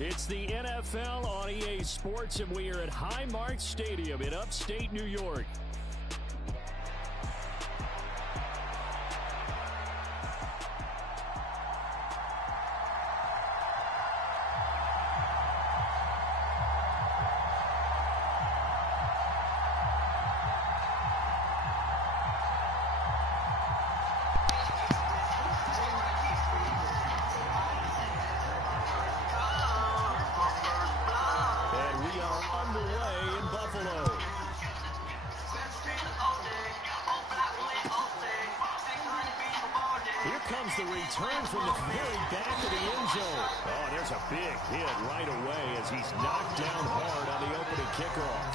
It's the NFL on EA Sports, and we are at Highmark Stadium in upstate New York. The return from the very back of the end zone. Oh, there's a big hit right away as he's knocked down hard on the opening kickoff.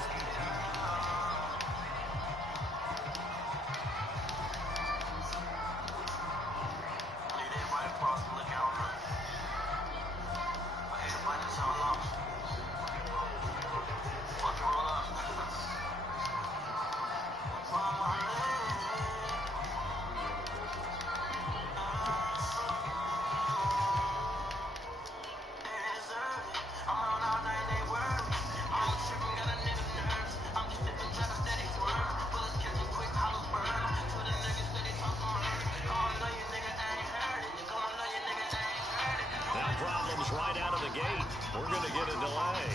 Right out of the gate. We're going to get a delay.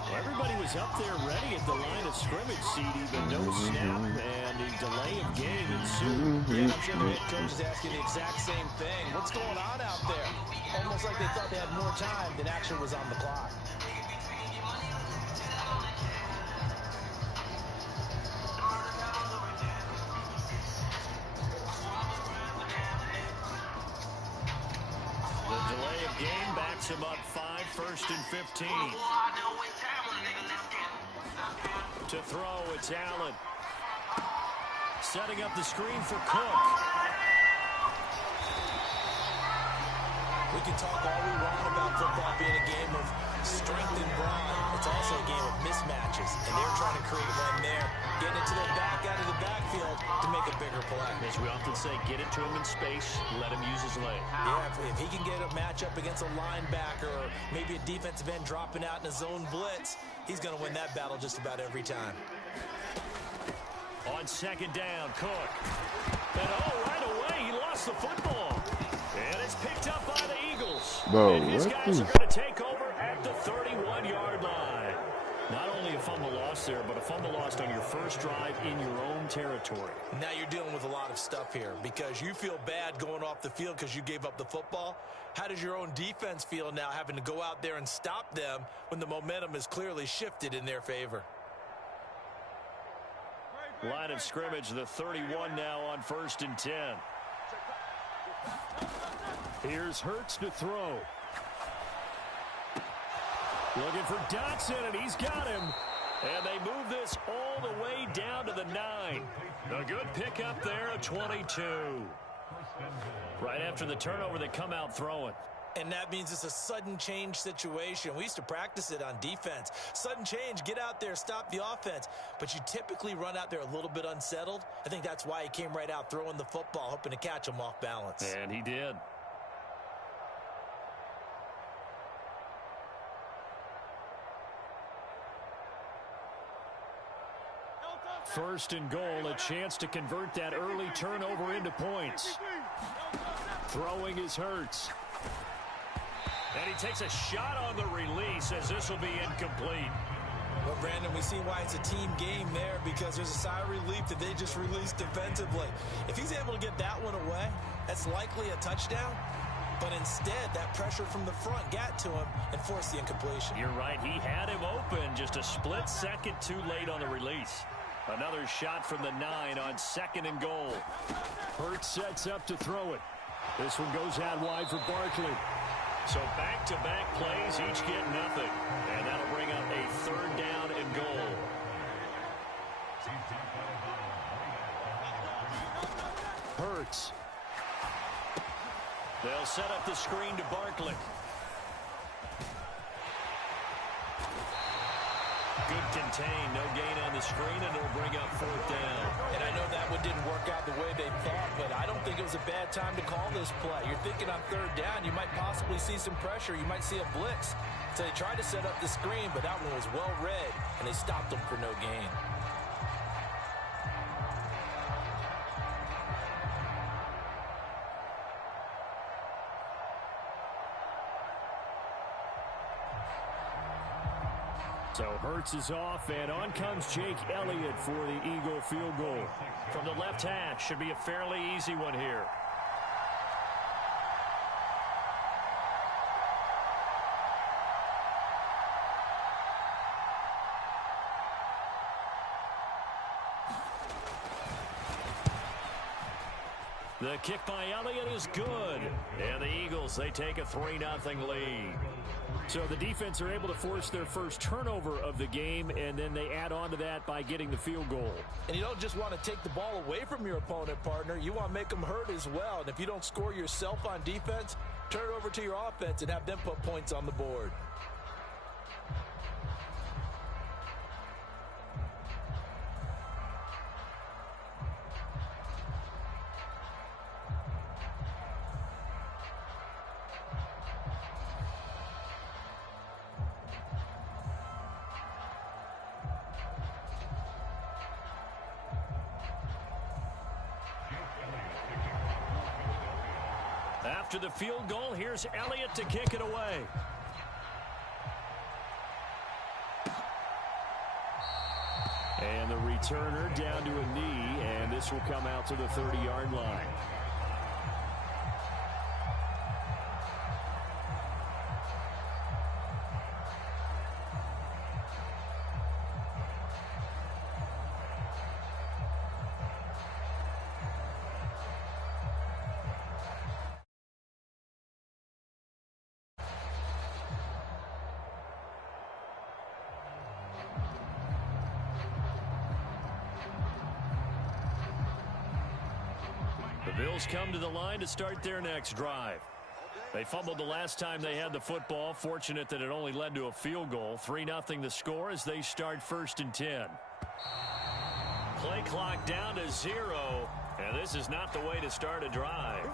Well, everybody was up there ready at the line of scrimmage, CD, but no snap and a delay of game ensued. Yeah, I'm sure the head coach is asking the exact same thing. What's going on out there? Almost like they thought they had more time than actually was on the clock. Game backs him up 5, 1st and 15. To throw, it's Allen. Setting up the screen for Cook. We can talk all we want about football being a game of strength and brawn. It's also a game of mismatches, and they're trying to create one there, getting it to their back out of the backfield to make a bigger play. As we often say, get it to him in space, let him use his leg. Yeah, if he can get a matchup against a linebacker or maybe a defensive end dropping out in a zone blitz, he's going to win that battle just about every time. On 2nd down, Cook. And right away, he lost the football. And it's picked up by the Eagles. Bro, and his guys are going to take over at the 31-yard line. Not only a fumble loss there, but a fumble lost on your first drive in your own territory. Now you're dealing with a lot of stuff here because you feel bad going off the field because you gave up the football. How does your own defense feel now having to go out there and stop them when the momentum is clearly shifted in their favor? Line of scrimmage, the 31 now on 1st and 10. Here's Hurts to throw. Looking for Dotson, and he's got him. And they move this all the way down to the 9. A good pickup there, a 22. Right after the turnover, they come out throwing. And that means it's a sudden change situation. We used to practice it on defense. Sudden change, get out there, stop the offense. But you typically run out there a little bit unsettled. I think that's why he came right out throwing the football, hoping to catch him off balance. And he did. First and goal, a chance to convert that early turnover into points. Throwing is Hurts. And he takes a shot on the release as this will be incomplete. Well, Brandon, we see why it's a team game there because there's a sigh of relief that they just released defensively. If he's able to get that one away, that's likely a touchdown. But instead, that pressure from the front got to him and forced the incompletion. You're right. He had him open just a split second too late on the release. Another shot from the 9 on 2nd and goal. Hurts sets up to throw it. This one goes out wide for Barkley. So back-to-back plays, each get nothing. And that'll bring up a 3rd down and goal. Hurts. They'll set up the screen to Barkley. Good contain, no gain on the screen, and it'll bring up fourth down. And I know that one didn't work out the way they thought, but I don't think it was a bad time to call this play. You're thinking on third down, you might possibly see some pressure. You might see a blitz. So they tried to set up the screen, but that one was well read, and they stopped them for no gain. So Hurts is off, and on comes Jake Elliott for the Eagle field goal. From the left hash, should be a fairly easy one here. The kick by Elliott is good. And the Eagles, they take a 3-0 lead. So the defense are able to force their first turnover of the game, and then they add on to that by getting the field goal. And you don't just want to take the ball away from your opponent, partner. You want to make them hurt as well. And if you don't score yourself on defense, turn it over to your offense and have them put points on the board. After the field goal, here's Elliott to kick it away. And the returner down to a knee, and this will come out to the 30-yard line. The Bills come to the line to start their next drive. They fumbled the last time they had the football. Fortunate that it only led to a field goal. 3-0 the score as they start 1st and 10. Play clock down to 0. And this is not the way to start a drive.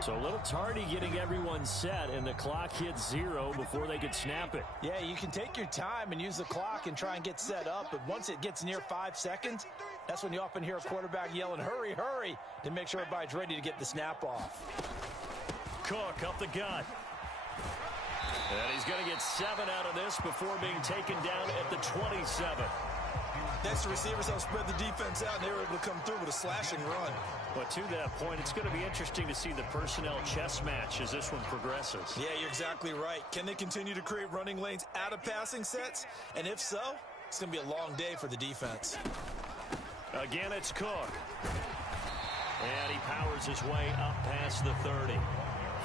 So a little tardy getting everyone set, and the clock hits 0 before they could snap it. Yeah, you can take your time and use the clock and try and get set up, but once it gets near 5 seconds, that's when you often hear a quarterback yelling, hurry, hurry, to make sure everybody's ready to get the snap off. Cook up the gut. And he's going to get 7 out of this before being taken down at the 27. Next, the receivers help spread the defense out, and they were able to come through with a slashing run. But to that point, it's going to be interesting to see the personnel chess match as this one progresses. Yeah, you're exactly right. Can they continue to create running lanes out of passing sets? And if so, it's going to be a long day for the defense. Again, it's Cook. And he powers his way up past the 30.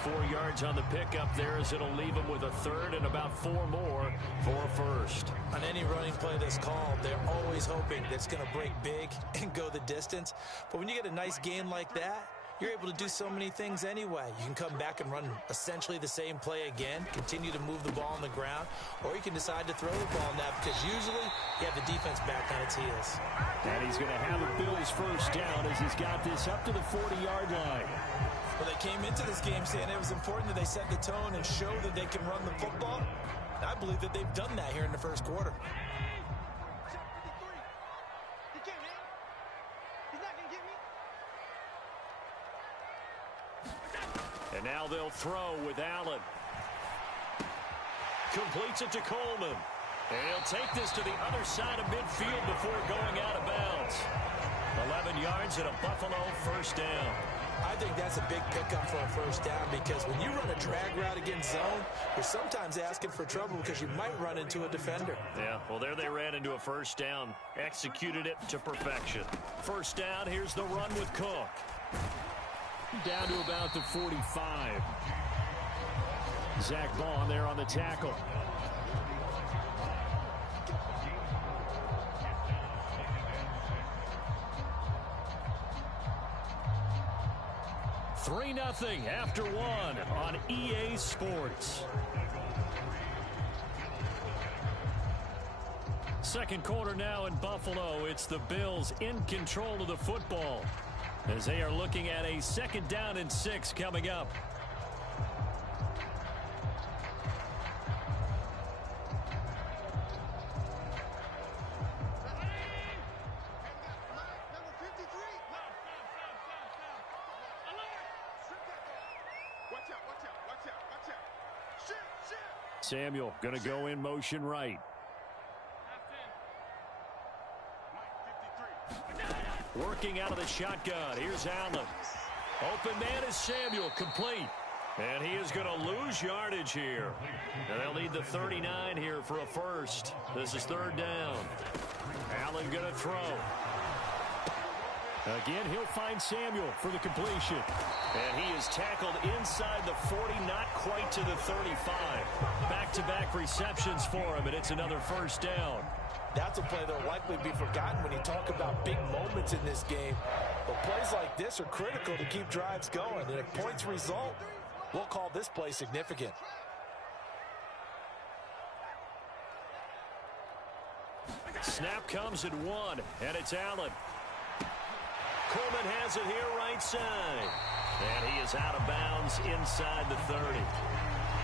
4 yards on the pickup there as it'll leave him with a third and about 4 more for a first. On any running play that's called, they're always hoping that it's going to break big and go the distance. But when you get a nice game like that, you're able to do so many things anyway. You can come back and run essentially the same play again, continue to move the ball on the ground, or you can decide to throw the ball now because usually you have the defense back on its heels. And he's going to have a Bills first down as he's got this up to the 40-yard line. Well, they came into this game saying it was important that they set the tone and show that they can run the football. And I believe that they've done that here in the first quarter. And now they'll throw with Allen. Completes it to Coleman. And he'll take this to the other side of midfield before going out of bounds. 11 yards and a Buffalo first down. I think that's a big pickup for a first down because when you run a drag route against zone, you're sometimes asking for trouble because you might run into a defender. Yeah, well, there they ran into a first down. Executed it to perfection. First down, here's the run with Cook. Down to about the 45. Zach Bond there on the tackle. Three 3-0 after 1 on EA Sports. Second quarter now in Buffalo. It's the Bills in control of the football as they are looking at a 2nd down and 6 coming up. Samuel going to go in motion right. Working out of the shotgun. Here's Allen. Open man is Samuel. Complete. And he is going to lose yardage here. And they'll need the 39 here for a first. This is 3rd down. Allen going to throw. Again, he'll find Samuel for the completion. And he is tackled inside the 40, not quite to the 35. Back-to-back receptions for him, and it's another 1st down. That's a play that will likely be forgotten when you talk about big moments in this game. But plays like this are critical to keep drives going. And if points result, we'll call this play significant. Snap comes at 1, and it's Allen. Coleman has it here right side. And he is out of bounds inside the 30.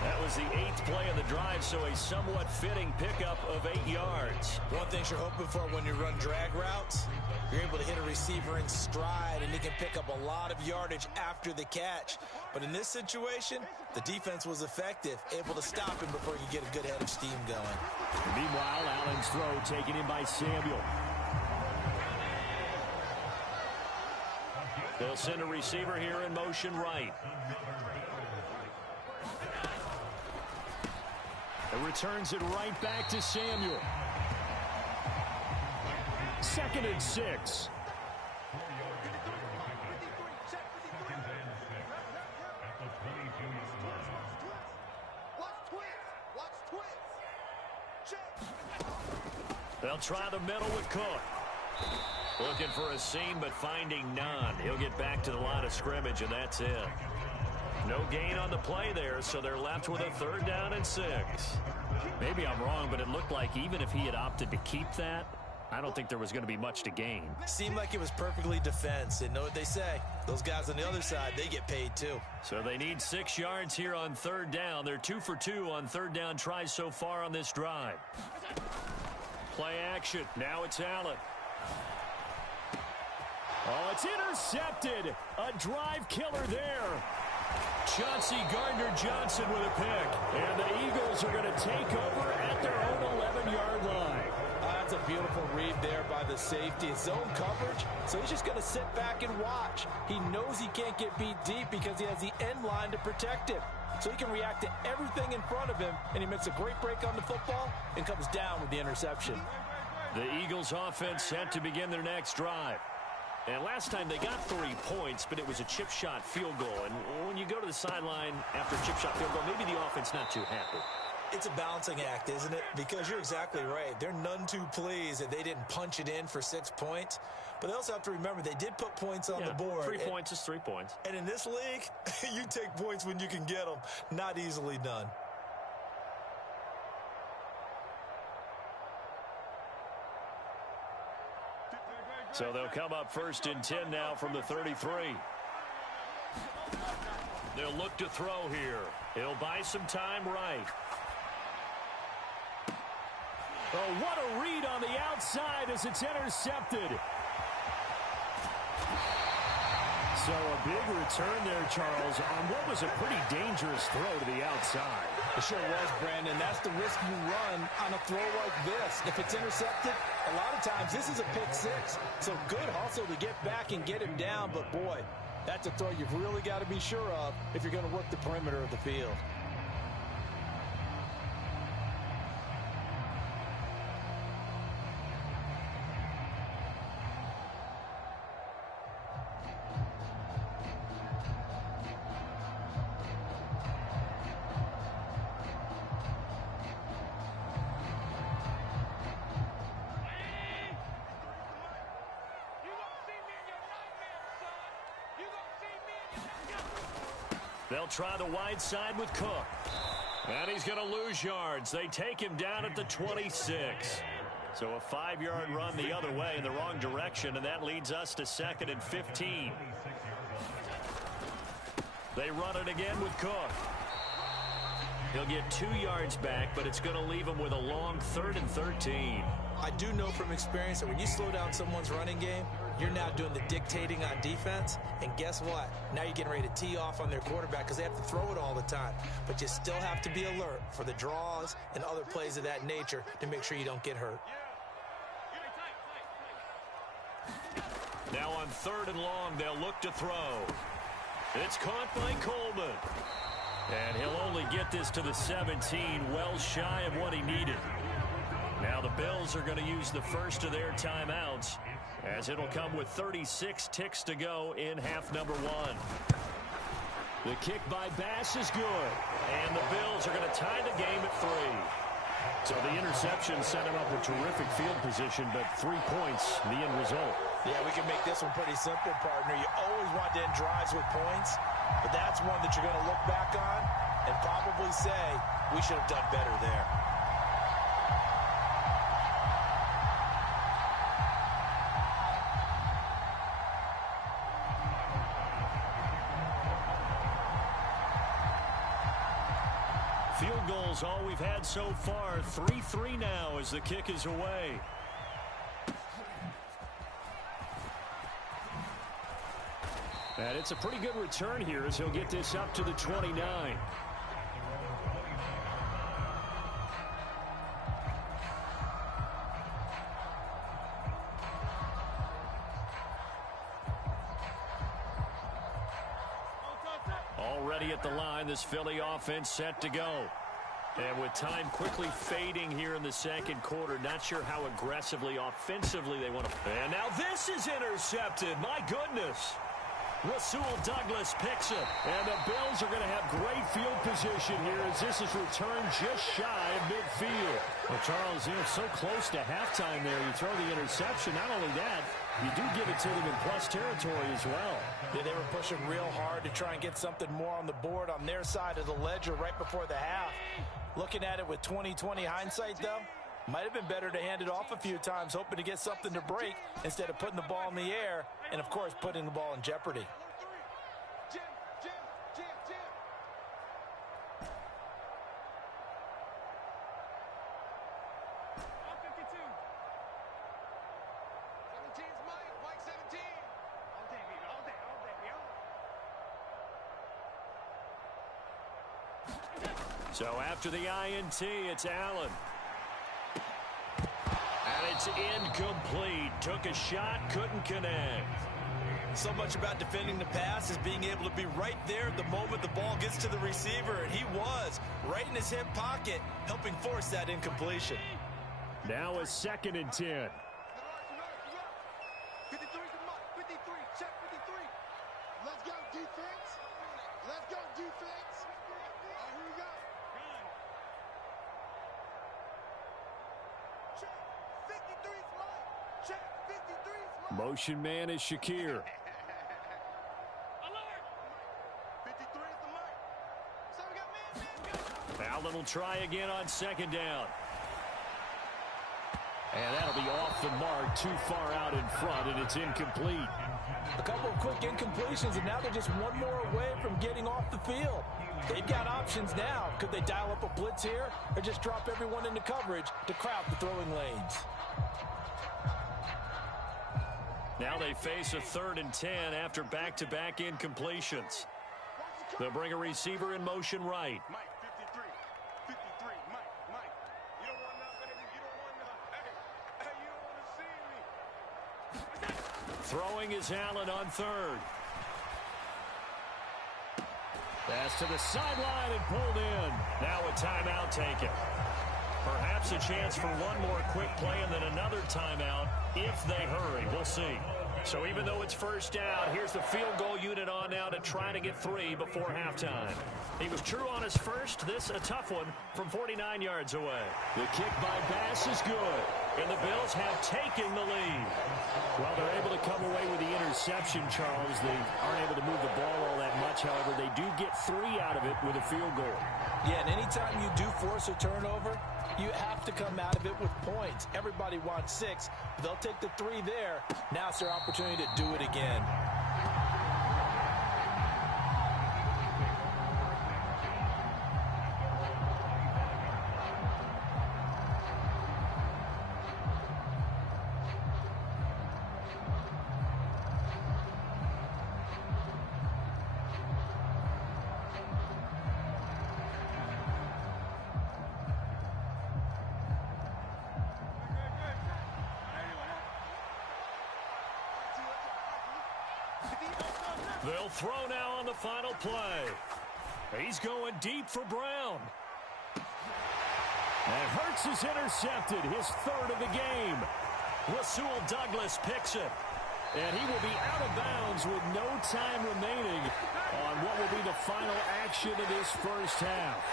That was the 8th play of the drive, so a somewhat fitting pickup of 8 yards. One thing you're hoping for when you run drag routes, you're able to hit a receiver in stride, and he can pick up a lot of yardage after the catch. But in this situation, the defense was effective, able to stop him before he could get a good head of steam going. Meanwhile, Allen's throw taken in by Samuel. They'll send a receiver here in motion right. It returns it right back to Samuel. 2nd and 6. They'll try the middle with Cook. Looking for a seam, but finding none. He'll get back to the line of scrimmage, and that's it. No gain on the play there, so they're left with a 3rd down and 6. Maybe I'm wrong, but it looked like even if he had opted to keep that, I don't think there was going to be much to gain. Seemed like it was perfectly defense. And know what they say? Those guys on the other side, they get paid too. So they need 6 yards here on 3rd down. They're 2 for 2 on 3rd down tries so far on this drive. Play action. Now it's Allen. Oh, it's intercepted. A drive killer there. Chauncey Gardner-Johnson with a pick. And the Eagles are going to take over at their own 11-yard line. That's a beautiful read there by the safety. It's zone coverage, so he's just going to sit back and watch. He knows he can't get beat deep because he has the end line to protect him. So he can react to everything in front of him, and he makes a great break on the football and comes down with the interception. The Eagles offense set to begin their next drive. And last time they got 3 points, but it was a chip shot field goal. And when you go to the sideline after a chip shot field goal, maybe the offense not too happy. It's a balancing act, isn't it? Because you're exactly right. They're none too pleased that they didn't punch it in for 6 points. But they also have to remember they did put points on the board. 3 points is 3 points. And in this league, you take points when you can get them. Not easily done. So they'll come up 1st and 10 now from the 33. They'll look to throw here. He'll buy some time right. Oh, what a read on the outside as it's intercepted. So a big return there, Charles, on what was a pretty dangerous throw to the outside. It sure was, Brandon. That's the risk you run on a throw like this. If it's intercepted, a lot of times this is a pick 6. So good hustle to get back and get him down. But, boy, that's a throw you've really got to be sure of if you're going to work the perimeter of the field. They'll try the wide side with Cook. And he's going to lose yards. They take him down at the 26. So a 5-yard run the other way in the wrong direction, and that leads us to 2nd and 15. They run it again with Cook. He'll get 2 yards back, but it's going to leave him with a long 3rd and 13. I do know from experience that when you slow down someone's running game, you're now doing the dictating on defense. And guess what? Now you're getting ready to tee off on their quarterback because they have to throw it all the time. But you still have to be alert for the draws and other plays of that nature to make sure you don't get hurt. Now on 3rd and long, they'll look to throw. It's caught by Coleman. And he'll only get this to the 17, well shy of what he needed. Now the Bills are going to use the first of their timeouts, as it'll come with 36 ticks to go in half number 1. The kick by Bass is good, and the Bills are going to tie the game at 3. So the interception set him up with terrific field position, but 3 points, the end result. Yeah, we can make this one pretty simple, partner. You always want to end drives with points, but that's one that you're going to look back on and probably say, we should have done better there. Field goals all we've had so far. 3-3 now as the kick is away. And it's a pretty good return here as he'll get this up to the 29. Already at the line, this Philly offense set to go. And with time quickly fading here in the second quarter, not sure how aggressively, offensively they want to. And now this is intercepted. My goodness. Rasul Douglas picks it. And the Bills are going to have great field position here as this is returned just shy of midfield. Well, Charles, so close to halftime there. You throw the interception. Not only that, you do give it to them in plus territory as well. Yeah, they were pushing real hard to try and get something more on the board on their side of the ledger right before the half. Looking at it with 20/20 hindsight, though, might have been better to hand it off a few times, hoping to get something to break instead of putting the ball in the air and, of course, putting the ball in jeopardy. So after the INT, it's Allen. And it's incomplete. Took a shot, couldn't connect. So much about defending the pass is being able to be right there at the moment the ball gets to the receiver, and he was right in his hip pocket, helping force that incompletion. Now a 2nd and 10. 53, check 53. Let's go, defense. Let's go, defense. Here we go. Check 53's Mike. Check 53's Mike. Motion man is Shakir. Alert. 53 is the Mike. So we got man. Allen will try again on 2nd down. And that'll be off the mark, too far out in front, and it's incomplete. A couple of quick incompletions, and now they're just one more away from getting off the field. They've got options now. Could they dial up a blitz here or just drop everyone into coverage to crowd the throwing lanes? Now they face a 3rd and 10 after back-to-back incompletions. They'll bring a receiver in motion right. Mike, 53. 53, Mike. You don't want none, baby. You don't want none. Hey, you don't want to see me. Throwing is Allen on 3rd. Pass to the sideline and pulled in. Now a timeout taken. Perhaps a chance for one more quick play and then another timeout if they hurry. We'll see. So even though it's first down, here's the field goal unit on now to try to get 3 before halftime. He was true on his first. This a tough one from 49 yards away. The kick by Bass is good, and the Bills have taken the lead. Well, they're able to come away with the interception, Charles. They aren't able to move the ball all that much. However, they do get 3 out of it with a field goal. Yeah, and anytime you do force a turnover, You have to come out of it with points. Everybody wants 6. They'll take the 3 there. Now it's their opportunity to do it again. They'll throw now on the final play. He's going deep for Brown. And Hurts is intercepted, his 3rd of the game. Rasul Douglas picks it. And he will be out of bounds with no time remaining on what will be the final action of this first half.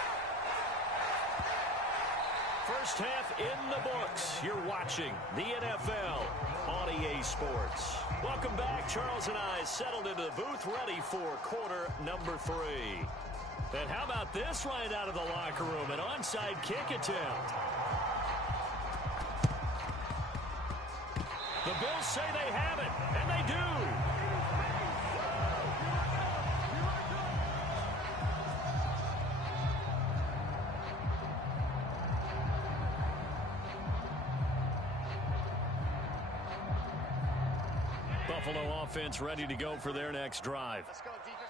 First half in the books. You're watching the NFL on EA Sports. Welcome back. Charles and I settled into the booth ready for quarter number 3. And how about this right out of the locker room? An onside kick attempt. The Bills say they have it, and they do. Buffalo offense ready to go for their next drive.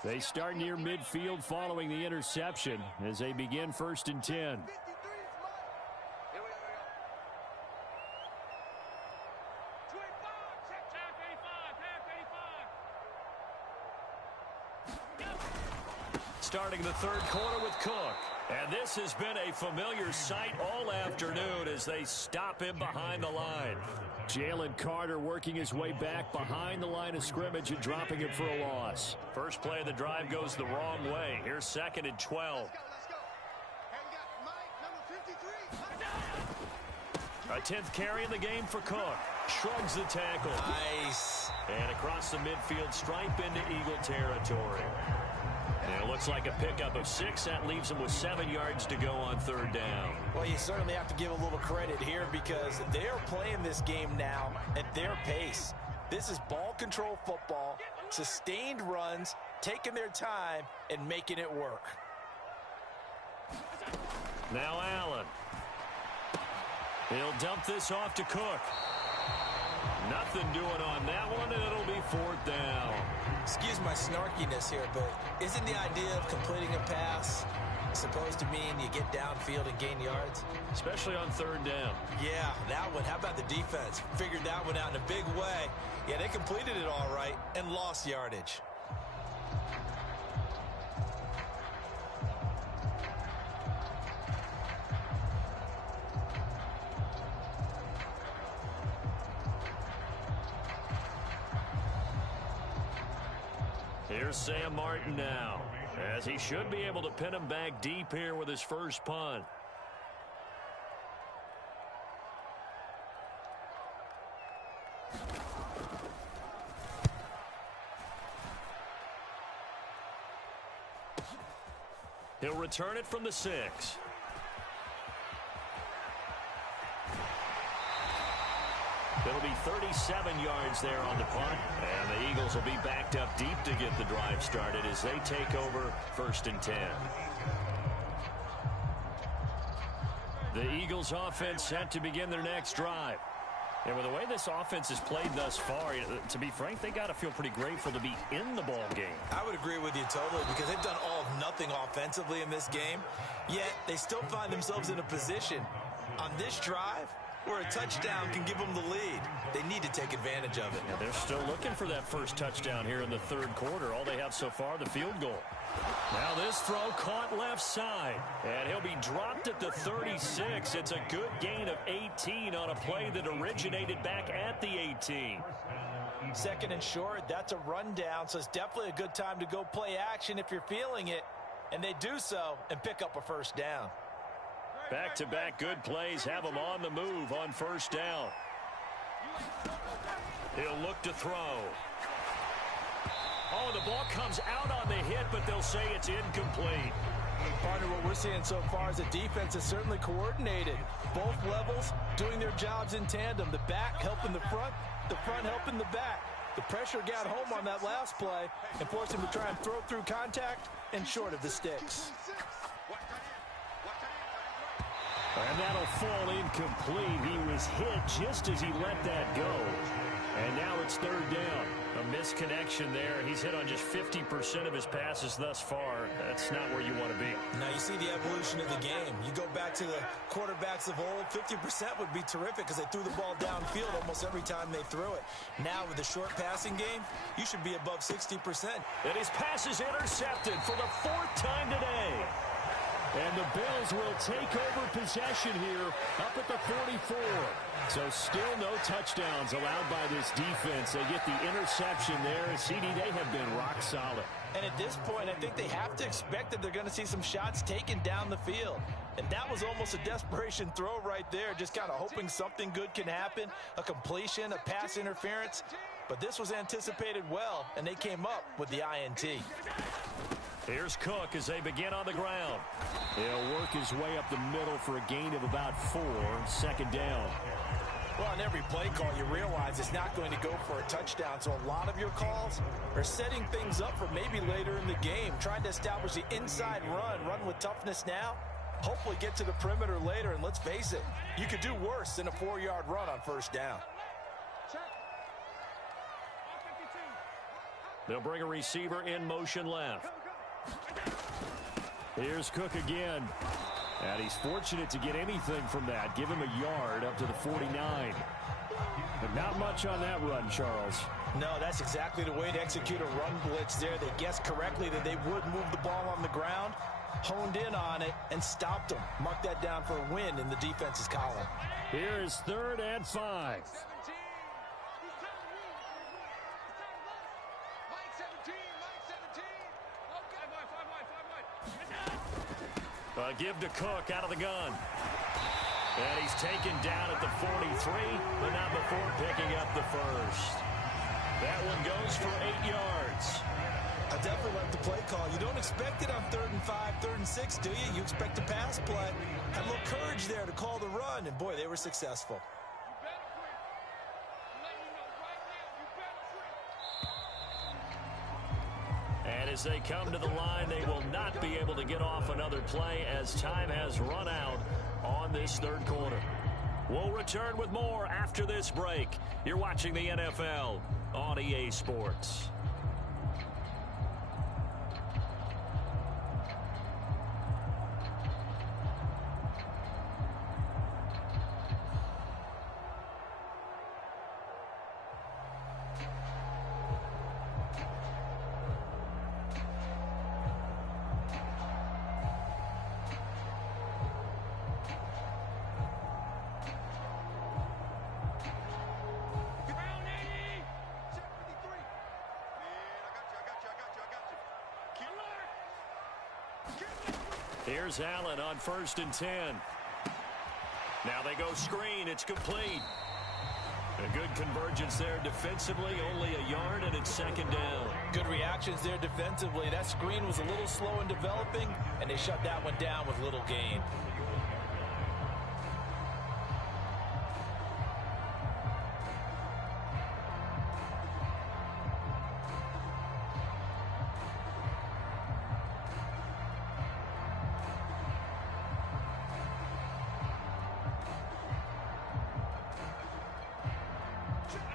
They start near midfield following the interception as they begin 1st and 10. Starting the 3rd quarter with Cook. And this has been a familiar sight all afternoon as they stop him behind the line. Jalen Carter working his way back behind the line of scrimmage and dropping him for a loss. First play of the drive goes the wrong way. Here's 2nd and 12. A 10th carry in the game for Cook. Shrugs the tackle. Nice. And across the midfield stripe into Eagle territory. And it looks like a pickup of 6. That leaves them with 7 yards to go on 3rd down. Well, you certainly have to give a little credit here because they're playing this game now at their pace. This is ball control football, sustained runs, taking their time, and making it work. Now Allen. He'll dump this off to Cook. Nothing doing on that one, and it'll be 4th down. Excuse my snarkiness here, but isn't the idea of completing a pass supposed to mean you get downfield and gain yards? Especially on 3rd down. Yeah, that one. How about the defense? Figured that one out in a big way. Yeah, they completed it all right and lost yardage. Here's Sam Martin now, as he should be able to pin him back deep here with his first punt. He'll return it from the 6. It'll be 37 yards there on the punt. And the Eagles will be backed up deep to get the drive started as they take over 1st and 10. The Eagles offense set to begin their next drive. And with the way this offense has played thus far, to be frank, they got to feel pretty grateful to be in the ball game. I would agree with you totally because they've done all of nothing offensively in this game, yet they still find themselves in a position on this drive where a touchdown can give them the lead. They need to take advantage of it. Yeah, they're still looking for that first touchdown here in the 3rd quarter. All they have so far, the field goal. Now this throw caught left side, and he'll be dropped at the 36. It's a good gain of 18 on a play that originated back at the 18. 2nd and short, that's a rundown, so it's definitely a good time to go play action if you're feeling it, and they do so and pick up a 1st down. Back-to-back good plays have him on the move on 1st down. He'll look to throw. Oh, the ball comes out on the hit, but they'll say it's incomplete. Partner, what we're seeing so far is the defense is certainly coordinated. Both levels doing their jobs in tandem. The back helping the front helping the back. The pressure got home on that last play and forced him to try and throw through contact and short of the sticks. And that'll fall incomplete. He was hit just as he let that go. And now it's third down. A misconnection there. He's hit on just 50% of his passes thus far. That's not where you want to be. Now you see the evolution of the game. You go back to the quarterbacks of old, 50% would be terrific because they threw the ball downfield almost every time they threw it. Now with the short passing game, you should be above 60%. And his pass is intercepted for the fourth time today. And the Bills will take over possession here up at the 44. So still no touchdowns allowed by this defense. They get the interception there. CD, they have been rock solid. And at this point, I think they have to expect that they're going to see some shots taken down the field. And that was almost a desperation throw right there, just kind of hoping something good can happen, a completion, a pass interference. But this was anticipated well, and they came up with the INT. Here's Cook as they begin on the ground. He'll work his way up the middle for a gain of about 4, second down. Well, on every play call, you realize it's not going to go for a touchdown. So a lot of your calls are setting things up for maybe later in the game, trying to establish the inside run with toughness now, hopefully get to the perimeter later. And let's face it, you could do worse than a 4-yard run on first down. They'll bring a receiver in motion left. Here's Cook again. And he's fortunate to get anything from that. Give him a yard up to the 49. But not much on that run, Charles. No, that's exactly the way to execute a run blitz there. They guessed correctly that they would move the ball on the ground, honed in on it, and stopped them. Mark that down for a win in the defense's column. Here is 3rd and 5. Give to Cook out of the gun. And he's taken down at the 43, but not before picking up the first. That one goes for 8 yards. I definitely like the play call. You don't expect it on 3rd and 5, 3rd and 6, do you? You expect a pass play. Had a little courage there to call the run, and boy, they were successful. And as they come to the line, they will not be able to get off another play as time has run out on this third quarter. We'll return with more after this break. You're watching the NFL on EA Sports. Here's Allen on 1st and 10. Now they go screen. It's complete. A good convergence there defensively. Only a yard, and it's 2nd down. Good reactions there defensively. That screen was a little slow in developing, and they shut that one down with little gain.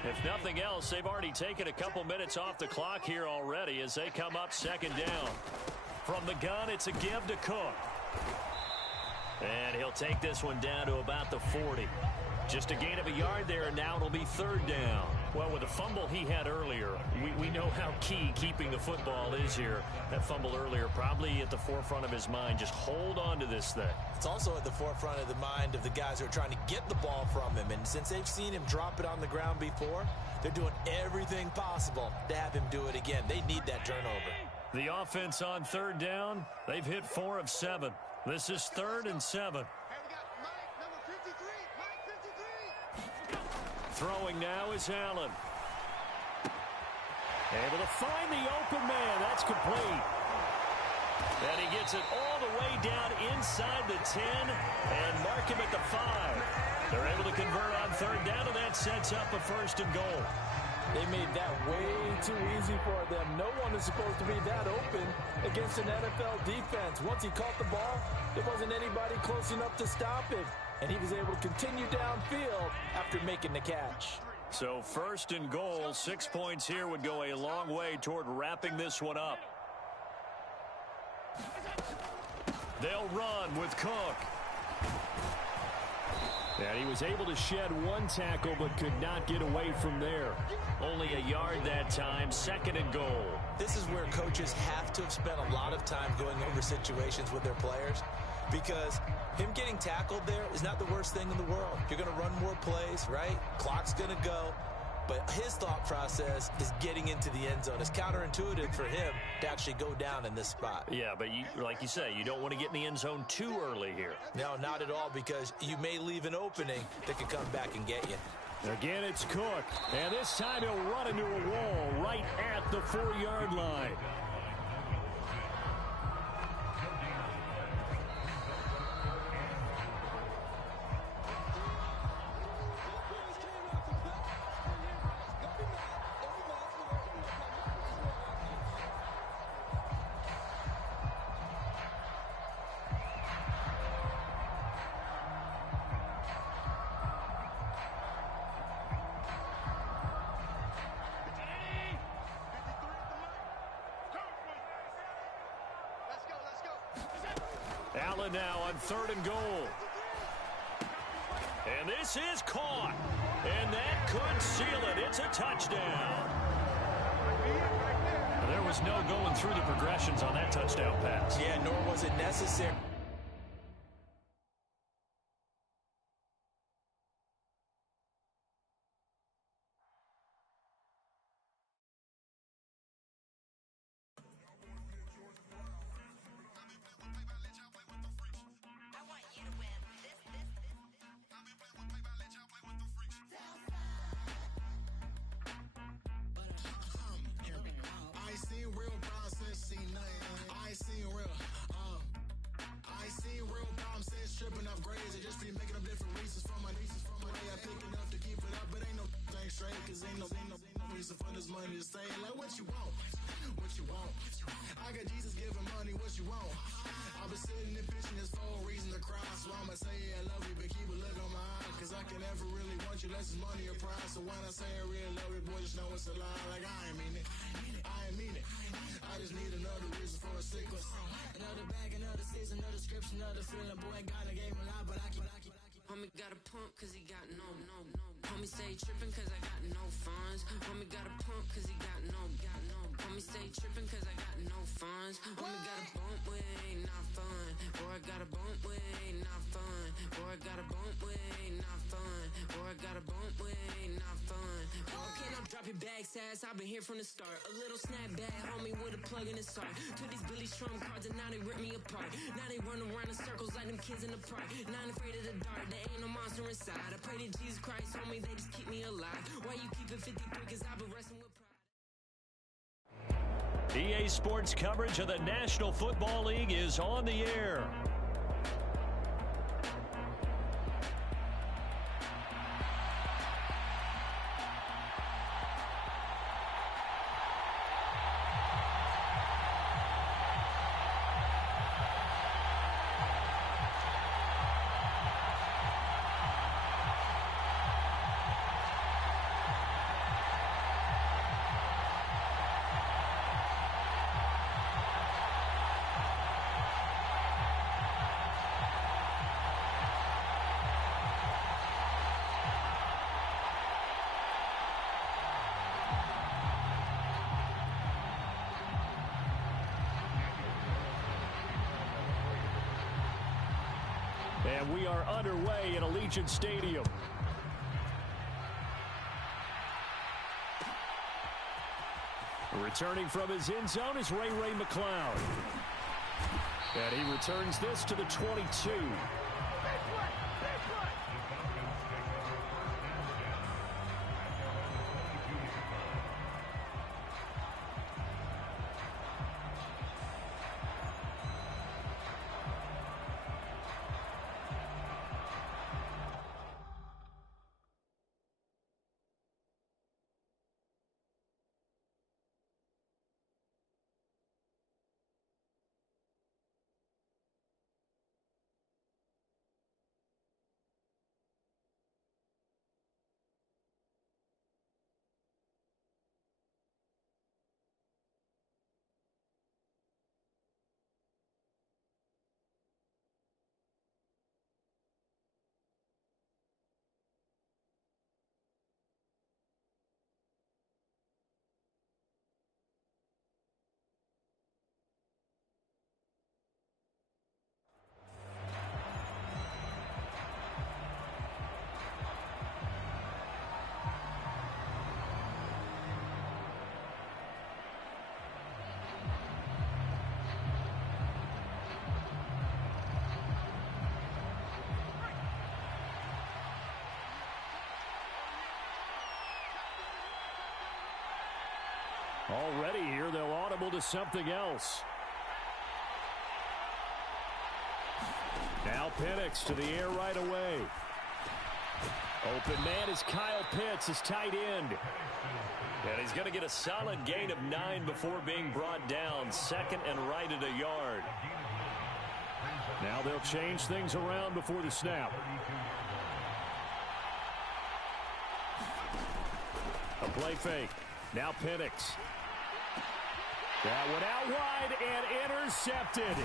If nothing else, they've already taken a couple minutes off the clock here already as they come up 2nd down. From the gun, it's a give to Cook. And he'll take this one down to about the 40. Just a gain of a yard there, and now it'll be 3rd down. Well, with the fumble he had earlier, we know how key keeping the football is here. That fumble earlier probably at the forefront of his mind. Just hold on to this thing. It's also at the forefront of the mind of the guys who are trying to get the ball from him. And since they've seen him drop it on the ground before, they're doing everything possible to have him do it again. They need that turnover. The offense on 3rd down, they've hit 4 of 7. This is 3rd and 7. Throwing now is Allen. Able to find the open man. That's complete. And he gets it all the way down inside the 10 and mark him at the 5. They're able to convert on third down, and that sets up a first and goal. They made that way too easy for them. No one is supposed to be that open against an NFL defense. Once he caught the ball, there wasn't anybody close enough to stop him. And he was able to continue downfield after making the catch. So first and goal, 6 points here would go a long way toward wrapping this one up. They'll run with Cook. And he was able to shed one tackle but could not get away from there. Only a yard that time, second and goal. This is where coaches have to have spent a lot of time going over situations with their players, because him getting tackled there is not the worst thing in the world. You're going to run more plays, right? Clock's going to go. But his thought process is getting into the end zone. It's counterintuitive for him to actually go down in this spot. Yeah, but like you say, you don't want to get in the end zone too early here. No, not at all, because you may leave an opening that can come back and get you. Again, it's Cook. And this time he'll run into a wall right at the 4-yard line. Allen now on third and goal. And this is caught. And that could seal it. It's a touchdown. There was no going through the progressions on that touchdown pass. Yeah, nor was it necessary. Tripping off grades, I just be making up different reasons for my nieces. From my day, I pick it up to keep it up, but ain't no thing straight, cause ain't no reason for this money to stay. Like, what you want? What you want? I got Jesus giving money, what you want? I've been sitting and pitching this for a reason to cry, so I'ma say I love you, but keep a look on my eye, cause I can never really want you less than money or pride. So when I say I really love you, boy, just know it's a lie. Like, I ain't mean it. I ain't mean it. I just need another reason for a sequence. Another bag, another season, another description, another feeling. Boy, God, I gave him a lot, but I keep. Homie got a pump cause he got no. Homie stay tripping cause I got no funds. Homie got a pump cause he got no. Homie stay tripping cause I got no funds. Homie got a bump with ain't not fun. Boy, I got a bump with ain't not fun. Boy, I got a bump with ain't not fun. Boy, I got a bump with ain't not fun. Boy, can I drop your bag, sass? I've been here from the start. A little snapback, homie, with a plug in his heart. Took these Billy Strum cards and now they rip me apart. Now they run around in circles like them kids in the park. Not afraid of the dark, there ain't no monster inside. I pray to Jesus Christ, homie, they just keep me alive. Why you keep it 53? Cause I've been wrestling with pride. EA Sports coverage of the National Football League is on the air. And we are underway in Allegiant Stadium. Returning from his end zone is Ray McCloud. And he returns this to the 22. Already here, they'll audible to something else. Now Penix to the air right away. Open man is Kyle Pitts, his tight end. And he's going to get a solid gain of 9 before being brought down. Second and right at a yard. Now they'll change things around before the snap. A play fake. Now Penix. That one out wide and intercepted.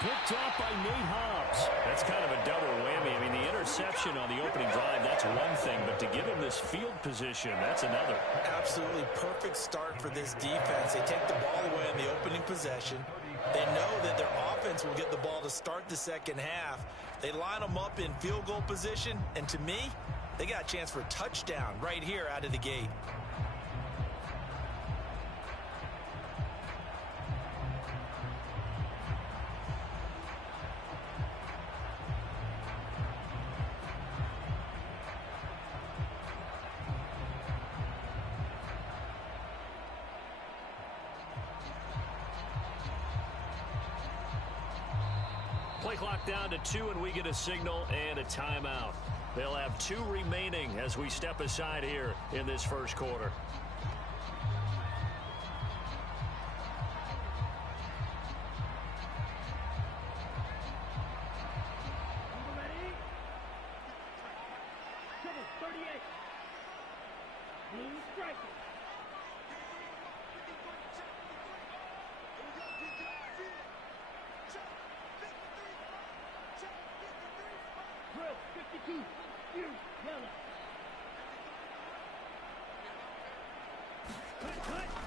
Picked off by Nate Hobbs. That's kind of a double whammy. I mean, the interception on the opening drive, that's one thing. But to give him this field position, that's another. Absolutely perfect start for this defense. They take the ball away in the opening possession. They know that their offense will get the ball to start the second half. They line them up in field goal position. And to me, they got a chance for a touchdown right here out of the gate. Play clock down to 2, and we get a signal and a timeout. They'll have 2 remaining as we step aside here in this first quarter.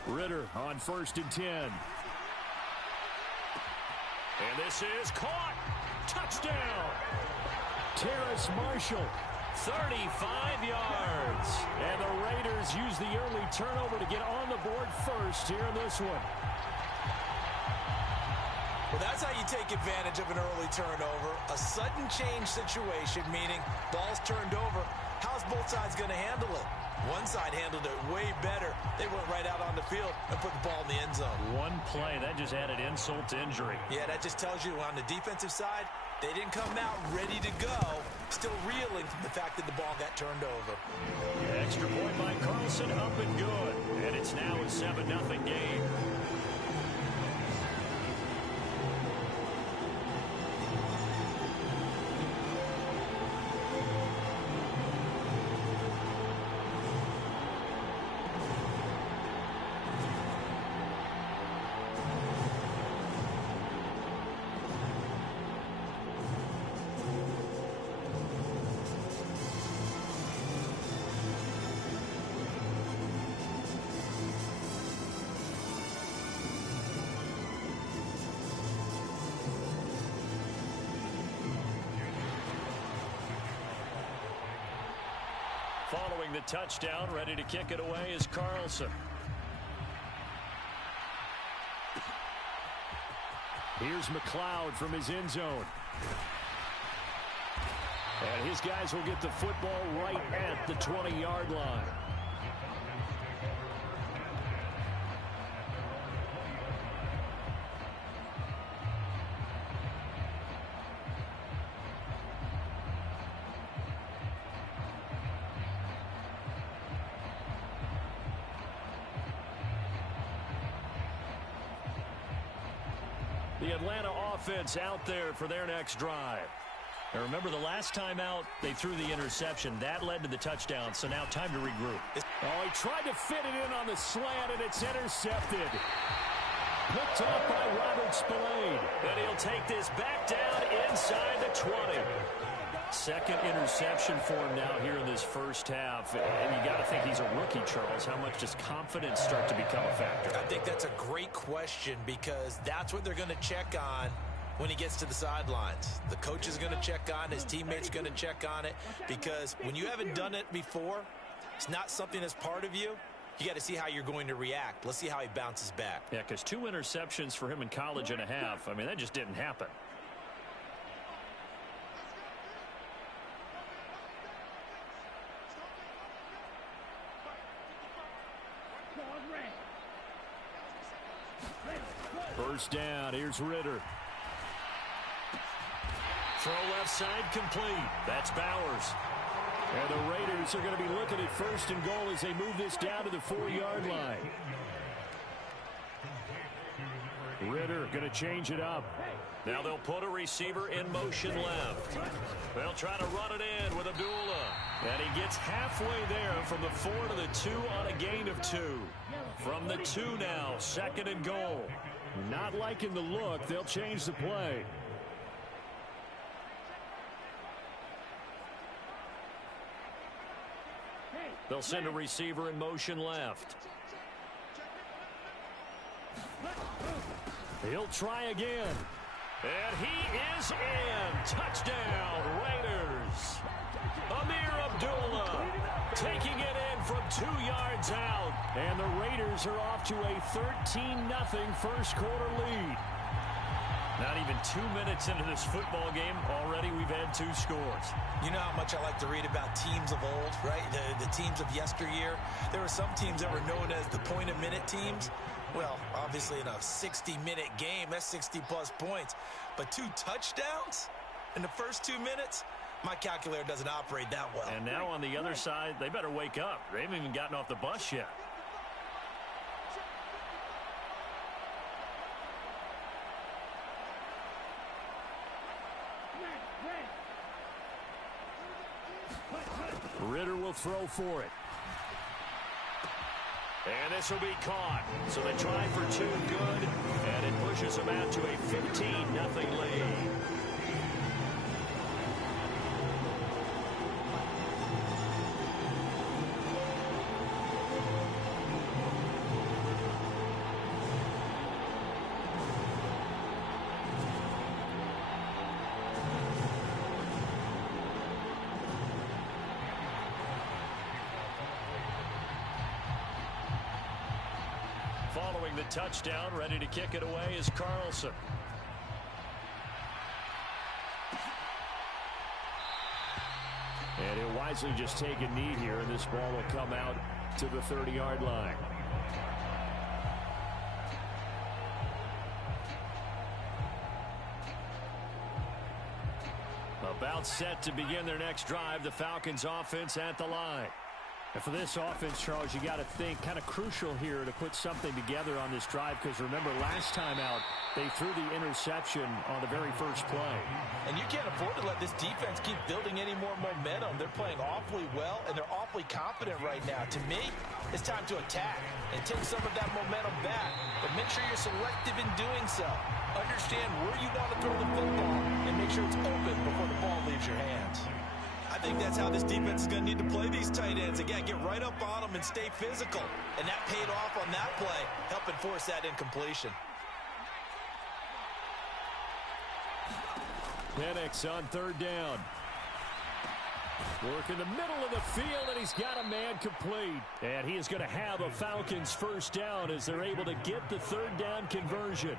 Ritter on 1st and 10. And this is caught. Touchdown. Terrace Marshall, 35 yards. And the Raiders use the early turnover to get on the board first here in this one. Well, that's how you take advantage of an early turnover. A sudden change situation, meaning ball's turned over. How's both sides going to handle it? One side handled it way better. They went right out on the field and put the ball in the end zone. One play, that just added insult to injury. Yeah, that just tells you on the defensive side, they didn't come out ready to go, still reeling from the fact that the ball got turned over. Extra point by Carlson, up and good. And it's now a 7-0 game. Following the touchdown, ready to kick it away is Carlson. Here's McLeod from his end zone. And his guys will get the football right at the 20-yard line. The Atlanta offense out there for their next drive. Now remember, the last time out, they threw the interception. That led to the touchdown, so now time to regroup. Oh, he tried to fit it in on the slant, and it's intercepted. Picked off by Robert Spillane. And he'll take this back down inside the 20. Second interception for him now here in this first half. And you got to think he's a rookie, Charles. How much does confidence start to become a factor? I think that's a great question because that's what they're going to check on when he gets to the sidelines. The coach is going to check on, his teammates going to check on it, because when you haven't done it before, it's not something that's part of you. You got to see how you're going to react. Let's see how he bounces back. Yeah, because 2 interceptions for him in college and a half. I mean, that just didn't happen. First down, here's Ritter. Throw left side complete. That's Bowers. And the Raiders are going to be looking at first and goal as they move this down to the 4-yard line. Ritter going to change it up. Now they'll put a receiver in motion left. They'll try to run it in with Abdullah. And he gets halfway there from the 4 to the 2 on a gain of 2. From the 2 now, second and goal. Not liking the look. They'll change the play. They'll send a receiver in motion left. He'll try again. And he is in. Touchdown, Raiders. Amir Abdullah taking it in from 2 yards out. And the Raiders are off to a 13-0 first quarter lead. Not even 2 minutes into this football game, already we've had 2 scores. You know how much I like to read about teams of old, right? The teams of yesteryear. There were some teams that were known as the point-a-minute teams. Well, obviously in a 60-minute game, that's 60-plus points. But 2 touchdowns in the first 2 minutes? My calculator doesn't operate that well. And now on the other side, they better wake up. They haven't even gotten off the bus yet. Ritter will throw for it. And this will be caught. So they try for 2 good, and it pushes them out to a 15-0 lead. Following the touchdown, ready to kick it away is Carlson. And he'll wisely just take a knee here, and this ball will come out to the 30-yard line. About set to begin their next drive, the Falcons offense at the line. And for this offense, Charles, you got to think kind of crucial here to put something together on this drive, because remember last time out they threw the interception on the very first play. And you can't afford to let this defense keep building any more momentum. They're playing awfully well, and they're awfully confident right now. To me, it's time to attack and take some of that momentum back. But make sure you're selective in doing so. Understand where you want to throw the football and make sure it's open before the ball leaves your hands. I think that's how this defense is going to need to play these tight ends. Again, get right up on them and stay physical. And that paid off on that play, helping force that incompletion. Penix on third down. Work in the middle of the field, and he's got a man complete. And he is going to have a Falcons first down as they're able to get the third down conversion.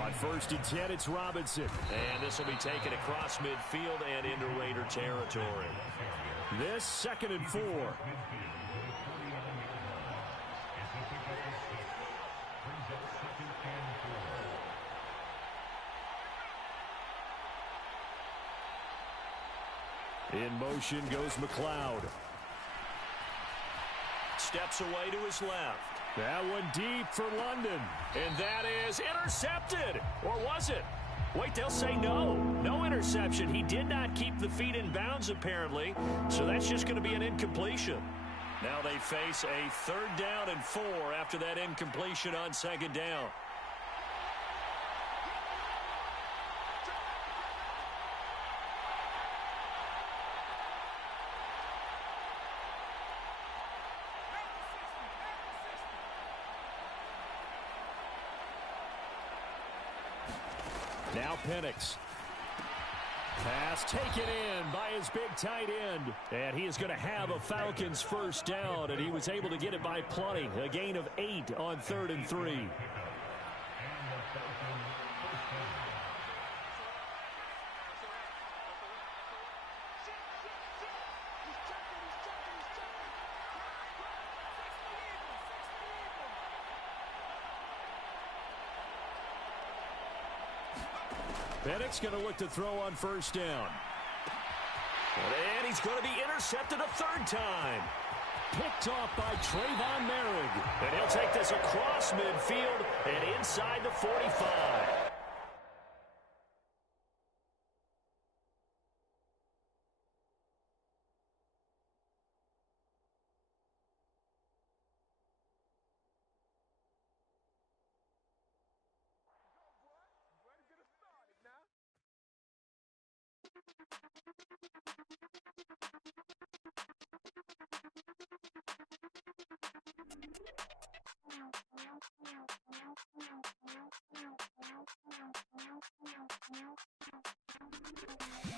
On first and 10, it's Robinson. And this will be taken across midfield and into Raider territory. This 2nd and 4. In motion goes McLeod. Steps away to his left. That one deep for London. And that is intercepted. Or was it? Wait, they'll say no. No interception. He did not keep the feet in bounds, apparently. So that's just going to be an incompletion. Now they face a 3rd down and 4 after that incompletion on 2nd down. Now Penix. Pass taken in by his big tight end. And he is going to have a Falcons first down, and he was able to get it by plenty. A gain of 8 on 3rd and 3. Bennett's going to look to throw on first down. And he's going to be intercepted a third time. Picked off by Trayvon Merrick. And he'll take this across midfield and inside the 45.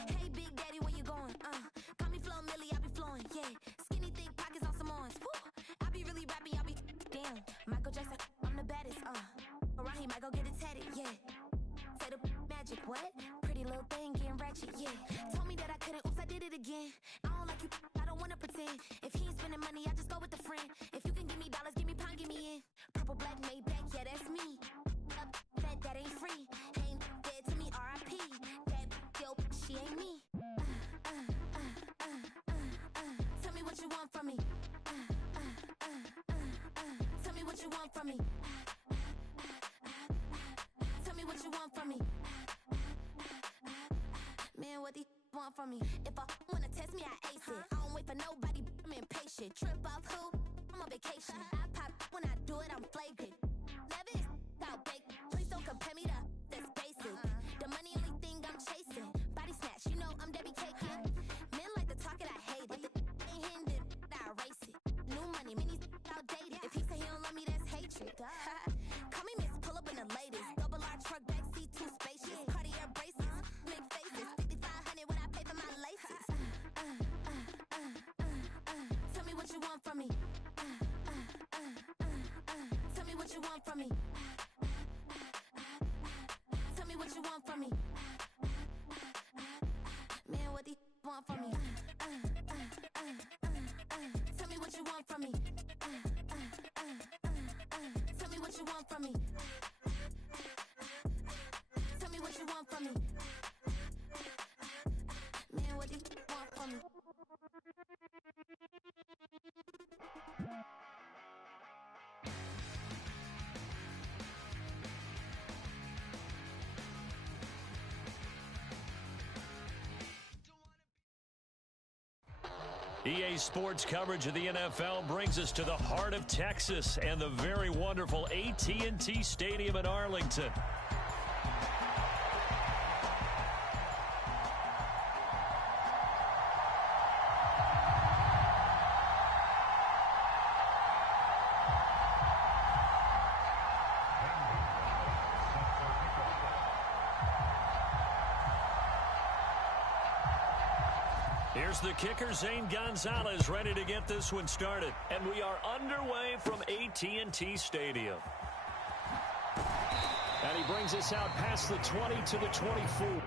Hey, Big Daddy, where you going? Call me Flo Millie, I be flowing, yeah. Skinny, thick pockets on Samoans. Woo! I be really rapping, I be damn. Michael Jackson, I'm the baddest, Around here, might go get it tatted, yeah. Say the magic, what? Pretty little thing, getting ratchet, yeah. Told me that I couldn't, oops, I did it again. I don't like you, I don't wanna pretend. If he ain't spending money, I just go with a friend. If you can give me dollars, give me pound, give me in. Purple, black, made back, yeah, that's me. Up, fat, that ain't free. Ain't dead to me, R.I.P. That dope, she ain't me. Tell me what you want from me. Tell me what you want from me. Tell me what you want from me. Man, what these want from me? If I wanna test me, I ace it. I don't wait for nobody, I'm impatient. Trip off who? I'm on vacation. I pop when I do it, I'm flagrant. Never is out bake. Please don't compare me to that's basic. The money only thing I'm chasing. Body snatch, you know I'm Debbie Caking. Men like to talk it, I hate it. Ain't hitting it, I erase it. New money, many outdated. If he say he don't love me, that's hatred. Call me Miss, pull up in the latest. Double R truck, backseat, too spacious. Cartier braces, make faces. 5,500 when I pay for my laces. Tell me what you want from me. Tell me what you want from me. Tell me what you want from me. Man, what these want from me? Tell me what you want from me. Tell me what you want from me. Tell me what you want from me. Man, what these want from me? EA Sports coverage of the NFL brings us to the heart of Texas and the very wonderful AT&T Stadium in Arlington. Here's the kicker, Zane Gonzalez, ready to get this one started. And we are underway from AT&T Stadium. And he brings us out past the 20 to the 24.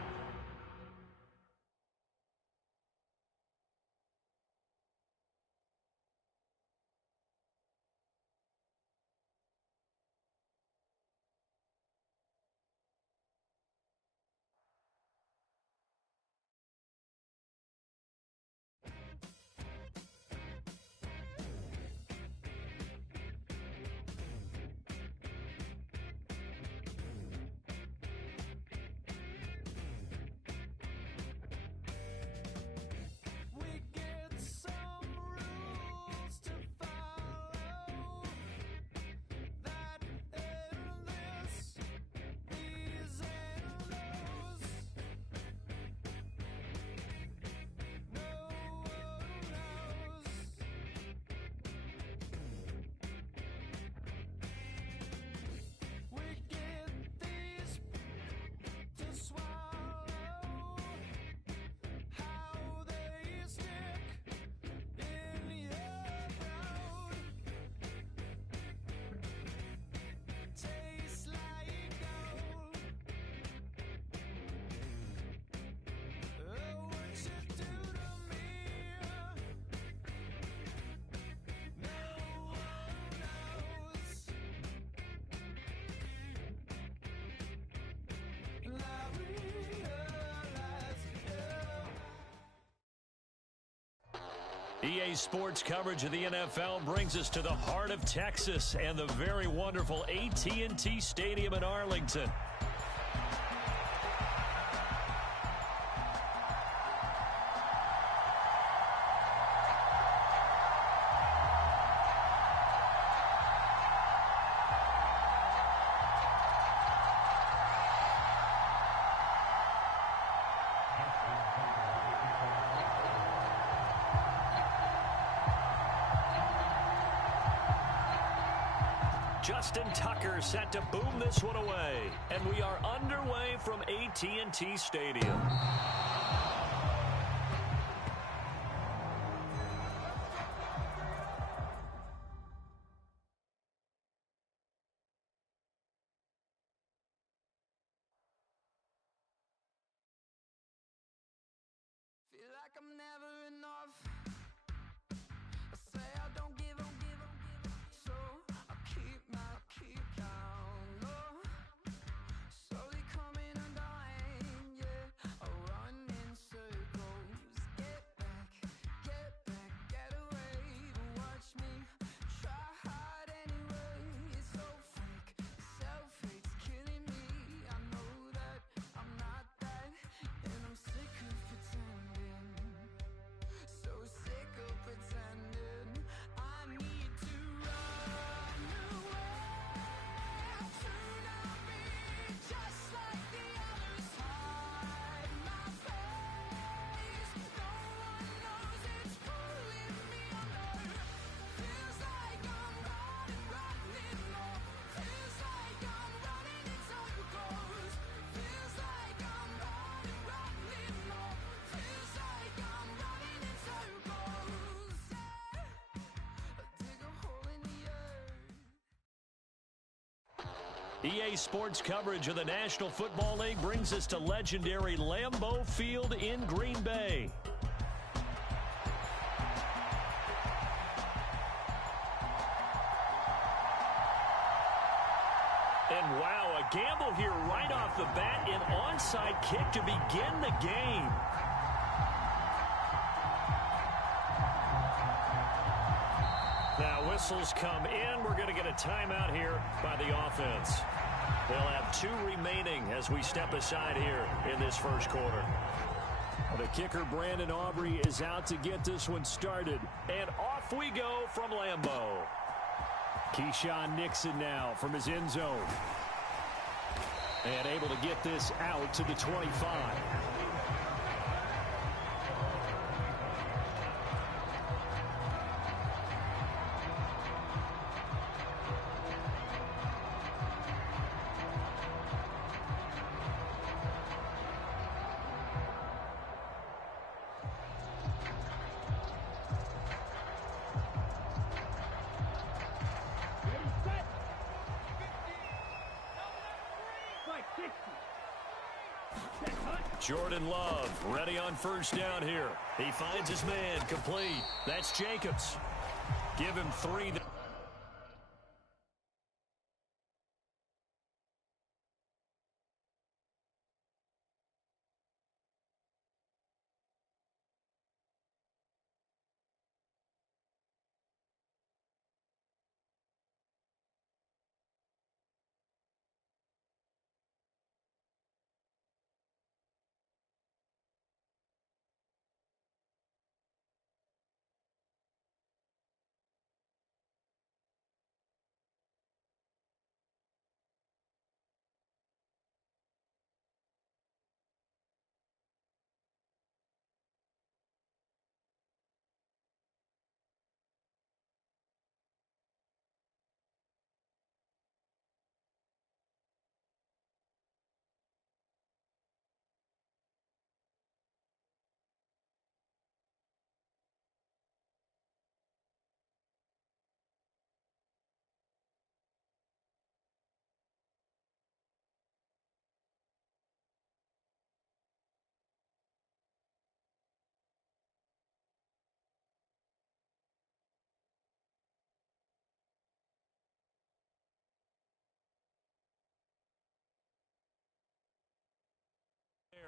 EA Sports coverage of the NFL brings us to the heart of Texas and the very wonderful AT&T Stadium in Arlington. Justin Tucker set to boom this one away. And we are underway from AT&T Stadium. Feel like I'm never enough. I say I don't give up, so I keep down. Oh, slowly coming undone, yeah. I run in circles. Get back, get away. Watch me try hard anyway. It's so fake, self-hate's killing me. I know that I'm not that, and I'm sick of pretending. So sick of pretending. I need to run away. To not be just like the others. Hide my face. No one knows it's pulling me under. Feels like I'm running more. Feels like I'm running in circles. Feels like I'm running more. Feels like I'm running in circles. Yeah. Dig a hole in the earth. EA Sports coverage of the National Football League brings us to legendary Lambeau Field in Green Bay. And wow, a gamble here right off the bat, an onside kick to begin the game. Now whistles come in. We're going to get a timeout here by the offense. They'll have 2 remaining as we step aside here in this first quarter. The kicker, Brandon Aubrey, is out to get this one started. And off we go from Lambeau. Keyshawn Nixon now from his end zone. And able to get this out to the 25. Jordan Love ready on first down here. He finds his man complete. That's Jacobs. Give him 3.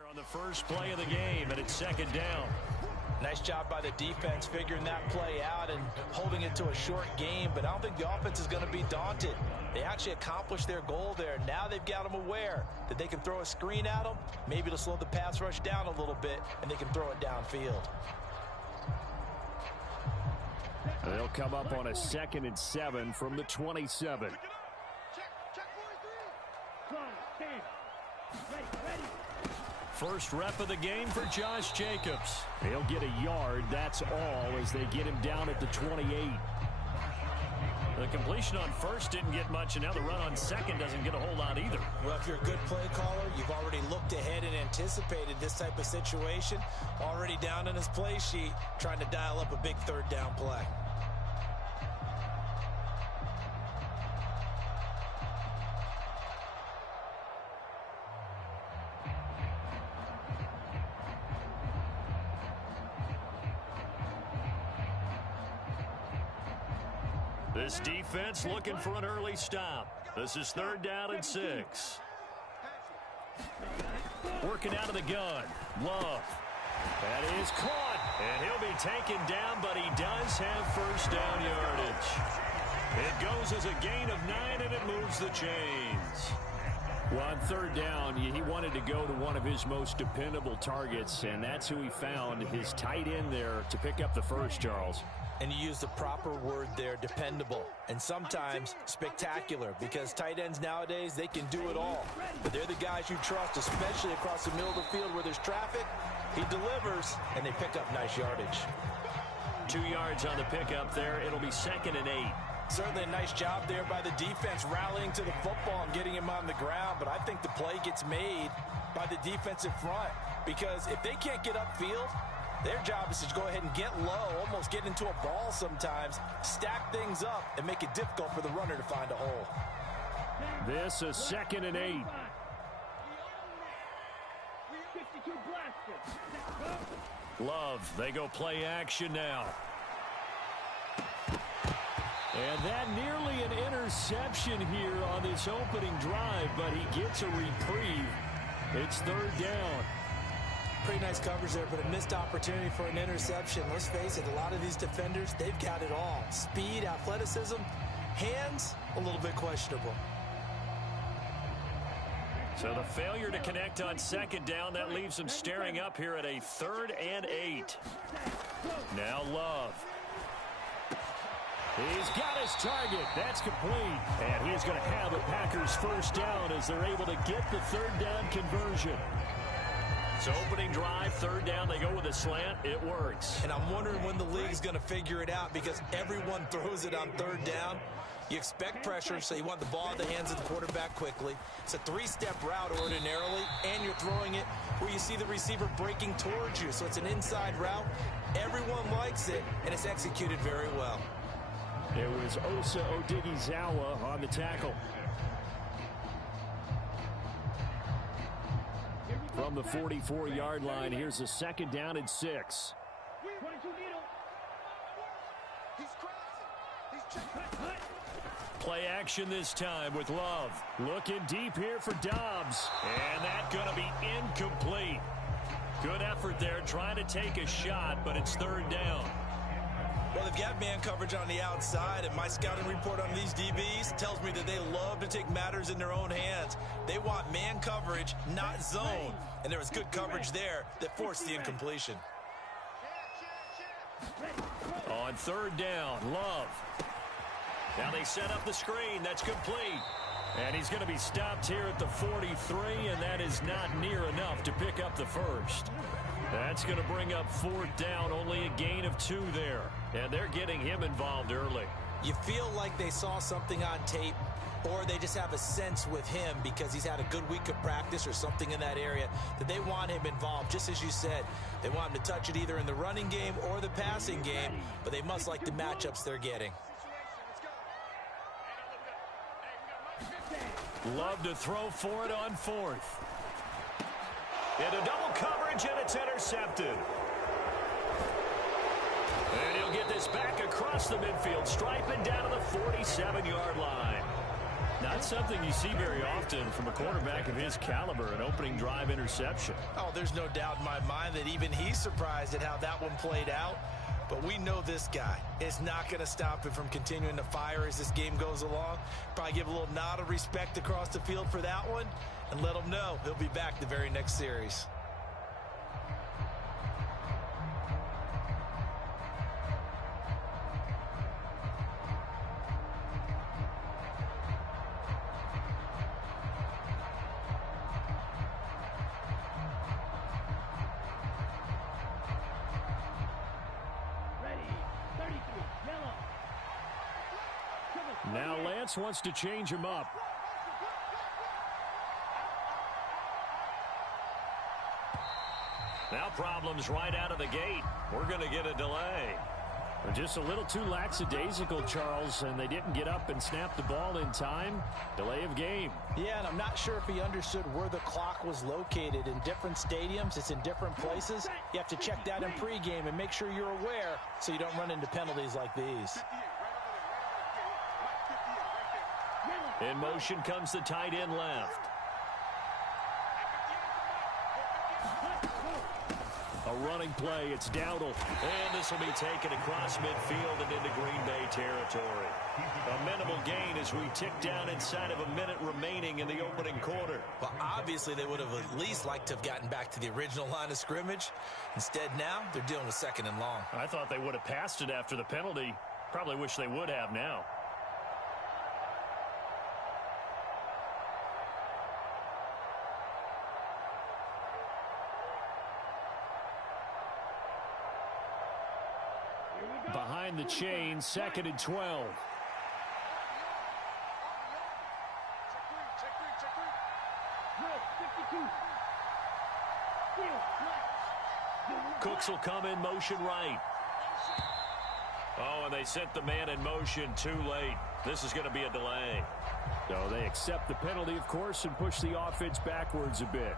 On the first play of the game, and it's second down. Nice job by the defense figuring that play out and holding it to a short game, but I don't think the offense is going to be daunted. They actually accomplished their goal there. Now they've got them aware that they can throw a screen at them, maybe to slow the pass rush down a little bit, and they can throw it downfield. They'll come up on a 2nd and 7 from the 27. First rep of the game for Josh Jacobs. He'll get a yard, that's all, as they get him down at the 28. The completion on first didn't get much, and now the run on second doesn't get a whole lot either. Well, if you're a good play caller, you've already looked ahead and anticipated this type of situation. Already down in his play sheet, trying to dial up a big third down play. This defense looking for an early stop. This is 3rd down and 6. Working out of the gun. Love. That is caught. And he'll be taken down, but he does have first down yardage. It goes as a gain of 9, and it moves the chains. Well, on 3rd down, he wanted to go to one of his most dependable targets, and that's who he found, his tight end there, to pick up the first, Charles. And you use the proper word there, dependable, and sometimes spectacular, because tight ends nowadays, they can do it all. But they're the guys you trust, especially across the middle of the field where there's traffic. He delivers, and they pick up nice yardage. 2 yards on the pickup there. It'll be 2nd and 8. Certainly a nice job there by the defense rallying to the football and getting him on the ground, but I think the play gets made by the defensive front, because if they can't get upfield, their job is to go ahead and get low, almost get into a ball sometimes, stack things up, and make it difficult for the runner to find a hole. This is 2nd and 8. Love, they go play action now. And that nearly an interception here on this opening drive, but he gets a reprieve. It's 3rd down. Pretty nice coverage there, but a missed opportunity for an interception. Let's face it, a lot of these defenders, they've got it all. Speed, athleticism, hands, a little bit questionable. So the failure to connect on 2nd down, that leaves him staring up here at a 3rd and 8. Now Love. He's got his target. That's complete. And he's going to have a Packers first down as they're able to get the 3rd down conversion. So opening drive, 3rd down, they go with a slant. It works. And I'm wondering when the league's going to figure it out, because everyone throws it on 3rd down. You expect pressure, so you want the ball in the hands of the quarterback quickly. It's a 3-step route ordinarily, and you're throwing it where you see the receiver breaking towards you. So it's an inside route. Everyone likes it, and it's executed very well. It was Osa Odighizuwa on the tackle. From the 44-yard line, here's a 2nd down and 6. Play action this time with Love. Looking deep here for Dobbs. And that's going to be incomplete. Good effort there, trying to take a shot, but it's 3rd down. Well, they've got man coverage on the outside, and my scouting report on these DBs tells me that they love to take matters in their own hands. They want man coverage, not zone, and there was good coverage there that forced the incompletion. On 3rd down, Love. Now they set up the screen. That's complete. And he's going to be stopped here at the 43, and that is not near enough to pick up the first. That's going to bring up 4th down, only a gain of 2 there. And they're getting him involved early. You feel like they saw something on tape, or they just have a sense with him because he's had a good week of practice or something in that area that they want him involved. Just as you said, they want him to touch it either in the running game or the passing game, but they must like the matchups they're getting. Love to throw for it on 4th. Into double coverage, and it's intercepted. And he'll get this back across the midfield stripe and down to the 47-yard line. Not something you see very often from a quarterback of his caliber, an opening drive interception. Oh, there's no doubt in my mind that even he's surprised at how that one played out. But we know this guy is not going to stop him from continuing to fire as this game goes along. Probably give a little nod of respect across the field for that one and let him know he'll be back the very next series. Now Lance wants to change him up. Now problems right out of the gate. We're going to get a delay. They're just a little too lackadaisical, Charles, and they didn't get up and snap the ball in time. Delay of game. Yeah, and I'm not sure if he understood where the clock was located. In different stadiums, it's in different places. You have to check that in pregame and make sure you're aware so you don't run into penalties like these. In motion comes the tight end left. A running play. It's Dowdle. And this will be taken across midfield and into Green Bay territory. A minimal gain as we tick down inside of a minute remaining in the opening quarter. Well, obviously they would have at least liked to have gotten back to the original line of scrimmage. Instead now, they're dealing with second and long. I thought they would have passed it after the penalty. Probably wish they would have now. Behind the chain, 2nd and 12. Cooks will come in motion right. Oh, and they sent the man in motion too late. This is going to be a delay. So they accept the penalty, of course, and push the offense backwards a bit.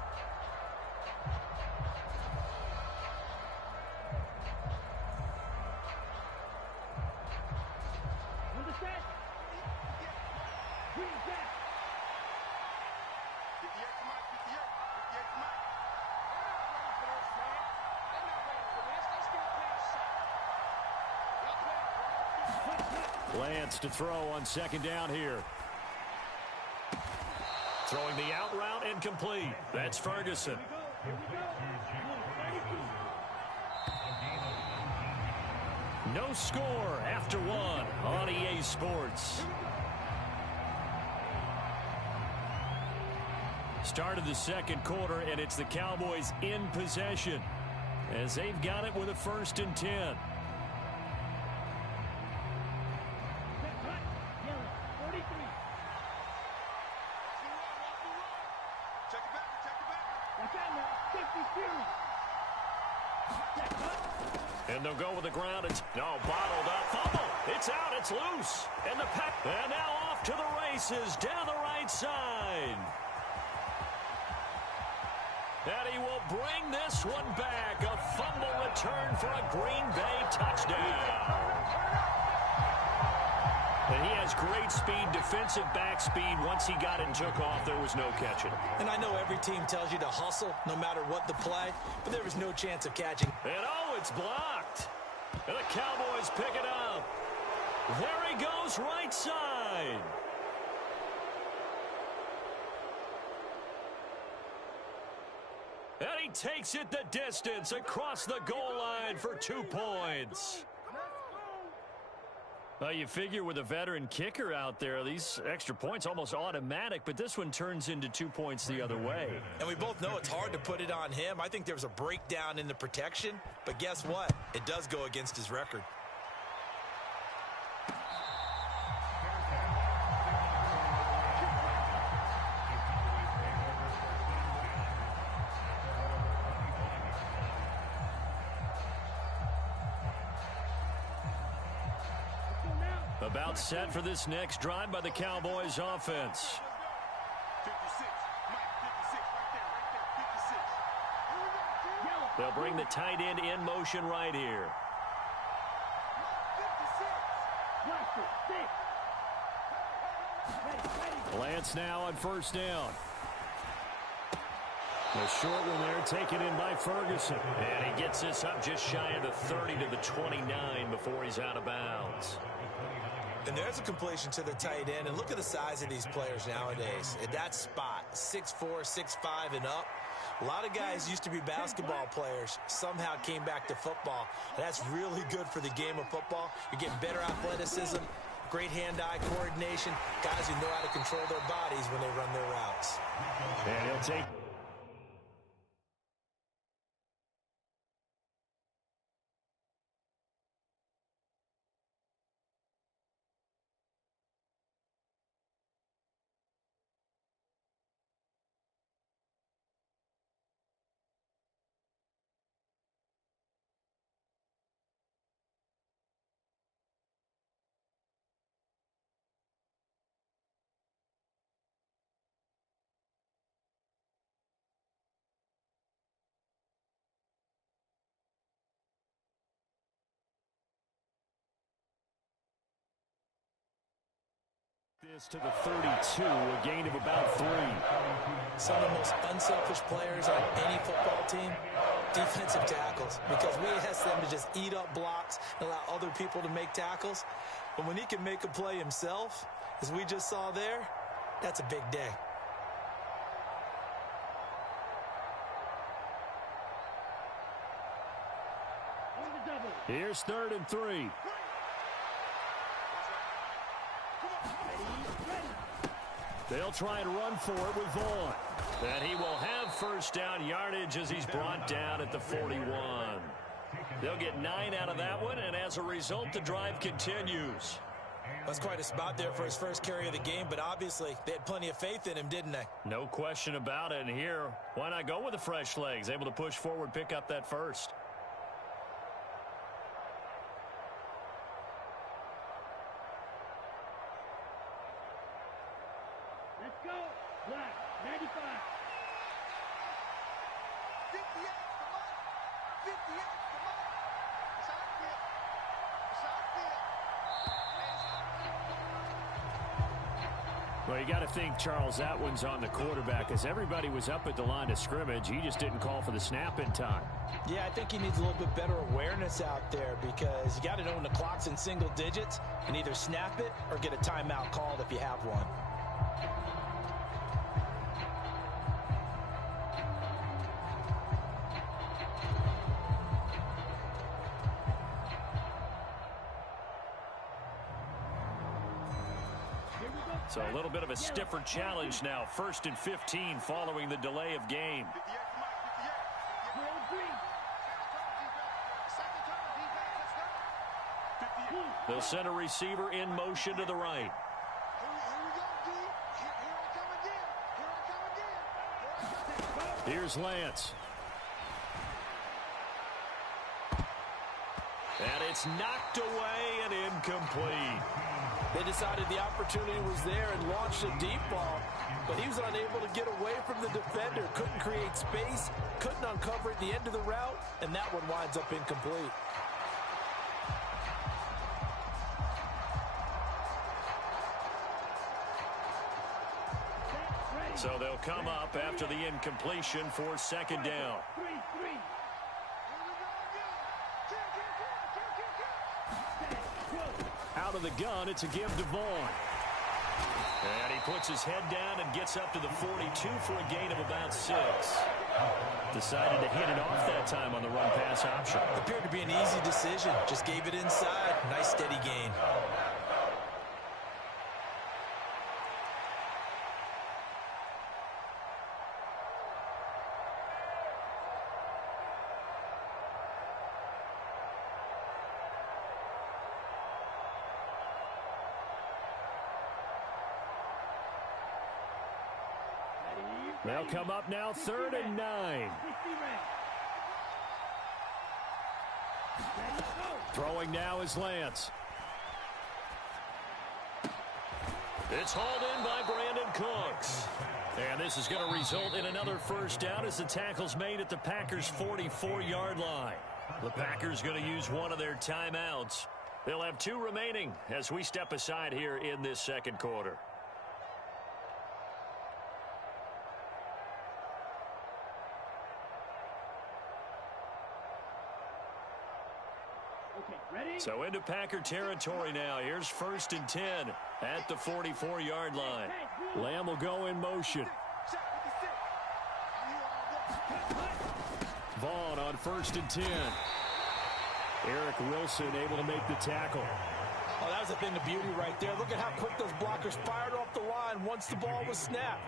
Lance to throw on 2nd down here. Throwing the out route and complete. That's Ferguson. No score after 1 on EA Sports. Start of the 2nd quarter, and it's the Cowboys in possession as they've got it with a 1st and 10. And they'll go with the ground. It's bottled up. Fumble. It's out. It's loose. And the pack. And now off to the races down the right side. And he will bring this one back. A fumble return for a Green Bay touchdown. And he has great speed, defensive back speed. Once he got it and took off, there was no catching. And I know every team tells you to hustle no matter what the play, but there was no chance of catching. And it's blocked. And the Cowboys pick it up. There he goes, right side. And he takes it the distance across the goal line for 2 points. Well, you figure with a veteran kicker out there, these extra points almost automatic, but this one turns into 2 points the other way. And we both know it's hard to put it on him. I think there was a breakdown in the protection, but guess what? It does go against his record. About set for this next drive by the Cowboys offense. 56. Mike, 56. Right there. 56. They'll bring the tight end in motion right here. 56. Lance now on first down. The short one there taken in by Ferguson. And he gets this up just shy of the 30 to the 29 before he's out of bounds. And there's a completion to the tight end. And look at the size of these players nowadays. At that spot, 6'4", 6'5", and up. A lot of guys used to be basketball players, somehow came back to football. And that's really good for the game of football. You're getting better athleticism, great hand-eye coordination, guys who know how to control their bodies when they run their routes. And he'll take... This to the 32, a gain of about 3. Some of the most unselfish players on any football team, defensive tackles, because we ask them to just eat up blocks and allow other people to make tackles. But when he can make a play himself, as we just saw there, that's a big day. Here's 3rd and 3. They'll try and run for it with Vaughn. And he will have first down yardage as he's brought down at the 41. They'll get 9 out of that one, and as a result, the drive continues. That's quite a spot there for his first carry of the game, but obviously they had plenty of faith in him, didn't they? No question about it. And here, why not go with the fresh legs? Able to push forward, pick up that first. Let's go. Black, 95. 58, come on. 58, come on. It's outfield. It's outfield. Well, you got to think, Charles, that one's on the quarterback, as everybody was up at the line of scrimmage. He just didn't call for the snap in time. Yeah, I think he needs a little bit better awareness out there, because you got to know when the clock's in single digits and either snap it or get a timeout called if you have one. So a little bit of a stiffer challenge now. 1st and 15 following the delay of game. 58, come on, 58. 58. They'll send a receiver in motion to the right. Here we go, D. Here I come again. Here I come again. Here's Lance. And it's knocked away and incomplete. They decided the opportunity was there and launched a deep ball, but he was unable to get away from the defender, couldn't create space, couldn't uncover at the end of the route, and that one winds up incomplete. So they'll come up after the incompletion for 2nd down. 3-3. Out of the gun, it's a give to Vaughn. And he puts his head down and gets up to the 42 for a gain of about 6. Decided to hit it off that time on the run-pass option. Appeared to be an easy decision. Just gave it inside. Nice steady gain. They'll come up now 3rd and 9. Throwing now is Lance. It's hauled in by Brandon Cooks. And this is going to result in another first down as the tackle's made at the Packers' 44-yard line. The Packers going to use one of their timeouts. They'll have 2 remaining as we step aside here in this 2nd quarter. Okay, ready? So into Packer territory now. Here's 1st and 10 at the 44-yard line. Lamb will go in motion. Vaughn on 1st and 10. Eric Wilson able to make the tackle. Oh, that was a thing of beauty right there. Look at how quick those blockers fired off the line once the ball was snapped.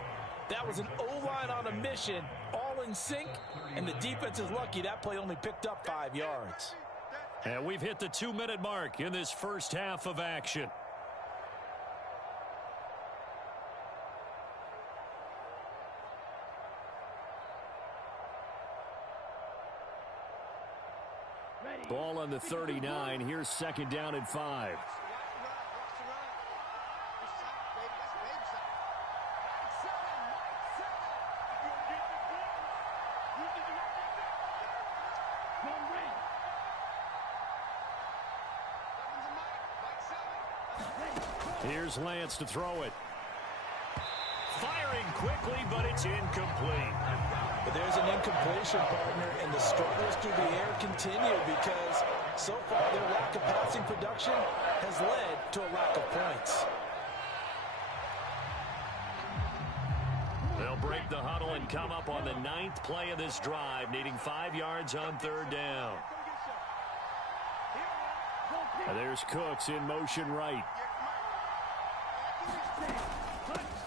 That was an O-line on a mission, all in sync, and the defense is lucky that play only picked up 5 yards. And we've hit the 2-minute mark in this first half of action. Ball on the 39. Here's 2nd down and 5. Here's Lance to throw it. Firing quickly, but it's incomplete. But there's an incompletion, partner, and the struggles through the air continue because so far their lack of passing production has led to a lack of points. They'll break the huddle and come up on the 9th play of this drive, needing 5 yards on 3rd down. And there's Cooks in motion right.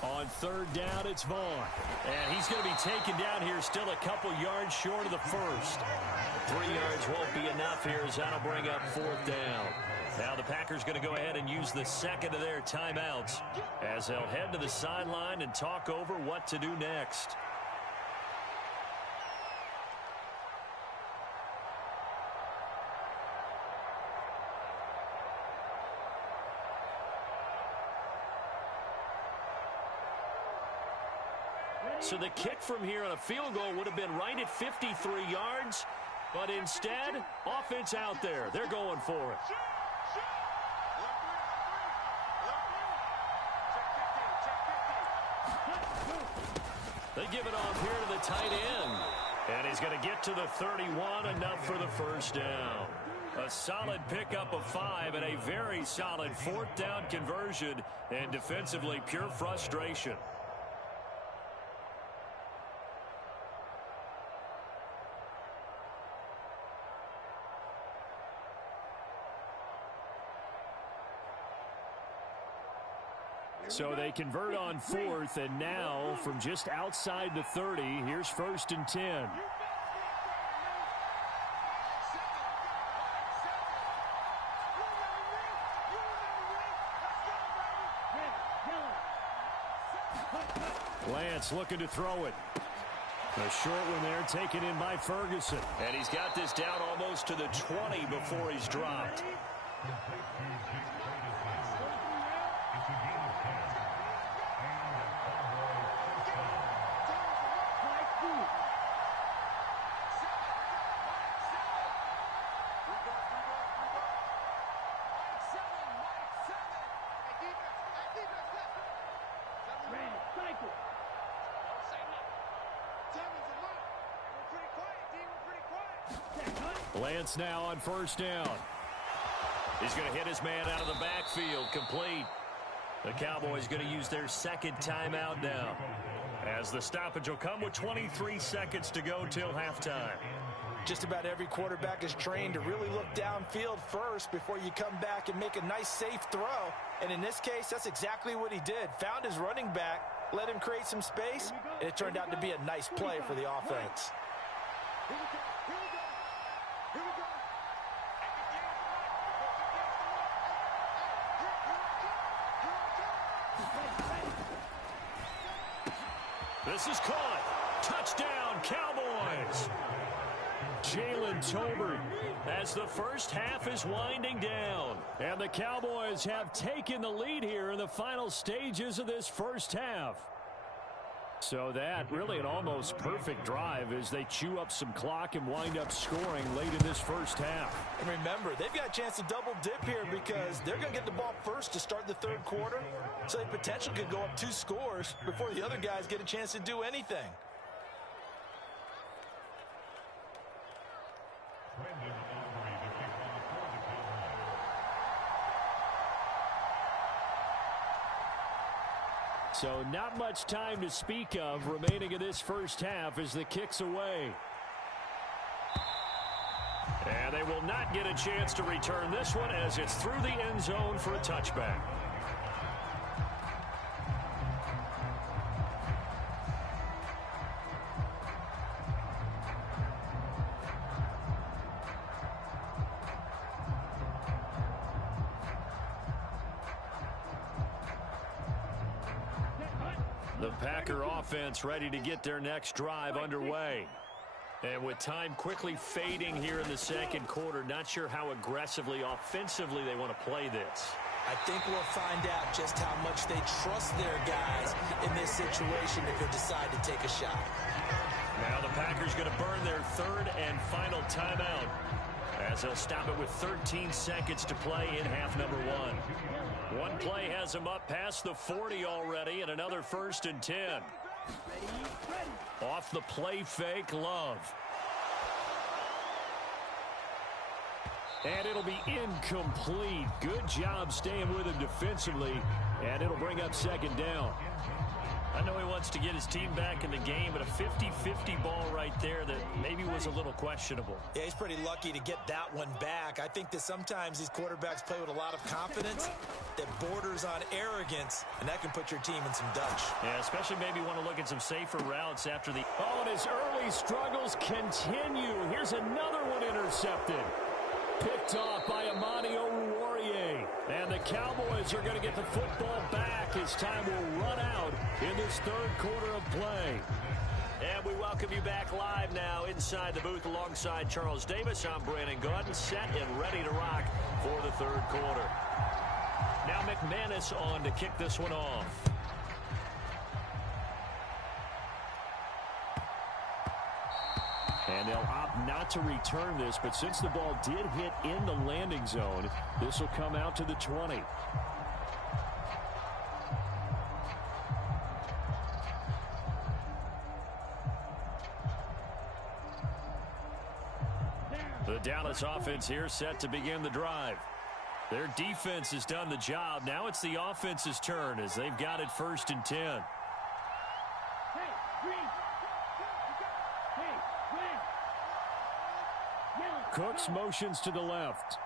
On 3rd down, it's Vaughn. And he's going to be taken down here, still a couple yards short of the first. 3 yards won't be enough here as that'll bring up 4th down. Now the Packers going to go ahead and use the second of their timeouts as they'll head to the sideline and talk over what to do next. So the kick from here on a field goal would have been right at 53 yards, but instead, offense out there. They're going for it. They give it off here to the tight end. And he's going to get to the 31, enough for the first down. A solid pickup of 5 and a very solid 4th down conversion, and defensively pure frustration. So they convert on 4th, and now from just outside the 30, here's 1st and 10. Lance looking to throw it. A short one there taken in by Ferguson. And he's got this down almost to the 20 before he's dropped. Lance now on 1st down. He's going to hit his man out of the backfield, complete. The Cowboys going to use their 2nd timeout now, as the stoppage will come with 23 seconds to go till halftime. Just about every quarterback is trained to really look downfield first before you come back and make a nice, safe throw. And in this case, that's exactly what he did. Found his running back, let him create some space, and it turned out to be a nice play for the offense. This is caught. Touchdown, Cowboys. Jalen Tolbert as the first half is winding down. And the Cowboys have taken the lead here in the final stages of this first half. So that really an almost perfect drive as they chew up some clock and wind up scoring late in this first half. And remember, they've got a chance to double dip here because they're going to get the ball first to start the 3rd quarter. So they potentially could go up 2 scores before the other guys get a chance to do anything. So not much time to speak of remaining in this first half as the kick's away. And they will not get a chance to return this one as it's through the end zone for a touchback. The Packer offense ready to get their next drive underway. And with time quickly fading here in the second quarter, not sure how aggressively, offensively they want to play this. I think we'll find out just how much they trust their guys in this situation if they decide to take a shot. Now the Packers going to burn their third and final timeout as they'll stop it with 13 seconds to play in half number one. One play has them up past the 40 already, and another 1st and 10. Off the play fake, Love. And it'll be incomplete. Good job staying with him defensively, and it'll bring up 2nd down. I know he wants to get his team back in the game, but a 50-50 ball right there that maybe was a little questionable. Yeah, he's pretty lucky to get that one back. I think that sometimes these quarterbacks play with a lot of confidence that borders on arrogance, and that can put your team in some Dutch. Yeah, especially maybe want to look at some safer routes after the... Oh, and his early struggles continue. Here's another one intercepted. Picked off by Amani Oruwariye. And the Cowboys are going to get the football back as time will run out in this third quarter of play. And we welcome you back live now inside the booth alongside Charles Davis. I'm Brandon Gordon, set and ready to rock for the third quarter. Now McManus on to kick this one off. And they'll opt not to return this, but since the ball did hit in the landing zone, this will come out to the 20. The Dallas offense here set to begin the drive. Their defense has done the job. Now it's the offense's turn as they've got it 1st and 10. Cooks motions to the left.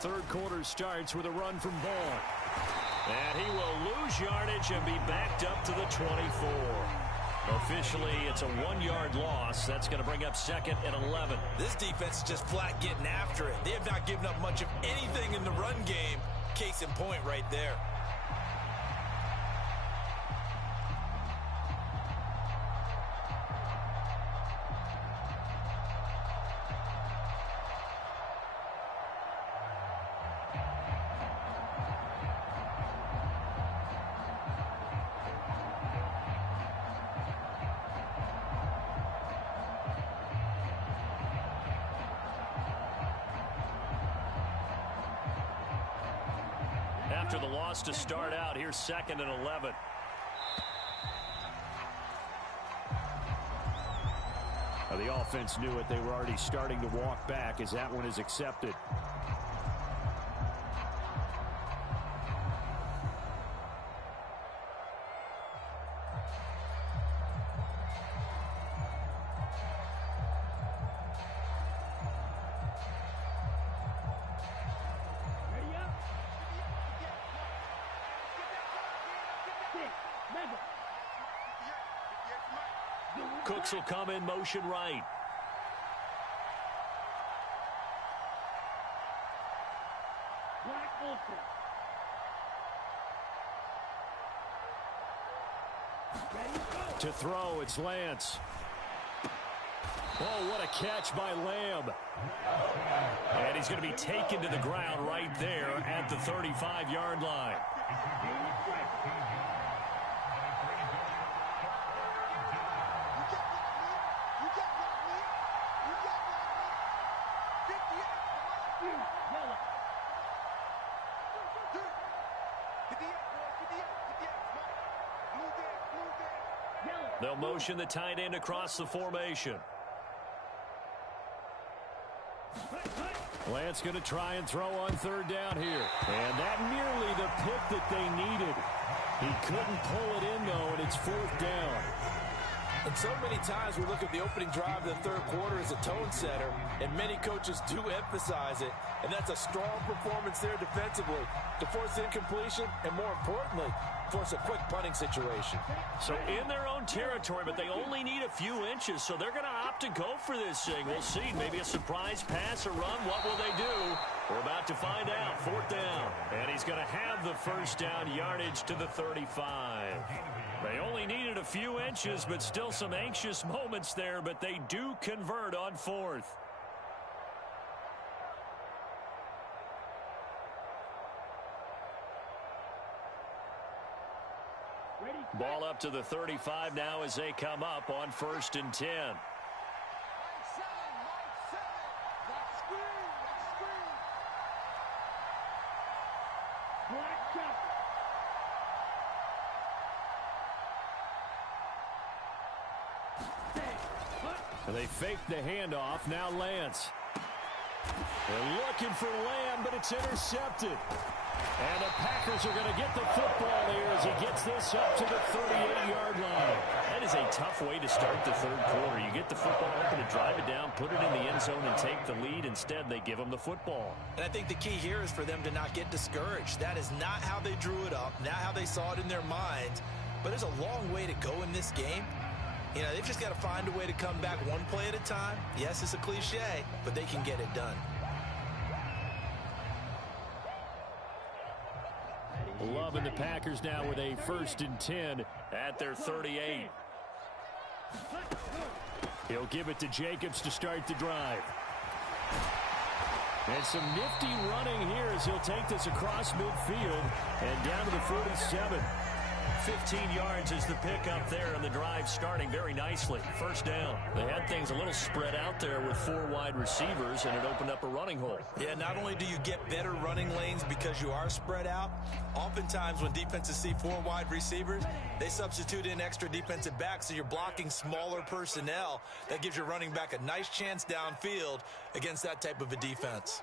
Third quarter starts with a run from Ball. And he will lose yardage and be backed up to the 24. Officially, it's a 1-yard loss. That's going to bring up 2nd and 11. This defense is just flat getting after it. They have not given up much of anything in the run game. Case in point right there. After the loss to start out, here's 2nd and 11. Now the offense knew it. They were already starting to walk back as that one is accepted. Cooks will come in motion right. To throw, it's Lance. Oh, what a catch by Lamb. And he's going to be taken to the ground right there at the 35-yard line. They'll motion the tight end across the formation. Lance going to try and throw on third down here. And that nearly the pick that they needed. He couldn't pull it in, though, and it's fourth down. And so many times we look at the opening drive of the third quarter as a tone setter, and many coaches do emphasize it, and that's a strong performance there defensively to force incompletion and, more importantly, force a quick punting situation. So in their own territory, but they only need a few inches, so they're going to opt to go for this thing. We'll see. Maybe a surprise pass or run. What will they do? We're about to find out. Fourth down. And he's going to have the first down yardage to the 35. They only needed a few inches, but still some anxious moments there, but they do convert on fourth. Ball up to the 35 now as they come up on 1st and 10. And they fake the handoff. Now Lance. They're looking for Lamb, but it's intercepted. And the Packers are going to get the football here as he gets this up to the 38-yard line. That is a tough way to start the third quarter. You get the football open to drive it down, put it in the end zone, and take the lead. Instead, they give them the football. And I think the key here is for them to not get discouraged. That is not how they drew it up, not how they saw it in their minds. But there's a long way to go in this game. You know, they've just got to find a way to come back one play at a time. Yes, it's a cliche, but they can get it done. Loving the Packers now with a 1st and 10 at their 38. He'll give it to Jacobs to start the drive. And some nifty running here as he'll take this across midfield and down to the 47. 15 yards is the pickup there, and the drive starting very nicely. First down. They had things a little spread out there with 4 wide receivers, and it opened up a running hole. Yeah, not only do you get better running lanes because you are spread out, oftentimes when defenses see 4 wide receivers, they substitute in extra defensive backs, so you're blocking smaller personnel. That gives your running back a nice chance downfield against that type of a defense.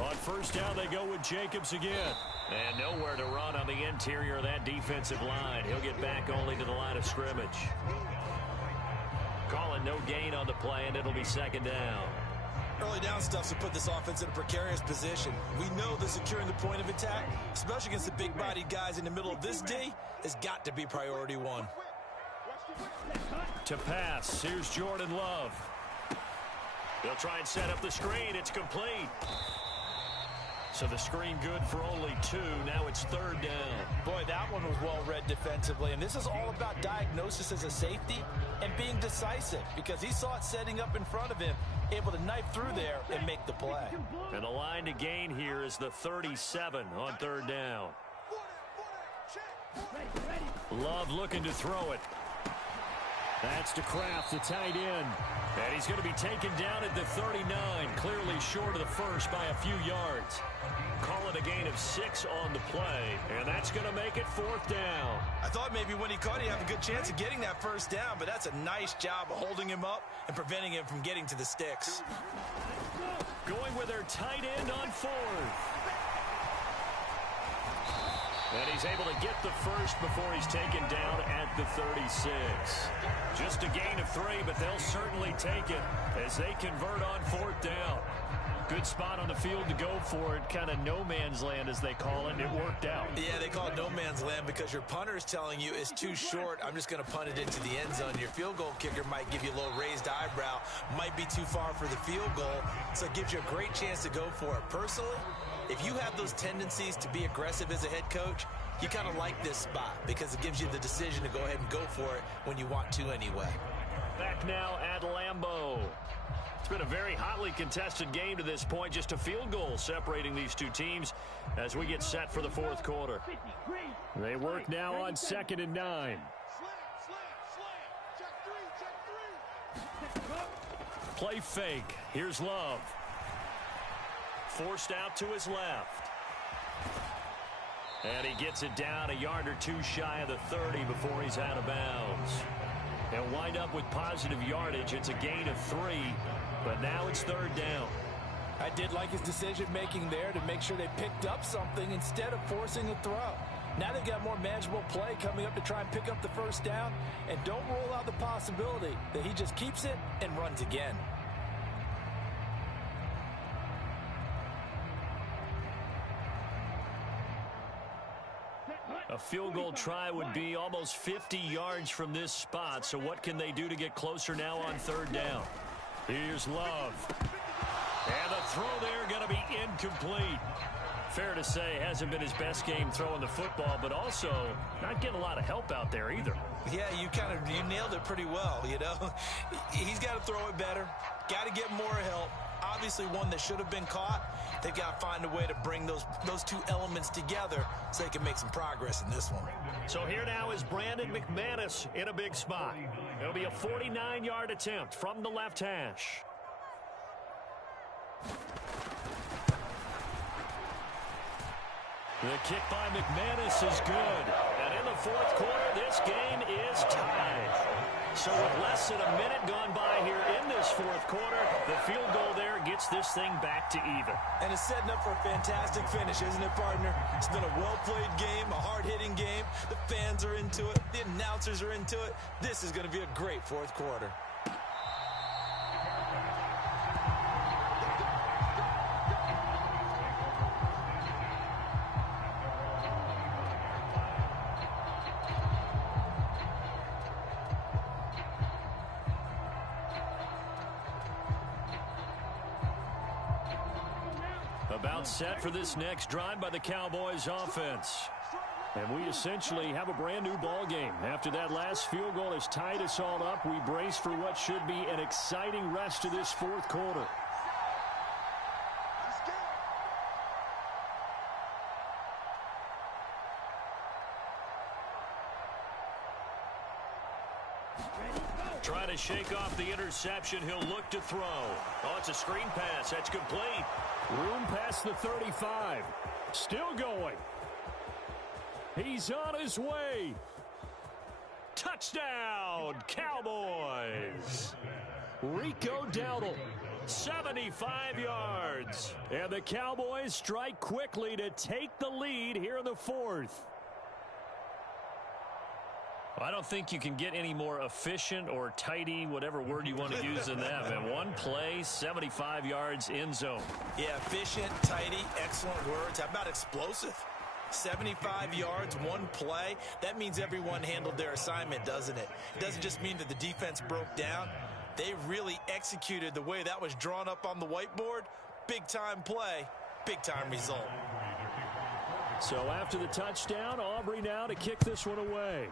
On first down, they go with Jacobs again. And nowhere to run on the interior of that defensive line. He'll get back only to the line of scrimmage. Calling no gain on the play, and it'll be second down. Early down stuff to put this offense in a precarious position. We know that securing the point of attack, especially against the big-bodied guys in the middle of this D, has got to be priority one. To pass, here's Jordan Love. They'll try and set up the screen. It's complete. So the screen good for only 2. Now it's third down. Boy, that one was well read defensively. And this is all about diagnosis as a safety and being decisive, because he saw it setting up in front of him, able to knife through there and make the play. And the line to gain here is the 37 on third down. Love looking to throw it. That's to Kraft, the tight end. And he's going to be taken down at the 39, clearly short of the first by a few yards. Call it a gain of 6 on the play, and that's going to make it fourth down. I thought maybe when he caught it, he'd have a good chance of getting that first down, but that's a nice job of holding him up and preventing him from getting to the sticks. Going with their tight end on fourth. And he's able to get the first before he's taken down at the 36. Just a gain of 3, but they'll certainly take it as they convert on fourth down. Good spot on the field to go for it. Kind of no man's land, as they call it, and it worked out. Yeah, they call it no man's land because your punter is telling you it's too short. I'm just going to punt it into the end zone. Your field goal kicker might give you a little raised eyebrow, might be too far for the field goal, so it gives you a great chance to go for it. Personally, if you have those tendencies to be aggressive as a head coach, you kind of like this spot because it gives you the decision to go ahead and go for it when you want to anyway. Back now at Lambeau. It's been a very hotly contested game to this point. Just a field goal separating these two teams as we get set for the fourth quarter. They work now on 2nd and 9. Play fake. Here's Love. Forced out to his left. And he gets it down a yard or two shy of the 30 before he's out of bounds. They'll wind up with positive yardage. It's a gain of 3, but now it's third down. I did like his decision-making there to make sure they picked up something instead of forcing a throw. Now they've got more manageable play coming up to try and pick up the first down, and don't rule out the possibility that he just keeps it and runs again. A field goal try would be almost 50 yards from this spot, so what can they do to get closer now on third down? Here's Love. And the throw there going to be incomplete. Fair to say, hasn't been his best game throwing the football, but also not getting a lot of help out there either. Yeah, you nailed it pretty well, you know. He's got to throw it better, got to get more help. Obviously one that should have been caught. They've got to find a way to bring those two elements together so they can make some progress in this one. So here now is Brandon McManus in a big spot. It'll be a 49-yard attempt from the left hash. The kick by McManus is good. And in the fourth quarter, this game is tied. So with less than a minute gone by here in this fourth quarter, the field goal there gets this thing back to even. And it's setting up for a fantastic finish, isn't it, partner? It's been a well-played game, a hard-hitting game. The fans are into it. The announcers are into it. This is going to be a great fourth quarter. About set for this next drive by the Cowboys offense. And we essentially have a brand new ball game. After that last field goal has tied us all up, we brace for what should be an exciting rest of this fourth quarter. Trying to shake off the interception. He'll look to throw. Oh, it's a screen pass. That's complete. Room past the 35. Still going. He's on his way. Touchdown, Cowboys. Rico Dowdle, 75 yards. And the Cowboys strike quickly to take the lead here in the fourth. I don't think you can get any more efficient or tidy, whatever word you want to use in that. And one play, 75 yards in zone. Yeah, efficient, tidy, excellent words. How about explosive? 75 yards, one play. That means everyone handled their assignment, doesn't it? It doesn't just mean that the defense broke down. They really executed the way that was drawn up on the whiteboard. Big-time play, big-time result. So after the touchdown, Aubrey now to kick this one away.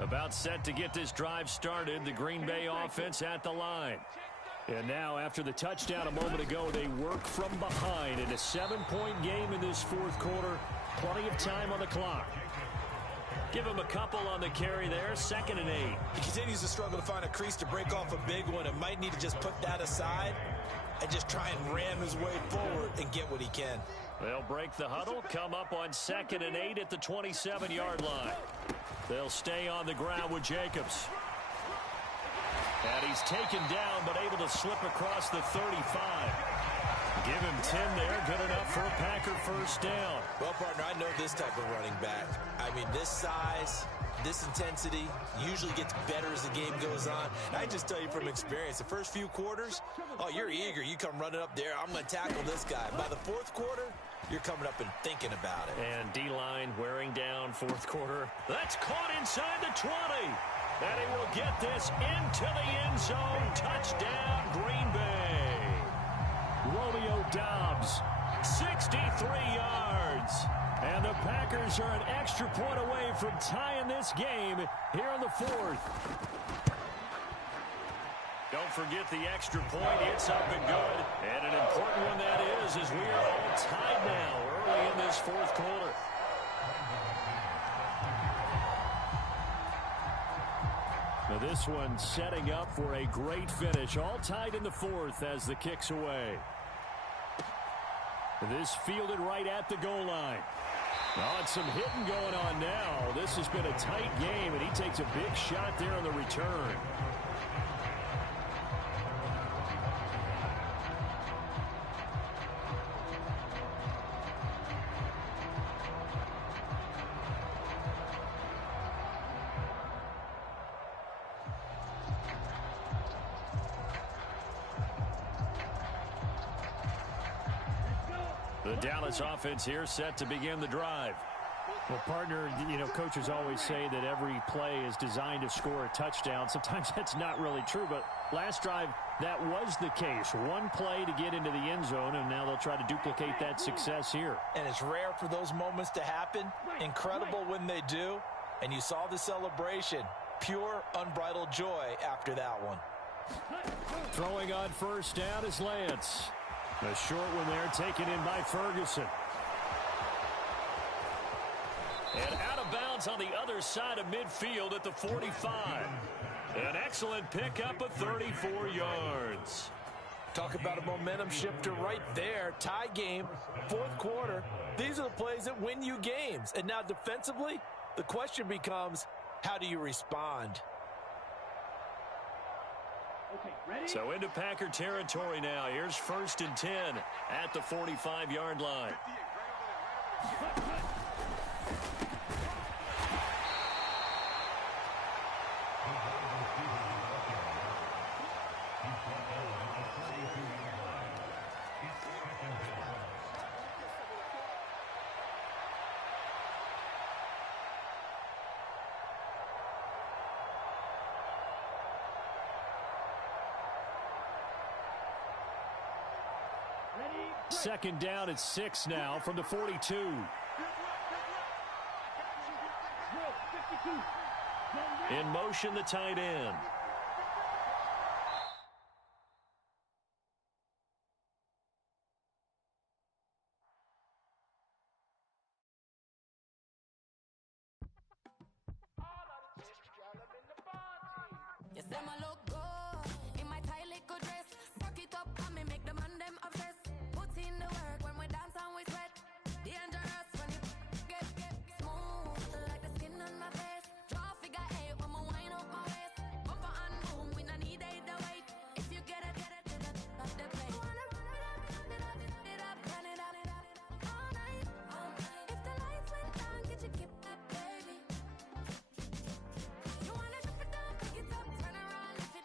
About set to get this drive started. The Green Bay offense at the line. And now after the touchdown a moment ago, they work from behind in a 7-point game in this fourth quarter. Plenty of time on the clock. Give him a couple on the carry there. 2nd and 8. He continues to struggle to find a crease to break off a big one and might need to just put that aside and just try and ram his way forward and get what he can. They'll break the huddle, come up on 2nd and 8 at the 27-yard line. They'll stay on the ground with Jacobs. And he's taken down, but able to slip across the 35. Give him 10 there, good enough for a Packer first down. Well, partner, I know this type of running back. I mean, this size, this intensity usually gets better as the game goes on. And I just tell you from experience, the first few quarters, oh, you're eager. You come running up there. I'm going to tackle this guy. By the fourth quarter, you're coming up and thinking about it. And D-line wearing down fourth quarter. That's caught inside the 20. And he will get this into the end zone. Touchdown, Green Bay. Romeo Doubs, 63 yards. And the Packers are an extra point away away from tying this game here in the fourth. Don't forget the extra point. It's up and good. And an important one that is, as we are all tied now early in this fourth quarter. Now this one setting up for a great finish. All tied in the fourth as the kick's away. This fielded right at the goal line. Oh, and some hitting going on now. This has been a tight game, and he takes a big shot there on the return. The Dallas offense here set to begin the drive. Well, partner, coaches always say that every play is designed to score a touchdown. Sometimes that's not really true, but last drive, that was the case. One play to get into the end zone, and now they'll try to duplicate that success here. And it's rare for those moments to happen. Incredible when they do. And you saw the celebration. Pure, unbridled joy after that one. Throwing on first down is Lance. A short one there, taken in by Ferguson. And out of bounds on the other side of midfield at the 45. An excellent pickup of 34 yards. Talk about a momentum shifter right there. Tie game, fourth quarter. These are the plays that win you games. And now defensively, the question becomes, how do you respond? So into Packer territory now. Here's 1st and 10 at the 45-yard line. Second down at 6 now from the 42. In motion, the tight end. Yes, them a look good in my tight little dress. Rock it up and me make the man them obsessed. Put in the work when we dance and we sweat. Dangerous when you get smooth like the skin on my face. Draw figure 8 when we wind up my waist. Bumper and boom, we no need either wait. If you get it, off the plate. You wanna run it up, run it up all night. If the lights went down, get your kip up, baby. You wanna drop it down, pick it up, turn around, if it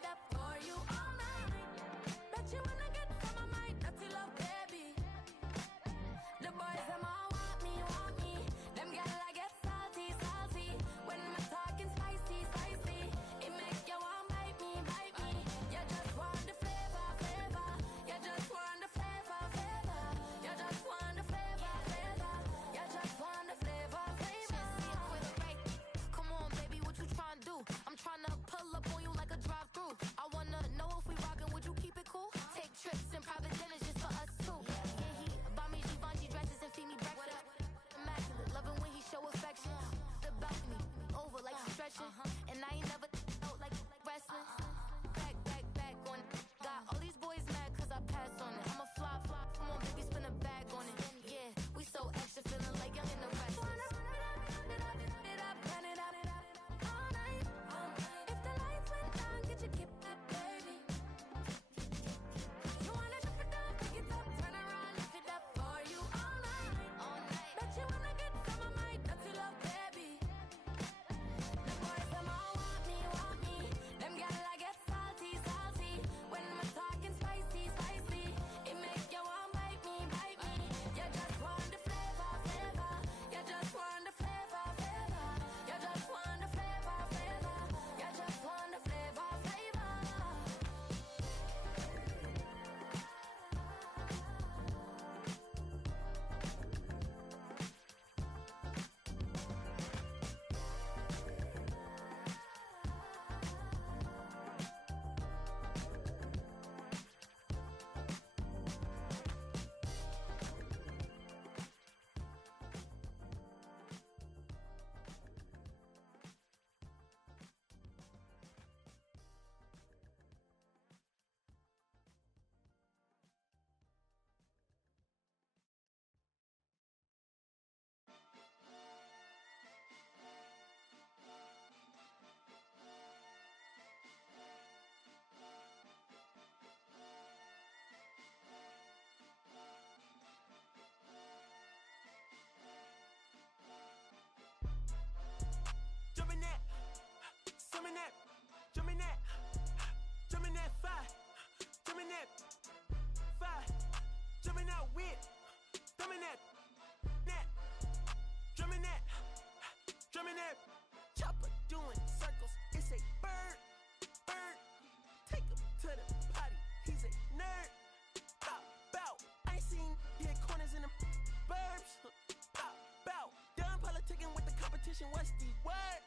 competition, what's the word?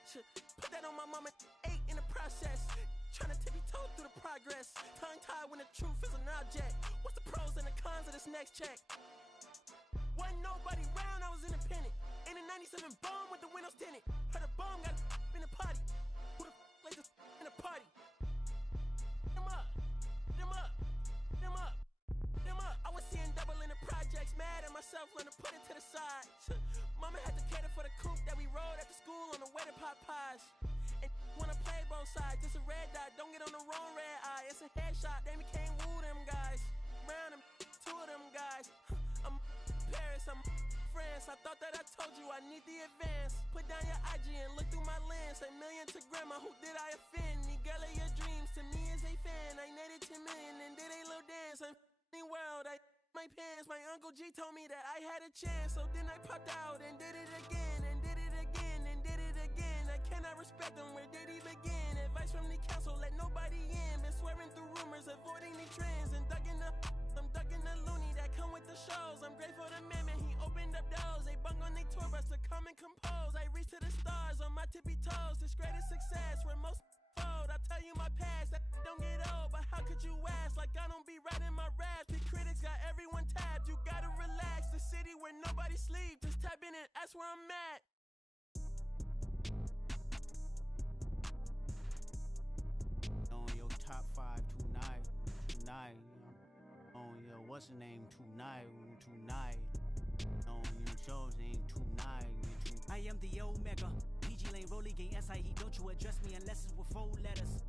Put that on my mama, 8 in the process. Trying to tippy-toe through the progress. Tongue-tied when the truth is an object. What's the pros and the cons of this next check? Wasn't nobody round, I was independent. In a 97 bomb with the windows tinted. Heard a bomb got in the party. Who the like this in the party? Them up, them up, them up, them up. I was seeing double in the projects, mad at myself, learn to put it to the side. Mama had to cater for the coupe that we rode at the school on the way to pot pies. And wanna play both sides, this a red dot, don't get on the wrong red eye. It's a headshot, they can't woo them guys. Round them, 2 of them guys. I'm Paris, I'm France. I thought that I told you I need the advance. Put down your IG and look through my lens. A million to grandma, who did I offend? The girl of your dreams to me is a fan. I netted 10 million and did a little dance. I'm f***ing world, I my pants. My Uncle G told me that I had a chance. So then I popped out and did it again. And did it again and did it again. I cannot respect them, where did he begin? Advice from the council, let nobody in. Been swearing through rumors, avoiding the trends. And ducking I'm ducking the loony that come with the shows. I'm grateful to man, he opened up doors. They bung on they tour bus to come and compose. I reach to the stars on my tippy toes. This greatest success where most fold. I tell you my past, that don't get old. But how could you ask like I don't be writing my raps? The critics got everyone tabbed. You gotta relax. The city where nobody sleeps. Just tap in and that's where I'm at. On your top 5 tonight. On your what's the name tonight. On your shows ain't tonight. I am the Omega. PG Lane, Rolly Gang, SIE. Don't you address me unless it's with 4 letters.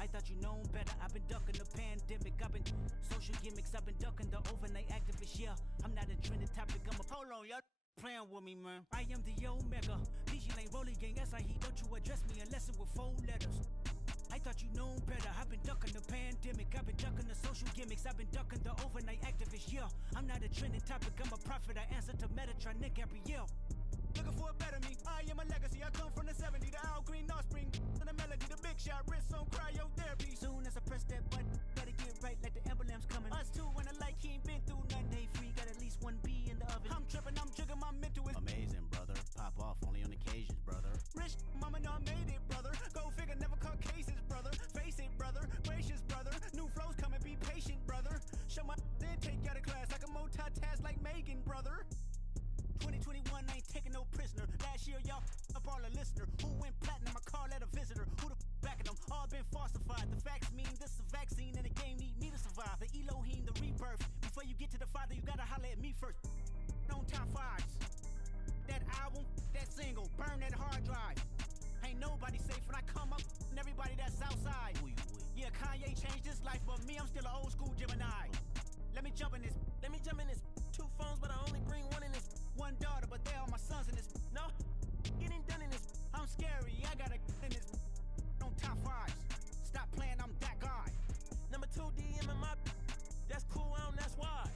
I thought you known better. I've been ducking the pandemic. I've been social gimmicks. I've been ducking the overnight activists. Yeah, I'm not a trending topic. I'm a hold on, y'all playing with me, man. I am the Omega. PG Lane, Rolly Gang, SIE. Don't you address me unless it's with 4 letters. I thought you known better. I've been ducking the pandemic. I've been ducking the social gimmicks. I've been ducking the overnight activists. Yeah, I'm not a trending topic. I'm a prophet. I answer to Metatron, Nick Gabrielle. Looking for a better me. I am a legacy. I come from the 70s. The Al Green offspring. And the melody. The big shot. Wrist on cryotherapy. Soon as I press that button, better get right like the emblem's coming. Us two when the light he ain't been through nothing. Day free. Got at least 1 B in the oven. I'm tripping. I'm jigging. My mental is amazing, brother. Pop off only on occasions, brother. Rich mama know I made it, brother. Go figure. Never caught cases, brother. Face it, brother. Gracious, brother. New flows coming. Be patient, brother. Show my then take you out of class. I can multitask like Megan, brother. 2021 ain't taking no prisoner. Last year, y'all up all a listener. Who went platinum? I call that a visitor. Who the backing them? All been falsified. The facts mean this is a vaccine and the game need me to survive. The Elohim, the rebirth. Before you get to the Father, you gotta holler at me first. On top 5s. That album, that single, burn that hard drive. Ain't nobody safe when I come up and everybody that's outside. Who you with? Yeah, Kanye changed his life, but me, I'm still an old school Gemini. Let me jump in this. 2 phones, but I only bring 1 in this. 1 daughter, but they all my sons in this. No, getting done in this. I'm scary, I gotta in this. On top 5s. Stop playing, I'm that guy. Number 2 DM in my. That's cool, that's why.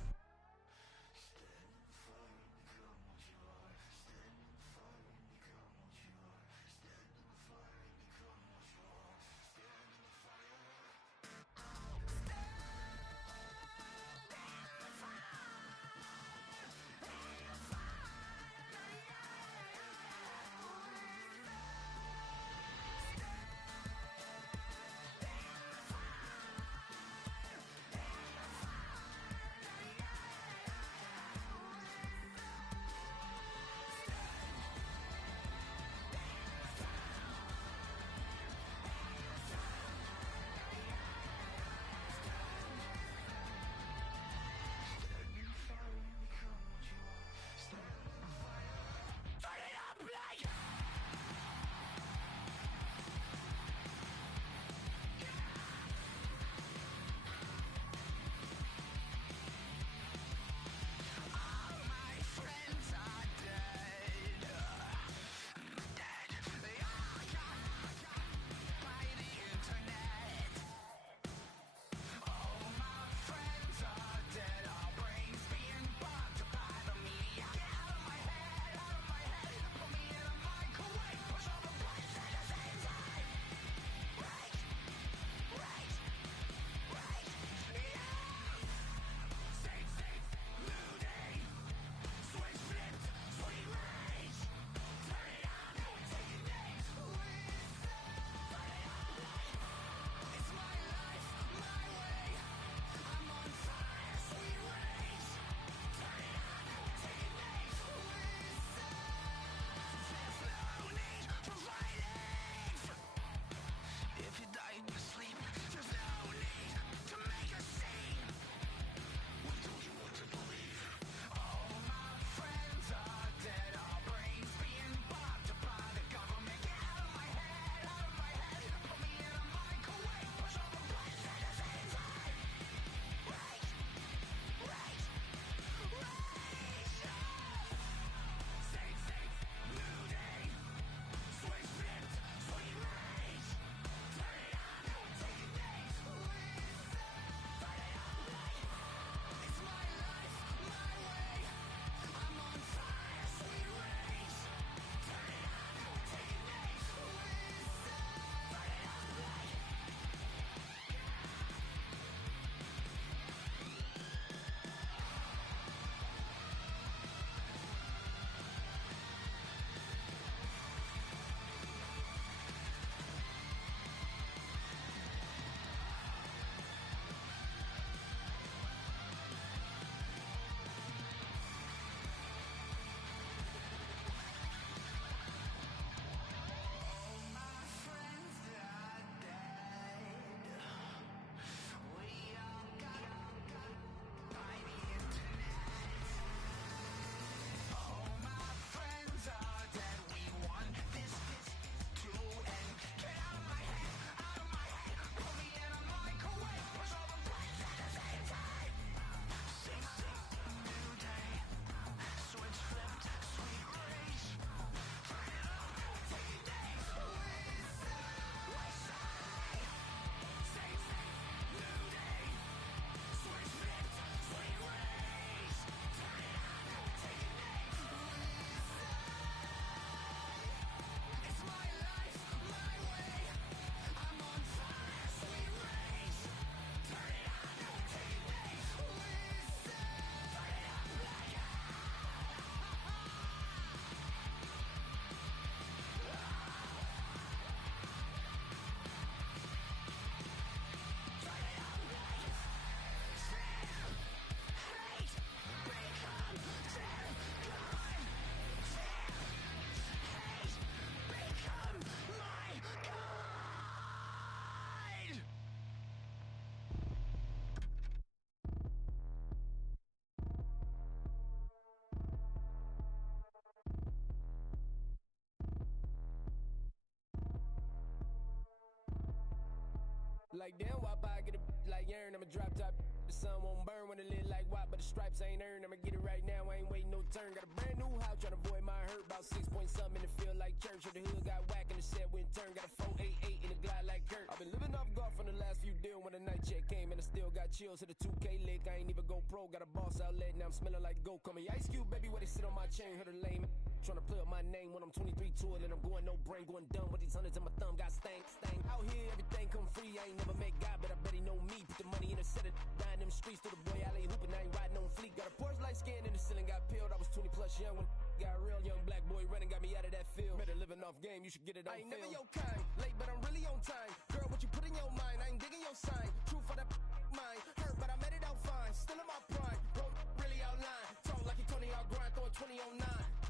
Like damn, why I get a like urn? I'm a drop top. The sun won't burn when it lit like what, but the stripes ain't earned. I'ma get it right now, I ain't waiting no turn. Got a brand new house, tryna avoid my hurt. About 6 point something in the field like church. Or the hood got whack and the set went turn. Got a 488 in the glide like Kurt. I've been living off golf from the last few deals. When the night check came and I still got chills. To the 2K lick, I ain't even go pro. Got a boss outlet, now I'm smelling like gold. Call me Ice Cube, baby, where they sit on my chain. Heard a lame tryna play up my name when I'm 23 to it. And I'm going no brain, going dumb with these hundreds in my thumb. Got stank. Out here, everything come free. I ain't never met God, but I bet he know me. Put the money in a set of dying them streets to the boy alley hooping. I ain't riding on fleek. Got a Porsche light scan in the ceiling, got peeled. I was 20 plus young when got real. Young black boy running, got me out of that field. Better living off game, you should get it on. I ain't never your kind, late but I'm really on time. Girl, what you put in your mind, I ain't digging your sign. True for that mine, hurt but I made it out fine. Still in my prime, bro, really outline. Talk like you Tony out grind, throwing 20 on 9.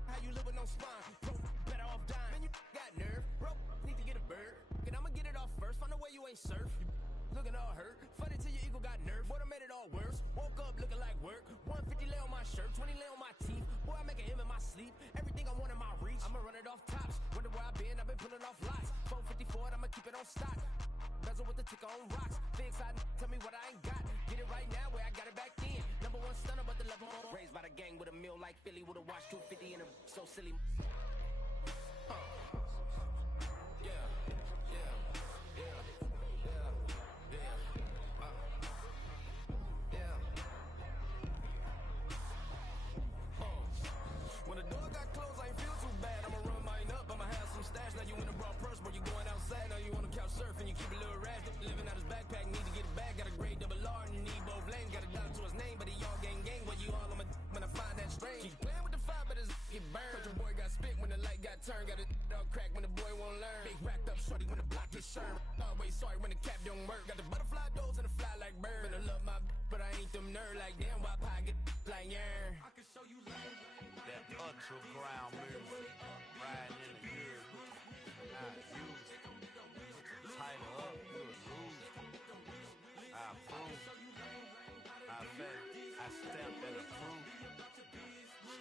How you live with no spine, bro, better off dying. Man, you got nerve, bro, need to get a bird. And I'ma get it off first, find a way you ain't surf. Looking all hurt, funny till your ego got nerve. Boy, I made it all worse. Woke up looking like work. 150 lay on my shirt, 20 lay on my teeth. Boy, I make an M in my sleep. Everything I want in my reach. I'ma run it off tops. Wonder where I've been pulling off lots. 454, I'ma keep it on stock. Bezel with the ticker on rocks. Big side, tell me what I ain't got. Get it right now where I got it back then. Number one stunner, but the level on. Raised by the gang with a meal like Philly with a watch 250 in a so silly. When the door got closed, I ain't feel too bad. I'ma run mine up, I'ma have some stash. Now you in a broad purse, but you going outside. Now you on the couch surfing, you keep a little rash. Living out his backpack, need to get it back. Got a grade double R and need both lanes. Got a dollar to his name, but he all gang. But you all on my when I find that strange. Keep playing with the fire, but his get burned. Cause your boy got spit when the light got turned. Got it all crack when the boy won't learn. Big racked up shorty when the block gets shurned. Always sorry when the cap don't work. Got the butterfly doors and the fly like bird. And I love my but I ain't them nerd like damn. Why pie get like yarn? I can show you lame. That ultra ground music, riding in the good, not used. Tighten up, you a lose. I approve. I bet I stamped and approve.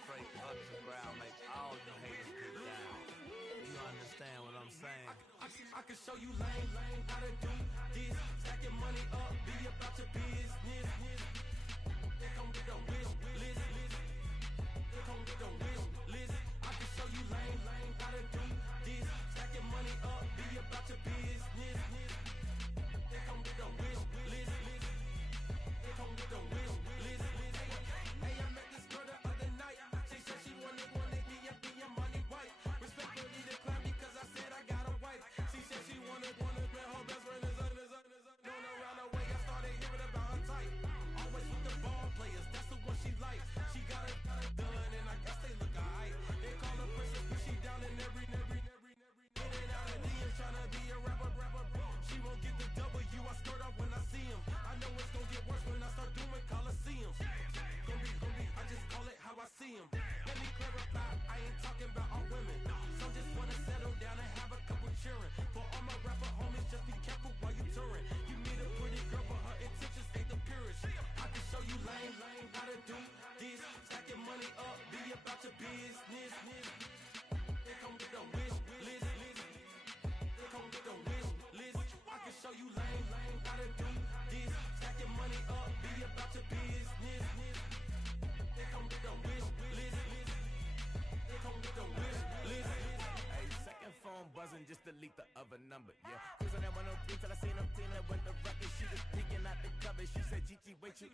Straight ultra ground, make all you haters get down. You understand what I'm saying? I can show you lame, how to do this. Stack your money up, be about your business. They come with the wish list. They come with the wish list. I can show you lame, how to do this. Stack your money up, be about your business. They come with the wish list. They come with the wish list. Hey, I met this girl the other night. She said she wanted me and be your money wife. Respectfully declined because I said I got a wife. She said she wanted her best friend is known around the way. I started hearing about her type. Always with the ball players, that's the one she likes. She got it done and I guess they look alright. They call her princess, but she down in every in and out of DMs trying to be a rapper. She won't get the W, I skirt off when I see him. I know it's gonna get worse when I start doing Coliseums. Gonna be, I just call it how I see him. Let me clarify, I ain't talking about all women. Some just wanna settle down and have a couple cheering. For all my rapper homies, just be careful while you touring. You meet a pretty girl, but her intentions ain't the purest. I can show you lame, how to do this. Stack your money up, be about your business. They come with the wish list. They come with the wish list. I can show you lame, how to do this. Stack your money up, be about your business. They come with the wish list. They come with the wish list. Hey, second phone buzzing, just delete the other number, yeah. Cruising at 103 till I seen them teen that went the ruckus. She was peeking out the cover. She said, Gigi, wait, you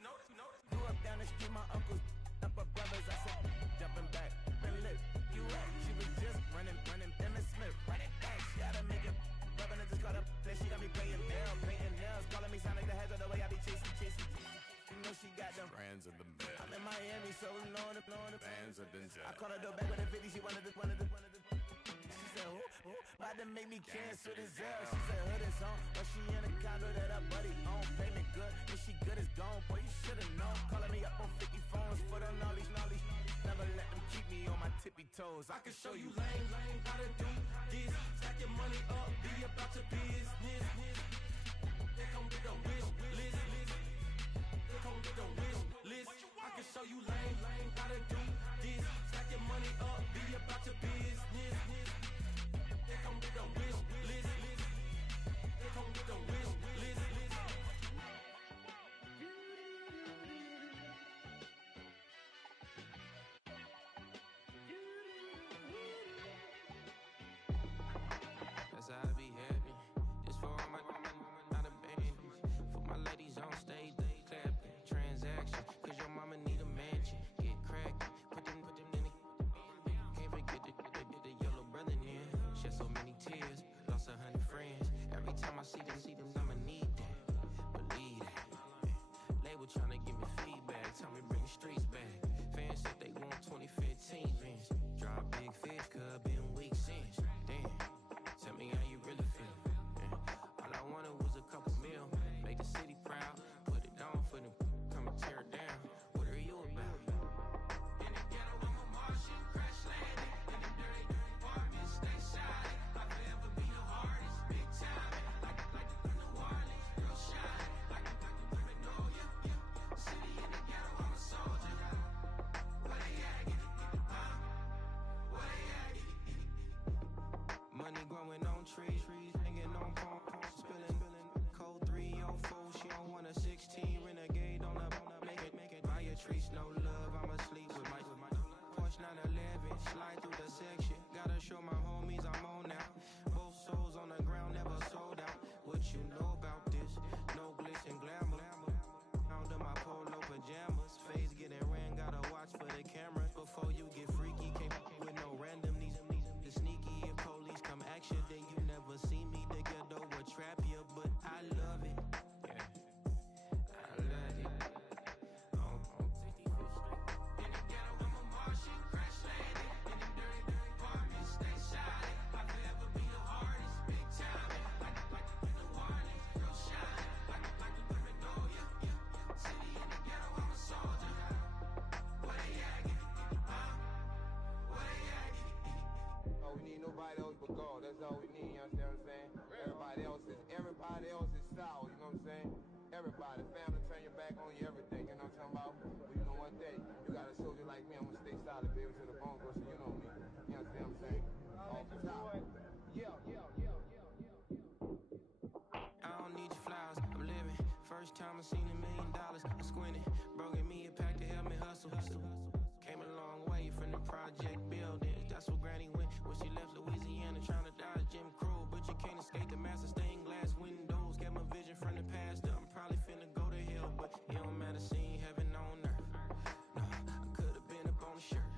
grew up down the street, my uncles up her brothers. I said, jumping back, been lit. You right, she was just running, Emmett Smith, run it back. She gotta make it, rubbing it, just caught up. Then she got me playing nails, painting nails, calling me sound like the heads of the way I be chasing. You know she got them Brands of the bed. I'm in Miami, so blowing the Bands of the jet. I called her door back with a 50, she wanted the. She said, who? About to make me cancel this Zell. She said, hood is on, but she in a condo that her buddy own. Payment good, if she good is gone. Boy, you should've known. Calling me up on 50 phones, foot on all these. Never let them keep me on my tippy toes. I can show you lame, how to do this. Stack your money up, be about your business. They come with the wish list. They come with the wish list. I can show you lame, how to do this. Stack your money up, be about your business. They come with the wish list. They come with the wish list. see them, I'ma need that. Believe that. Label tryna give me feedback, tell me bring the streets back. Fans said they want 2015 Vince. Drop big fish, cuz been weeks since. Damn, tell me how you really feel. All I wanted was a couple mil, make the city proud, put it on for them, come and tear it down. What are you about? In the ghetto, I'm a Martian, crash landing. In the dirty, dirty apartment, stay silent. I'll forever be the hardest, big time. Like New Orleans, real shine. Like Magnolia, city in the ghetto, I'm a soldier. Where they at? Where they at? Money growing on trees, hanging on palms, spilling code 304. She don't want a 16 renegade on a make it. Buy a trees, no love. I'ma sleep with my Porsche 911. Slide through the section. Gotta show my homies I'm on now. Both souls on the ground, never sold out. What you know about this? No glitz and glamour. Under my polo pajamas. Face getting ran, gotta watch for the cameras. Before you get freaky, can't with no random. These sneaky. If police come action, then you never see me. The ghetto will trap you, but I love it. Yeah, I love it. On 65th Street. In the ghetto, I'm a Martian, crash landing. In the dirty, dirty apartment, stay silent. I'll forever be the hardest, big time. Like New Orleans, real shine. Like Magnolia, city in the ghetto, I'm a soldier. Where they at? Where they at? Oh, we need nobody else but God. That's all we need, you understand what I'm saying? Everybody else is sour, you know what I'm saying? Everybody, family, turn your back on you, everything, you know what I'm talking about? But you know one day, you got a soldier like me, I'm gonna stay solid, baby, to the bone, bro, so you know me. You understand what I'm saying? Off the top. I don't need your flowers, I'm living. First time I seen $1 million, I squinted. Broken me a pack to help me hustle. Came a long way from the project buildings. That's where Granny went when she left Louisiana, trying to dodge Jim Crow. But you can't escape the master stained glass windows. Got my vision from the past. I'm probably finna go to hell, but it don't matter, seeing heaven on earth. No, I could've been up on the shirt.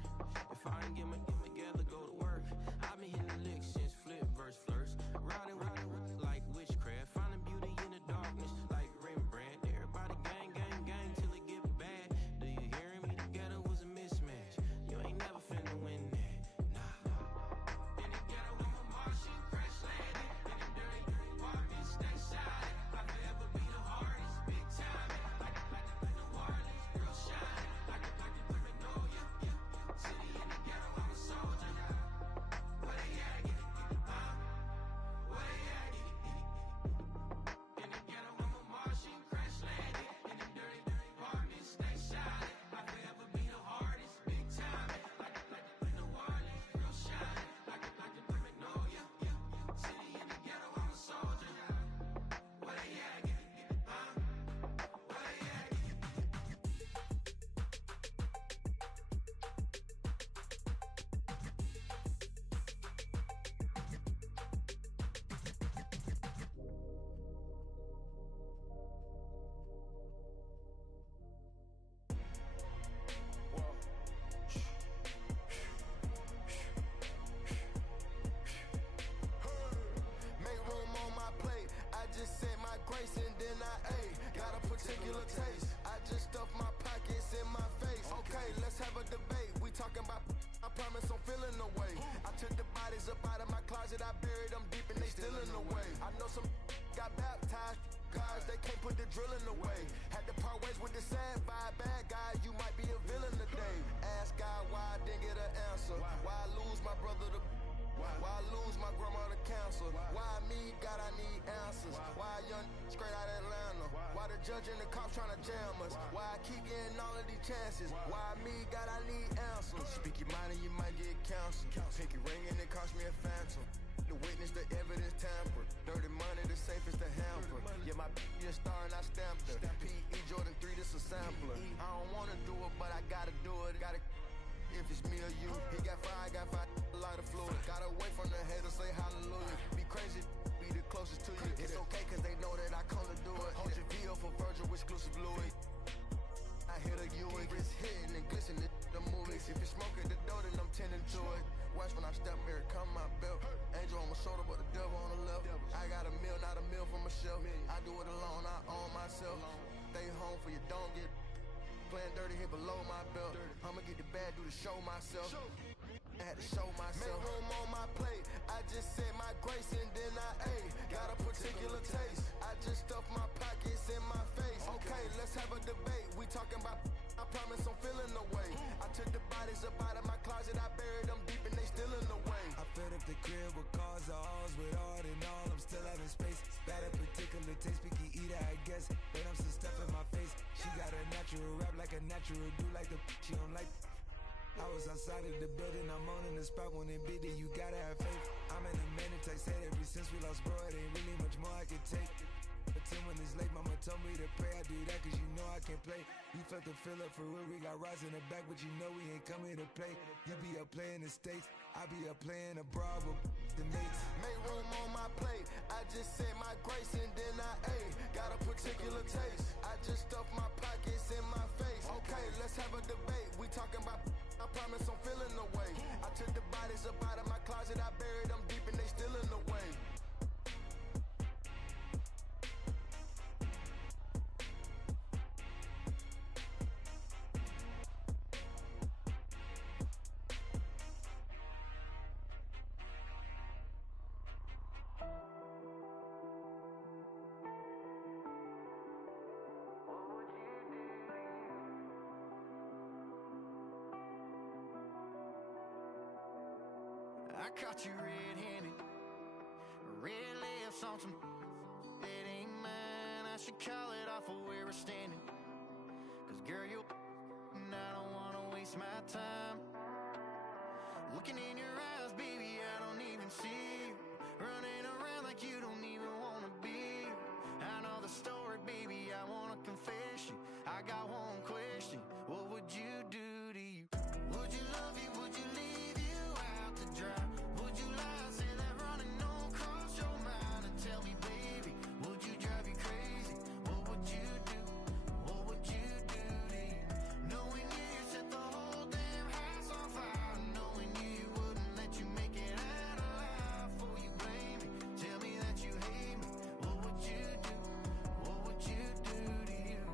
If I ain't get my together, go to work. I've been hitting the licks since flip verse flirts. Riding like witchcraft, finding beauty in the darkness like Rembrandt. Everybody gang, gang, gang till it get bad. Do you hear me? Together was a mismatch. You ain't never finna win that. Nah. In the ghetto, I'm a Martian, crash landing. In the dirty, dirty apartment, stay silent. I'll forever be the hardest, big time. Like New Orleans, real shine. Like Magnolia, city in the ghetto, I'm a soldier. Where they at? Where they at? In the ghetto, I'm a Martian, crash landing. In the dirty, dirty apartment, stay silent. I'll forever be the hardest, big time. Like New Orleans, real shine. Like Magnolia, city in the ghetto, I'm a soldier. Where they at? Where they at? Make room on my plate. I just said my grace and then I ate. Got a particular taste. I just stuffed my pockets in my face. Okay, let's have a debate. We talking about, I promise I'm feeling the way. I took the bodies up out of my closet. I buried them deep and they still in the way. I know some got baptized. Guys, they can't put the drilling away. Had to part ways with the sad vibe. Bad guy, you might be a villain today. Ask God why I didn't get an answer. Why I lose my brother to why I lose my grandma to cancer? Why me? God, I need answers. Why a young straight out Atlanta? Why the judge and the cops trying to jam us? Why I keep getting all of these chances? Why me? God, I need answers. Speak your mind and you might get counseled. Pinky ring and it cost me a phantom. The witness, the evidence tampered. Dirty money, the safest to hamper. Yeah, my a star and I stamped her. P.E. Jordan 3, this a sampler. I don't wanna do it, but I gotta do it. Gotta if it's me or you. He got five, lighter fluid. Gotta wait from the haters, say hallelujah. Be crazy, be the closest to you. It's okay, cause they know that I come to do it. Hold your VO for Virgil, exclusive Louis. I hit a Ewing, it's hitting and glistening the movies. If you smoke at the door, then I'm tending to it. Watch when I step here, come my belt. Angel on my shoulder, but the devil I'm a chef. I do it alone, I own myself. Stay home for you, don't get playing dirty here below my belt. I'ma get the bad, do the show myself. I had to show myself. Make room on my plate. I just said my grace and then I ate. Got a particular taste. I just stuffed my pockets in my face. Okay, let's have a debate. We talking about, I promise I'm feeling the way. I took the bodies up out of my closet. I buried them deep and they still in the way. I filled up the crib with cars, the halls with art and all. I'm still having space. Got a particular taste, picky eater, I guess. But I'm some stuff in my face. She got a natural rap like a natural do like the she don't like. I was outside of the building, I'm on in the spot when it bid it, you gotta have faith. I'm in a minute, I said ever since we lost bro, it ain't really much more I can take. But 10 when it's late, mama told me to pray, I do that cause you know I can play. You felt the fill up for real, we got rise in the back, but you know we ain't coming to play. You be up playing the States, I be up playing abroad with the mates. Make room on my plate, I just said my grace and then I ate. Got a particular taste, I just stuffed my pockets in my face. Okay, let's have a debate, we talking about, I promise I'm feeling the way. I took the bodies up out of my closet, I buried them deep and they still in the way. I caught you red-handed, red lips on some that ain't mine. I should call it off of where we're standing. Cause girl, you and I don't wanna waste my time. Looking in your eyes, baby, I don't even see you. Running around like you don't even wanna be. I know the story, baby, I wanna confess you. I got one question, what would you do to you? Would you love you, would you leave you out to dry? Would you lie, say that running don't cross your mind? And tell me, baby, would you drive you crazy? What would you do? What would you do to you? Knowing you set the whole damn house on fire. Knowing you wouldn't let you make it out alive. For you blame me, tell me that you hate me. What would you do? What would you do to you?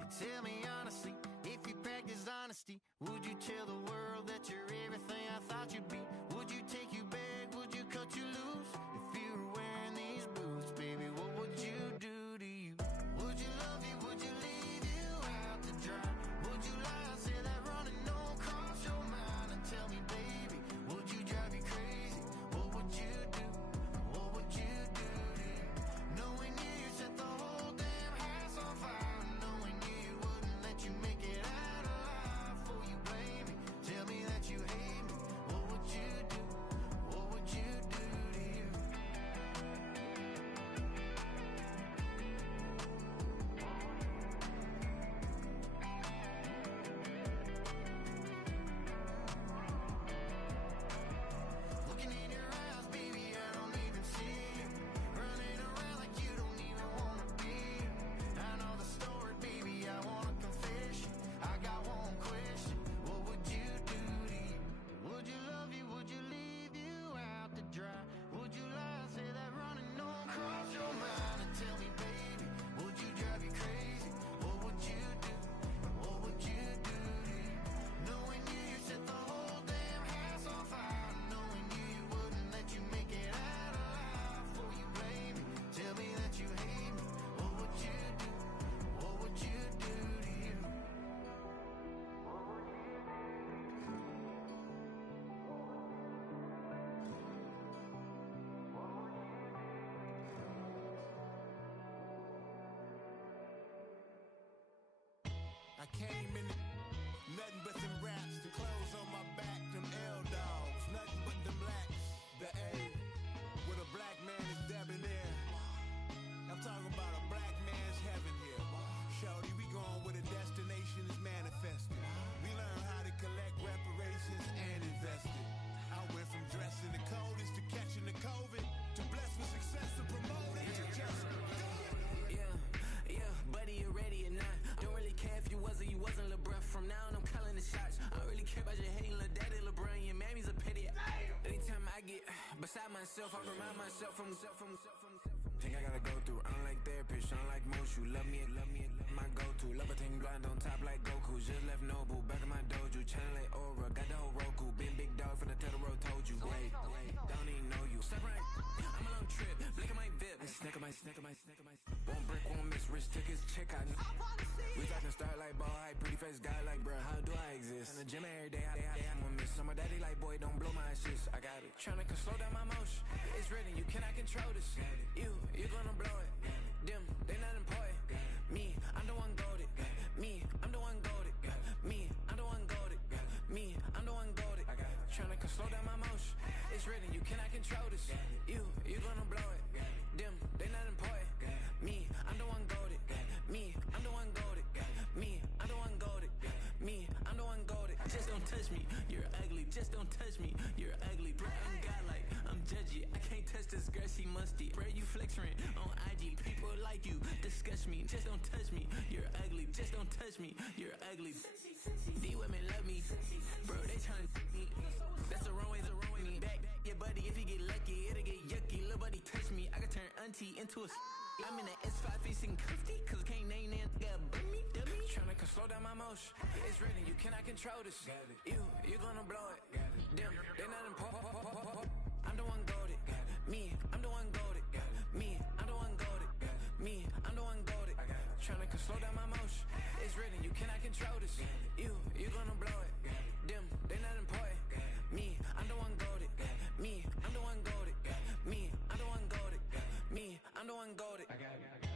And tell me honestly, if you practice honesty, would you tell the world that you're everything I thought you'd be? Would you take you back? Would you cut you loose? If you were wearing these boots, baby, what would you do to you? Would you love you? Would you leave you out to dry? Would you lie, say that running don't cross your mind? And tell me, baby, would you drive you crazy? What would you do? What would you do to you? Knowing you set the whole damn house on fire. Knowing you wouldn't let you make it out alive. For you blame me, tell me that you hate me. What would you do? What would you do to you? Looking in your eyes, baby, I don't even see you. Running around like you don't even wanna be. I know the story, baby, I wanna confess you. I got one question, what would you do to you? Would you love you? Would you leave you out to dry? Would you lie, say that running don't cross your mind? And tell me, baby, would you drive you crazy? What would you do? What would you do to you? Knowing you set the whole damn house on fire. Knowing you wouldn't let you make it out alive. For you blame me, tell me that you hate me. What would you do? What would you do to you? I came in nothing but them raps, the clothes on my back, them L-dogs, nothing but them blacks, the A, with a black man is debonair. I'm talking about a black man's heaven here. Shorty, we going where the destination is manifested. We learn how to collect reparations and invest it. I went from dressing the coldest to catching the COVID, to blessed with success to promote it, to just do it. Yeah, buddy, you ready or not? Don't really care if you was or you wasn't LeBron. From now on, I'm calling the shots. I don't really myself, I remind myself from. Think I gotta go through. I don't like therapists, I don't like most. You love me, my go-to. Love a thing blind on top like Goku. Just left Noble, back in my dojo. Channel like Aura, got the whole Roku. Been big dog from the Tether Road, told you. Wait, don't even know you. Step right, I'm a long trip. Blink at my VIP. Snack of my. Won't break, won't miss. Rich took his check out. We talking start like ball hype. Pretty face guy like, bruh, how do I exist? In the gym every day, I won't miss. So my daddy like, boy, don't blow my assist. I got it. Tryna slow down my motion. It's written, you cannot control this. You gonna blow it. Them, they not important. Me, I'm the one goated. Me, I'm the one goated. Me, I'm the one goated. Me, I'm the one goated. Tryna slow down my motion. It's written, you cannot control this. You gonna blow it. Them, they not important. Me, I'm the one goated. Me, I'm the one goated. Me, I'm the one goated. Me, I'm the one goated. Just don't touch me, you're ugly. Just don't touch me, you're ugly. Bro, I'm godlike, I'm judgy. I can't touch this girl, she musty. Bro, you flexing on IG. People like you disgust me. Just don't touch me, you're ugly. Just don't touch me, you're ugly. These women love me, bro. They tryna me. That's the wrong way. Back your buddy, if you get lucky, it'll get yucky. Little buddy touch me, I can turn auntie into a. I'm in the S5 facing cuffy, cause can't name that nigga dummy. Tryna slow down my motion. It's written, you cannot control this. You gonna blow it. Them, they not important. I'm the one goated. Me, I'm the one goated. Me, I'm the one goated. Me, I'm the one goated. Tryna slow down my motion. It's written, you cannot control this. You gonna blow it. Them, they not important. Me, I'm the one goated. Me, I'm the one goated. Me, I'm the one goated. Me, I'm the one goated. I got it.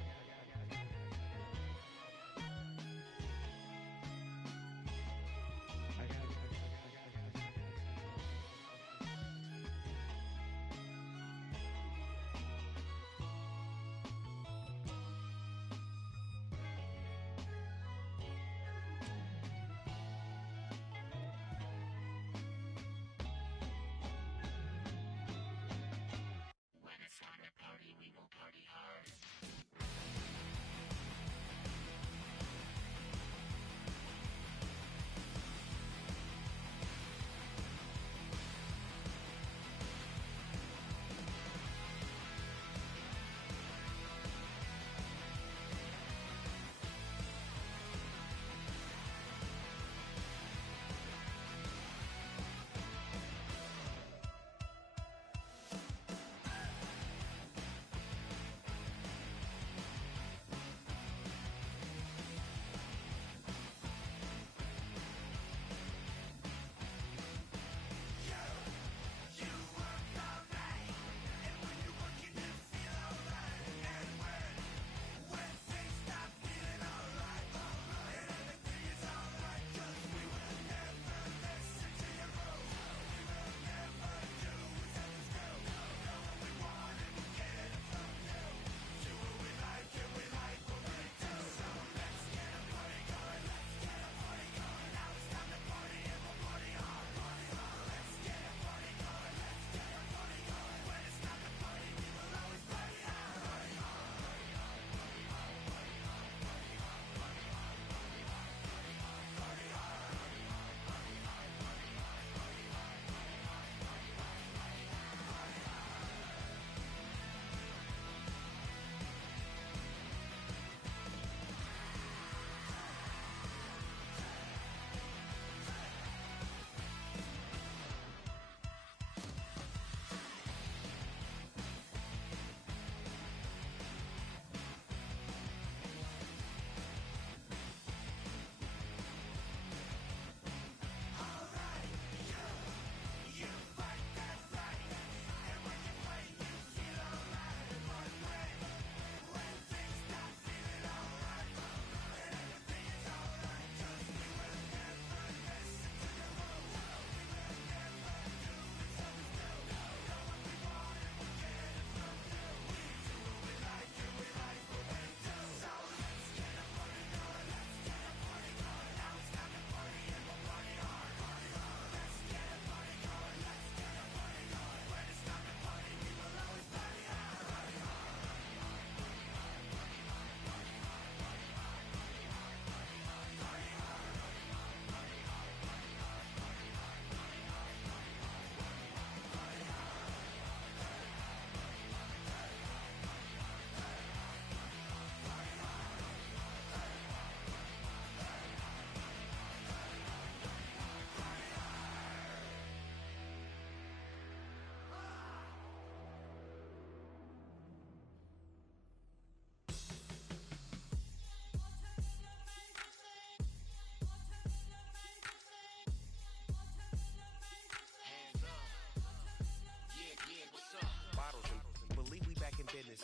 business.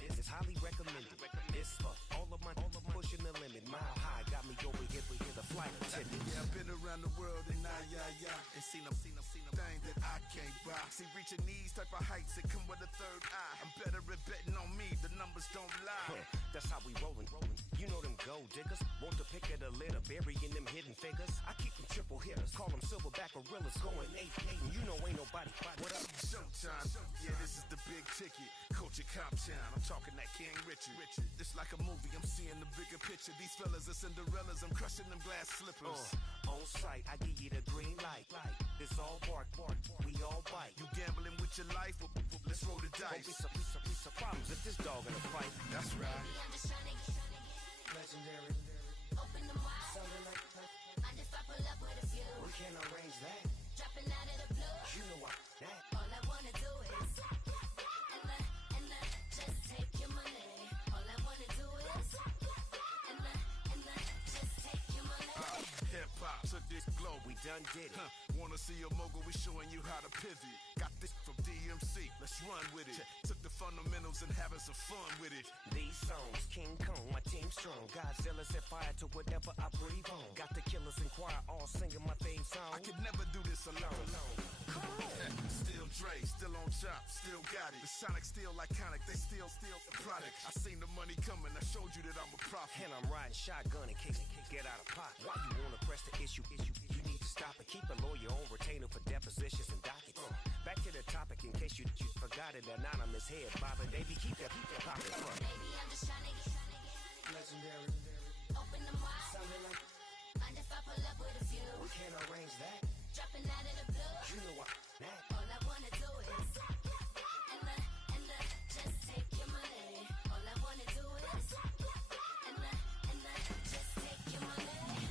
This is highly recommended. This for all of my pushing the limit. Mile high got me over here for the flight attendant. Yeah, I've been around the world and and seen them thing that I can't buy. See, reaching these type of heights, it come with a third eye. I'm better at betting on me, the numbers don't lie. That's how we rollin'. You know them gold diggers, want to pick at a litter, burying them hidden figures. I keep them triple hitters, call them silverback gorillas, going 8-8, and you know ain't nobody. What up? Showtime. Yeah, this is the big ticket. Culture Cop Town. I'm talking that King Richard. It's like a movie. I'm seeing the bigger picture. These fellas are Cinderellas. I'm crushing them glass slippers. On sight, I give you the green light. It's all bark. We all bite. You gambling with your life? Let's roll the dice. Won't be some problems if this dog in a fight. That's right. I'm just trying to get Legendary. open them wide. Something like Mind if I pull up with a few? we can't arrange that. Dropping out of the blue. You know what? That. All I wanna do is and just take your money. All I wanna do is and just take your money. Hip hop took this globe. We done did it. Wanna see a mogul? We showing you how to pivot. Got this from DMC. Let's run with it. Took the fundamentals and having some fun with it. These songs, King Kong, my team strong. Godzilla set fire to whatever I breathe on. Got the killers in choir all singing my theme song. I could never do this alone. Still Dre, still on top, still got it. The Sonic still iconic, they still the product. I seen the money coming, I showed you that I'm a prophet. And I'm riding shotgun in case get out of pot. Why you wanna press the issue? You need to stop it. Keep a lawyer on retainer for depositions and dockets. Back to the topic in case you forgot it. Anonymous head bobbing, baby, keep that popping. Baby, I'm just trying to get Legendary. open them wide. Something like Mind if I pull up with a few? we can't arrange that. Dropping out of the blue. You know what? That. All I wanna do is and just take your money. All I wanna do is and just take your money.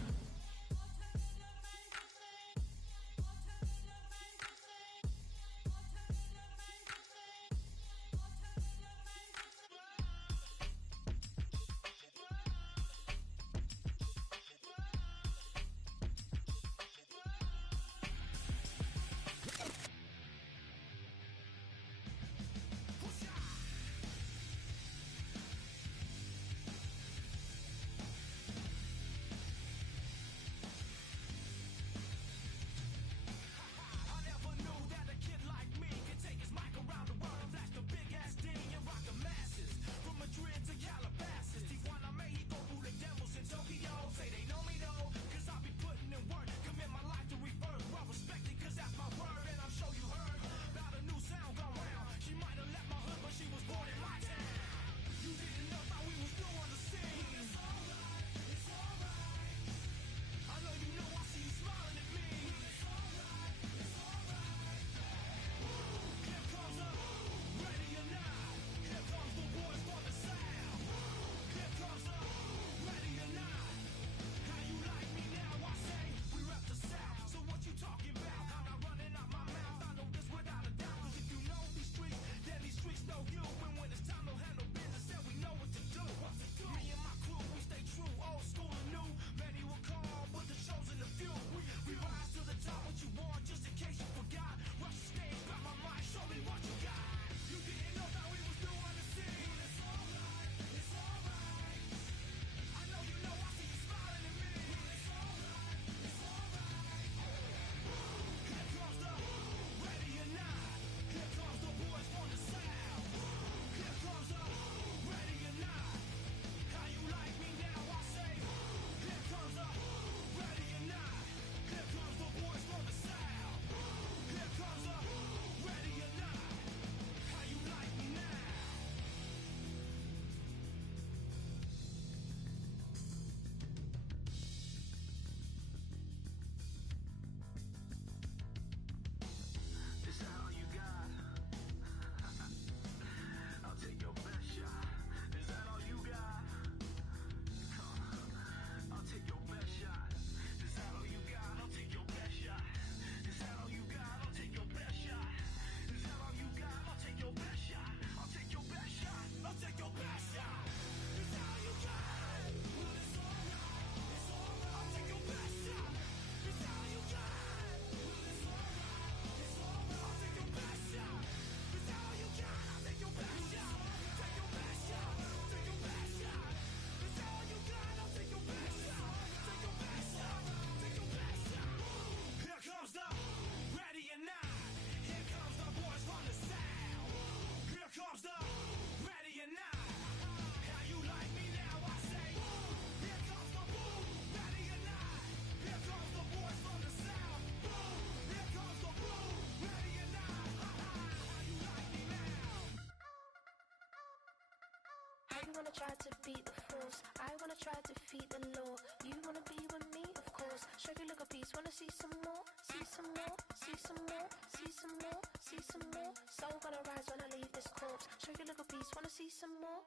try to beat the force. I wanna try to defeat the law. You wanna be with me, of course. Show you look a piece, wanna see some more, see some more, see some more, see some more, see some more. Soul gonna rise when I leave this corpse. Show you look a piece, wanna see some more.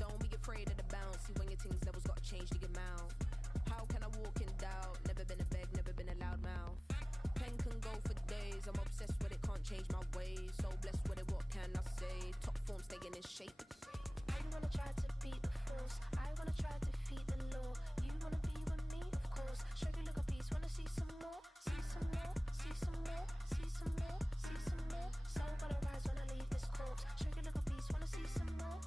Don't be afraid of the bounce. See when your things levels got changed to your mouth. How can I walk in doubt? Never been a beg, never been a loud mouth. Pen can go for days. I'm obsessed with it, can't change my ways. So blessed with it, what can I say? Top form staying in shape. I wanna try to beat the force. I wanna try to defeat the law. You wanna be with me, of course. Show you look a piece, wanna see some more, see some more, see some more, see some more, see some more. Soul gonna rise when I leave this corpse. Show you look a piece, wanna see some more.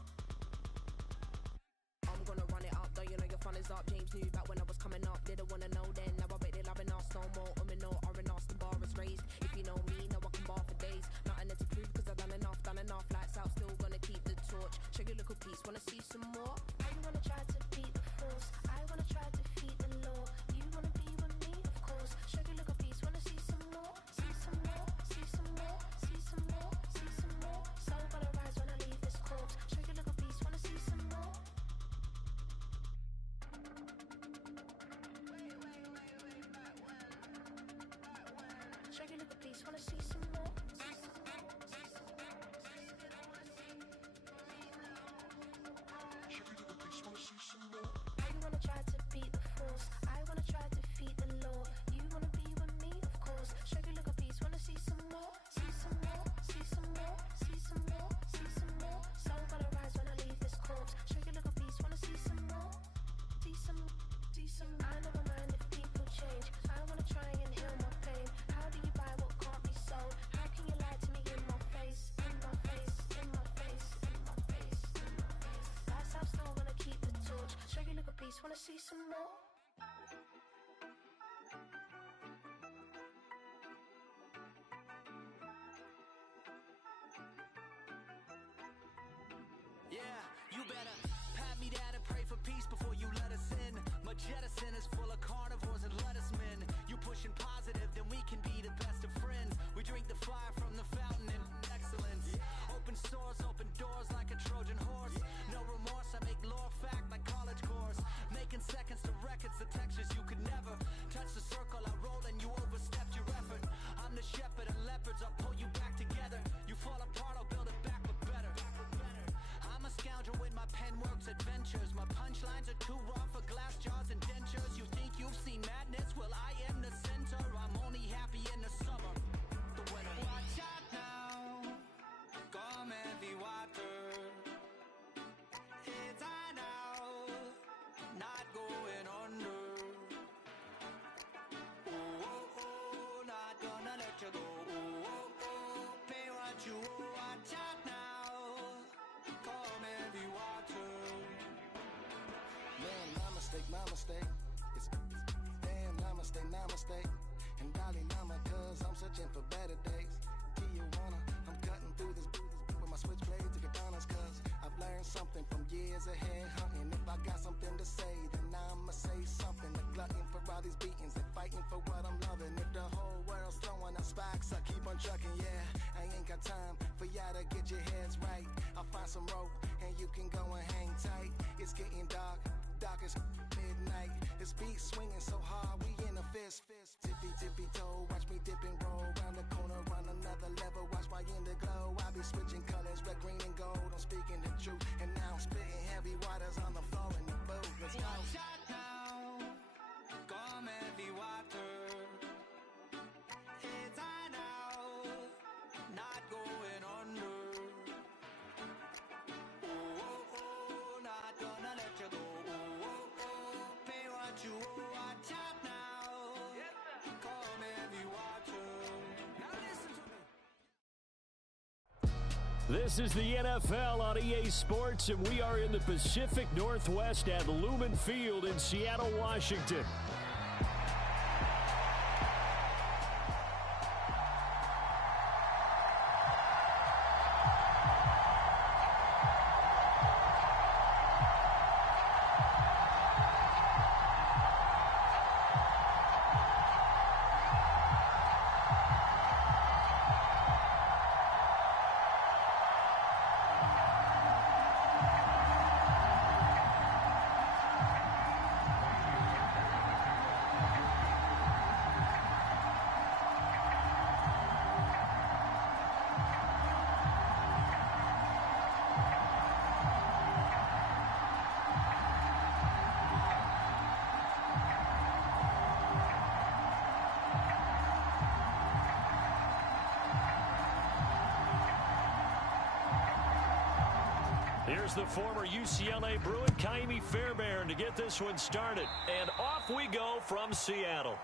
I'm gonna run it up, though you know your fun is up. James knew back when I was coming up, didn't wanna know then. Now I bet they're loving us no more. No, R&R, the bar is raised. If you know me, now I can bar for days. Nothing to prove, cause I've done enough. Lights out, still gonna keep the torch. Check your little piece, wanna see some more? I wanna try to beat the force. I wanna try to defeat the law. You wanna be with me, of course. Show you look a piece, wanna see some more, see some more, see some more, see some more, see some more. Soul gonna rise when I leave this corpse. Show you look a piece, wanna see some more. Show you look a piece, wanna see some more. I wanna try to beat the force. I wanna try to defeat the law. You wanna be with me, of course. Show you look a piece, wanna see some more, see some more, see some more, see some more, see some more. Soul gonna rise when I leave this corpse. Show you look a piece, wanna see some more, see some, see some. I never mind if people change. I wanna try and heal my pain. How do you buy what can't be sold? How can you lie to me in my face, in my face, in my face, in my face, in my face? That's how still gonna keep the torch. Show you look a piece, wanna see some more. Yeah, you better pat me down and pray for peace before you let us in. My jettison is full of carnivores and lettuce men. You pushing positive, then we can be the best of friends. We drink the fire from the fountain in excellence. Open sores, open doors like a Trojan horse. No remorse, I make lore fact like college course. Making seconds to records, the textures you could never touch the circle I rolled and you overstepped your effort. I'm the shepherd and leopards, I'll pull you back together. You fall apart, I'll build it back but better. I'm a scoundrel with my pen works adventures. My punchlines are too raw for glass jars and dentures. You think you've seen madness? Well, I am the center. I'm only happy in the summer. The winter. Watch out now, come heavy water. It's I now, not going under. Oh, oh, oh, not gonna let you go. Oh, oh, oh, pay what you owe. Watch out now, come heavy water. Man, my mistake. It's damn, namaste. And Dolly Lama, cause I'm searching for better days. Tijuana, I'm cutting through this with my switchblade to katanas, cause I've learned something from years ahead hunting. If I got something to say, then I'ma say something. The glutton for all these beatings and fighting for what I'm loving. If the whole world's throwing out sparks, I keep on trucking, yeah. I ain't got time for y'all to get your heads right. I'll find some rope and you can go and hang tight. It's getting dark as midnight. This beat swinging so hard, we in a fist. Tippy toe, watch me dip and roll. Round the corner, run another level, watch my glow. I be switching colors, red, green, and gold. I'm speaking the truth, and now I'm spitting heavy waters on the floor in the booth. Let's go. Watch out now, come heavy water. It's I now, not going under. Oh, oh, oh, not gonna let you go. Oh, oh, oh, pay what you owe. Watch out now, come heavy water. Now listen to me. This is the NFL on EA Sports, and we are in the Pacific Northwest at Lumen Field in Seattle, Washington. Here's the former UCLA Bruin, Kaimi Fairbairn, to get this one started. And off we go from Seattle.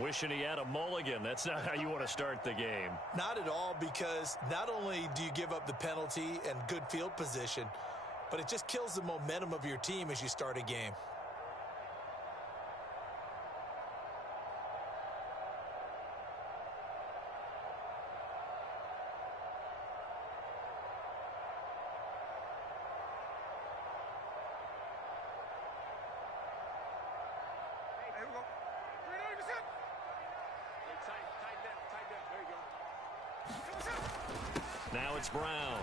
Wishing he had a mulligan. That's not how you want to start the game. Not at all, because not only do you give up the penalty and good field position, but it just kills the momentum of your team as you start a game. Now it's Brown.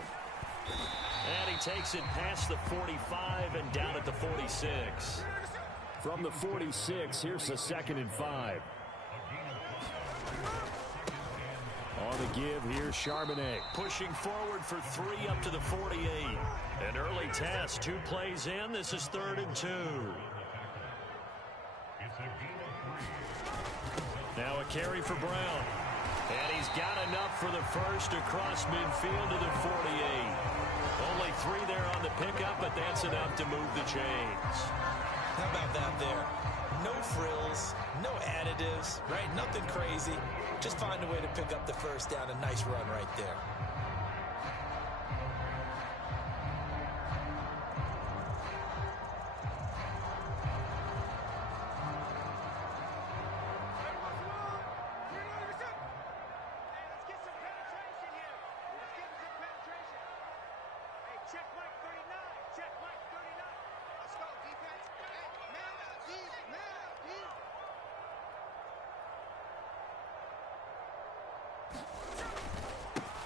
And he takes it past the 45 and down at the 46. From the 46, here's the 2nd and 5. On the give, here's Charbonnet. Pushing forward for 3 up to the 48. An early test, 2 plays in. This is 3rd and 2. Now a carry for Brown. And he's got enough for the first across midfield to the 48. Only 3 there on the pickup, but that's enough to move the chains. How about that there? No frills, no additives, right? Nothing crazy. Just find a way to pick up the first down. A nice run right there.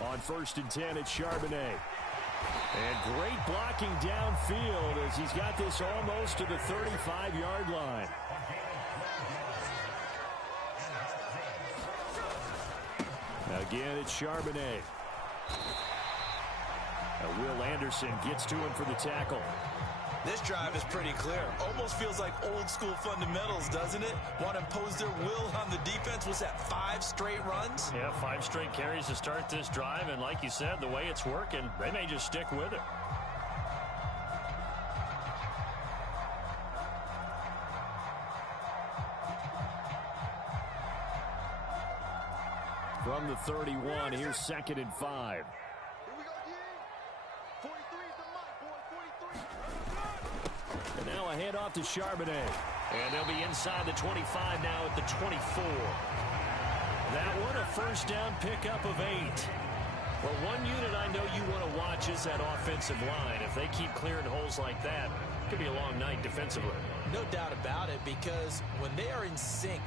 On 1st and 10, it's Charbonnet. And great blocking downfield as he's got this almost to the 35-yard line. Again, it's Charbonnet. Will Anderson gets to him for the tackle. This drive is pretty clear. Almost feels like old school fundamentals, doesn't it? Want to impose their will on the defense. Was that 5 straight runs? Yeah, 5 straight carries to start this drive. And like you said, the way it's working, they may just stick with it. From the 31, here's 2nd and 5. And now a handoff to Charbonnet. And they'll be inside the 25 now at the 24. That one, a first down pickup of 8. Well, one unit I know you want to watch is that offensive line. If they keep clearing holes like that, it could be a long night defensively. No doubt about it, because when they are in sync,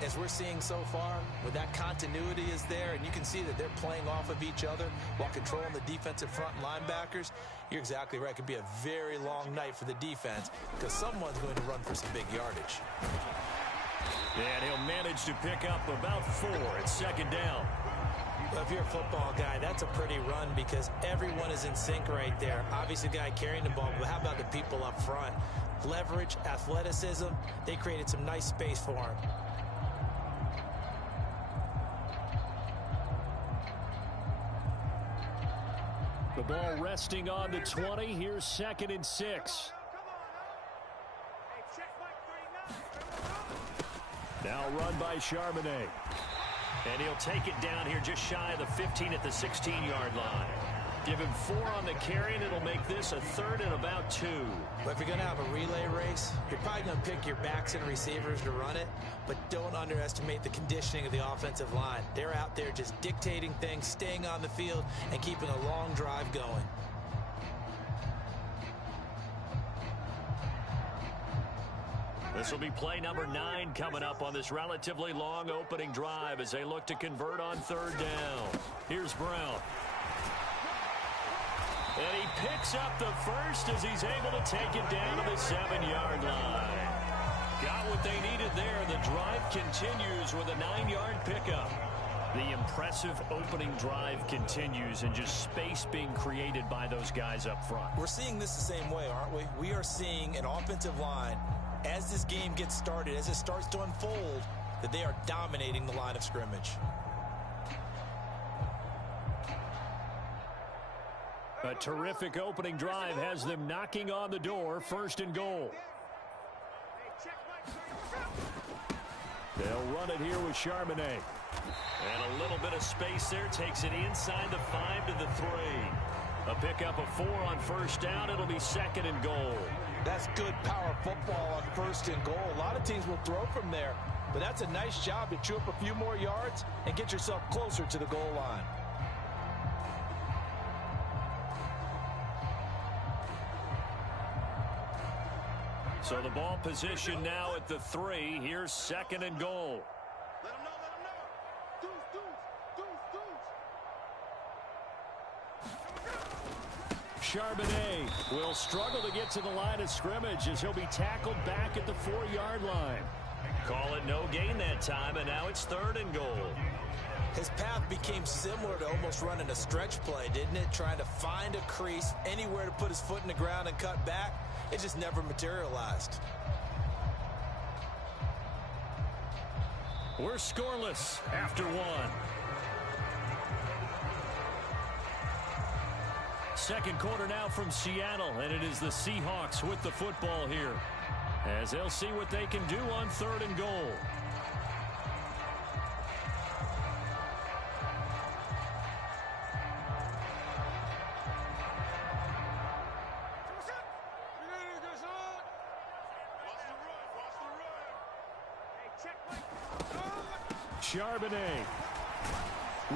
as we're seeing so far, when that continuity is there and you can see that they're playing off of each other while controlling the defensive front linebackers, you're exactly right. It could be a very long night for the defense because someone's going to run for some big yardage. And he'll manage to pick up about 4 at 2nd down. Well, if you're a football guy, that's a pretty run because everyone is in sync right there. Obviously, the guy carrying the ball, but how about the people up front? Leverage, athleticism, they created some nice space for him. The ball resting on the 20. Here's 2nd and 6. Now run by Charbonnet. And he'll take it down here just shy of the 15 at the 16-yard line. Give him 4 on the carry, and it'll make this a 3rd and about 2. Well, if you're going to have a relay race, you're probably going to pick your backs and receivers to run it, but don't underestimate the conditioning of the offensive line. They're out there just dictating things, staying on the field, and keeping a long drive going. This will be play number 9 coming up on this relatively long opening drive as they look to convert on 3rd down. Here's Brown. And he picks up the first as he's able to take it down to the 7-yard line. Got what they needed there. The drive continues with a 9-yard pickup. The impressive opening drive continues and just space being created by those guys up front. We're seeing this the same way, aren't we? We are seeing an offensive line, as this game gets started, as it starts to unfold, that they are dominating the line of scrimmage. A terrific opening drive has them knocking on the door, 1st and goal. They'll run it here with Charbonnet. And a little bit of space there. Takes it inside the 5 to the 3. A pickup of 4 on 1st down. It'll be 2nd and goal. That's good power football on 1st and goal. A lot of teams will throw from there, but that's a nice job to chew up a few more yards and get yourself closer to the goal line. So the ball position now at the 3. Here's 2nd and goal. Charbonnet will struggle to get to the line of scrimmage as he'll be tackled back at the 4-yard line. Call it no gain that time, and now it's 3rd and goal. His path became similar to almost running a stretch play, didn't it? Trying to find a crease, anywhere to put his foot in the ground and cut back. It just never materialized. We're scoreless after 1. Second quarter now from Seattle, and it is the Seahawks with the football here, as they'll see what they can do on 3rd and goal. Charbonnet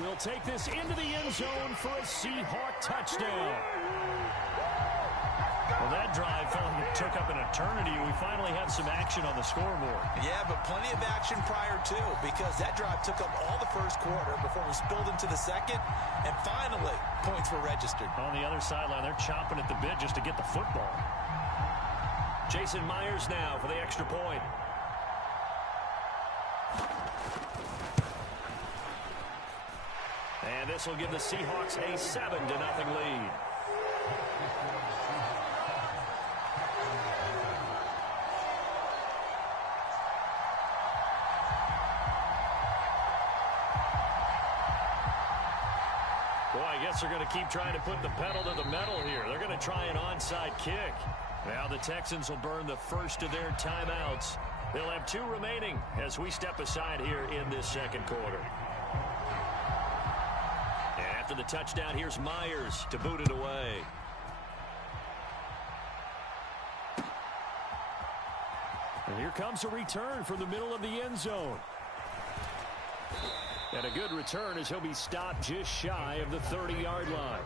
will take this into the end zone for a Seahawk touchdown. Well, that drive felt like it took up an eternity. We finally have some action on the scoreboard. Yeah, but plenty of action prior to, because that drive took up all the 1st quarter before we spilled into the 2nd, and finally, points were registered. On the other sideline, they're chomping at the bit just to get the football. Jason Myers now for the extra point. And this will give the Seahawks a 7-0 lead. Boy, I guess they're going to keep trying to put the pedal to the metal here. They're going to try an onside kick. Now the Texans will burn the first of their timeouts. They'll have 2 remaining as we step aside here in this 2nd quarter. After the touchdown, here's Myers to boot it away. And here comes a return from the middle of the end zone. And a good return as he'll be stopped just shy of the 30-yard line.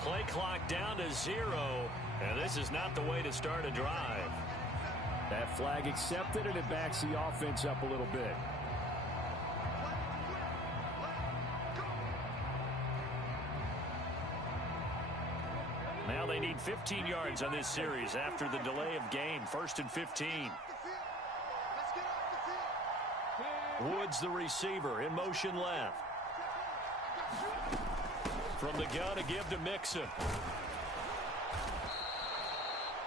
Play clock down to 0, and this is not the way to start a drive. That flag accepted, and it backs the offense up a little bit. Now they need 15 yards on this series after the delay of game. 1st and 15. Woods, the receiver, in motion left. From the gun, a give to Mixon.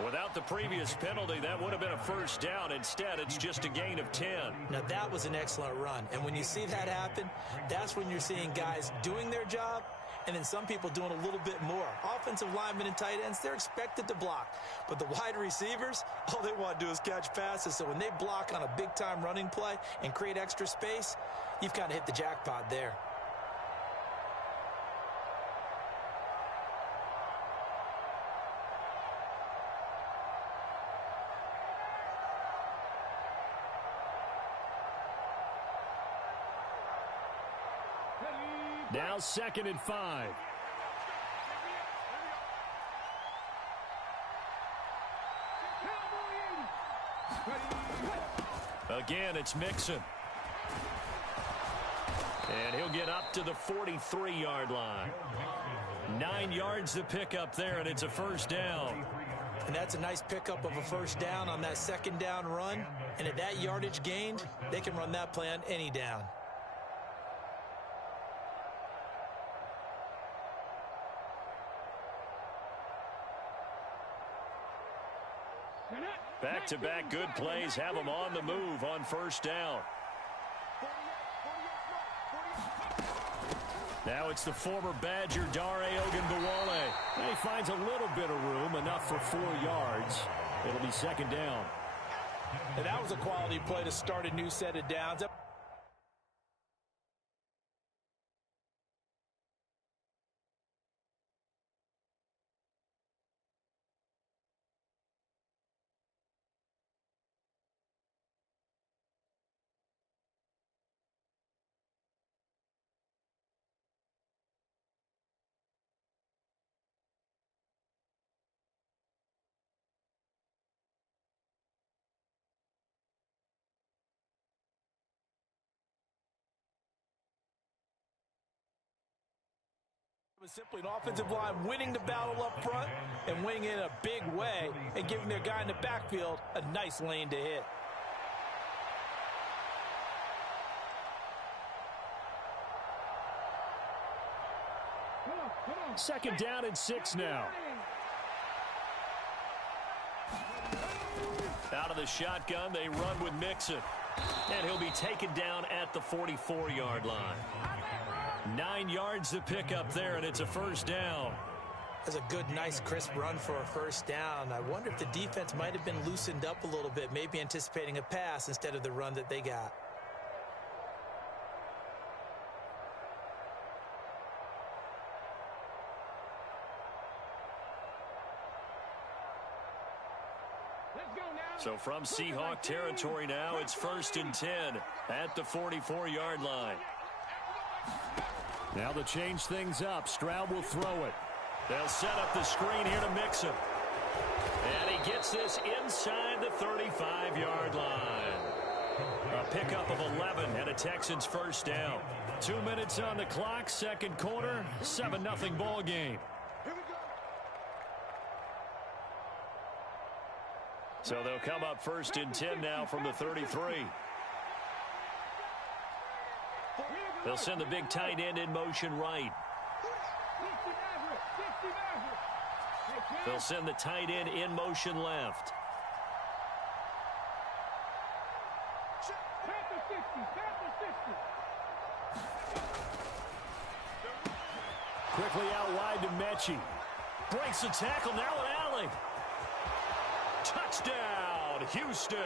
Without the previous penalty, that would have been a 1st down. Instead, it's just a gain of 10. Now, that was an excellent run. And when you see that happen, that's when you're seeing guys doing their job and then some people doing a little bit more. Offensive linemen and tight ends, they're expected to block. But the wide receivers, all they want to do is catch passes. So when they block on a big-time running play and create extra space, you've kind of hit the jackpot there. Now 2nd and 5. Again, it's Mixon. And he'll get up to the 43-yard line. 9 yards to pick up there, and it's a first down. And that's a nice pickup of a first down on that second down run. And at that yardage gained, they can run that play on any down. Back-to-back good plays have them on the move on first down. Now it's the former Badger, Dare Ogunbowale. He finds a little bit of room, enough for 4 yards. It'll be second down. And that was a quality play to start a new set of downs. Simply an offensive line winning the battle up front and winning it in a big way and giving their guy in the backfield a nice lane to hit. Second down and 6 now. Out of the shotgun, they run with Mixon. And he'll be taken down at the 44-yard line. 9 yards to pick up there, and it's a first down. That's a good, nice, crisp run for a first down. I wonder if the defense might have been loosened up a little bit, maybe anticipating a pass instead of the run that they got. So from Seahawk territory now, it's 1st and 10 at the 44-yard line. Now to change things up, Stroud will throw it. They'll set up the screen here to Mixon. And he gets this inside the 35-yard line. A pickup of 11 and a Texans first down. 2 minutes on the clock, second quarter, 7-0 ball game. So they'll come up 1st and 10 now from the 33. They'll send the big tight end in motion right. They'll send the tight end in motion left. Quickly out wide to Mechie. Breaks the tackle, now an alley. Touchdown, Houston.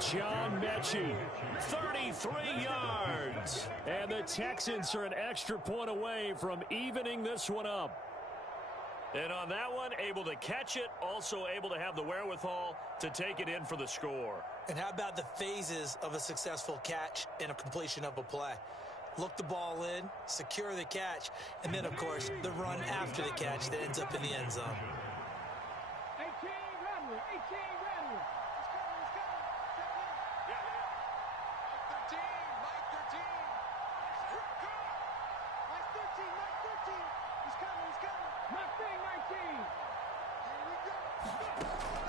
John Mechie. 33 yards. And the Texans are an extra point away from evening this one up. And on that one, able to catch it, also able to have the wherewithal to take it in for the score. And how about the phases of a successful catch and a completion of a play? Look the ball in, secure the catch, and then, of course, the run after the catch that ends up in the end zone.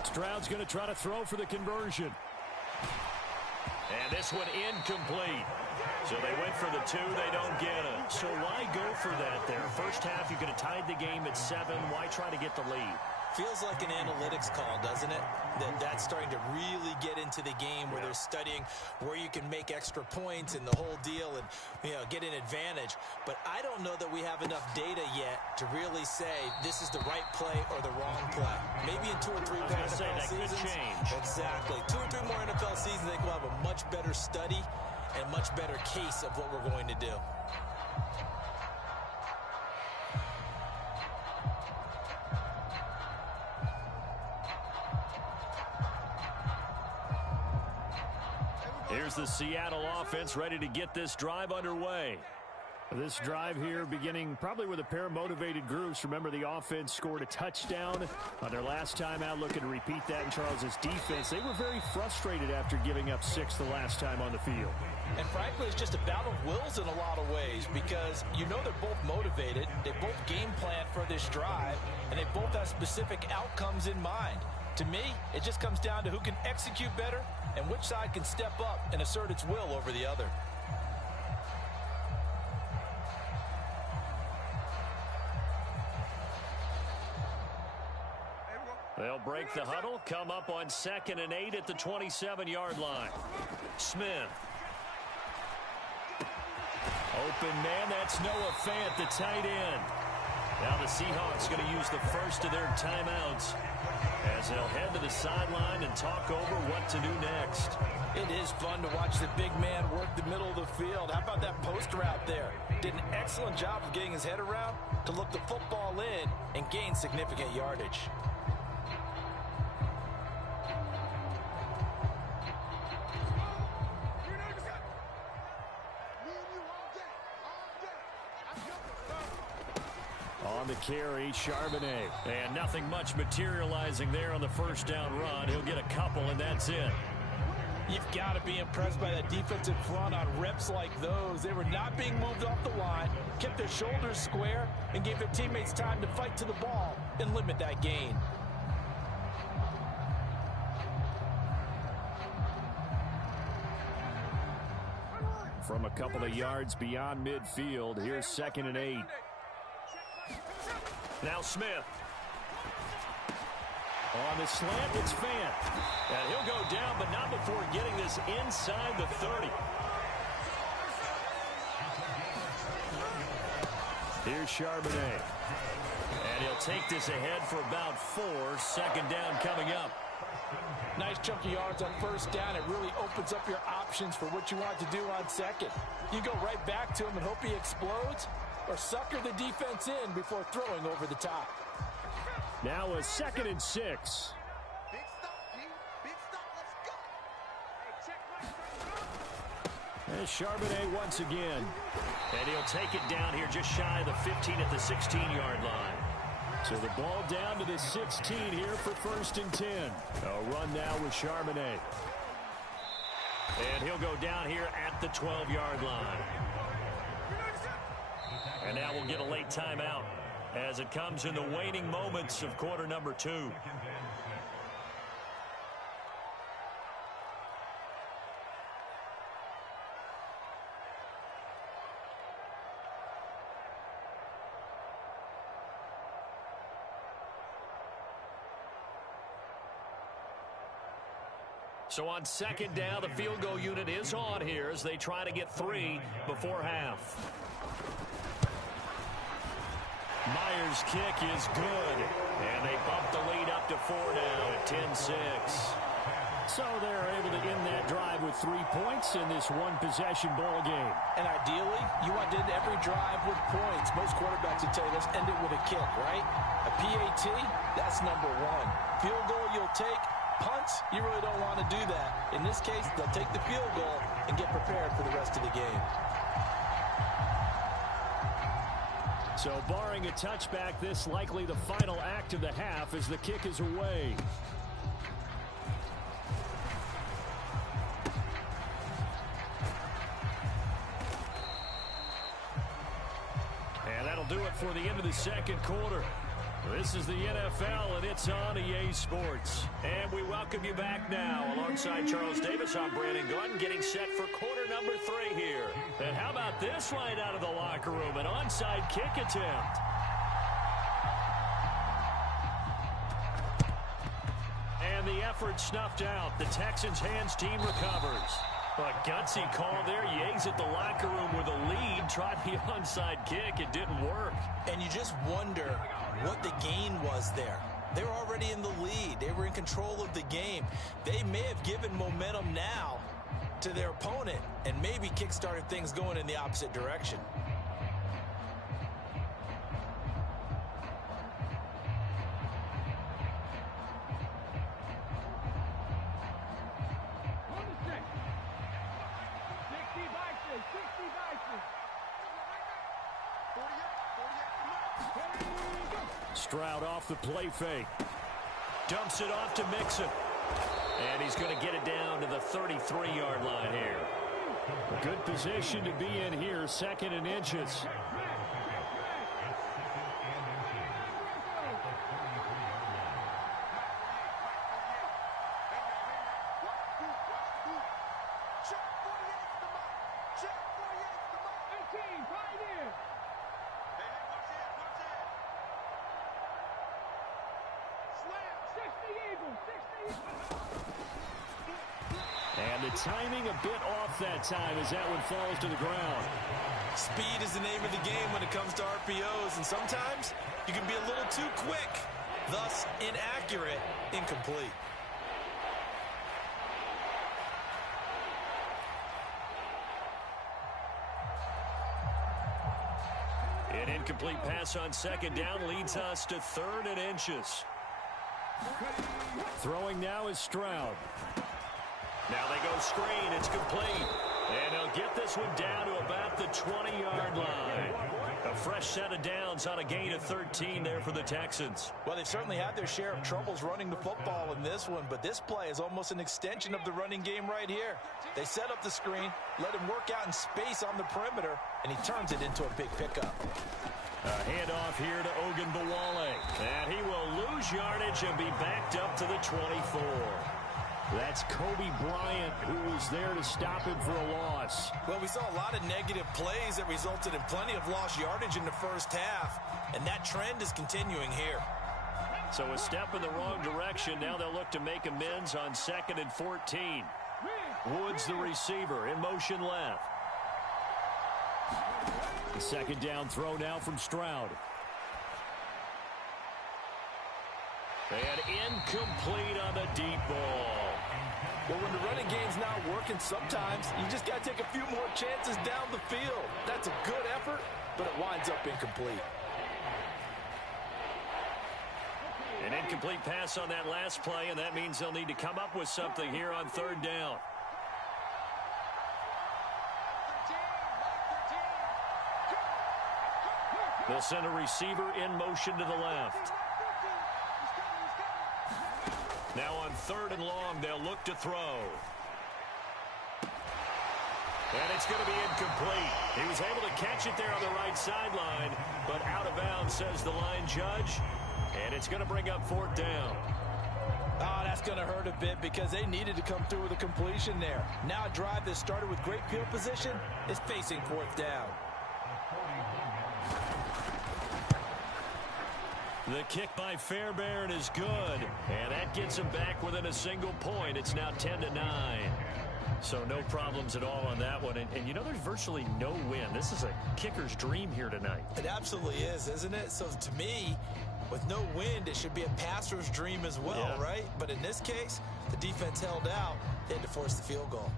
Stroud's going to try to throw for the conversion. And this one incomplete. So they went for the 2, they don't get it. So why go for that there? First half, you could have tied the game at 7. Why try to get the lead? Feels like an analytics call, doesn't it? That's starting to really get into the game where they're studying where you can make extra points and the whole deal and, you know, get an advantage. But I don't know that we have enough data yet to really say this is the right play or the wrong play. Maybe in 2 or 3 more NFL seasons. Could change. Exactly. 2 or 3 more NFL seasons, I think we'll have a much better study and much better case of what we're going to do. Here's the Seattle offense ready to get this drive underway. This drive here beginning probably with a pair of motivated groups. Remember, the offense scored a touchdown on their last time out. Looking to repeat that in Charles's defense. They were very frustrated after giving up 6 the last time on the field. And frankly, it's just a battle of wills in a lot of ways because you know they're both motivated. They both game plan for this drive, and they both have specific outcomes in mind. To me, it just comes down to who can execute better and which side can step up and assert its will over the other. They'll break the huddle, come up on 2nd and 8 at the 27-yard line. Smith. Open man, that's Noah Fant, the tight end. Now the Seahawks going to use the first of their timeouts as they'll head to the sideline and talk over what to do next. It is fun to watch the big man work the middle of the field. How about that post route there? Did an excellent job of getting his head around to look the football in and gain significant yardage. On the carry, Charbonnet. And nothing much materializing there on the first down run. He'll get a couple, and that's it. You've got to be impressed by that defensive front on reps like those. They were not being moved off the line, kept their shoulders square, and gave their teammates time to fight to the ball and limit that gain. From a couple of yards beyond midfield, here's 2nd and 8. Now Smith. On the slant, it's Fant. And he'll go down, but not before getting this inside the 30. Here's Charbonnet. And he'll take this ahead for about 4. 2nd down coming up. Nice chunk of yards on first down. It really opens up your options for what you want to do on second. You go right back to him and hope he explodes, or sucker the defense in before throwing over the top. Now a 2nd and 6. And Charbonnet once again. And he'll take it down here just shy of the 15 at the 16-yard line. So the ball down to the 16 here for 1st and 10. A run now with Charbonnet. And he'll go down here at the 12-yard line. And now we'll get a late timeout as it comes in the waning moments of quarter number 2. So on 2nd down, the field goal unit is on here as they try to get 3 before half. Myers' kick is good, and they bump the lead up to 4 now at 10-6. So they're able to end that drive with 3 points in this one-possession ball game. And ideally, you want to end every drive with points. Most quarterbacks would tell you, let's end it with a kick, right? A PAT, that's number 1. Field goal you'll take. Punts, you really don't want to do that. In this case, they'll take the field goal and get prepared for the rest of the game. So barring a touchback, this likely the final act of the half as the kick is away. And that'll do it for the end of the second quarter. This is the NFL, and it's on EA Sports. And we welcome you back now. Alongside Charles Davis, I'm Brandon Gordon, getting set for quarter number 3 here. And how about this right out of the locker room? An onside kick attempt. And the effort snuffed out. The Texans' hands team recovers. A gutsy call there. Yates at the locker room with a lead. Tried the onside kick. It didn't work. And you just wonder what the gain was there. They were already in the lead. They were in control of the game. They may have given momentum now to their opponent and maybe kick-started things going in the opposite direction. Stroud off the play fake. Dumps it off to Mixon. And he's going to get it down to the 33-yard line here. Good position to be in here, 2nd and inches. And the timing a bit off that time as that one falls to the ground. Speed is the name of the game when it comes to RPOs, and sometimes you can be a little too quick, thus inaccurate, incomplete. An incomplete pass on 2nd down leads us to 3rd and inches. Throwing now is Stroud. Now they go screen. It's complete. And he'll get this one down to about the 20-yard line. A fresh set of downs on a gain of 13 there for the Texans. Well, they've certainly had their share of troubles running the football in this one, but this play is almost an extension of the running game right here. They set up the screen, let him work out in space on the perimeter, and he turns it into a big pickup. A handoff here to Ogunbowale. And he will lose yardage and be backed up to the 24. That's Kobe Bryant, who was there to stop him for a loss. Well, we saw a lot of negative plays that resulted in plenty of lost yardage in the first half, and that trend is continuing here. So a step in the wrong direction. Now they'll look to make amends on 2nd and 14. Woods, the receiver, in motion left. The 2nd down throw now from Stroud. And incomplete on the deep ball. Well, when the running game's not working, sometimes you just got to take a few more chances down the field. That's a good effort, but it winds up incomplete. An incomplete pass on that last play, and that means they'll need to come up with something here on 3rd down. They'll send a receiver in motion to the left. Now on 3rd and long, they'll look to throw. And it's going to be incomplete. He was able to catch it there on the right sideline, but out of bounds, says the line judge. And it's going to bring up 4th down. Oh, that's going to hurt a bit because they needed to come through with a completion there. Now a drive that started with great field position is facing 4th down. The kick by Fairbairn is good, and that gets him back within a single point. It's now 10-9. So no problems at all on that one. And you know, there's virtually no win. This is a kicker's dream here tonight. It absolutely is, isn't it? So to me, with no wind, it should be a passer's dream as well, right? But in this case, the defense held out. They had to force the field goal.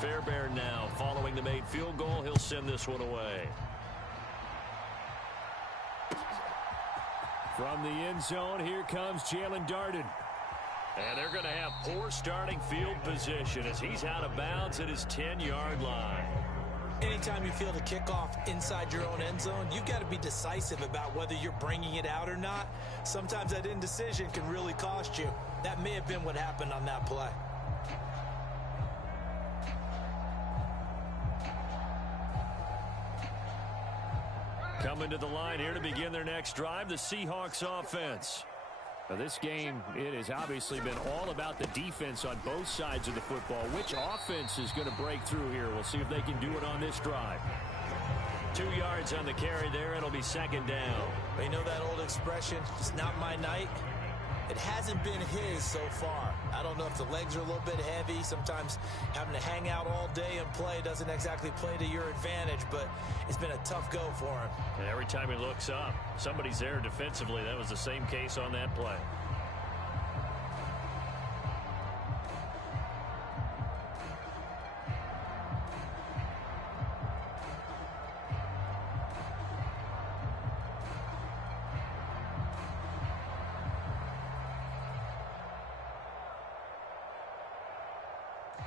Fairbairn now, following the made field goal, he'll send this one away. From the end zone, here comes Jalen Darden. And they're going to have poor starting field position as he's out of bounds at his 10-yard line. Anytime you feel the kickoff inside your own end zone, you've got to be decisive about whether you're bringing it out or not. Sometimes that indecision can really cost you. That may have been what happened on that play. Coming to the line here to begin their next drive, the Seahawks offense. Now this game, it has obviously been all about the defense on both sides of the football. Which offense is going to break through here? We'll see if they can do it on this drive. 2 yards on the carry there. It'll be 2nd down. You know that old expression, it's not my night? It hasn't been his so far. I don't know if the legs are a little bit heavy. Sometimes having to hang out all day and play doesn't exactly play to your advantage, but it's been a tough go for him. And every time he looks up, somebody's there defensively. That was the same case on that play.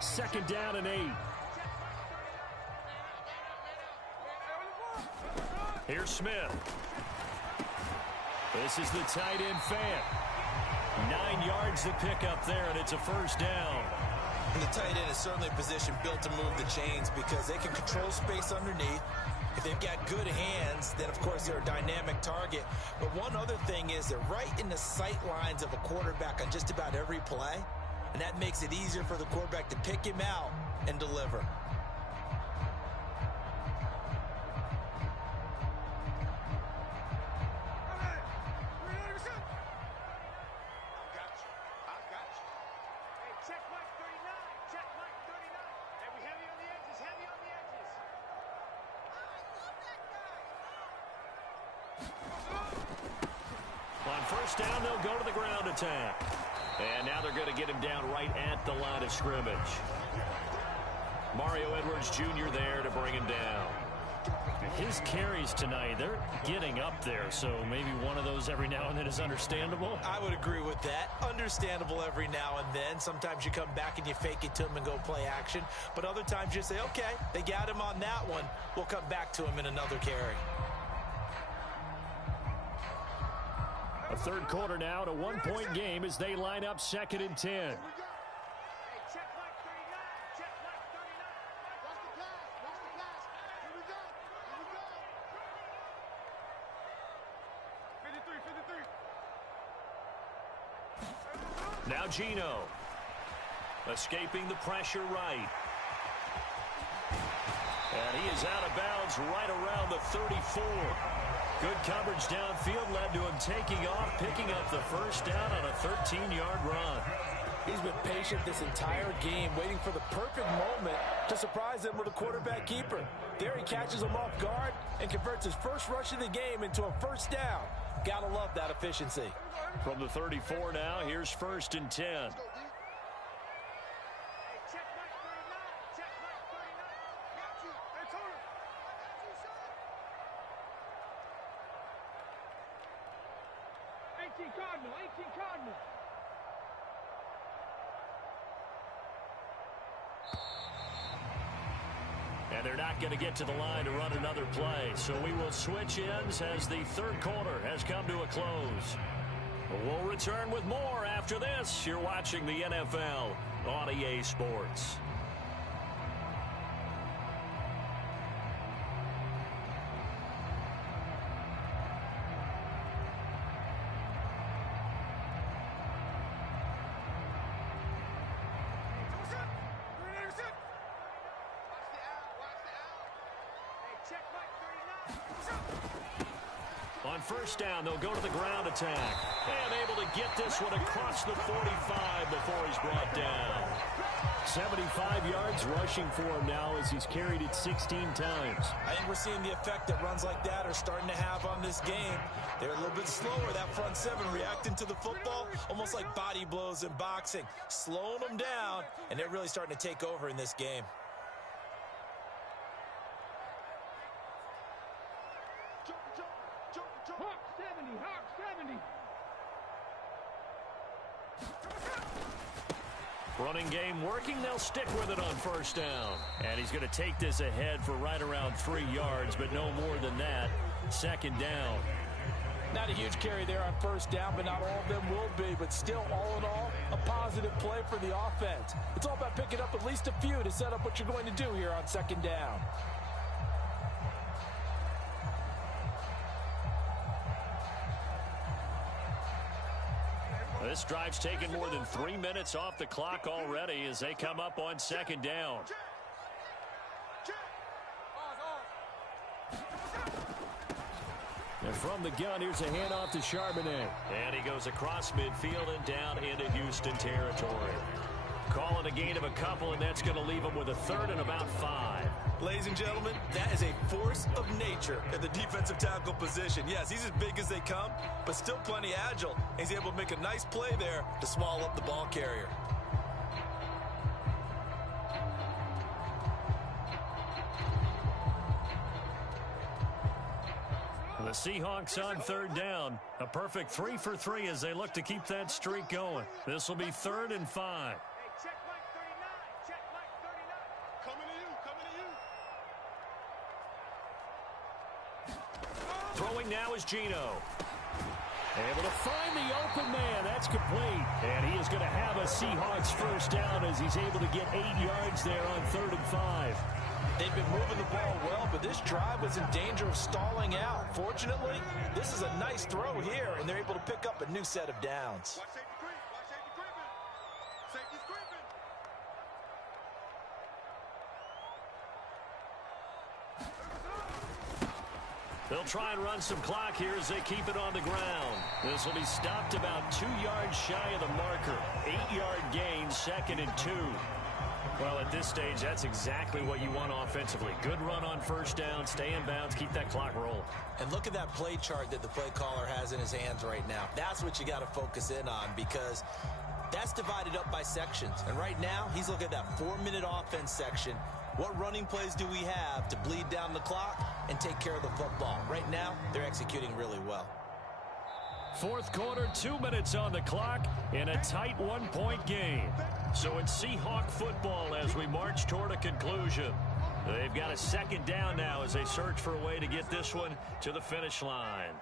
2nd down and 8. Here's Smith. This is the tight end fan. 9 yards to pick up there, and it's a 1st down. And the tight end is certainly a position built to move the chains because they can control space underneath. If they've got good hands, then, of course, they're a dynamic target. But one other thing is they're right in the sight lines of a quarterback on just about every play, and that makes it easier for the quarterback to pick him out and deliver. Down, they'll go to the ground attack. And now they're going to get him down right at the line of scrimmage. Mario Edwards Jr. there to bring him down. His carries tonight, they're getting up there, so maybe one of those every now and then is understandable. I would agree with that. Understandable every now and then. Sometimes you come back and you fake it to him and go play action. But other times you say, okay, they got him on that one. We'll come back to him in another carry. A 3rd quarter now, at a 1-point game as they line up 2nd and 10. Now Gino. Escaping the pressure right. And he is out of bounds right around the 34. Good coverage downfield led to him taking off, picking up the 1st down on a 13-yard run. He's been patient this entire game, waiting for the perfect moment to surprise them with a quarterback keeper. There he catches him off guard and converts his first rush of the game into a 1st down. Gotta love that efficiency. From the 34 now, here's 1st and 10. Cardinal. And they're not going to get to the line to run another play. So we will switch ends as the 3rd quarter has come to a close. We'll return with more after this. You're watching the NFL on EA Sports. On 1st down, they'll go to the ground attack. And able to get this one across the 45 before he's brought down. 75 yards rushing for him now as he's carried it 16 times. I think we're seeing the effect that runs like that are starting to have on this game. They're a little bit slower, that front 7, reacting to the football, almost like body blows in boxing. Slowing them down, and they're really starting to take over in this game. Hawk 70. Running game working. They'll stick with it on 1st down. And he's going to take this ahead for right around 3 yards, but no more than that. 2nd down. Not a huge carry there on 1st down, but not all of them will be. But still, all in all, a positive play for the offense. It's all about picking up at least a few to set up what you're going to do here on 2nd down. This drive's taken more than 3 minutes off the clock already as they come up on 2nd down. And from the gun, here's a handoff to Sharpen. And he goes across midfield and down into Houston territory. Call it a gain of a couple, and that's going to leave him with a 3rd and about 5. Ladies and gentlemen, that is a force of nature at the defensive tackle position. Yes, he's as big as they come, but still plenty agile. He's able to make a nice play there to swallow up the ball carrier. The Seahawks on 3rd down. A perfect 3 for 3 as they look to keep that streak going. This will be 3rd and 5. Throwing now is Gino. Able to find the open man. That's complete. And he is going to have a Seahawks first down as he's able to get 8 yards there on 3rd and 5. They've been moving the ball well, but this drive was in danger of stalling out. Fortunately, this is a nice throw here, and they're able to pick up a new set of downs. They'll try and run some clock here as they keep it on the ground. This will be stopped about 2 yards shy of the marker. 8-yard gain, 2nd and 2. Well, at this stage, that's exactly what you want offensively. Good run on first down, stay in bounds, keep that clock rolling. And look at that play chart that the play caller has in his hands right now. That's what you got to focus in on, because that's divided up by sections. And right now, he's looking at that 4-minute offense section. What running plays do we have to bleed down the clock and take care of the football? Right now, they're executing really well. 4th quarter, 2 minutes on the clock in a tight 1-point game. So it's Seahawk football as we march toward a conclusion. They've got a 2nd down now as they search for a way to get this one to the finish line.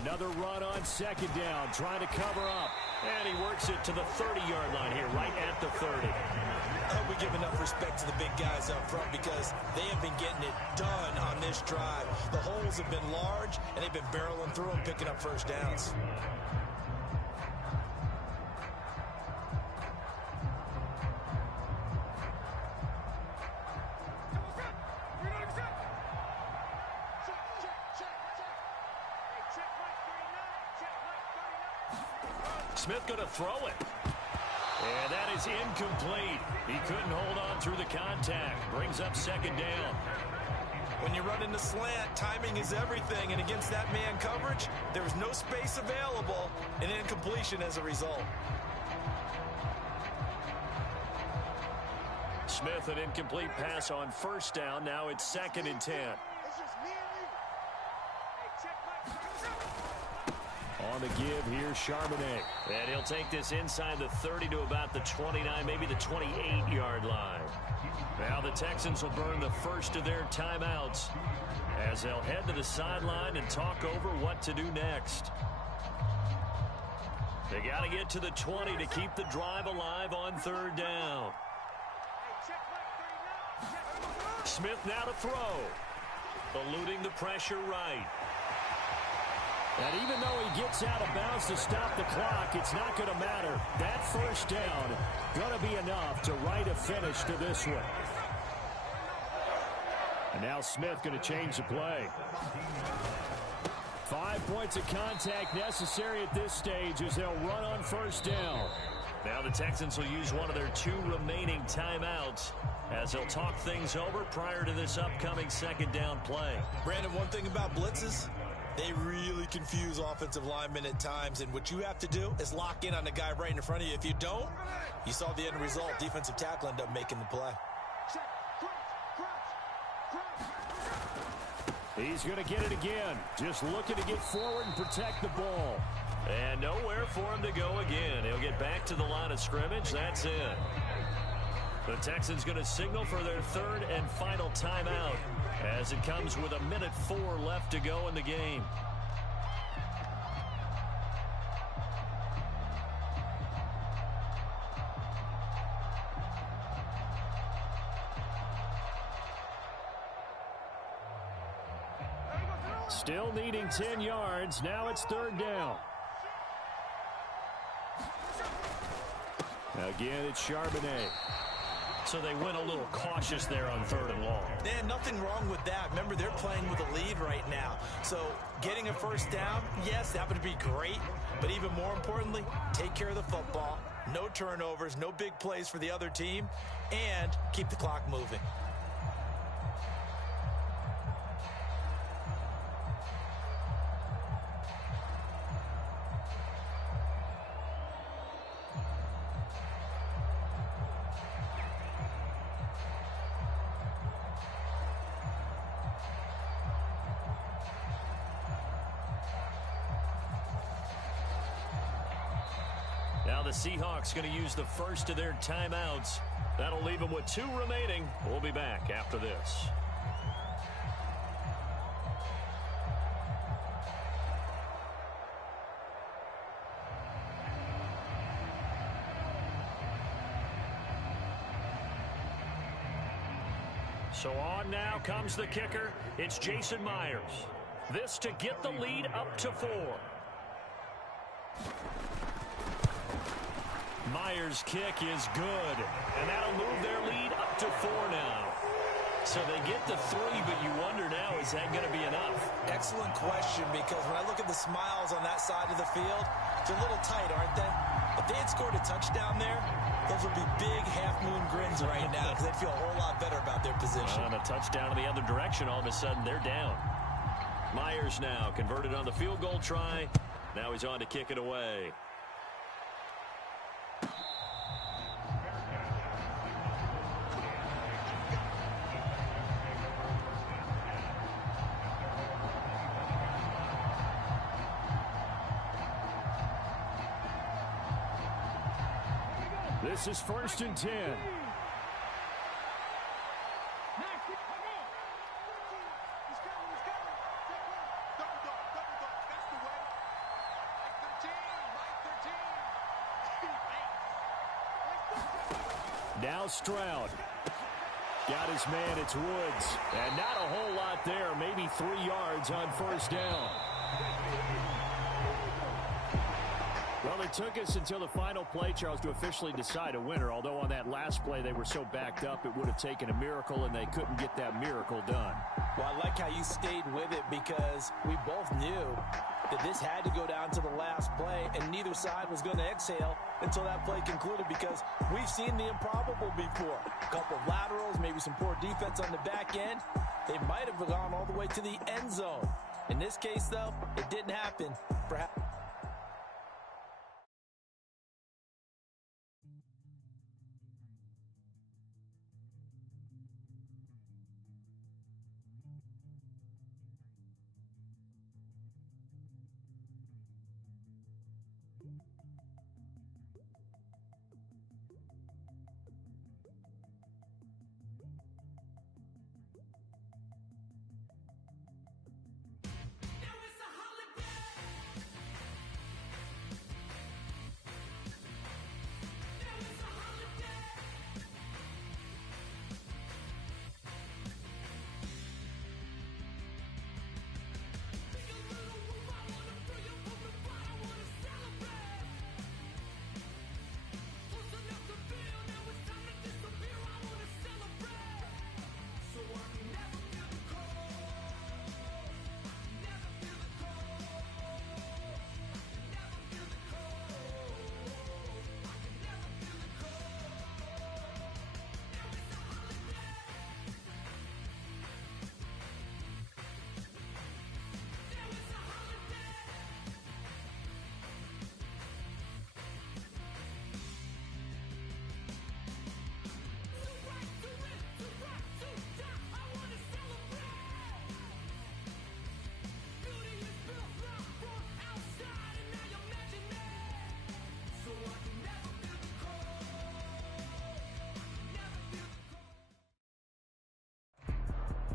Another run on 2nd down, trying to cover up. And he works it to the 30-yard line here, right at the 30. I hope we give enough respect to the big guys up front, because they have been getting it done on this drive. The holes have been large, and they've been barreling through them, picking up first downs. Smith going to throw it. And that is incomplete. He couldn't hold on through the contact. Brings up 2nd down. When you run into slant, timing is everything. And against that man coverage, there was no space available, and incompletion as a result. Smith, an incomplete pass on 1st down. Now it's 2nd and 10. On the give here, Charbonnet. And he'll take this inside the 30 to about the 29, maybe the 28-yard line. Now the Texans will burn the first of their timeouts as they'll head to the sideline and talk over what to do next. They got to get to the 20 to keep the drive alive on 3rd down. Smith now to throw. Eluding the pressure right. And even though he gets out of bounds to stop the clock, it's not going to matter. That 1st down going to be enough to write a finish to this one. And now Smith going to change the play. 5 points of contact necessary at this stage as they'll run on 1st down. Now the Texans will use one of their 2 remaining timeouts as they'll talk things over prior to this upcoming 2nd down play. Brandon, one thing about blitzes, they really confuse offensive linemen at times, and what you have to do is lock in on the guy right in front of you. If you don't, you saw the end result. Defensive tackle ended up making the play. He's going to get it again. Just looking to get forward and protect the ball. And nowhere for him to go again. He'll get back to the line of scrimmage. That's it. The Texans going to signal for their 3rd and final timeout as it comes with 1:04 left to go in the game. Still needing 10 yards. Now it's 3rd down. Again, it's Charbonnet. So they went a little cautious there on 3rd and long. Yeah, nothing wrong with that. Remember, they're playing with a lead right now. So getting a 1st down, yes, that would be great. But even more importantly, take care of the football. No turnovers, no big plays for the other team, and keep the clock moving. the Seahawks going to use the first of their timeouts. That'll leave them with 2 remaining. We'll be back after this. So on now comes the kicker. It's Jason Myers. This to get the lead up to 4. Myers' kick is good, and that'll move their lead up to 4 now. So they get the 3, but you wonder now, is that going to be enough? Excellent question, because when I look at the smiles on that side of the field, they're a little tight, aren't they? If they had scored a touchdown there, those would be big half-moon grins right now because they'd feel a whole lot better about their position. And a touchdown in the other direction, all of a sudden they're down. Myers now converted on the field goal try. Now he's on to kick it away. This is 1st and 10. Now Stroud. Got his man, it's Woods. And not a whole lot there, maybe 3 yards on 1st down. Well, it took us until the final play, Charles, to officially decide a winner, although on that last play they were so backed up it would have taken a miracle, and they couldn't get that miracle done. Well, I like how you stayed with it because we both knew that this had to go down to the last play, and neither side was going to exhale until that play concluded because we've seen the improbable before. A couple of laterals, maybe some poor defense on the back end. They might have gone all the way to the end zone. In this case, though, it didn't happen. Perhaps.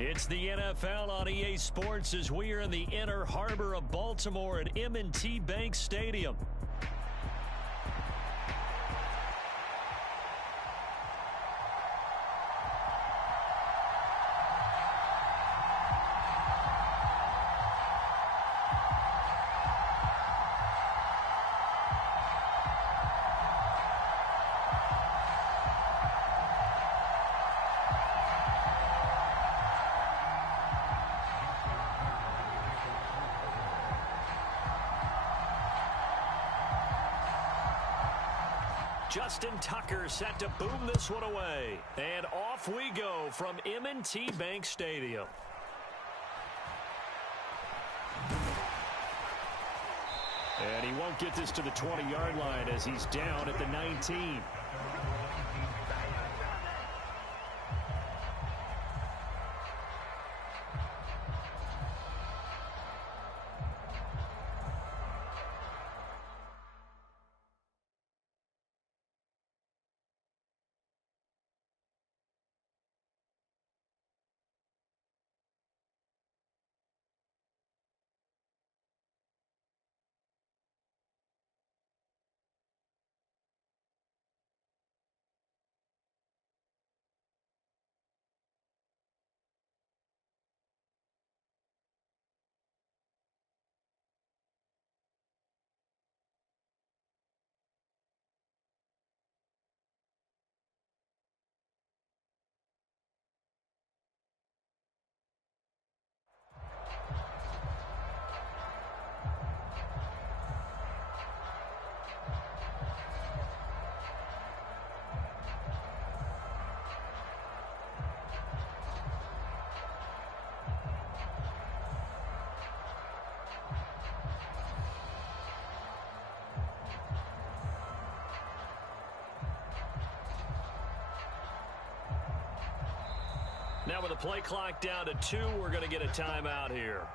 It's the NFL on EA Sports as we are in the inner harbor of Baltimore at M&T Bank Stadium. Justin Tucker set to boom this one away. And off we go from M&T Bank Stadium. And he won't get this to the 20-yard line as he's down at the 19. Now with the play clock down to 2, we're going to get a timeout here.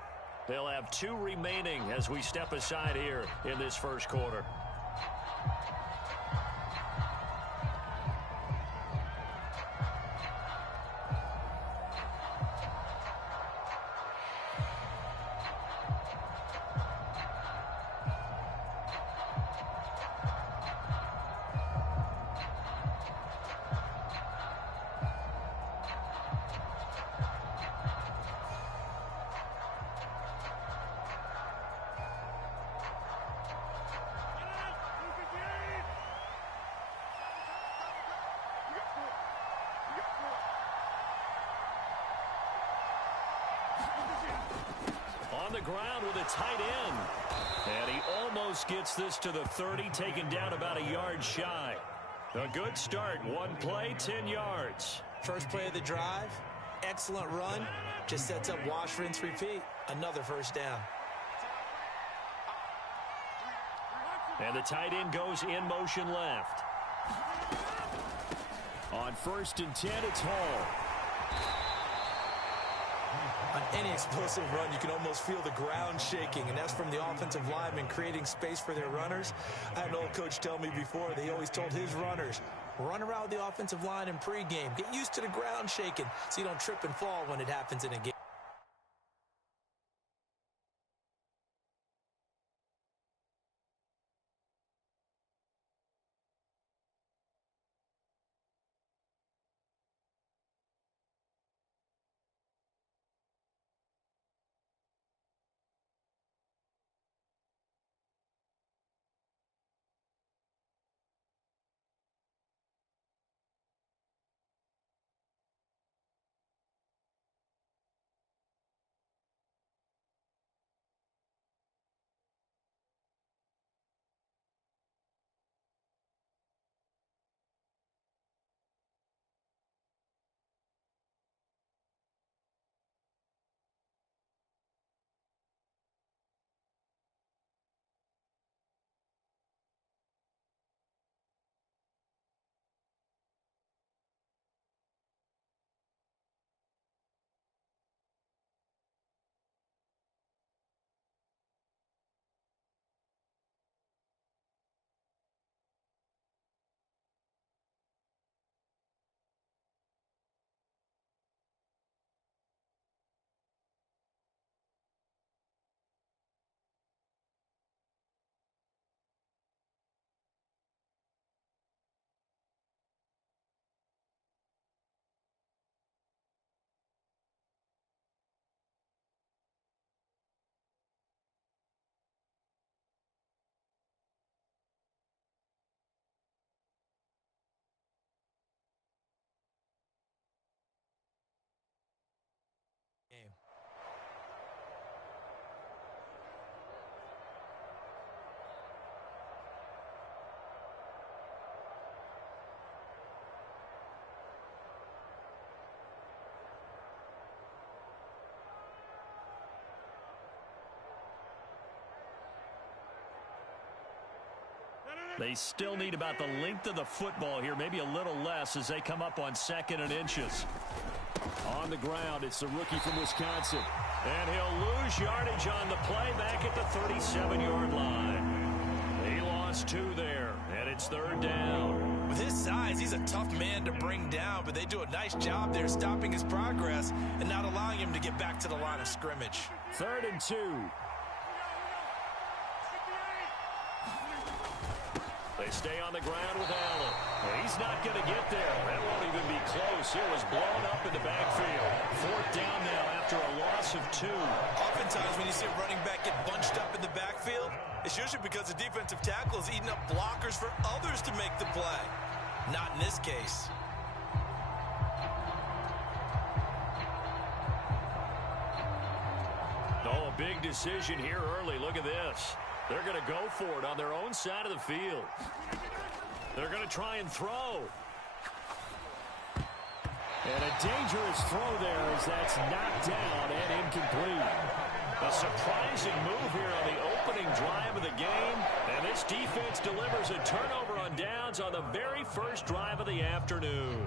They'll have 2 remaining as we step aside here in this first quarter. On the ground with a tight end. And he almost gets this to the 30, taken down about a yard shy. A good start. 1 play, 10 yards. First play of the drive, excellent run. Just sets up wash, rinse, repeat. Another first down. And the tight end goes in motion left. On 1st and 10, it's Hall. On any explosive run, you can almost feel the ground shaking, and that's from the offensive linemen creating space for their runners. I had an old coach tell me before, they always told his runners, run around the offensive line in pregame. Get used to the ground shaking so you don't trip and fall when it happens in a game. They still need about the length of the football here, maybe a little less as they come up on 2nd and inches. On the ground, it's the rookie from Wisconsin. And he'll lose yardage on the play back at the 37-yard line. He lost 2 there, and it's 3rd down. With his size, he's a tough man to bring down, but they do a nice job there stopping his progress and not allowing him to get back to the line of scrimmage. 3rd and 2. They stay on the ground with Allen. Well, he's not going to get there. That won't even be close. It was blown up in the backfield. 4th down now after a loss of 2. Oftentimes when you see a running back get bunched up in the backfield, it's usually because the defensive tackle is eating up blockers for others to make the play. Not in this case. Oh, a big decision here early. Look at this. They're going to go for it on their own side of the field. They're going to try and throw. And a dangerous throw there as that's knocked down and incomplete. A surprising move here on the opening drive of the game. And this defense delivers a turnover on downs on the very first drive of the afternoon.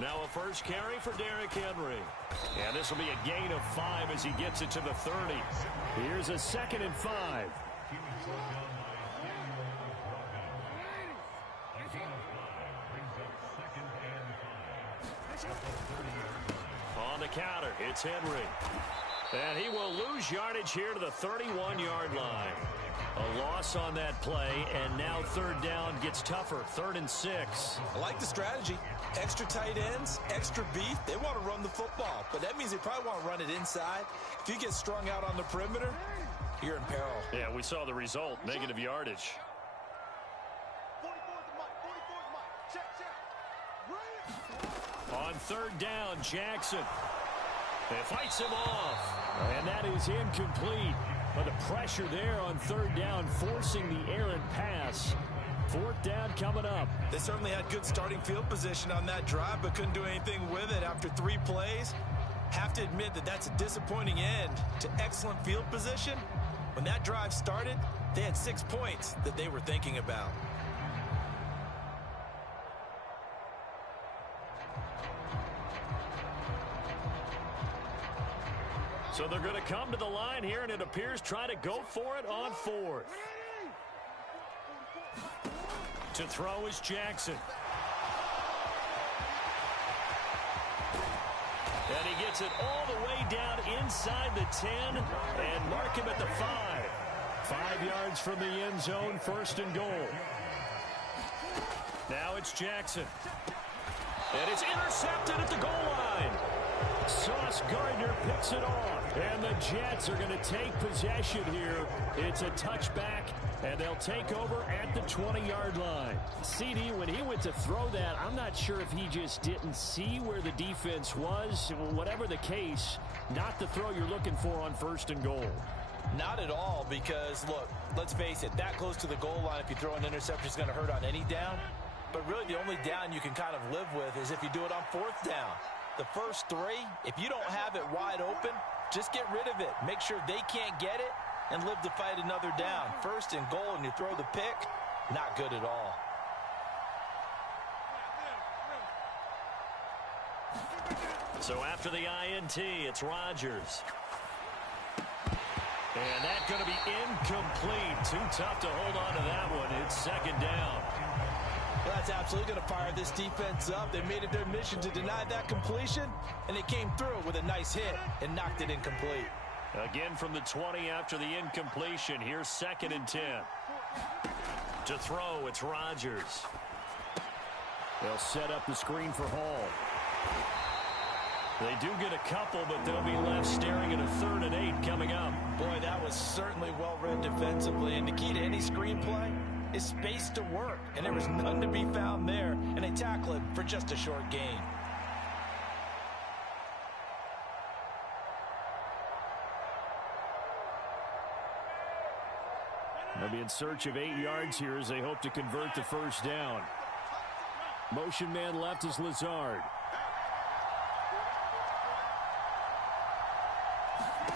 Now a first carry for Derrick Henry. And this will be a gain of 5 as he gets it to the 30. Here's a 2nd and 5. On the counter, it's Henry. And he will lose yardage here to the 31-yard line. A loss on that play, and now 3rd down gets tougher. 3rd and 6. I like the strategy. Extra tight ends, extra beef. They want to run the football, but that means they probably want to run it inside. If you get strung out on the perimeter, you're in peril. Yeah, we saw the result, negative yardage. On 3rd down, Jackson. It fights him off. And that is incomplete. But the pressure there on 3rd down, forcing the errant pass. 4th down coming up. They certainly had good starting field position on that drive, but couldn't do anything with it after 3 plays. Have to admit that that's a disappointing end to excellent field position. When that drive started, they had 6 points that they were thinking about. So they're going to come to the line here, and it appears try to go for it on 4th. To throw is Jackson. And he gets it all the way down inside the 10 and mark him at the 5. 5 yards from the end zone, 1st and goal. Now it's Jackson. And it's intercepted at the goal line. Sauce Gardner picks it off. And the Jets are going to take possession here. It's a touchback, and they'll take over at the 20-yard line. CD, when he went to throw that, I'm not sure if he just didn't see where the defense was. Whatever the case, not the throw you're looking for on 1st and goal. Not at all, because, look, let's face it, that close to the goal line, if you throw an interception, is going to hurt on any down. But really, the only down you can kind of live with is if you do it on 4th down. The first 3, if you don't have it wide open, just get rid of it. Make sure they can't get it and live to fight another down. 1st and goal, and you throw the pick, not good at all. So after the INT, it's Rodgers. And that's going to be incomplete. Too tough to hold on to that one. It's 2nd down. Well, that's absolutely going to fire this defense up. They made it their mission to deny that completion, and they came through with a nice hit and knocked it incomplete. Again from the 20 after the incompletion. Here's 2nd and 10. To throw, it's Rodgers. They'll set up the screen for Hall. They do get a couple, but they'll be left staring at a 3rd and 8 coming up. Boy, that was certainly well read defensively, and the key to any screenplay is space to work, and there was none to be found there, and they tackle it for just a short gain. They'll be in search of 8 yards here as they hope to convert the 1st down. Motion man left is Lazard.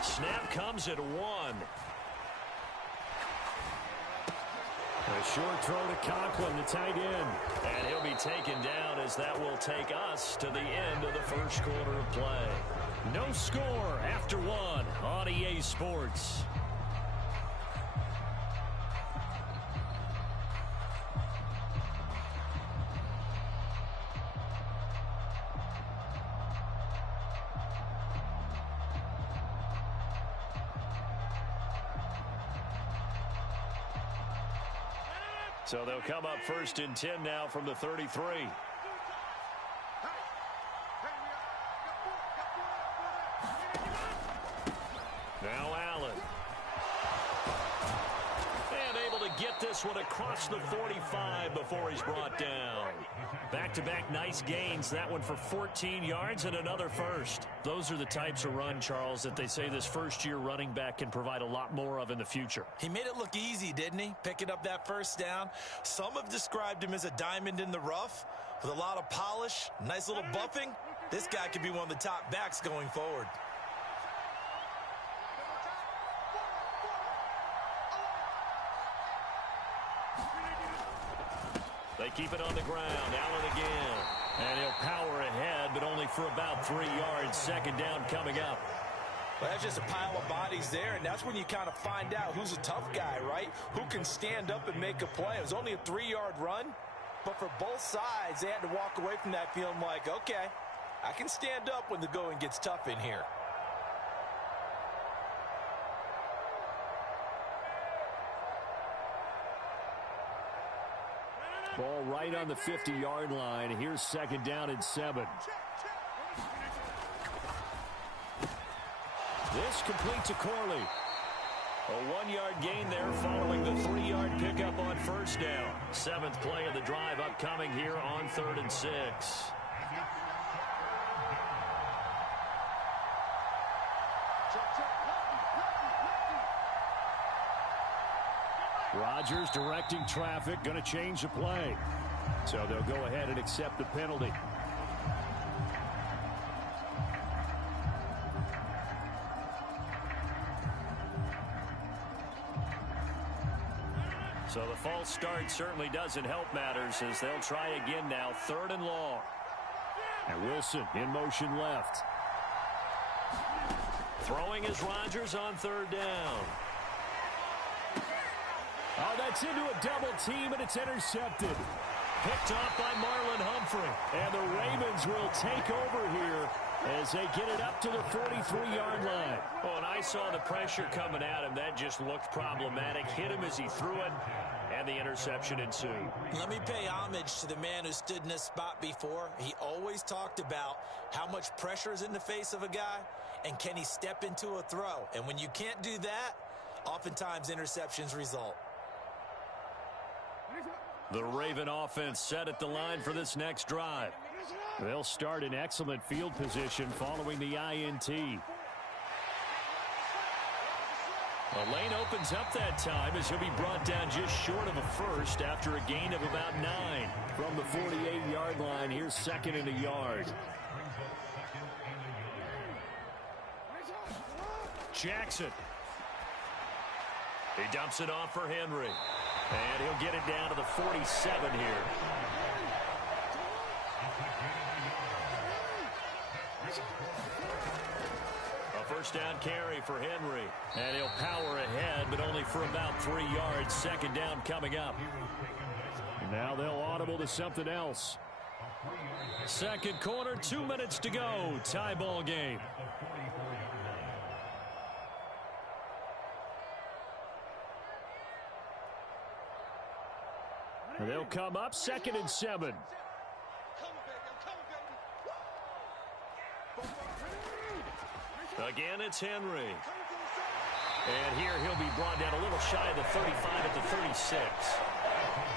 Snap comes at 1. A short throw to Conklin, the tight end. And he'll be taken down as that will take us to the end of the 1st quarter of play. No score after 1 on EA Sports. So they'll come up 1st and 10 now from the 33. Now Allen. And able to get this one across the 45 before he's brought down. Back-to-back nice gains. That one for 14 yards and another 1st. Those are the types of run, Charles, that they say this first-year running back can provide a lot more of in the future. He made it look easy, didn't he? Picking up that 1st down. Some have described him as a diamond in the rough with a lot of polish, nice little buffing. This guy could be one of the top backs going forward. They keep it on the ground. Allen again. And he'll power ahead, but only for about 3 yards. Second down coming up. Well, that's just a pile of bodies there, and that's when you kind of find out who's a tough guy, right? Who can stand up and make a play. It was only a 3-yard run, but for both sides, they had to walk away from that feeling like, okay, I can stand up when the going gets tough in here. Ball right on the 50-yard line. Here's second down and 7. This completes a Corley. A 1-yard gain there following the 3-yard pickup on first down. 7th play of the drive upcoming here on 3rd and 6. Rodgers directing traffic, going to change the play. So they'll go ahead and accept the penalty. So the false start certainly doesn't help matters as they'll try again now. 3rd and long. And Wilson in motion left. Throwing is Rodgers on 3rd down. Oh, that's into a double team, and it's intercepted. Picked off by Marlon Humphrey. And the Ravens will take over here as they get it up to the 43-yard line. Oh, and I saw the pressure coming at him. That just looked problematic. Hit him as he threw it, and the interception ensued. Let me pay homage to the man who stood in this spot before. He always talked about how much pressure is in the face of a guy, and can he step into a throw. And when you can't do that, oftentimes interceptions result. The Raven offense set at the line for this next drive. They'll start in excellent field position following the INT. The lane opens up that time as he'll be brought down just short of a first after a gain of about 9. From the 48-yard line, here's 2nd and a yard. Jackson. He dumps it off for Henry. And he'll get it down to the 47 here. A first down carry for Henry. And he'll power ahead, but only for about 3 yards. Second down coming up. Now they'll audible to something else. Second quarter, 2 minutes to go. Tie ball game. They'll come up 2nd and 7. Again, it's Henry. And here he'll be brought down a little shy of the 35 at the 36.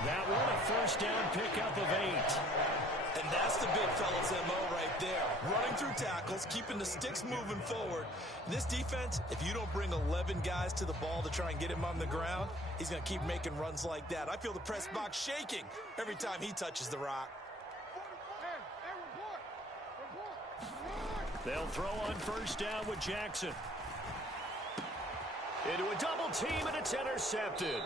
That one, a first down pickup of 8. And that's the big fella's MO right there. Running through tackles, keeping the sticks moving forward. This defense, if you don't bring 11 guys to the ball to try and get him on the ground, he's going to keep making runs like that. I feel the press box shaking every time he touches the rock. They'll throw on first down with Jackson. Into a double team, and it's intercepted.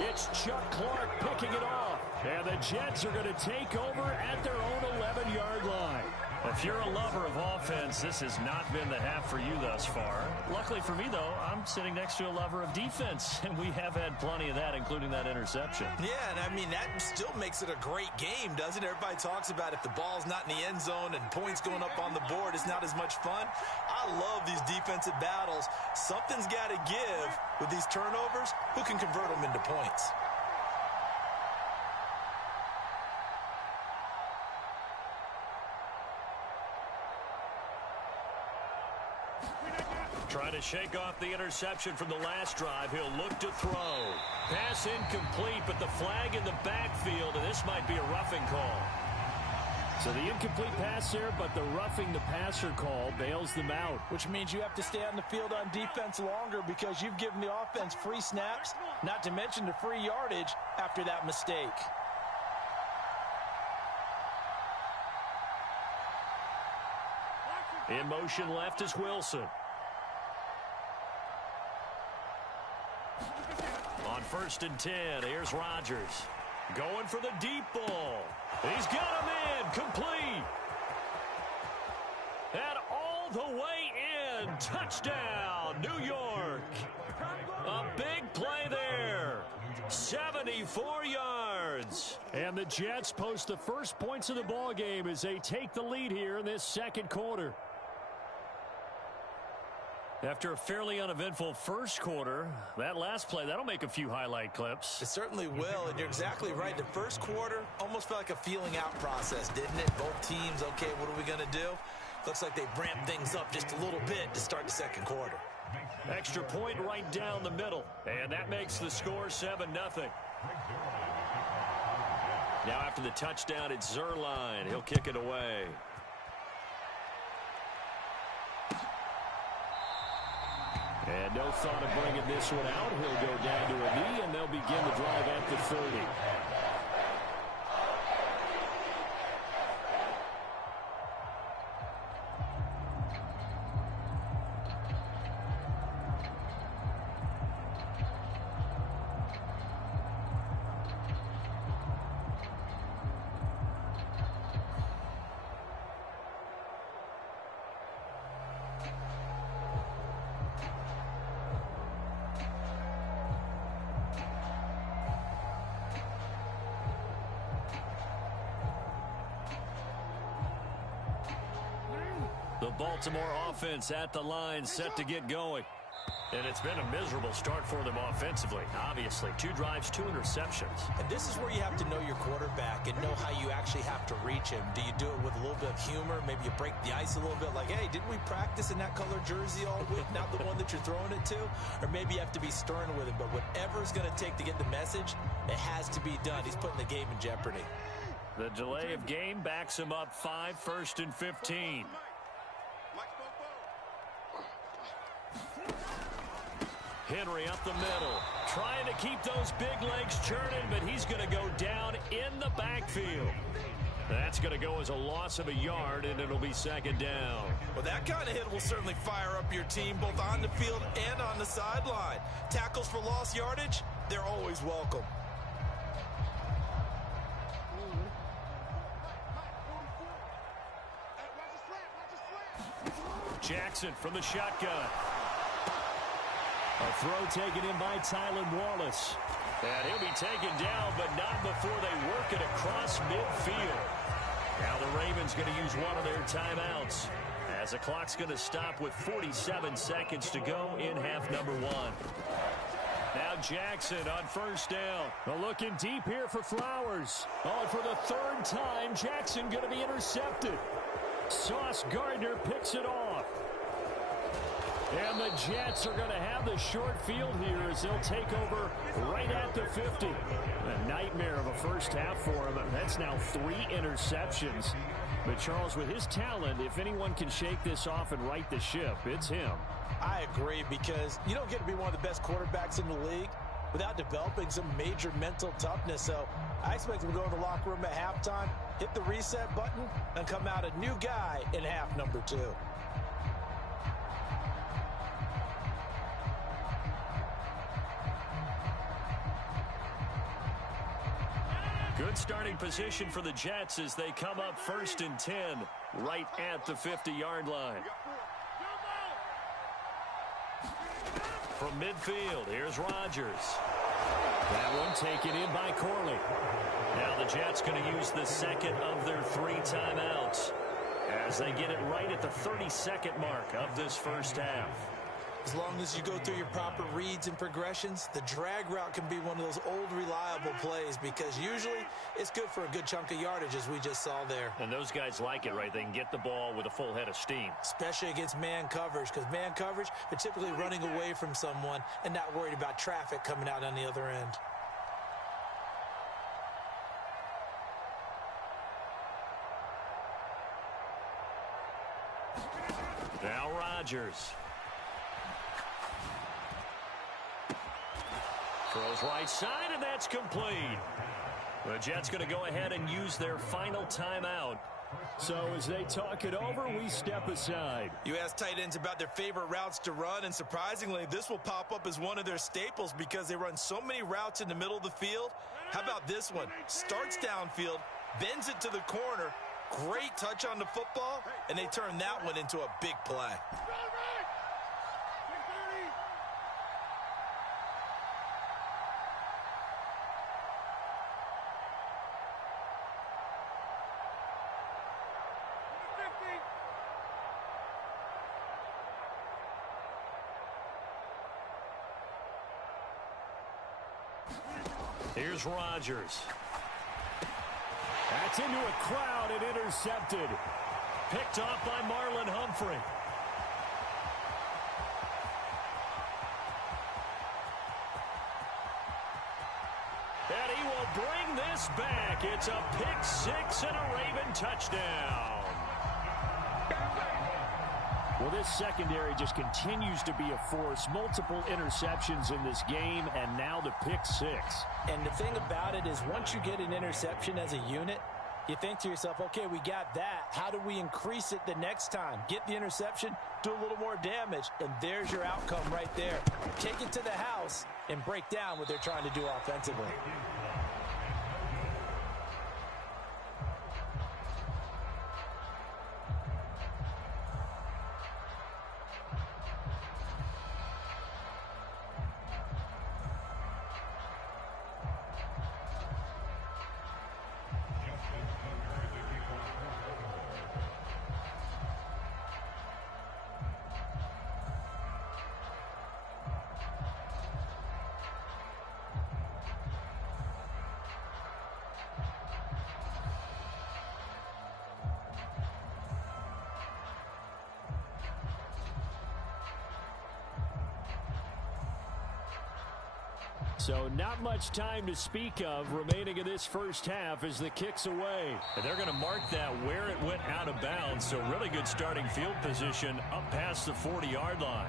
It's Chuck Clark picking it off. And the Jets are going to take over at their own 11-yard line. If you're a lover of offense, this has not been the half for you thus far. Luckily for me, though, I'm sitting next to a lover of defense, and we have had plenty of that, including that interception. Yeah, and I mean, that still makes it a great game, doesn't it? Everybody talks about if the ball's not in the end zone and points going up on the board, it's not as much fun. I love these defensive battles. Something's got to give with these turnovers. Who can convert them into points? Trying to shake off the interception from the last drive. He'll look to throw. Pass incomplete, but the flag in the backfield, and this might be a roughing call. So the incomplete pass there, but the roughing the passer call bails them out. Which means you have to stay on the field on defense longer because you've given the offense free snaps, not to mention the free yardage after that mistake. In motion left is Wilson. On 1st and 10, here's Rodgers. Going for the deep ball. He's got him in. Complete. And all the way in. Touchdown, New York. A big play there. 74 yards. And the Jets post the first points of the ball game as they take the lead here in this second quarter. After a fairly uneventful first quarter, that last play, that'll make a few highlight clips. It certainly will, and you're exactly right. The first quarter almost felt like a feeling out process, didn't it? Both teams, okay, what are we going to do? Looks like they ramped things up just a little bit to start the second quarter. Extra point right down the middle, and that makes the score 7-0. Now after the touchdown, it's Zerline. He'll kick it away. And no thought of bringing this one out. He'll go down to a knee, and they'll begin the drive at the 30. The Baltimore offense at the line, set to get going. And it's been a miserable start for them offensively. Obviously, 2 drives, 2 interceptions. And this is where you have to know your quarterback and know how you actually have to reach him. Do you do it with a little bit of humor? Maybe you break the ice a little bit like, hey, didn't we practice in that color jersey all week? Not the one that you're throwing it to? Or maybe you have to be stern with him. But whatever it's going to take to get the message, it has to be done. He's putting the game in jeopardy. The delay of game backs him up 5, 1st and 15. Henry up the middle, trying to keep those big legs churning, but he's going to go down in the backfield. That's going to go as a loss of a yard, and it'll be 2nd down. Well, that kind of hit will certainly fire up your team, both on the field and on the sideline. Tackles for lost yardage, they're always welcome. Jackson from the shotgun. A throw taken in by Tylan Wallace. And he'll be taken down, but not before they work it across midfield. Now the Ravens going to use one of their timeouts, as the clock's going to stop with 47 seconds to go in half number 1. Now Jackson on 1st down. Well, looking deep here for Flowers. Oh, and for the 3rd time, Jackson going to be intercepted. Sauce Gardner picks it off. And the Jets are going to have the short field here as they'll take over right at the 50. A nightmare of a first half for him. That's now 3 interceptions. But Charles, with his talent, if anyone can shake this off and right the ship, it's him. I agree, because you don't get to be one of the best quarterbacks in the league without developing some major mental toughness. So I expect him to go in the locker room at halftime, hit the reset button, and come out a new guy in half number 2. Good starting position for the Jets as they come up 1st and 10 right at the 50-yard line. From midfield, here's Rodgers. That one taken in by Corley. Now the Jets going to use the 2nd of their 3 timeouts as they get it right at the 32nd mark of this first half. As long as you go through your proper reads and progressions, the drag route can be one of those old reliable plays, because usually it's good for a good chunk of yardage, as we just saw there. And those guys like it, right? They can get the ball with a full head of steam. Especially against man coverage, because man coverage, they're typically running away from someone and not worried about traffic coming out on the other end. Now Rodgers. Throws right side, and that's complete. The Jets going to go ahead and use their final timeout So as they talk it over, we step aside. You ask tight ends about their favorite routes to run, and surprisingly, this will pop up as one of their staples because they run so many routes in the middle of the field. How about this one? Starts downfield, bends it to the corner, great touch on the football, and they turn that one into a big play. Here's Rodgers. That's into a crowd and intercepted. Picked off by Marlon Humphrey. And he will bring this back. It's a pick six and a Raven touchdown. Well, this secondary just continues to be a force. Multiple interceptions in this game, and now the pick six. And the thing about it is once you get an interception as a unit, you think to yourself, okay, we got that. How do we increase it the next time? Get the interception, do a little more damage, and there's your outcome right there. Take it to the house and break down what they're trying to do offensively. So not much time to speak of remaining in this first half as the kick's away. And they're going to mark that where it went out of bounds. So really good starting field position up past the 40-yard line.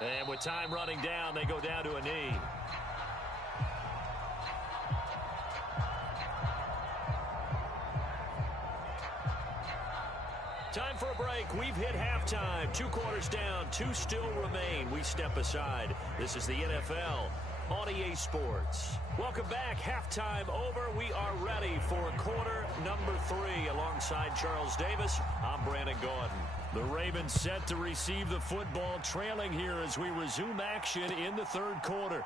And with time running down, they go down to a knee. Time for a break. We've hit halftime. 2 quarters down. 2 still remain. We step aside. This is the NFL on EA Sports. Welcome back. Halftime over. We are ready for quarter number 3. Alongside Charles Davis, I'm Brandon Gordon. The Ravens set to receive the football, trailing here as we resume action in the third quarter.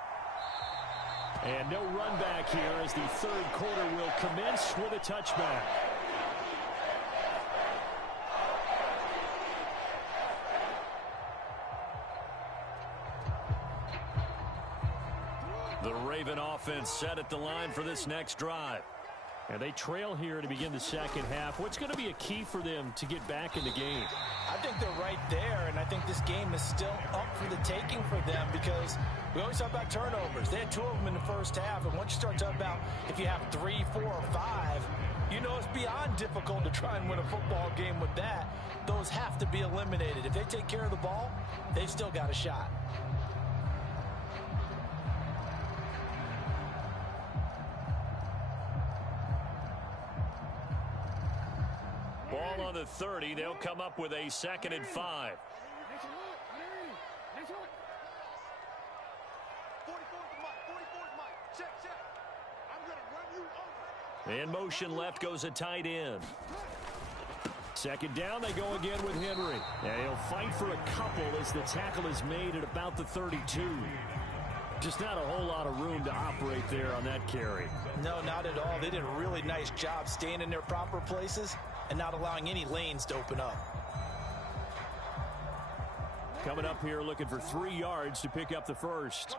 And no run back here as the third quarter will commence with a touchback. The Raven offense set at the line for this next drive. And they trail here to begin the second half. What's going to be a key for them to get back in the game? I think they're right there, and I think this game is still up for the taking for them because we always talk about turnovers. They had 2 of them in the first half, and once you start talking about if you have 3, 4, or 5, you know it's beyond difficult to try and win a football game with that. Those have to be eliminated. If they take care of the ball, they've still got a shot. Ball on the 30. They'll come up with a 2nd and 5. In motion left goes a tight end. 2nd down, they go again with Henry. And he'll fight for a couple as the tackle is made at about the 32. Just not a whole lot of room to operate there on that carry. No, not at all. They did a really nice job staying in their proper places and not allowing any lanes to open up. Coming up here looking for 3 yards to pick up the first.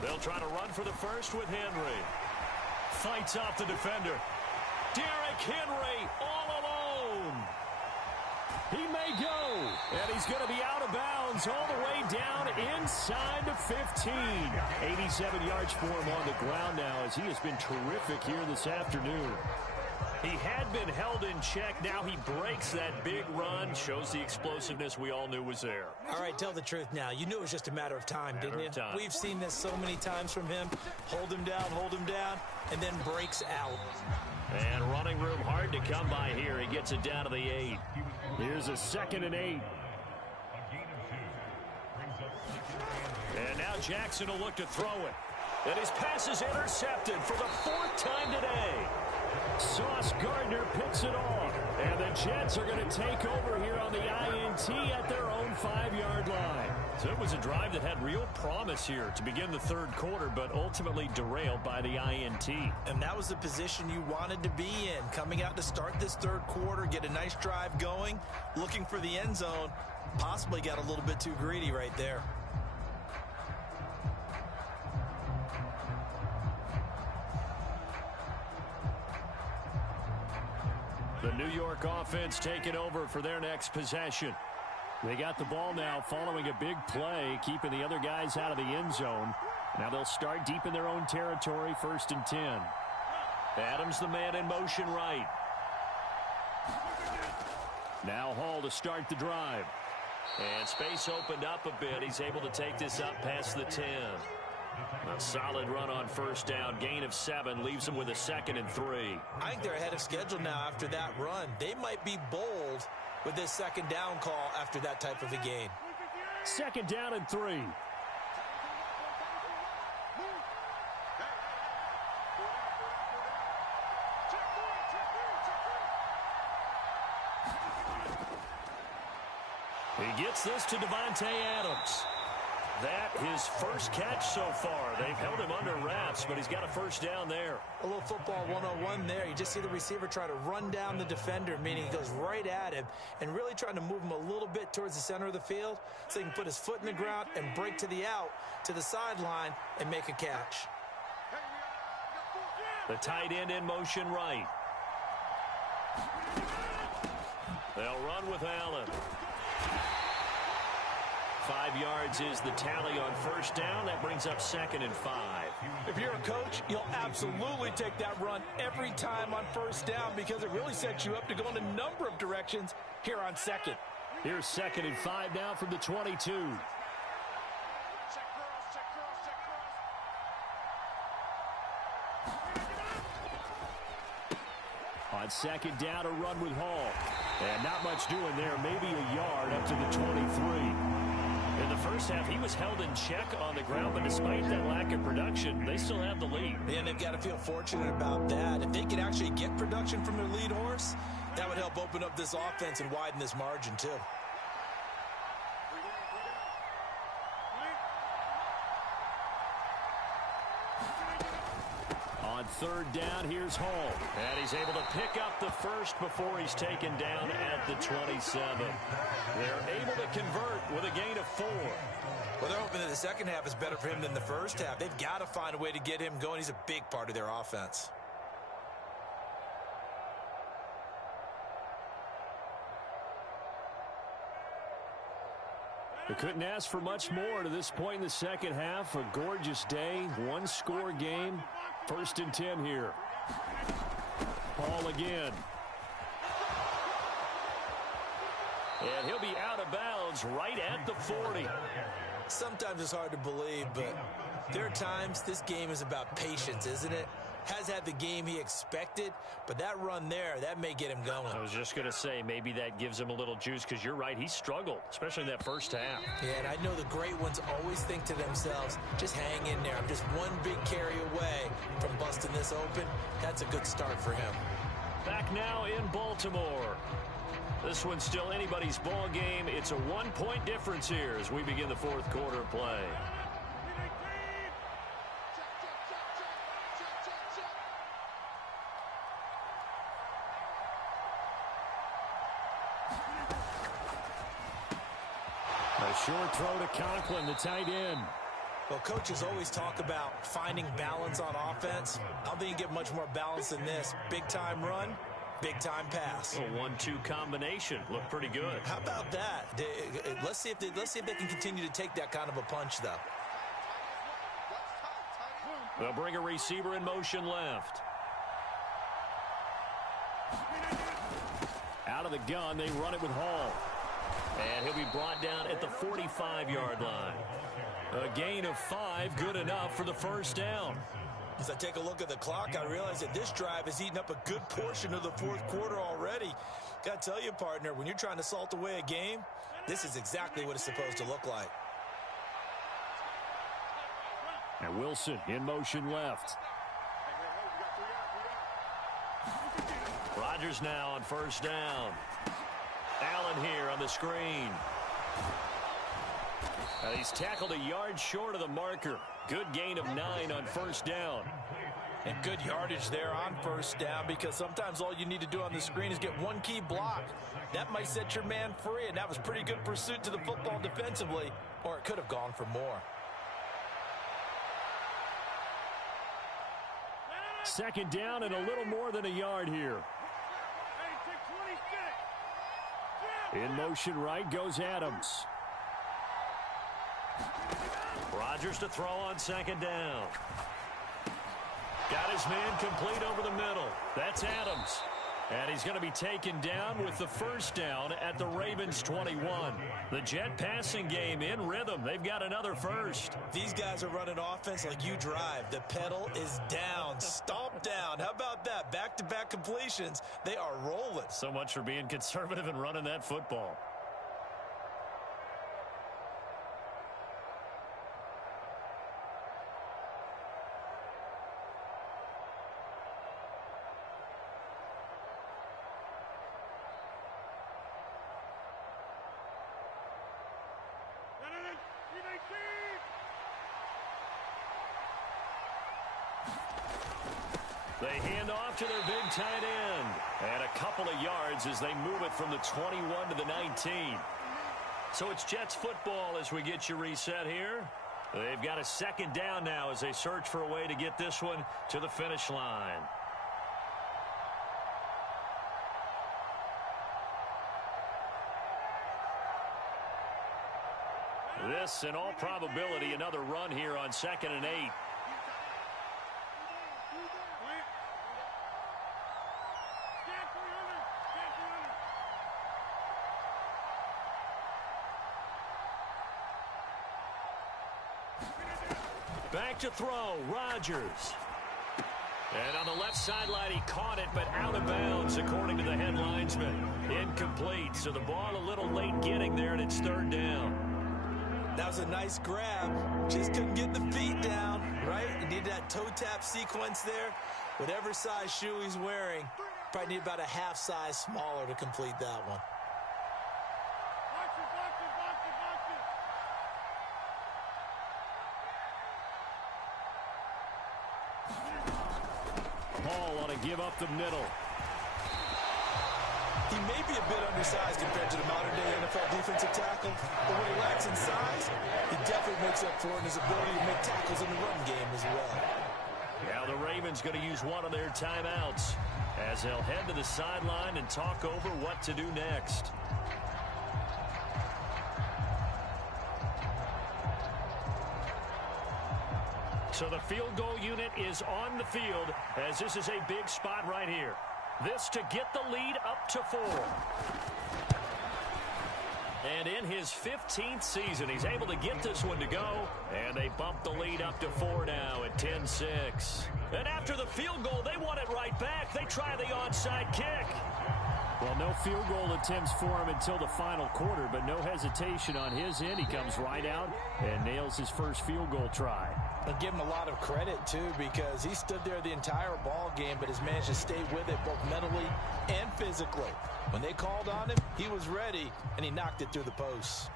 They'll try to run for the first with Henry. Fights off the defender. Derrick Henry all alone. He they go. And he's going to be out of bounds all the way down inside the 15. 87 yards for him on the ground now as he has been terrific here this afternoon. He had been held in check. Now he breaks that big run. Shows the explosiveness we all knew was there. All right, tell the truth now. You knew it was just a matter of time, didn't you? We've seen this so many times from him. Hold him down, and then breaks out. And running room hard to come by here. He gets it down to the 8. Here's a 2nd and 8. And now Jackson will look to throw it. And his pass is intercepted for the 4th time today. Sauce Gardner picks it off. And the Jets are going to take over here on the INT at their own 5-yard line. So it was a drive that had real promise here to begin the 3rd quarter, but ultimately derailed by the INT. And that was the position you wanted to be in. Coming out to start this 3rd quarter, get a nice drive going, looking for the end zone. Possibly got a little bit too greedy right there. The New York offense taking over for their next possession. They got the ball now following a big play, keeping the other guys out of the end zone. Now they'll start deep in their own territory, 1st and 10. Adams the man in motion right. Now Hall to start the drive. And space opened up a bit. He's able to take this up past the 10. A solid run on 1st down. Gain of 7 leaves them with a 2nd and 3. I think they're ahead of schedule now after that run. They might be bold with this 2nd down call after that type of a gain. 2nd down and 3. He gets this to Devontae Adams. That his first catch so far. They've held him under wraps, but he's got a 1st down there. A little football 101 there. You just see the receiver try to run down the defender, meaning he goes right at him and really trying to move him a little bit towards the center of the field so he can put his foot in the ground and break to the out, to the sideline, and make a catch. The tight end in motion right. They'll run with Allen. 5 yards is the tally on 1st down. That brings up 2nd and 5. If you're a coach, you'll absolutely take that run every time on 1st down because it really sets you up to go in a number of directions here on 2nd. Here's 2nd and 5 now from the 22. On 2nd down, a run with Hall. And not much doing there. Maybe a yard up to the 23. In the first half, he was held in check on the ground, but despite that lack of production, they still have the lead. And they've got to feel fortunate about that. If they could actually get production from their lead horse, that would help open up this offense and widen this margin, too. On 3rd down, here's Hall. And he's able to pick up the 1st before he's taken down at the 27. They're able to convert with a gain of 4. Well, they're hoping that the 2nd half is better for him than the 1st half. They've got to find a way to get him going. He's a big part of their offense. They couldn't ask for much more to this point in the 2nd half. A gorgeous day, 1-score game. 1st and 10 here. Hall again. And he'll be out of bounds right at the 40. Sometimes it's hard to believe, but there are times this game is about patience, isn't it? Has had the game he expected, but that run there, that may get him going. I was just going to say, maybe that gives him a little juice, because you're right, he struggled, especially in that 1st half. Yeah, and I know the great ones always think to themselves, just hang in there. I'm just one big carry away from busting this open. That's a good start for him. Back now in Baltimore. This one's still anybody's ball game. It's a 1-point difference here as we begin the 4th quarter play. A short throw to Conklin, the tight end. Well, coaches always talk about finding balance on offense. I don't think you get much more balance than this. Big-time run, Big-time pass. A 1-2 combination. Looked pretty good. How about that? Let's see if they can continue to take that kind of a punch, though. They'll bring a receiver in motion left. Out of the gun, they run it with Hall. And he'll be brought down at the 45-yard line. A gain of 5, good enough for the first down. As I take a look at the clock, I realize that this drive has eaten up a good portion of the fourth quarter already. Got to tell you, partner, when you're trying to salt away a game, this is exactly what it's supposed to look like. And Wilson in motion left. Rodgers now on first down. Allen here on the screen. He's tackled a yard short of the marker. Good gain of 9 on first down. And good yardage there on first down, because sometimes all you need to do on the screen is get one key block. That might set your man free, and that was pretty good pursuit to the football defensively, or it could have gone for more. Second down and a little more than a yard here. In motion right goes Adams. Rodgers to throw on second down. Got his man complete over the middle. That's Adams. And he's going to be taken down with the first down at the Ravens 21. The Jet passing game in rhythm. They've got another first. These guys are running offense like you drive. The pedal is down. Stomp down. How about that? Back-to-back completions. They are rolling. So much for being conservative and running that football. They hand off to their big tight end. And a couple of yards as they move it from the 21 to the 19. So it's Jets football as we get you reset here. They've got a second down now as they search for a way to get this one to the finish line. This, in all probability, another run here on 2nd and 8. Back to throw, Rodgers. And on the left sideline, he caught it, but out of bounds, according to the head linesman. Incomplete, so the ball a little late getting there, and it's third down. That was a nice grab. Just couldn't get the feet down, right? You need that toe tap sequence there. Whatever size shoe he's wearing, probably need about a half size smaller to complete that one. Hall on a give up the middle. He may be a bit undersized compared to the modern-day NFL defensive tackle, but when he lacks in size, he definitely makes up for it in his ability to make tackles in the run game as well. Now the Ravens going to use one of their timeouts as they'll head to the sideline and talk over what to do next. So the field goal unit is on the field as this is a big spot right here. This to get the lead up to 4. And in his 15th season, he's able to get this one to go. And they bump the lead up to 4 now at 10-6. And after the field goal, they want it right back. They try the onside kick. Well, no field goal attempts for him until the final quarter, but no hesitation on his end. He comes right out and nails his first field goal try. I'll give him a lot of credit, too, because he stood there the entire ball game, but has managed to stay with it both mentally and physically. When they called on him, he was ready, and he knocked it through the posts.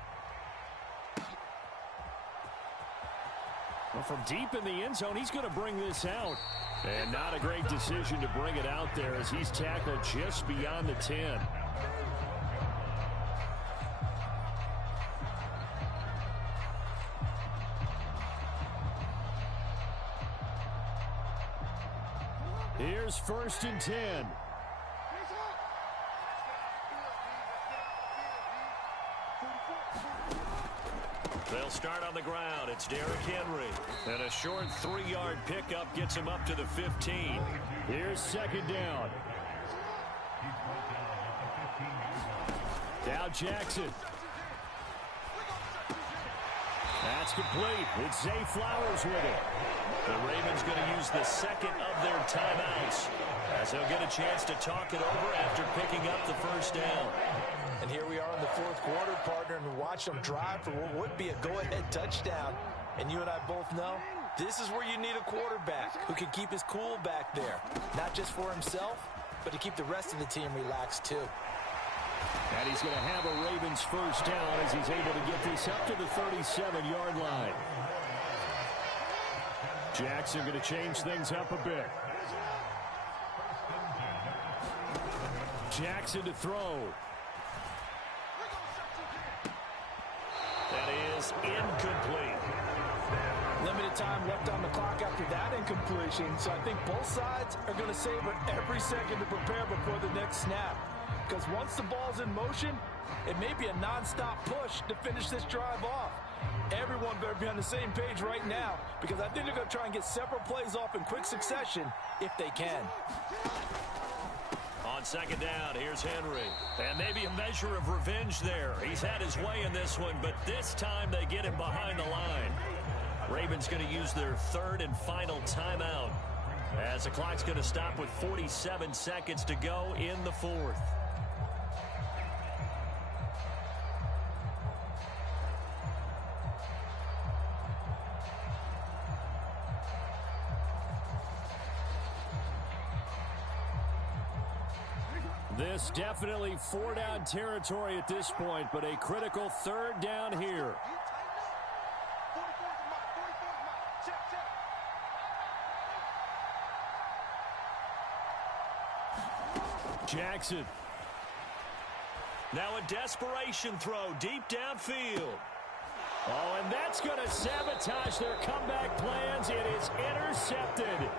Well, from deep in the end zone, he's going to bring this out. And not a great decision to bring it out there as he's tackled just beyond the 10. Here's 1st and 10. They'll start on the ground. It's Derrick Henry. And a short 3-yard pickup gets him up to the 15. Here's second down. Now Jackson. That's complete. It's Zay Flowers with it. The Ravens going to use the second of their timeouts as they'll get a chance to talk it over after picking up the first down. And here we are in the fourth quarter, partner, and watch them drive for what would be a go-ahead touchdown. And you and I both know this is where you need a quarterback who can keep his cool back there, not just for himself, but to keep the rest of the team relaxed too. And he's going to have a Ravens first down as he's able to get this up to the 37-yard line. Jackson going to change things up a bit. Jackson to throw. That is incomplete. Limited time left on the clock after that incompletion, so I think both sides are going to savor every second to prepare before the next snap. Because once the ball's in motion, it may be a non-stop push to finish this drive off. Everyone better be on the same page right now, because I think they're going to try and get several plays off in quick succession if they can. On second down, here's Henry. And maybe a measure of revenge there. He's had his way in this one, but this time they get him behind the line. Ravens going to use their third and final timeout as the clock's going to stop with 47 seconds to go in the fourth. This definitely 4-down territory at this point, but a critical third down here. Jackson. Now a desperation throw deep downfield. Oh, and that's going to sabotage their comeback plans. It is intercepted.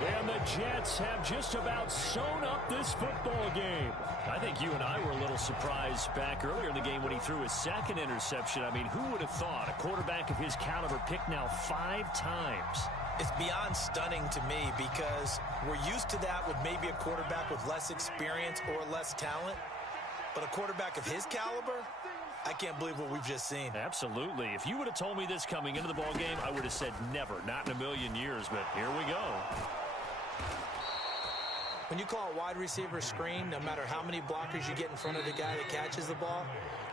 And the Jets have just about sewn up this football game. I think you and I were a little surprised back earlier in the game when he threw his second interception. I mean, who would have thought a quarterback of his caliber picked now 5 times? It's beyond stunning to me because we're used to that with maybe a quarterback with less experience or less talent. But a quarterback of his caliber, I can't believe what we've just seen. Absolutely. If you would have told me this coming into the ball game, I would have said never, not in a million years, but here we go. When you call a wide receiver screen, no matter how many blockers you get in front of the guy that catches the ball,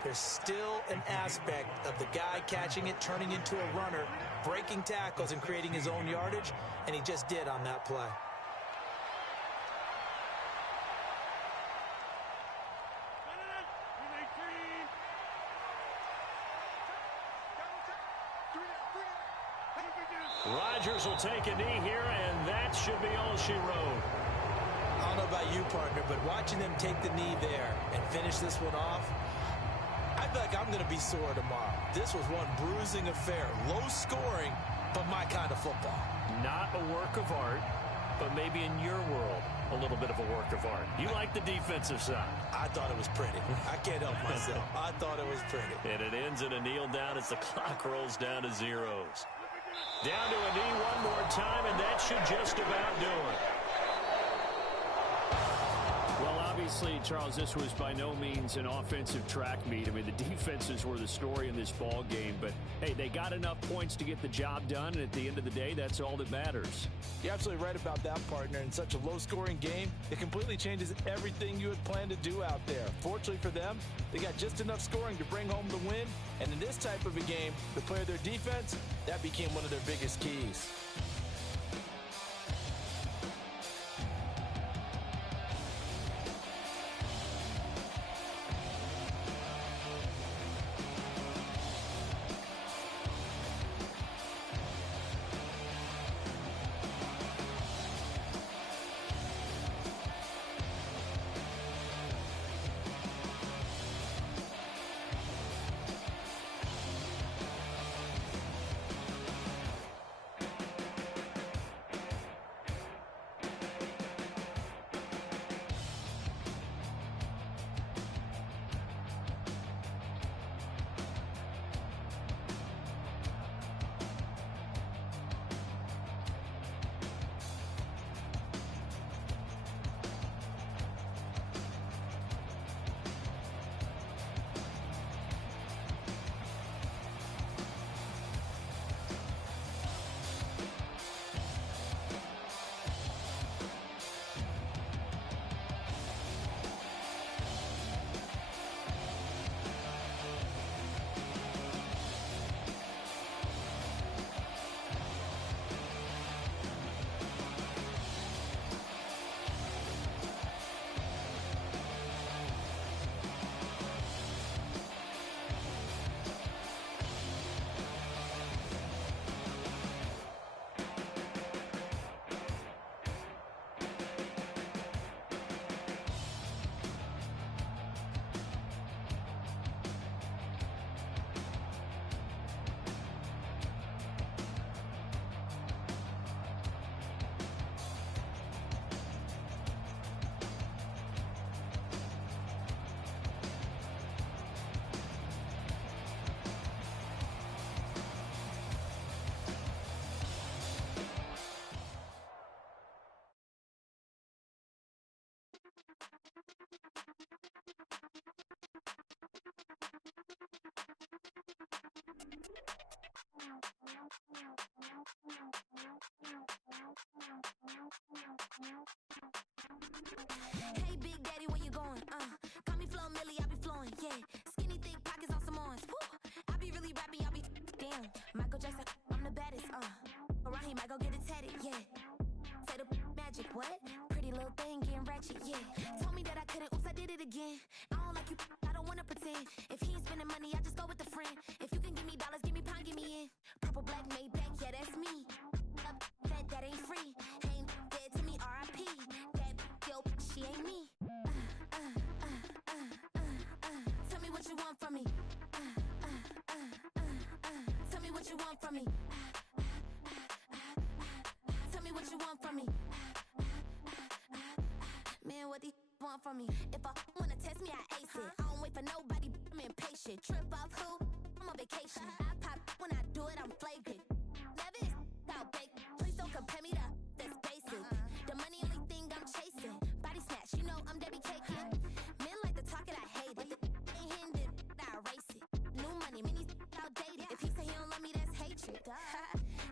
there's still an aspect of the guy catching it, turning into a runner, breaking tackles and creating his own yardage, and he just did on that play. Rodgers will take a knee here, and that should be all she wrote. I don't know about you, partner, but watching them take the knee there and finish this one off, I feel like I'm going to be sore tomorrow. This was one bruising affair. Low scoring, but my kind of football. Not a work of art, but maybe in your world, a little bit of a work of art. You like the defensive side. I thought it was pretty. I can't help myself. I thought it was pretty. And it ends in a kneel down as the clock rolls down to zeros. Down to a knee one more time, and that should just about do it. Well, obviously, Charles, this was by no means an offensive track meet. I mean, the defenses were the story in this ball game. But, hey, they got enough points to get the job done, and at the end of the day, that's all that matters. You're absolutely right about that, partner. In such a low-scoring game, it completely changes everything you had planned to do out there. Fortunately for them, they got just enough scoring to bring home the win. And in this type of a game, to play their defense, that became one of their biggest keys. Hey, Big Daddy, where you going? Call me Flo Millie, I be flowing, yeah. Skinny, thick pockets on Samoans. Woo! I be really rapping, y'all be damn. Michael Jackson, I'm the baddest, Around here, might go get it tatted, yeah. Say the magic, what? Pretty little thing getting ratchet, yeah. Told me that I couldn't, oops, I did it again. I don't like you, I don't wanna pretend. If he ain't spending money, I just go with a friend. If you can give me dollars, give me pound, give me in. Purple, black, Maybach, yeah, that's me. Up, that ain't free. Ain't dead to me, R.I.P. That dope, she ain't me. Tell me what you want from me. Tell me what you want from me. Tell me what you want from me. Man, what do you want from me? If I wanna test me, I ace it. I don't wait for nobody, I'm impatient. Trip off who? I'm on vacation. I pop when I do it, I'm flagrant. Never is out bake. Please don't compare me to that's basic. The money only thing I'm chasing. Body snatch, you know I'm Debbie Caking. Men like to talk it, I hate it. Ain't hindered, I erase it. New money, many outdated. If he say he don't love me, that's hatred.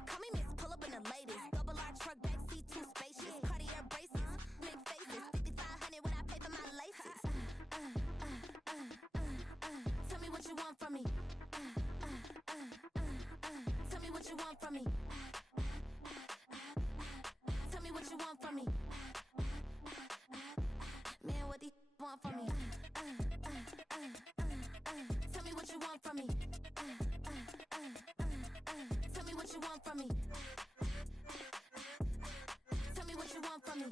Call me Miss, pull up in the latest. Double R truck, backseat, too spacious. Cartier braces, make faces. 5,500 when I pay for my laces. Tell me what you want from me. Tell me what you want from me. Tell me what you want from me. Man, what do you want from me? Tell me what you want from me. Tell me what you want from me. Tell me what you want from me.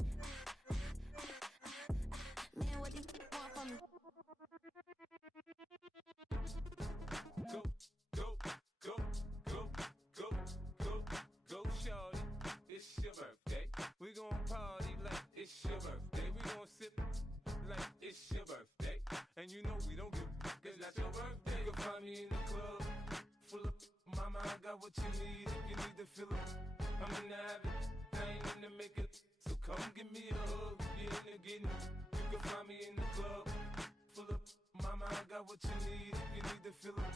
Man, what do you want from me? Go, go, go, go, go, go, go, shorty. It's your birthday. We gon' party like it's your birthday. We gon' sip like it's your birthday. And you know we don't give cause that's your birthday. You can find me in the club, full of mama, I got what you need. If you need to fill up, I'm in the habit, I ain't in the making. So come give me a hug, you're in the getting. You can find me in the club, full of mama, I got what you need. If you need to fill up,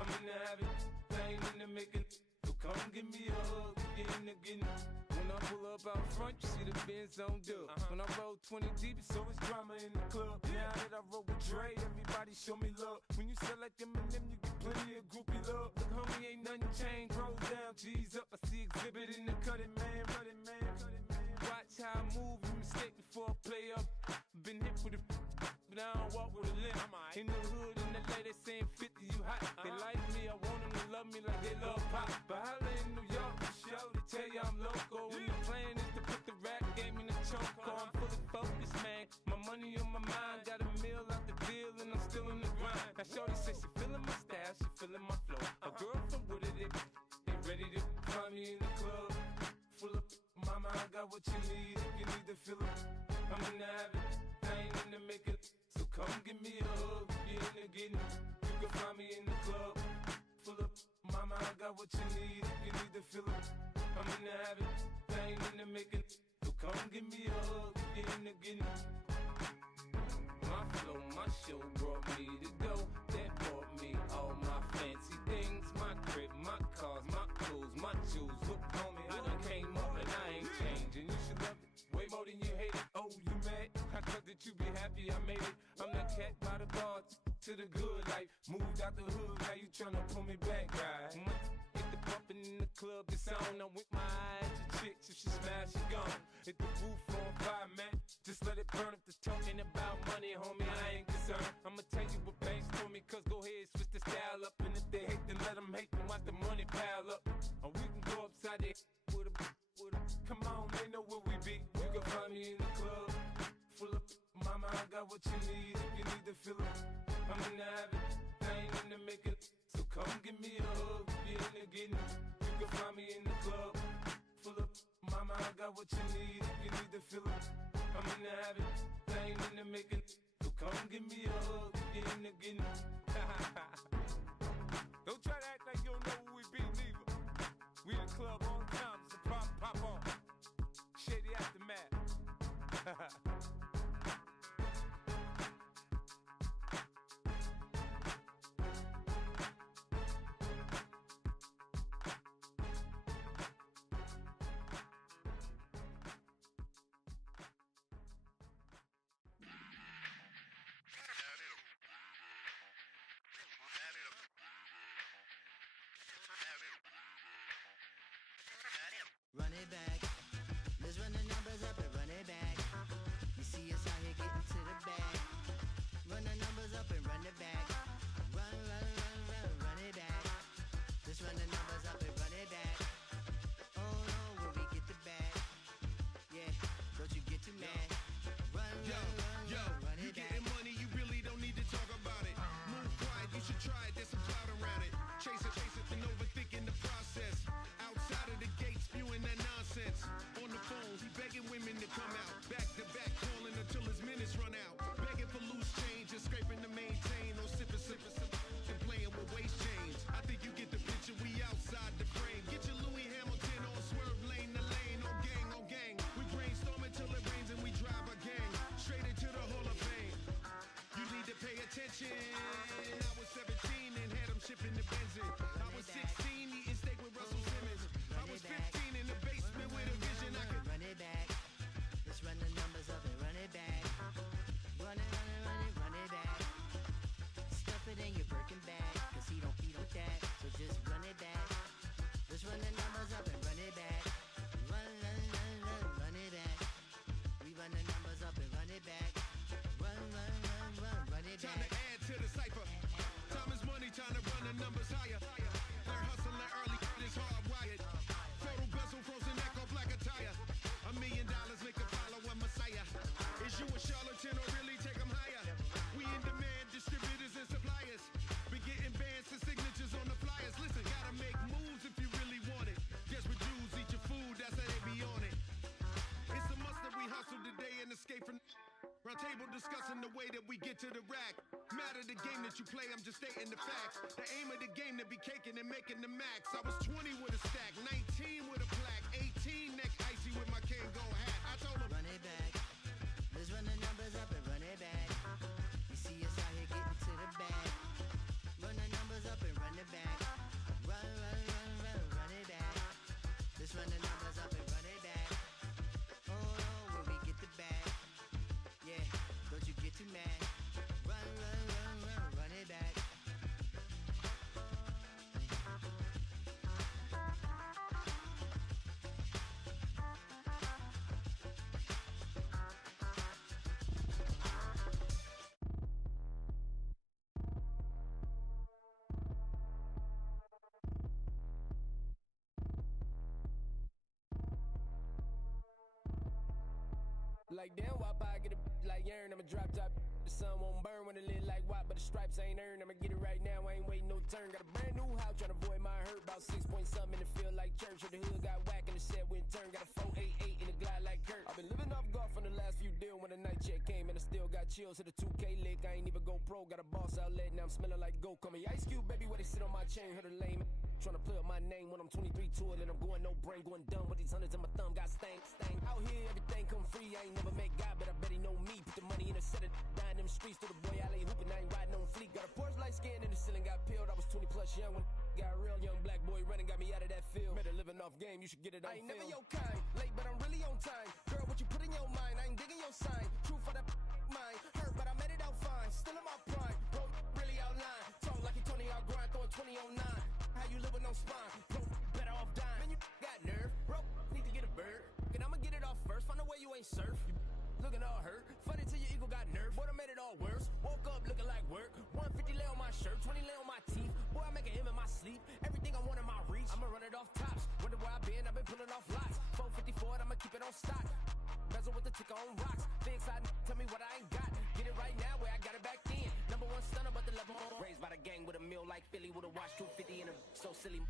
I'm in the habit, I ain't in the making. So come give me a hug, you're in the getting. When I pull up out front, you see the Benz on dub. When I roll 20 deep, it's always drama in the club. Now that I roll with Dre, everybody show me love. When you sell like Eminem, you get plenty of groupie love. Look, homie, ain't nothing changed. Rolls down, G's up. I see exhibit in the cutting, man. Running, man. Watch how I move, you mistake before I play up. Been hit with a but I don't walk with a limp. In the hood, in the lady saying 50, you hot. They like me, I want them to love me like they love pop. But holla in New York, show to tell you I'm local. And the plan is to put the rap game in the choke. I'm fully focused, man. My money on my mind, got a meal out the deal, and I'm still in the grind. Now shorty says she feeling my style, she feeling my flow. A girl from Wooded, they ready to find me in the club. Full of mama, I got what you need. If you need to fill up, I'm in the habit, I ain't in the making. So come give me a hug, you're in the getting. You can find me in the club, full of mama, I got what you need. If you need to fill up, I'm in the habit, I ain't in the making. So come give me a hug, you're in the getting. My flow, my show brought me to go. That brought me all my fancy things. My crib, my cars, my clothes, my shoes. Look, homie, I done came up and I ain't changing. You should love it way more than you hate it. Oh, you mad? I thought that you be happy I made it. I'm that cat by the bar to the good life. Moved out the hood, now you tryna pull me back, right? Hit the bumpin' in the club, it's on. I'm with my eyes to chicks, if she smash, she gone. Hit the roof on fire, man. Just let it burn. If the talking about money, homie, I ain't concerned. I'ma tell you what banks told me, cause go ahead, switch the style up. And if they hate, then let them hate, then watch the money pile up. Or we can go upside there with a come on, they know where we be. You can find me in the club, full of mama, I got what you need. If you need to fill up, I'm in the habit, I ain't in the making. So come give me a hug, you're in the getting. You can find me in the club, full of mama, I got what you need. If you need to fill up, I'm in the habit, I ain't in the making. So come give me a hug, you're in the getting. Don't try to act like you don't know who we be, neither. We in the club all the time, it's a pop on. Shady Aftermath. run the numbers up and run it back. Oh no, when we get the bag. Yeah, don't you get too mad. Run it you back. getting money, you really don't need to talk about it. Move quiet, you should try it, there's some clout around it. Chase it, and overthinking the process. Outside of the gate, spewing that nonsense. On the phone, he begging women to come out. Back to back, calling until his minutes run out. Begging for loose change and scraping to maintain. No sipping, and playing with waist chains. I think you get the picture, we outside the frame. Get your Louis Hamilton on swerve lane to lane. On gang. We brainstorm until it rains and we drive our gang straight into the Hall of Fame. You need to pay attention. I was 17 and had them shipping the Benzin. I was 16 eating steak with Russell Simmons. I was 15 in the basement with a vision. I could run it back. Let's run the numbers up and run it back. Run it back. Stuff it in your Birkin bag, cause he don't with that. So just run it back. Let's run the numbers up and run it back. Run it back. We run the numbers up and run it back. Run it back. time to add to the cipher. Time is money, time to run the numbers higher. Learn hustling early, it's hardwired. Photo bezel, frozen neck off like a tire. $1 million make a follow a messiah. Is you a charlatan or really take them higher? We in demand, distributors and suppliers. Be getting bands and signatures on the flyers. Listen, gotta make moves if you really want it. Desperate Jews eat your food, that's how they be on it. It's a must that we hustle today and escape from round table discussing the way that we get to the rack. Matter the game that you play, I'm just stating the facts. The aim of the game to be caking and making the max. I was 20 with a stack, 19 with a plaque, 18 neck icy with my Kango hat. I told him run it back. Let's run the numbers up and run it back. You see us out here getting to the bag. Run the numbers up and run it back. Run it back. Let's run the numbers up and run it back. Oh no, when we get the bag. Yeah, don't you get too mad. Run it back. Like damn, why I get a like urn? I'ma drop top. The sun won't burn when it lit like white, but the stripes ain't earned. I'ma get it right now, I ain't waiting no turn. Got a brand new house, tryna avoid my hurt. About 6 point something, and it feel like church. Or the hood got whack and the set went turn. Got a 488 in the glide like Kurt. I've been living off golf from the last few deals. When the night check came and I still got chills. To the 2K lick, I ain't even go pro. Got a boss outlet, now I'm smelling like go. Call me Ice Cube, baby, where they sit on my chain. Heard a lame tryna play up my name when I'm 23 to it. And I'm going no brain, going dumb with these hundreds in my thumb. Got stank. Out here, everything come free. I ain't never met God, but I bet he know me. Put the money in a set of dying them streets. To the boy, I lay hooping, I ain't riding on fleek. Got a Porsche light skin in the ceiling, got peeled. I was 20 plus young when got real. Young black boy running, got me out of that field. Better living off game, you should get it on film. I ain't never your kind, late but I'm really on time. Girl, what you put in your mind, I ain't digging your sign. True for that mind, hurt but I made it out fine. Still in my prime, bro, really outline. Talk like you Tony, I'll grind, throw a 20 on 9. How you live with no spine, bro, better off dying. Man, you got nerve, bro, need to get a bird. And I'ma get it off first, find a way you ain't surf. You looking all hurt, funny till your ego got nerve. Boy, I made it all worse, woke up looking like work. 150 lay on my shirt, 20 lay on my teeth. Boy, I make an M in my sleep, everything I want in my reach. I'ma run it off tops, wonder where I been, I've been pulling off lots. 454, I'ma keep it on stock. Bezel with the ticker on rocks. Think side, tell me what I ain't got. Get it right now where I got it back then. Number one stunner, but the level on. Raised by the gang with a meal like Philly with a watch 250 and a so silly.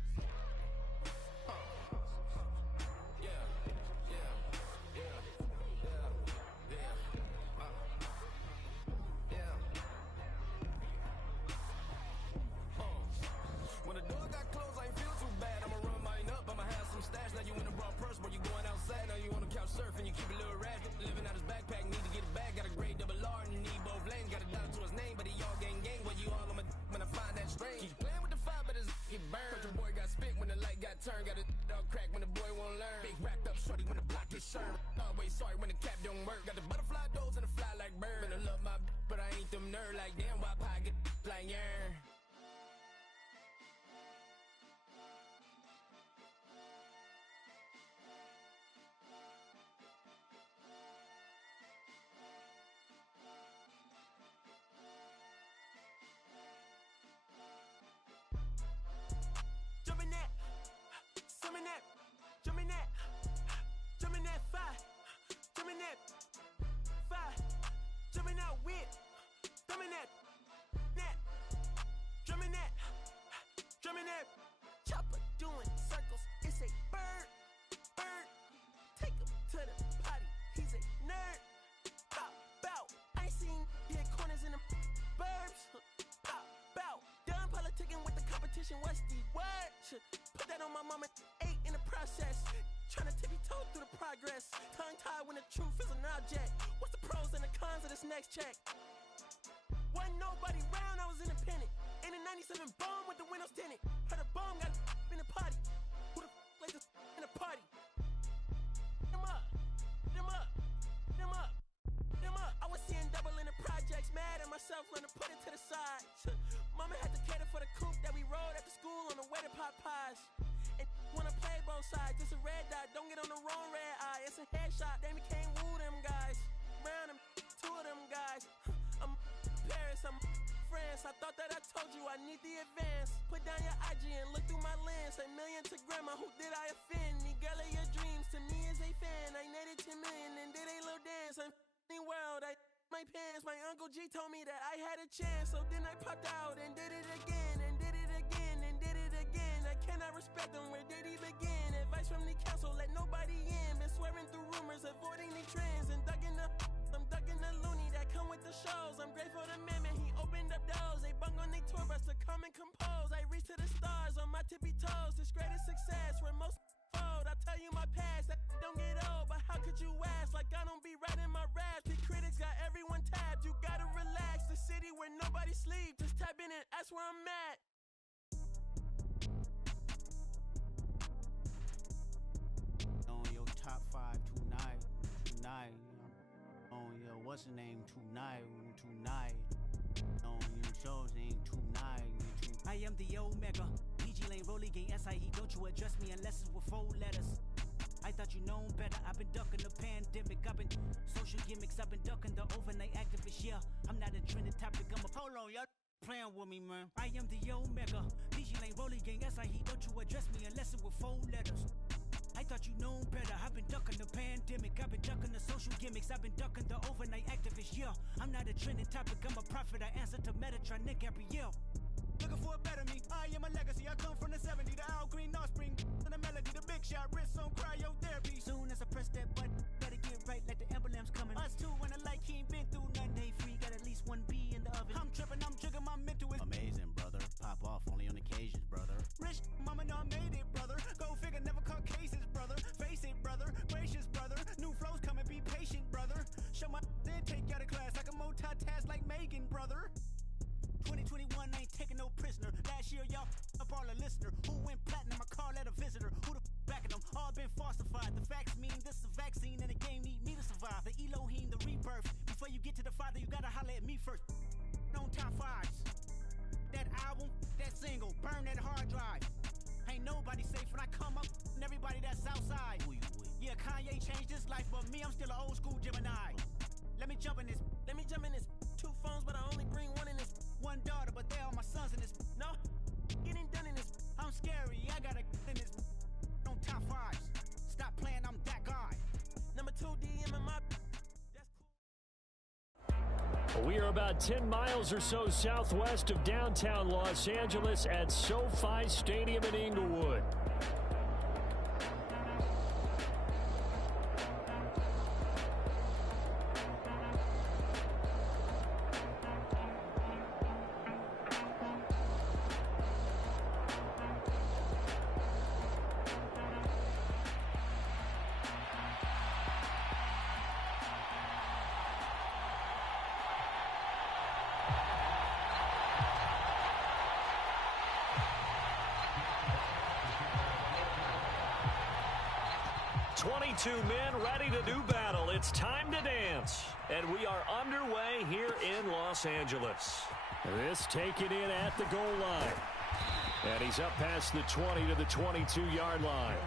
When the door got closed, I ain't feel too bad. I'ma run mine up, I'ma have some stash. Now you in a broad purse, but you going outside. Now you on the couch surfing, you keep a little rat. Living out his backpack, need to get it back. Got a grade double R and you need both lanes. Got a dollar to his name, but he all gang. Where you all on my when I find that strange. Keep playing with the fire, but his get burned. But your boy got spit when the light got turned. Got a dog crack when the boy won't learn. Big racked up shorty when the block gets served. Always sorry when the cap don't work. Got the butterfly doors and the fly like bird. Finna love my but I ain't them nerd like damn. Why pie get like yarn? Jumping conversation, what's the word? Put that on my mama, 8 in the process. Trying to tippy-toe through the progress. Tongue-tied when the truth is an object. What's the pros and the cons of this next check? Wasn't nobody round, I was independent. In a 97 bomb with the windows tinted. Heard a bomb got in the party. Who the like this in a party? Them up, them up, them up, them up. I was seeing double in the projects, mad at myself, learn to put it to the side. Mama had to cater for the coupe that we rode after school on the way to Popeyes. And wanna play both sides, it's a red dot, don't get on the wrong red eye. It's a headshot, they became woo them guys. Round them, two of them guys. I'm Paris, I'm France. I thought that I told you I need the advance. Put down your IG and look through my lens. A million to grandma, who did I offend? Me girl of your dreams, to me as a fan. I netted 10 million and did a little dance. I'm f***ing world, I my pants. My Uncle G told me that I had a chance. So then I popped out and did it again. And did it again and did it again. I cannot respect them, where did he begin? Advice from the council, let nobody in. Been swearing through rumors, avoiding the trends. And ducking I'm ducking the loony that come with the shows. I'm grateful to man, he opened up doors. They bung on their tour bus to come and compose. I reach to the stars on my tippy toes. This greatest success where most fold. I tell you my past, that don't get old. But how could you ask? Like I don't be writing my raps. The critics got everyone tapped. You gotta relax. The city where nobody sleeps. Just tap in and ask where I'm at. On your top 5 tonight. On your what's the name tonight. On your shows ain't tonight. I am the Omega. PG Lane Rolly Gang SIE. Don't you address me unless it's with 4 letters. I thought you known better. I've been ducking the pandemic. I've been social gimmicks. I've been ducking the overnight activists. Yeah, I'm not a trending topic. I'm a hold on, y'all playing with me, man. I am the Omega. PG Lane Rolly Gang SIE. Don't you address me unless it's with 4 letters. I thought you known better. I've been ducking the pandemic. I've been ducking the social gimmicks. I've been ducking the overnight activists. Yeah, I'm not a trending topic. I'm a prophet. I answer to Metatron, Nick Gabrielle. Looking for a better me. I am a legacy. I come from the 70s. The Al Green offspring. And the melody. The big shot. Wrist on cryotherapy. Soon as I press that button, better get right like the emblem's coming. Us two when the light he ain't been through nothing. Day free. Got at least 1 B in the oven. I'm tripping. I'm jigging. My mental is amazing, brother. Pop off only on occasions, brother. Rich mama know I made it, brother. Go figure. Never caught cases, brother. Face it, brother. Gracious, brother. New flows coming. Be patient, brother. Show my then take you out of class. I can multitask like Megan, brother. 2021 ain't taking no prisoner. Last year, y'all up all a listener. Who went platinum? I call that a visitor. Who the backing them? All been falsified. The facts mean this is a vaccine and the game need me to survive. The Elohim, the rebirth. Before you get to the Father, you gotta holler at me first. On top 5s. That album, that single, burn that hard drive. Ain't nobody safe when I come up and everybody that's outside. Yeah, Kanye changed his life, but me, I'm still an old school Gemini. Let me jump in this. 2 phones, but I only bring 1 in this. 1 daughter, but they all my sons in this. No, getting done in this. I'm scary, I gotta get in this. On top 5s. Stop playing, I'm that guy. Number 2 DM in my. We are about 10 miles or so southwest of downtown Los Angeles at SoFi Stadium in Inglewood. Men ready to do battle. It's time to dance. And we are underway here in Los Angeles. This taken in at the goal line. And he's up past the 20 to the 22-yard line.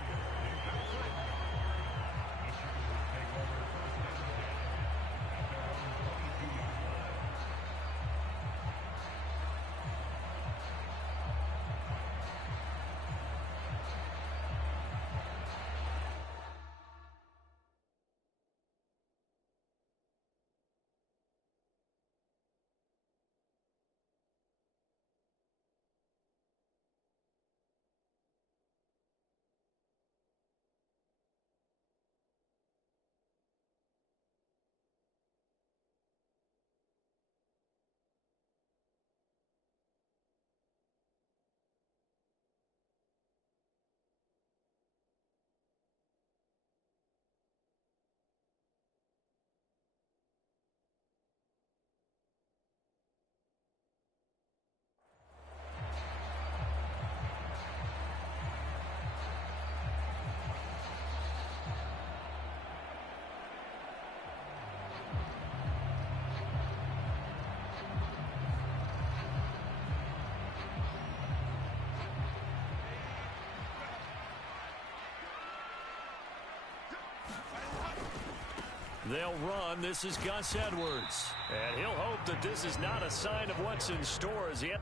They'll run. This is Gus Edwards. And he'll hope that this is not a sign of what's in store as yet.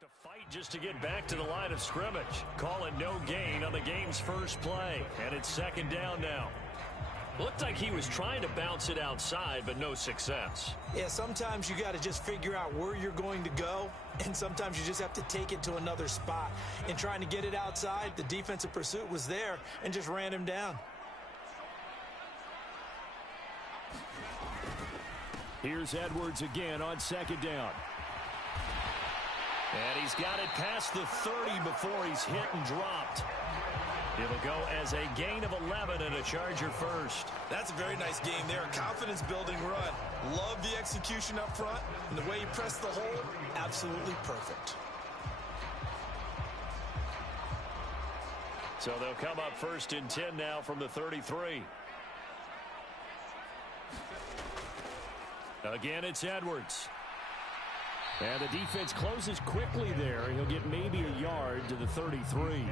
To fight just to get back to the line of scrimmage. Call it no gain on the game's first play. And it's second down now. Looked like he was trying to bounce it outside, but no success. Yeah, sometimes you got to just figure out where you're going to go, and sometimes you just have to take it to another spot. In trying to get it outside, the defensive pursuit was there and just ran him down. Here's Edwards again on second down. And he's got it past the 30 before he's hit and dropped. It'll go as a gain of 11 and a Charger first. That's a very nice game there. A confidence-building run. Love the execution up front. And the way he pressed the hole, absolutely perfect. So they'll come up first and 10 now from the 33. Again, it's Edwards. And the defense closes quickly there. He'll get maybe a yard to the 33.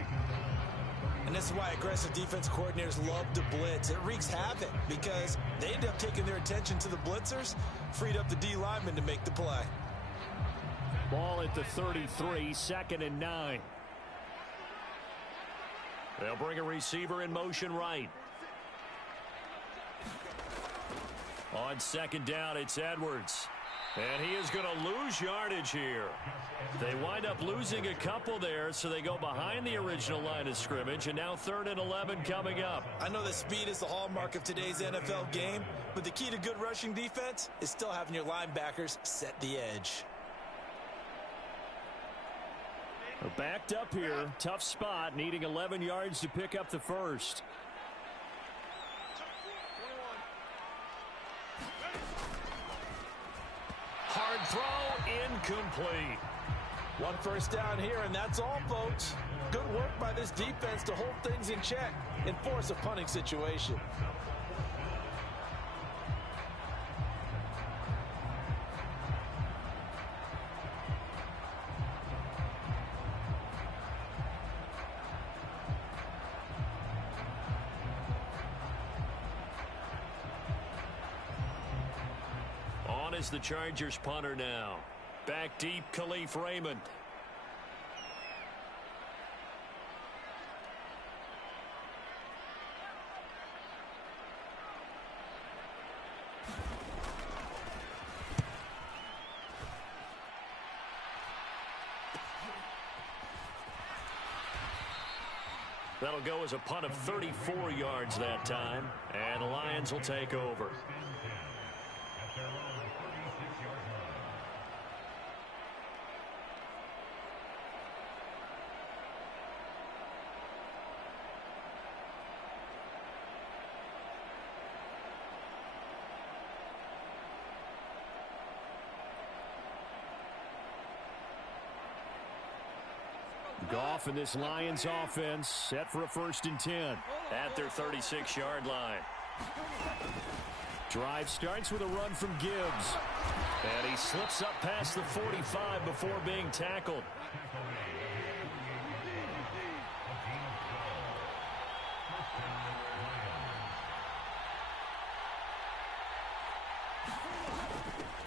And this is why aggressive defense coordinators love to blitz. It wreaks havoc because they end up taking their attention to the blitzers, freed up the D lineman to make the play. Ball at the 33, 2nd and 9. They'll bring a receiver in motion right. On second down, it's Edwards. And he is going to lose yardage here. They wind up losing a couple there, so they go behind the original line of scrimmage, and now 3rd and 11 coming up. I know that speed is the hallmark of today's NFL game, but the key to good rushing defense is still having your linebackers set the edge. We're backed up here. Tough spot, needing 11 yards to pick up the first. Hard throw, incomplete. One first down here, and that's all, folks. Good work by this defense to hold things in check and force a punting situation. Is the Chargers punter now. Back deep, Khalif Raymond. That'll go as a punt of 34 yards that time, and the Lions will take over. Goff and this Lions offense set for a 1st and 10. At their 36-yard line. Drive starts with a run from Gibbs. And he slips up past the 45 before being tackled.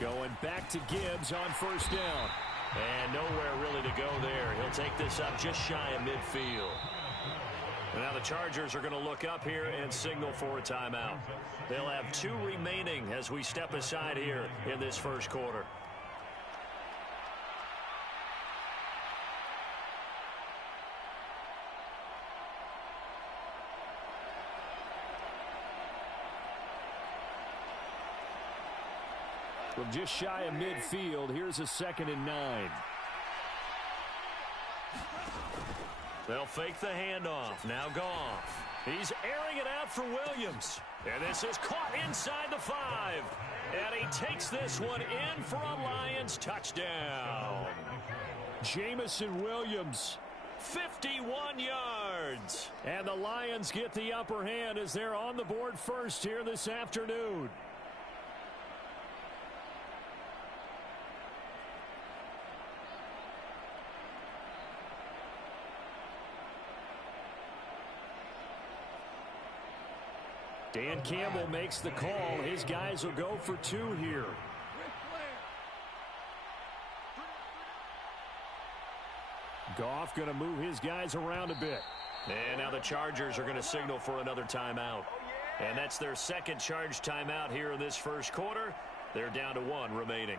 Going back to Gibbs on 1st down. And nowhere really to go there. He'll take this up just shy of midfield. And now the Chargers are going to look up here and signal for a timeout. They'll have 2 remaining as we step aside here in this first quarter. From just shy of midfield, here's a 2nd and 9. They'll fake the handoff. Now Goff. He's airing it out for Williams. And this is caught inside the 5. And he takes this one in for a Lions touchdown. Jamison Williams, 51 yards. And the Lions get the upper hand as they're on the board first here this afternoon. Dan Campbell makes the call. His guys will go for 2 here. Goff going to move his guys around a bit. And now the Chargers are going to signal for another timeout. And that's their second charge timeout here in this first quarter. They're down to 1 remaining.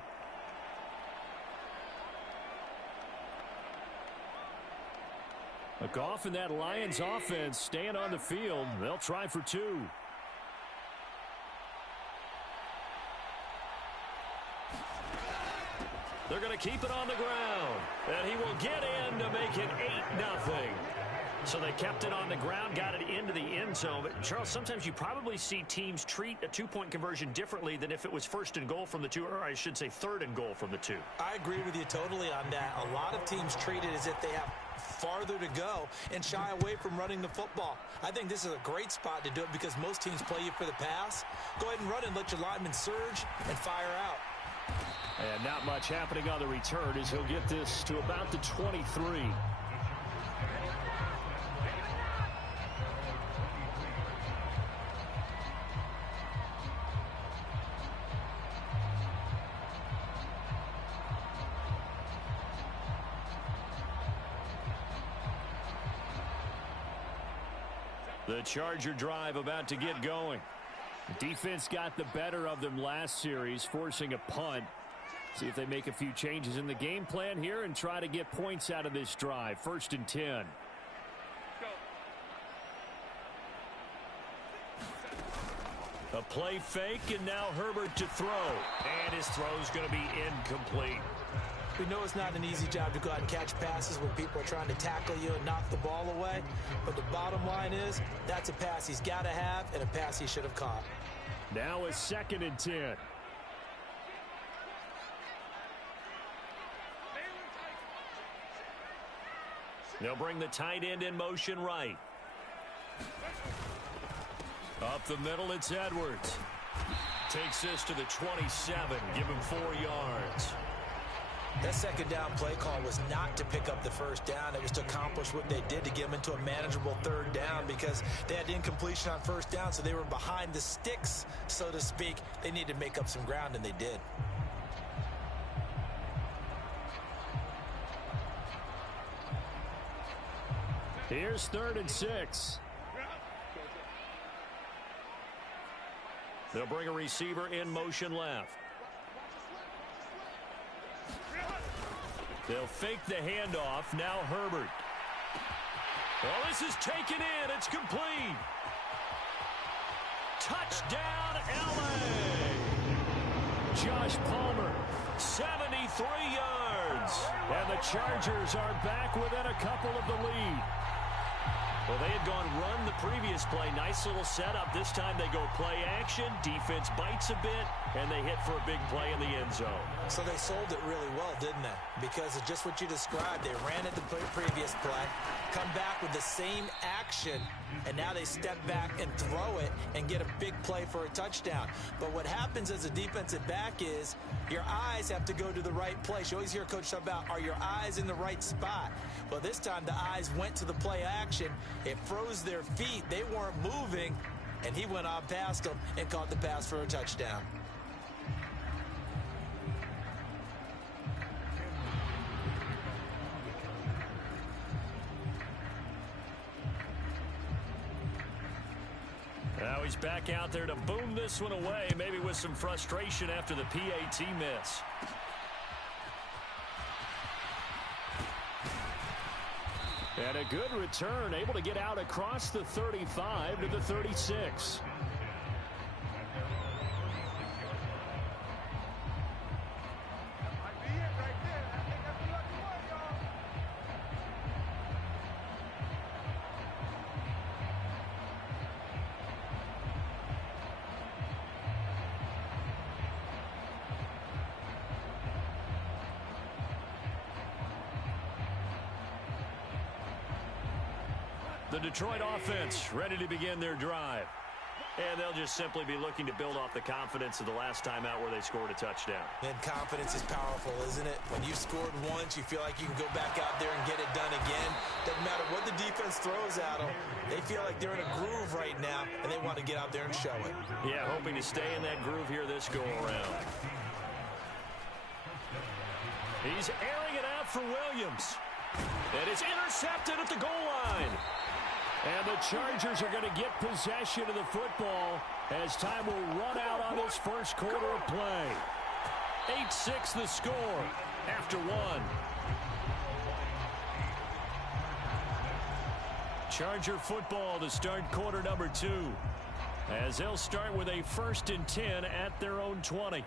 Goff and that Lions offense staying on the field. They'll try for 2. They're going to keep it on the ground. And he will get in to make it 8-0. So they kept it on the ground, got it into the end zone. But, Charles, sometimes you probably see teams treat a 2-point conversion differently than if it was first and goal from the 2, or I should say third and goal from the 2. I agree with you totally on that. A lot of teams treat it as if they have farther to go and shy away from running the football. I think this is a great spot to do it because most teams play you for the pass. Go ahead and run and let your linemen surge and fire out. And not much happening on the return as he'll get this to about the 23. The Charger drive about to get going. The defense got the better of them last series, forcing a punt. See if they make a few changes in the game plan here and try to get points out of this drive. 1st and 10. A play fake, and now Herbert to throw. And his throw's going to be incomplete. We know it's not an easy job to go out and catch passes when people are trying to tackle you and knock the ball away. But the bottom line is, that's a pass he's got to have and a pass he should have caught. Now a 2nd and 10. They'll bring the tight end in motion right. Up the middle, it's Edwards. Takes this to the 27. Give him 4 yards. That second down play call was not to pick up the first down. It was to accomplish what they did to get them into a manageable 3rd down because they had incompletion on 1st down, so they were behind the sticks, so to speak. They needed to make up some ground, and they did. Here's 3rd and 6. They'll bring a receiver in motion left. They'll fake the handoff. Now Herbert. Well, this is taken in. It's complete. Touchdown, L.A. Josh Palmer, 73 yards. And the Chargers are back within a couple of the lead. Well, they had gone run the previous play. Nice little setup. This time they go play action. Defense bites a bit, and they hit for a big play in the end zone. So they sold it really well, didn't they? Because of just what you described. They ran at the previous play, come back with the same action, and now they step back and throw it and get a big play for a touchdown. But what happens as a defensive back is your eyes have to go to the right place. You always hear a coach talk about, are your eyes in the right spot? Well, this time the eyes went to the play action. It froze their feet. They weren't moving, and he went on past them and caught the pass for a touchdown. Now he's back out there to boom this one away, maybe with some frustration after the PAT miss. And a good return, able to get out across the 35 to the 36. The Detroit offense ready to begin their drive. And they'll just simply be looking to build off the confidence of the last time out where they scored a touchdown. And confidence is powerful, isn't it? When you've scored once, you feel like you can go back out there and get it done again. Doesn't matter what the defense throws at them. They feel like they're in a groove right now, and they want to get out there and show it. Yeah, hoping to stay in that groove here this go-around. He's airing it out for Williams. And it's intercepted at the goal line. And the Chargers are going to get possession of the football as time will run out on this first quarter of play. 8-6 the score after one. Charger football to start quarter number 2. As they'll start with a 1st and 10 at their own 20.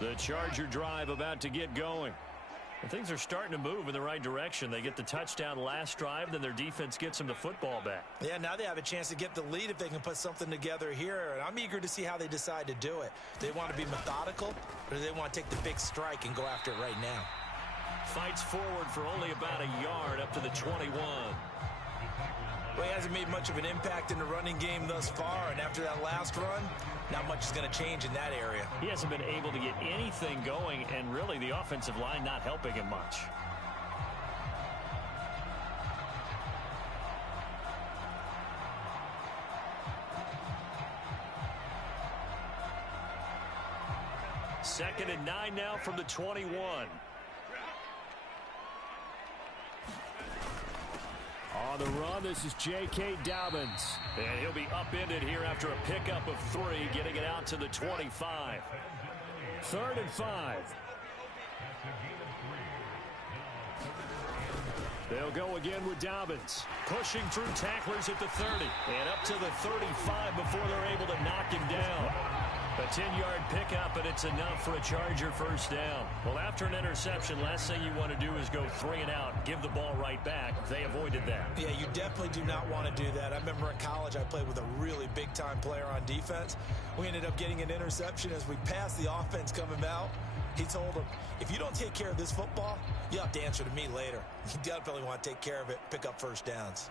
The Charger drive about to get going. And things are starting to move in the right direction. They get the touchdown last drive, then their defense gets them the football back. Yeah, now they have a chance to get the lead if they can put something together here. And I'm eager to see how they decide to do it. Do they want to be methodical, or do they want to take the big strike and go after it right now? Fights forward for only about a yard up to the 21. Well, he hasn't made much of an impact in the running game thus far, and after that last run, not much is going to change in that area. He hasn't been able to get anything going, and really the offensive line not helping him much. Second and 9 now from the 21. On the run, this is J.K. Dobbins. And he'll be upended here after a pickup of 3, getting it out to the 25. 3rd and 5. They'll go again with Dobbins. Pushing through tacklers at the 30. And up to the 35 before they're able to knock him down. A 10-yard pickup, and it's enough for a Charger first down. Well, after an interception, last thing you want to do is go 3 and out, give the ball right back. They avoided that. Yeah, you definitely do not want to do that. I remember in college I played with a really big-time player on defense. We ended up getting an interception as we passed the offense coming out. He told him, if you don't take care of this football, you'll have to answer to me later. You definitely want to take care of it, pick up first downs.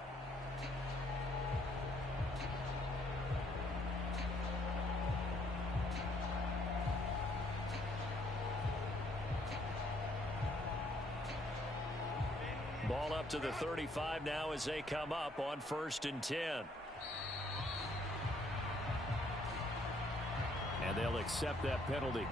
Ball up to the 35 now as they come up on 1st and 10. And they'll accept that penalty.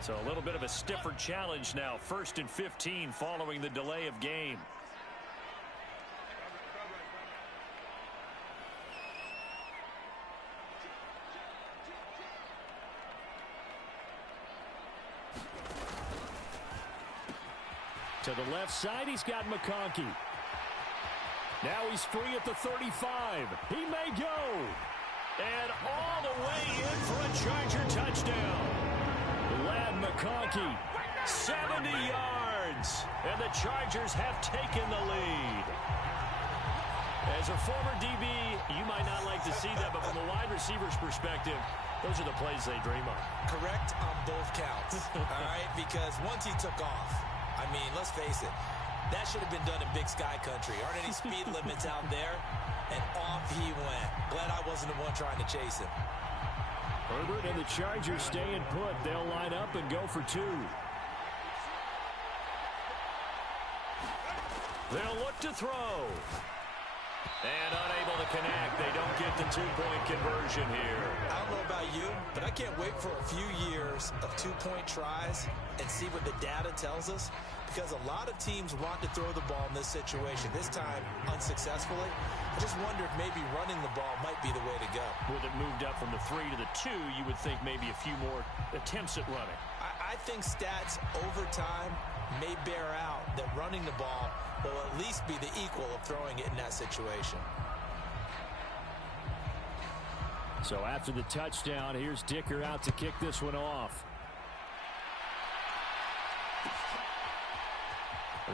So a little bit of a stiffer challenge now. 1st and 15 following the delay of game. To the left side, he's got McConkey. Now he's free at the 35. He may go. And all the way in for a Charger touchdown. Lad McConkey, 70 yards, and the Chargers have taken the lead. As a former DB, you might not like to see that, but from a wide receiver's perspective, those are the plays they dream of. Correct on both counts, all right? Because once he took off, I mean, let's face it, that should have been done in Big Sky Country. Aren't any speed limits out there? And off he went. Glad I wasn't the one trying to chase him. Herbert and the Chargers staying put. They'll line up and go for 2. They'll look to throw. And unable to connect. They don't get the two-point conversion here. I don't know about you, but I can't wait for a few years of two-point tries and see what the data tells us, because a lot of teams want to throw the ball in this situation. This time, unsuccessfully. I just wonder if maybe running the ball might be the way to go. With it moved up from the 3 to the 2, you would think maybe a few more attempts at running. I think stats over time may bear out that running the ball will at least be the equal of throwing it in that situation. So after the touchdown, here's Dicker out to kick this one off.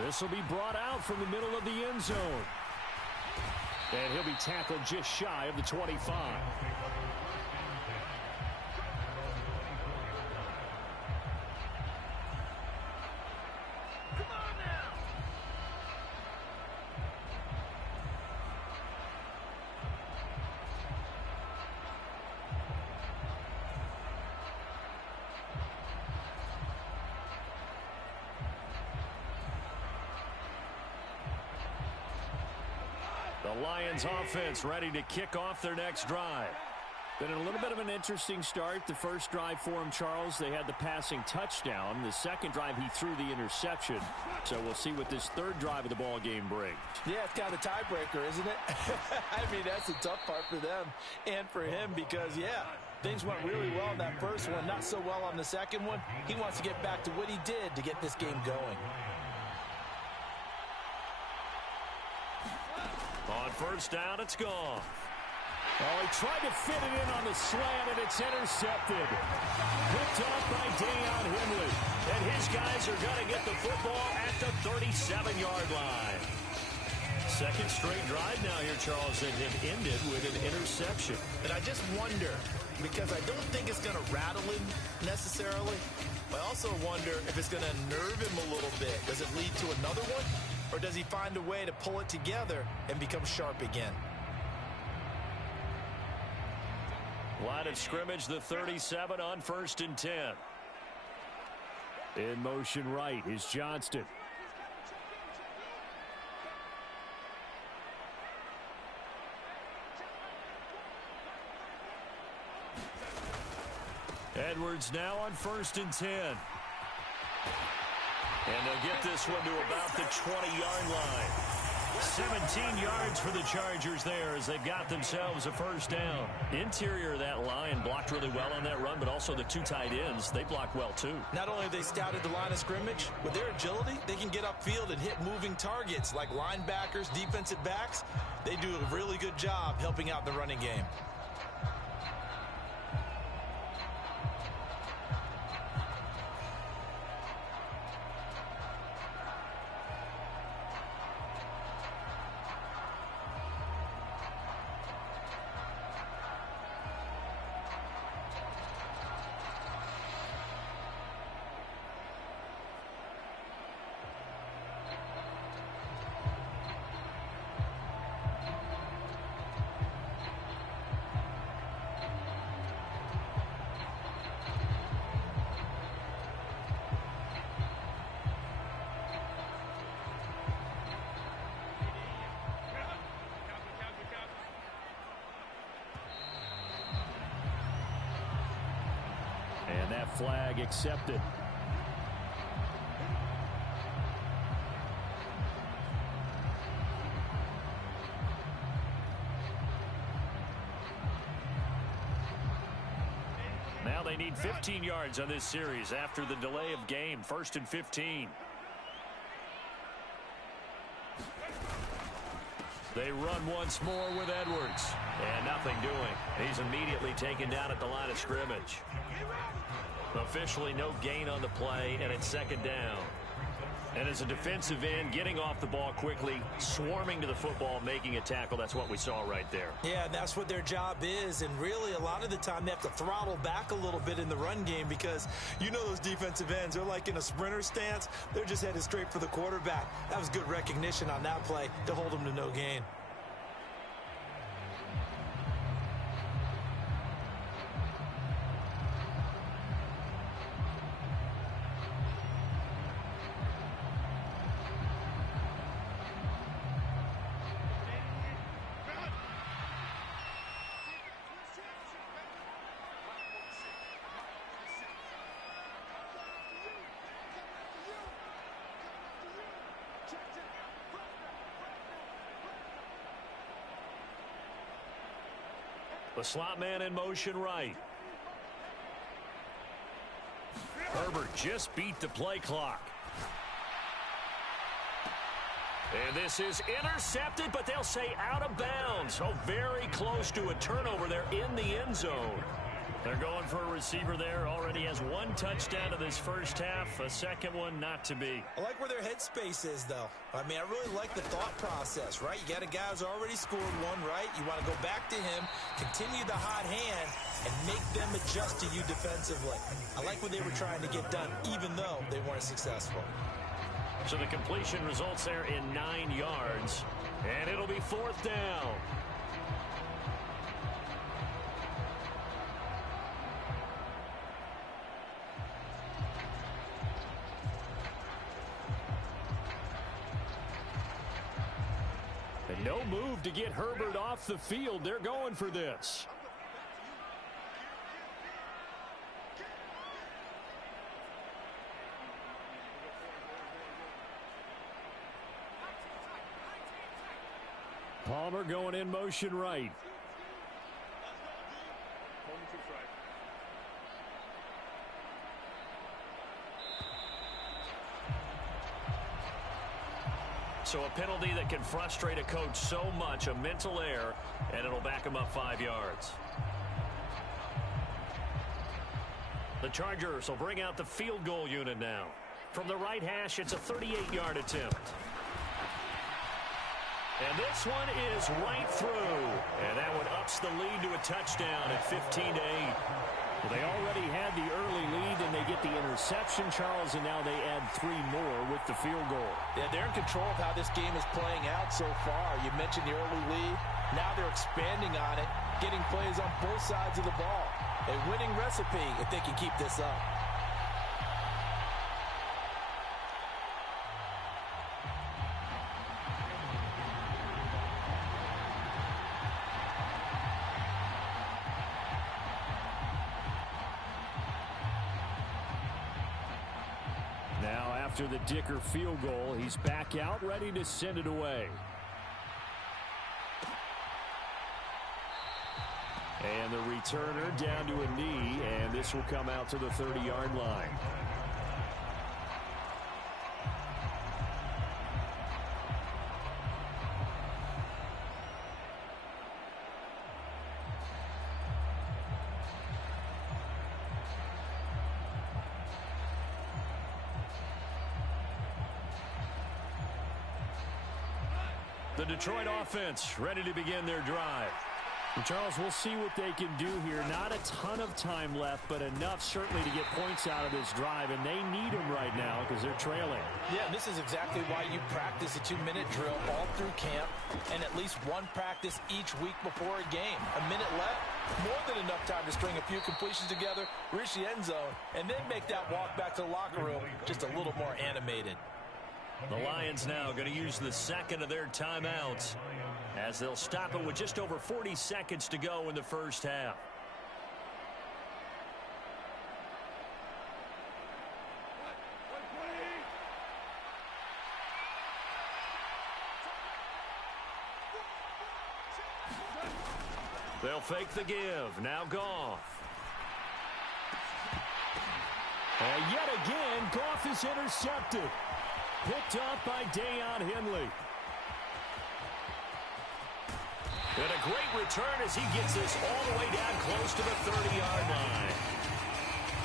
This will be brought out from the middle of the end zone. And he'll be tackled just shy of the 25. The Lions offense ready to kick off their next drive. Been a little bit of an interesting start. The first drive for him, Charles, they had the passing touchdown. The second drive, he threw the interception. So we'll see what this third drive of the ball game brings. Yeah, it's kind of a tiebreaker, isn't it? I mean, that's the tough part for them and for him because, yeah, things went really well in that first one, not so well on the second one. He wants to get back to what he did to get this game going. On first down, it's gone. Oh, he tried to fit it in on the slant, and it's intercepted. Picked off by Deion Henley. And his guys are going to get the football at the 37-yard line. Second straight drive now here, Charles, and it ended with an interception. And I just wonder, because I don't think it's going to rattle him necessarily, but I also wonder if it's going to nerve him a little bit. Does it lead to another one? Or does he find a way to pull it together and become sharp again? Line of scrimmage, the 37 on 1st and 10. In motion right is Johnston. Edwards now on 1st and 10. And they'll get this one to about the 20-yard line. 17 yards for the Chargers there as they've got themselves a first down. Interior of that line blocked really well on that run, but also the two tight ends, they blocked well too. Not only have they scouted the line of scrimmage, with their agility, they can get upfield and hit moving targets like linebackers, defensive backs. They do a really good job helping out the running game. And that flag accepted. Now they need 15 yards on this series after the delay of game. 1st and 15. They run once more with Edwards. And nothing doing. He's immediately taken down at the line of scrimmage. Officially no gain on the play, and it's 2nd down. And as a defensive end, getting off the ball quickly, swarming to the football, making a tackle, that's what we saw right there. Yeah, that's what their job is, and really a lot of the time they have to throttle back a little bit in the run game because you know those defensive ends, they're like in a sprinter stance. They're just headed straight for the quarterback. That was good recognition on that play to hold them to no gain. The slot man in motion right. Herbert just beat the play clock. And this is intercepted, but they'll say out of bounds. Oh, very close to a turnover there in the end zone. They're going for a receiver there. Already has one touchdown to this first half. A second one not to be. I like where their headspace is, though. I mean, I really like the thought process, right? You got a guy who's already scored one, right? You want to go back to him, continue the hot hand, and make them adjust to you defensively. I like what they were trying to get done, even though they weren't successful. So the completion results there in 9 yards, and it'll be 4th down. And no move to get Herbert off the field. They're going for this. Palmer going in motion right. So a penalty that can frustrate a coach so much, a mental error, and it'll back him up 5 yards. The Chargers will bring out the field goal unit now. From the right hash, it's a 38-yard attempt. And this one is right through. And that one ups the lead to a touchdown at 15-8. Well, they already had the early lead, and they get the interception, Charles, and now they add 3 more with the field goal. Yeah, they're in control of how this game is playing out so far. You mentioned the early lead. Now they're expanding on it, getting plays on both sides of the ball. A winning recipe if they can keep this up. After the Dicker field goal, he's back out, ready to send it away. And the returner down to a knee, and this will come out to the 30-yard line. The Detroit offense ready to begin their drive. And Charles, we'll see what they can do here. Not a ton of time left, but enough certainly to get points out of this drive, and they need them right now because they're trailing. Yeah, this is exactly why you practice a 2-minute drill all through camp and at least one practice each week before a game. A minute left, more than enough time to string a few completions together, reach the end zone, and then make that walk back to the locker room just a little more animated. The Lions now going to use the second of their timeouts as they'll stop it with just over 40 seconds to go in the first half. They'll fake the give. Now Goff. And yet again, Goff is intercepted. Picked up by Deion Henley. And a great return as he gets this all the way down close to the 30-yard line.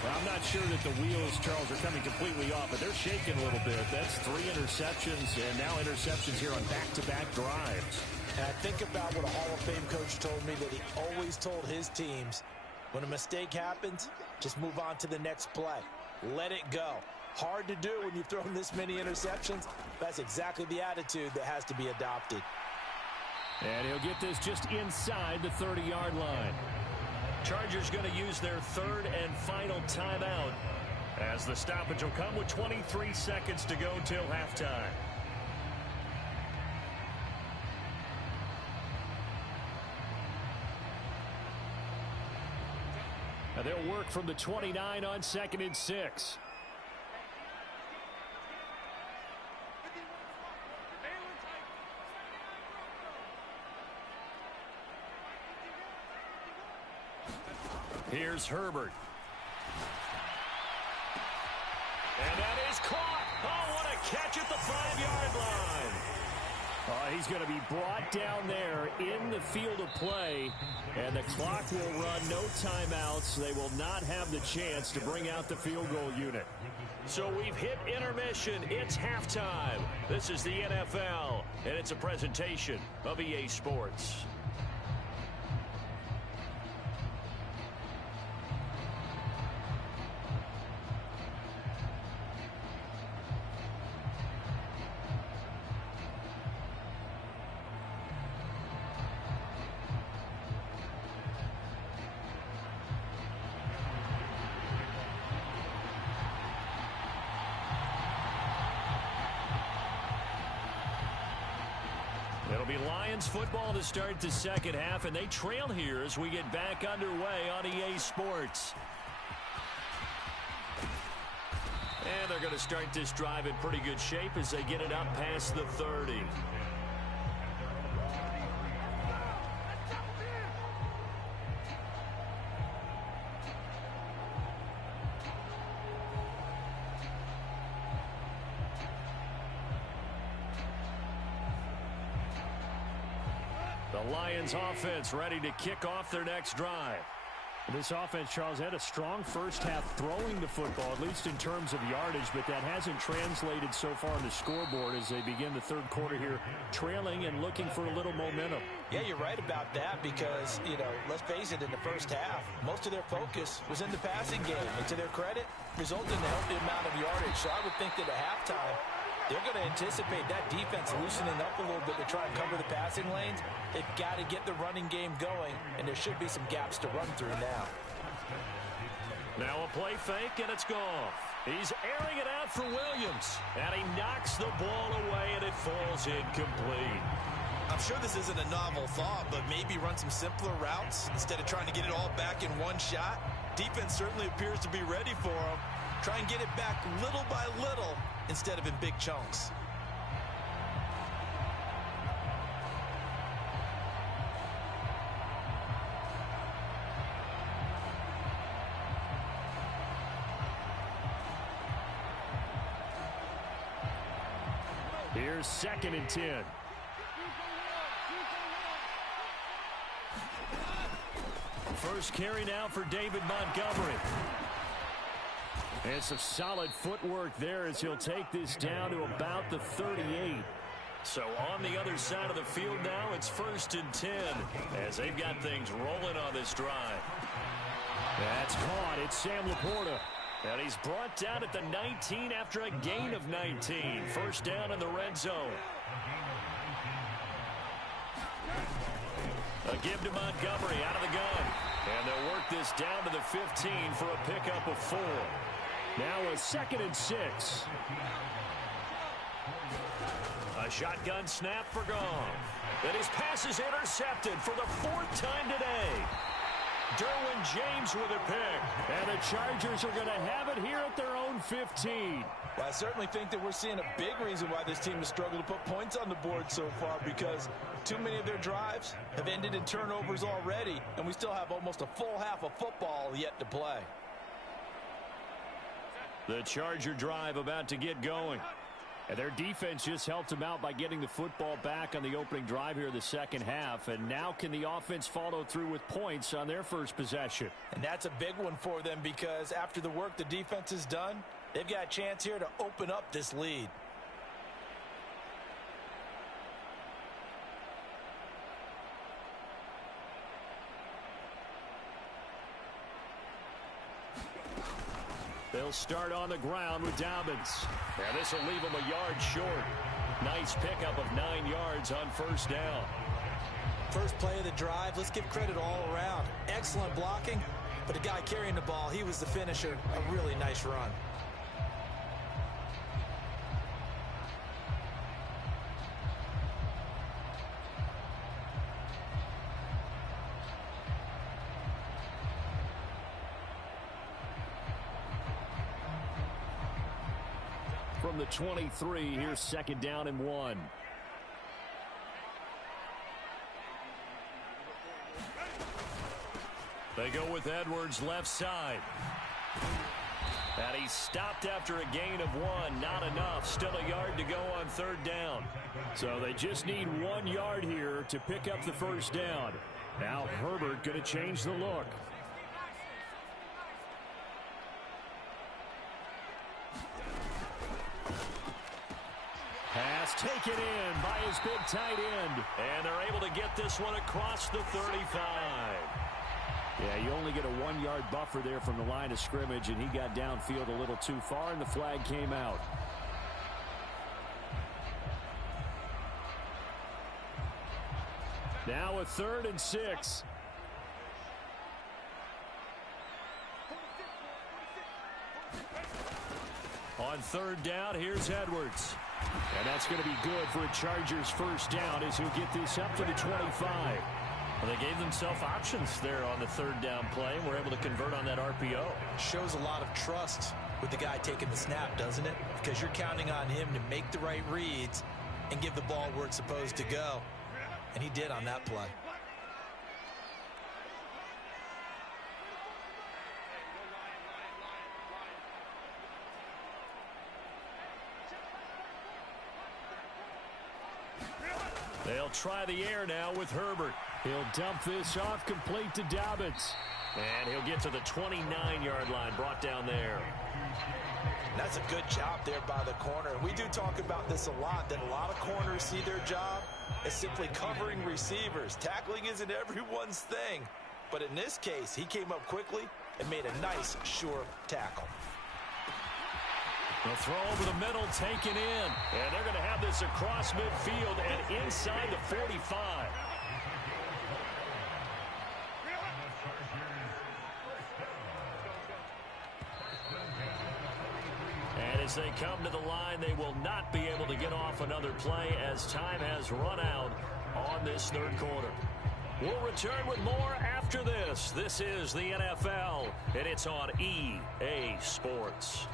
Well, I'm not sure that the wheels, Charles, are coming completely off, but they're shaking a little bit. That's 3 interceptions, and now interceptions here on back-to-back drives. And I think about what a Hall of Fame coach told me that he always told his teams, when a mistake happens, just move on to the next play. Let it go. Hard to do when you've thrown this many interceptions. That's exactly the attitude that has to be adopted. And he'll get this just inside the 30-yard line. Chargers going to use their third and final timeout as the stoppage will come with 23 seconds to go till halftime. Now they'll work from the 29 on 2nd and 6. Here's Herbert. And that is caught. Oh, what a catch at the 5-yard line. He's going to be brought down there in the field of play, and the clock will run, no timeouts. They will not have the chance to bring out the field goal unit. So we've hit intermission. It's halftime. This is the NFL, and it's a presentation of EA Sports. It'll be Lions football to start the second half, and they trail here as we get back underway on EA Sports. And they're going to start this drive in pretty good shape as they get it up past the 30. The Lions offense ready to kick off their next drive. This offense, Charles, had a strong first half throwing the football, at least in terms of yardage, but that hasn't translated so far on the scoreboard as they begin the third quarter here, trailing and looking for a little momentum. Yeah, you're right about that because, let's face it, in the first half, most of their focus was in the passing game. And to their credit, resulted in a healthy amount of yardage. So I would think that at halftime, they're going to anticipate that defense loosening up a little bit to try and cover the passing lanes. They've got to get the running game going, and there should be some gaps to run through now. Now a play fake, and it's gone. He's airing it out for Williams, and he knocks the ball away, and it falls incomplete. I'm sure this isn't a novel thought, but maybe run some simpler routes instead of trying to get it all back in one shot. Defense certainly appears to be ready for him. Try and get it back little by little instead of in big chunks. Here's 2nd and 10. First carry now for David Montgomery. And some solid footwork there as he'll take this down to about the 38. So on the other side of the field now, it's 1st and 10 as they've got things rolling on this drive. That's caught. It's Sam Laporta. And he's brought down at the 19 after a gain of 19. First down in the red zone. A give to Montgomery out of the gun. And they'll work this down to the 15 for a pickup of 4. Now a 2nd and 6. A shotgun snap for Goff. And his pass is intercepted for the 4th time today. Derwin James with a pick. And the Chargers are going to have it here at their own 15. Well, I certainly think that we're seeing a big reason why this team has struggled to put points on the board so far, because too many of their drives have ended in turnovers already, and we still have almost a full half of football yet to play. The Charger drive about to get going. And their defense just helped them out by getting the football back on the opening drive here in the second half. And now can the offense follow through with points on their first possession? And that's a big one for them because after the work the defense has done, they've got a chance here to open up this lead. They'll start on the ground with Dobbins. And this will leave them a yard short. Nice pickup of 9 yards on first down. First play of the drive, let's give credit all around. Excellent blocking, but the guy carrying the ball, he was the finisher. A really nice run. From the 23, here's 2nd down and 1. They go with Edwards left side. And he stopped after a gain of 1. Not enough. Still a yard to go on third down. So they just need 1 yard here to pick up the first down. Now Herbert going to change the look. Pass taken in by his big tight end. And they're able to get this one across the 35. Yeah, you only get a 1 yard buffer there from the line of scrimmage, and he got downfield a little too far, and the flag came out. Now a 3rd and 6. On third down, here's Edwards. And that's going to be good for a Chargers first down as he'll get this up to the 25. Well, they gave themselves options there on the third down play and were able to convert on that RPO. Shows a lot of trust with the guy taking the snap, doesn't it? Because you're counting on him to make the right reads and give the ball where it's supposed to go. And he did on that play. They'll try the air now with Herbert. He'll dump this off complete to Dobbins. And he'll get to the 29-yard line, brought down there. That's a good job there by the corner. We do talk about this a lot, that a lot of corners see their job as simply covering receivers. Tackling isn't everyone's thing. But in this case, he came up quickly and made a nice, sure tackle. The throw over the middle, taken in. And they're going to have this across midfield and inside the 45. And as they come to the line, they will not be able to get off another play as time has run out on this third quarter. We'll return with more after this. This is the NFL, and it's on EA Sports.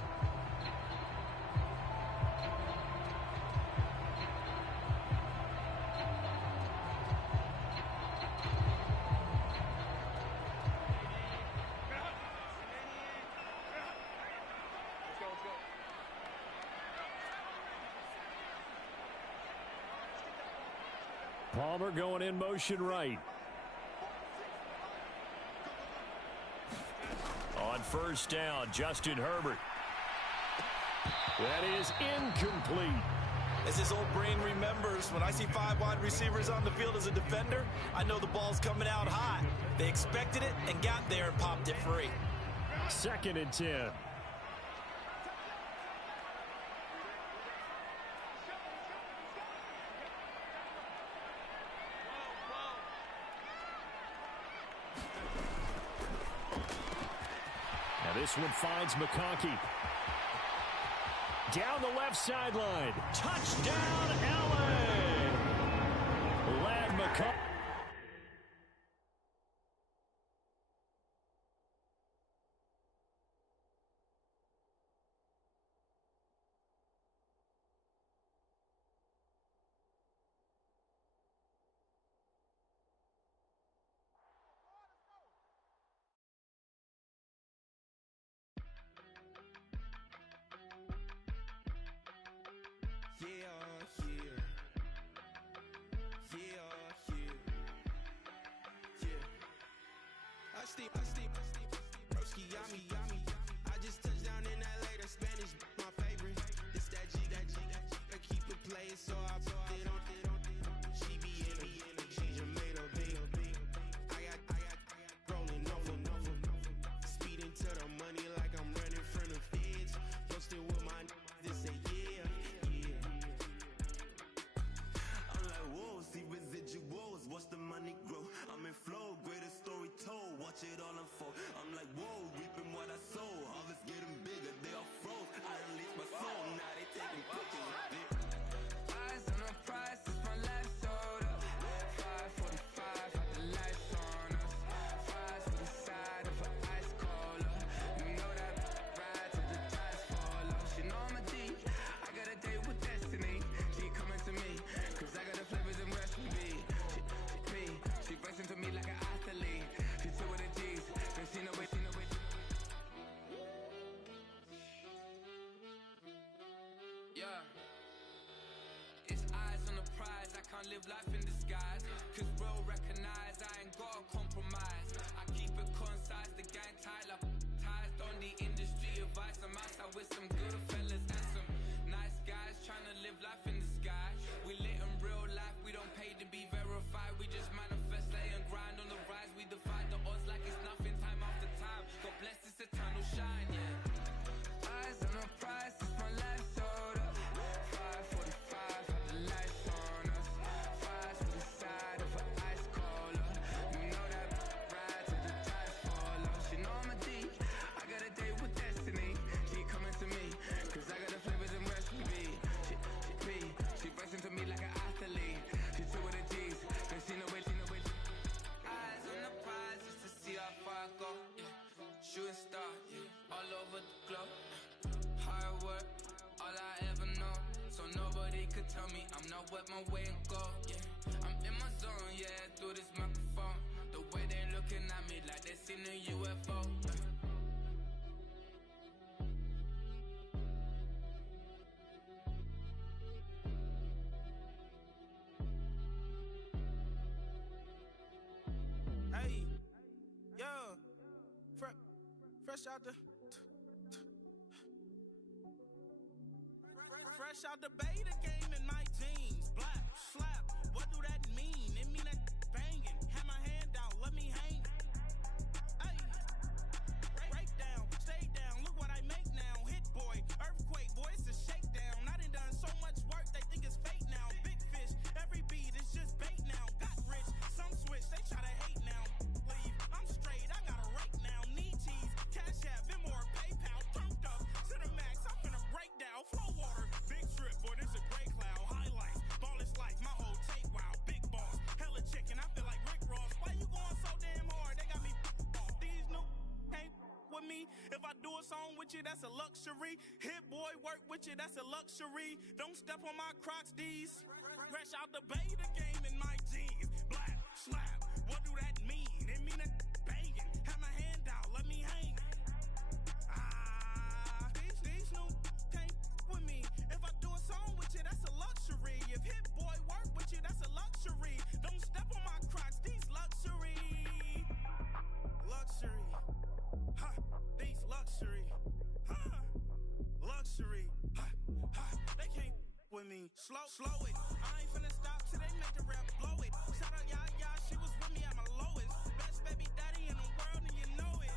Palmer going in motion right. On first down, Justin Herbert. That is incomplete. As his old brain remembers, when I see 5 wide receivers on the field as a defender, I know the ball's coming out hot. They expected it and got there and popped it free. 2nd and 10. This one finds McConkey. Down the left sideline. Touchdown, LA! Lad McConkey. I just touched down in LA, the Spanish, my favorite. This that G, I keep it playing, so I put it on. She be in the she just made a big. I got rolling over. Speeding to the money like I'm running from the feds. Posted with my this say yeah. I'm like, whoa, see residuals, watch the money grow. I'm in flow, greatest story told, watch it all unfold. I'm like, whoa, reaping what I sow. live life in disguise. Cause bro, recognize I ain't gotta compromise. I keep it concise, the gang tight like ties. On the industry advice, I'm outside with some good fellas and some nice guys trying to live life in disguise. We lit in real life, we don't pay to be verified. We just manifest, lay and grind on the rise. We defy the odds like it's nothing, time after time. God bless this eternal shine, yeah. Eyes on the prize, it's my life sold up. 5:45, had the lights on us. Fries for the side of an ice cola. You know that ride till the tires fall off. She know I'm a D, I got a date with destiny. She coming to me, cause I got the flavors and recipe. She bustin' to me like an athlete. She two with the G's, then she know it. Eyes on the prize just to see how far I go. Yeah. Shooting star, yeah. All over the globe. Hard work, all I ever know. So nobody could tell me I'm not wet my way and go. Yeah, I'm in my zone, yeah, through this microphone. The way they looking at me like they seen a UFO. Hey, yo, fresh out the fresh out the beta game in my jeans. Black slap, what do that mean? It mean that banging. Have my hand out, let me hang. Hey, break down, stay down. Look what I make now. Hit boy, earthquake, boy, it's a shakedown. I done so much work, they think it's fake now. Big fish, every beat is just bait now. Got rich, some switch, they try to hate now. Leave, I'm straight, I got a rake now. Need cheese, cash app, Venmo or PayPal. Turned up to the max, I'm finna break down. Flow water, big trip, boy, this a gray cloud. Highlights, ball is life, my whole tape, wow. Big boss, hella chicken, I feel like Rick Ross. Why you going so damn hard? They got me off. These new can't with me. If I do a song with you, that's a luxury. Hit boy, work with you, that's a luxury. Don't step on my Crocs, these. Fresh out the beta game in my jeans. Black slap, what do that mean? It mean that banging. Have my hand out, let me hang. These new can't with me. If I do a song with you, that's a luxury. If hit boy work with you, that's a luxury. Don't step on my Crocs, these luxury. Luxury. Ha, these luxury. Ha, luxury. Ha, ha, they can't with me. Slow it. I ain't finna stop till they make the rap blow it. Shout out Yaya, she was with me at my lowest. Best baby daddy in the world and you know it.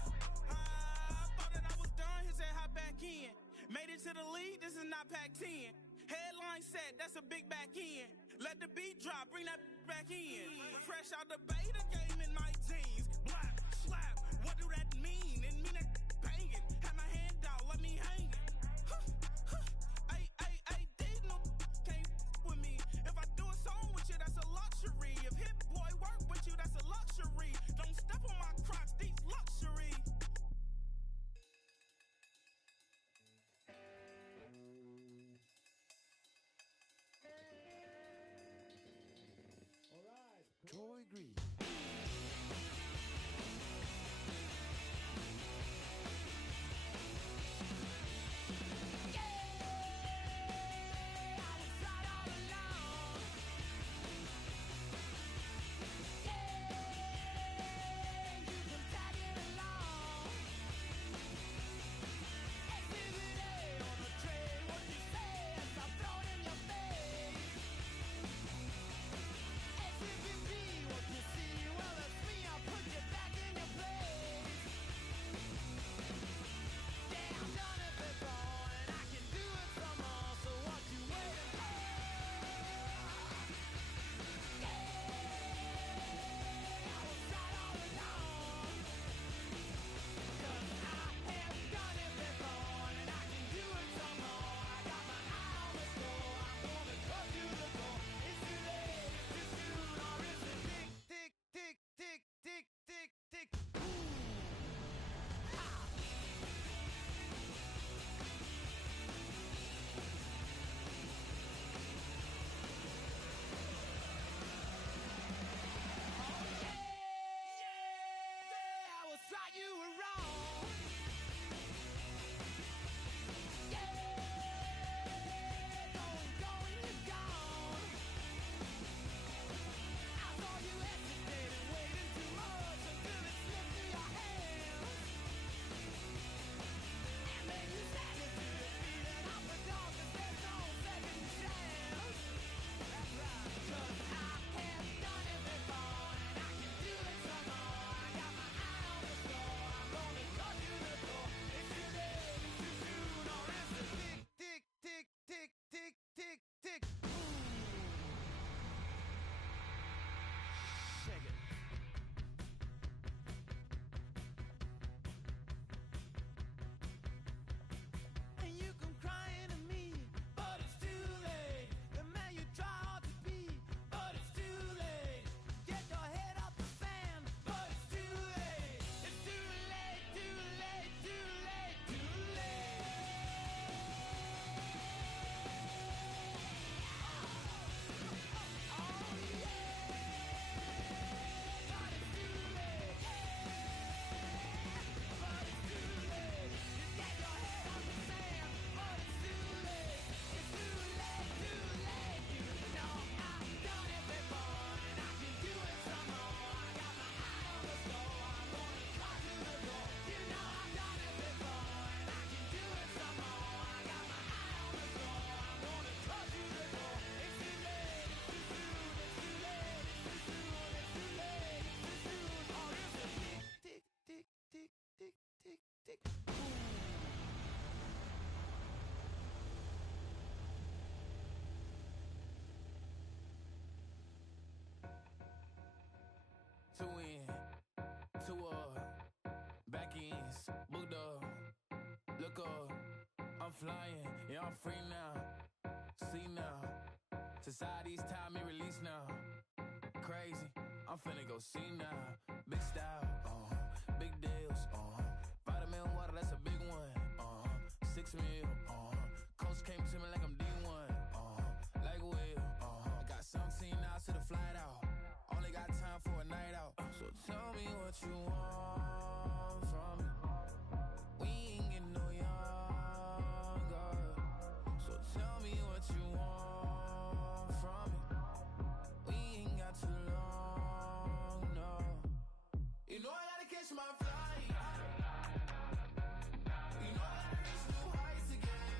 I thought that I was done, he said hop back in. Made it to the lead, this is not Pac-10. Headline set, that's a big back end. Let the beat drop, bring that back in. Fresh out the beta game in my jeans. Black slap, what do that mean? It mean that banging. Have my hand out, let me hang. Ay, these no can't with me. If I do a song with you, that's a luxury. If hit boy work with you, that's a luxury. Don't step on my Crocs, these luxury. Troy Green. Two in, two back ends, booked up. Look up, I'm flying, yeah, I'm free now. See now, society's time me release now. Crazy, I'm finna go see now. Big style, big deals, vitamin water, that's a big one. 6 mil, coach came to me like I'm D1, like Will. Got 17 hours to the flight out. Only got time for a night out. So tell me what you want from me. We ain't getting no younger. So tell me what you want from me. We ain't got too long, no. You know I gotta catch my flight. You know I gotta reach new heights again.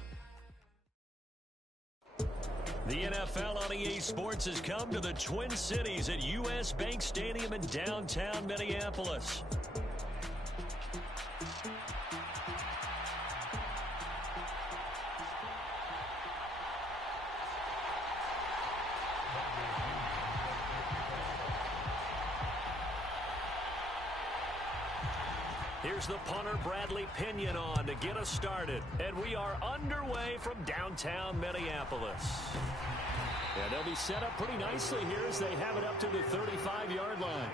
The NFL on EA Sports has come to the Twin Cities at U.S. Bank Stadium in downtown Minneapolis. Here's the punter, Bradley Pinion, on to get us started. And we are underway from downtown Minneapolis. And they'll be set up pretty nicely here as they have it up to the 35-yard line.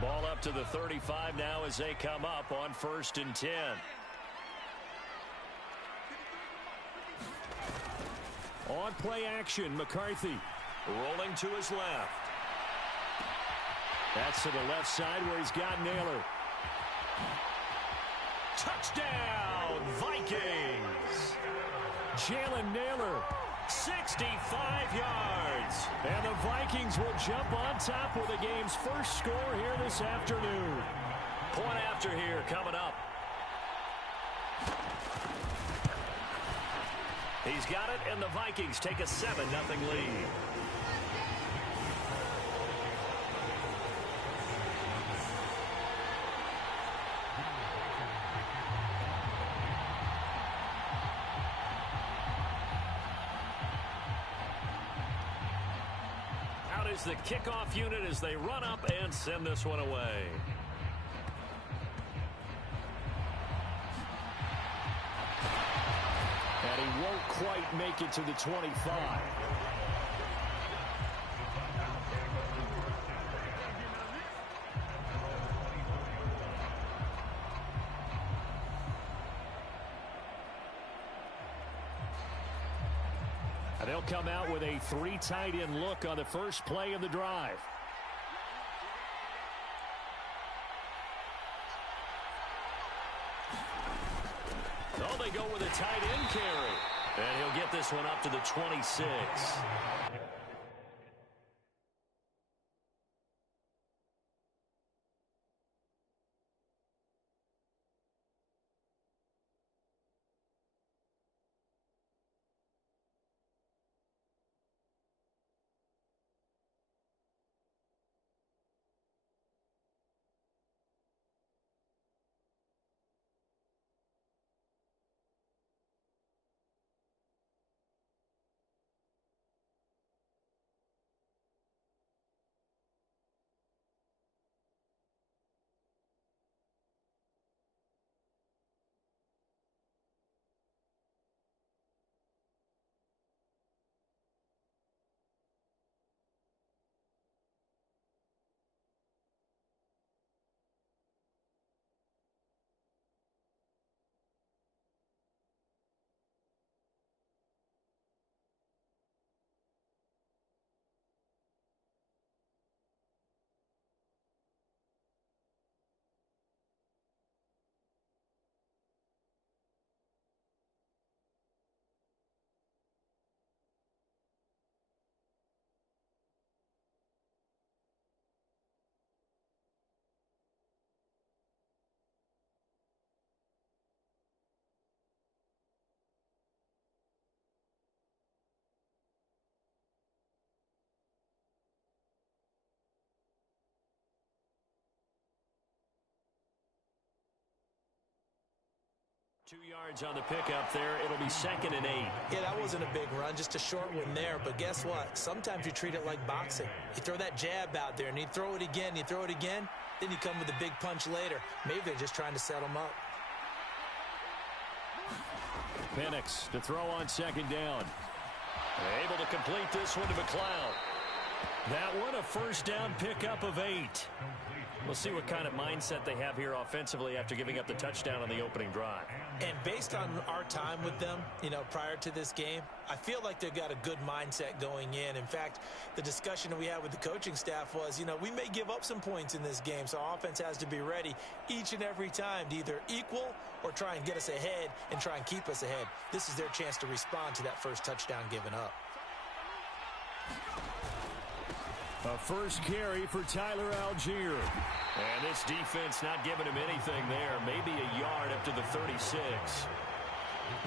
Ball up to the 35 now as they come up on 1st and 10. On play action, McCarthy rolling to his left. That's to the left side where he's got Naylor. Touchdown, Vikings! Jalen Naylor, 65 yards. And the Vikings will jump on top with the game's first score here this afternoon. Point after here coming up. He's got it, and the Vikings take a 7-0 lead. Out is the kickoff unit as they run up and send this one away. And he won't quite make it to the 25. And They'll come out with a 3 tight end look on the first play of the drive. Oh, they go with a tight end carry. And he'll get this one up to the 26. Yards on the pickup there. It'll be 2nd and 8. Yeah, that wasn't a big run, just a short one there. But guess what? Sometimes you treat it like boxing. You throw that jab out there, and you throw it again, then you come with a big punch later. Maybe they're just trying to set them up. Penix to throw on 2nd down. Able to complete this one to McLeod. That one, a first down pickup of 8. We'll see what kind of mindset they have here offensively after giving up the touchdown on the opening drive. And based on our time with them, prior to this game, I feel like they've got a good mindset going in. In fact, the discussion that we had with the coaching staff was, we may give up some points in this game, so offense has to be ready each and every time to either equal or try and get us ahead and try and keep us ahead. This is their chance to respond to that first touchdown given up. A first carry for Tyler Algier. And this defense not giving him anything there. Maybe a yard up to the 36.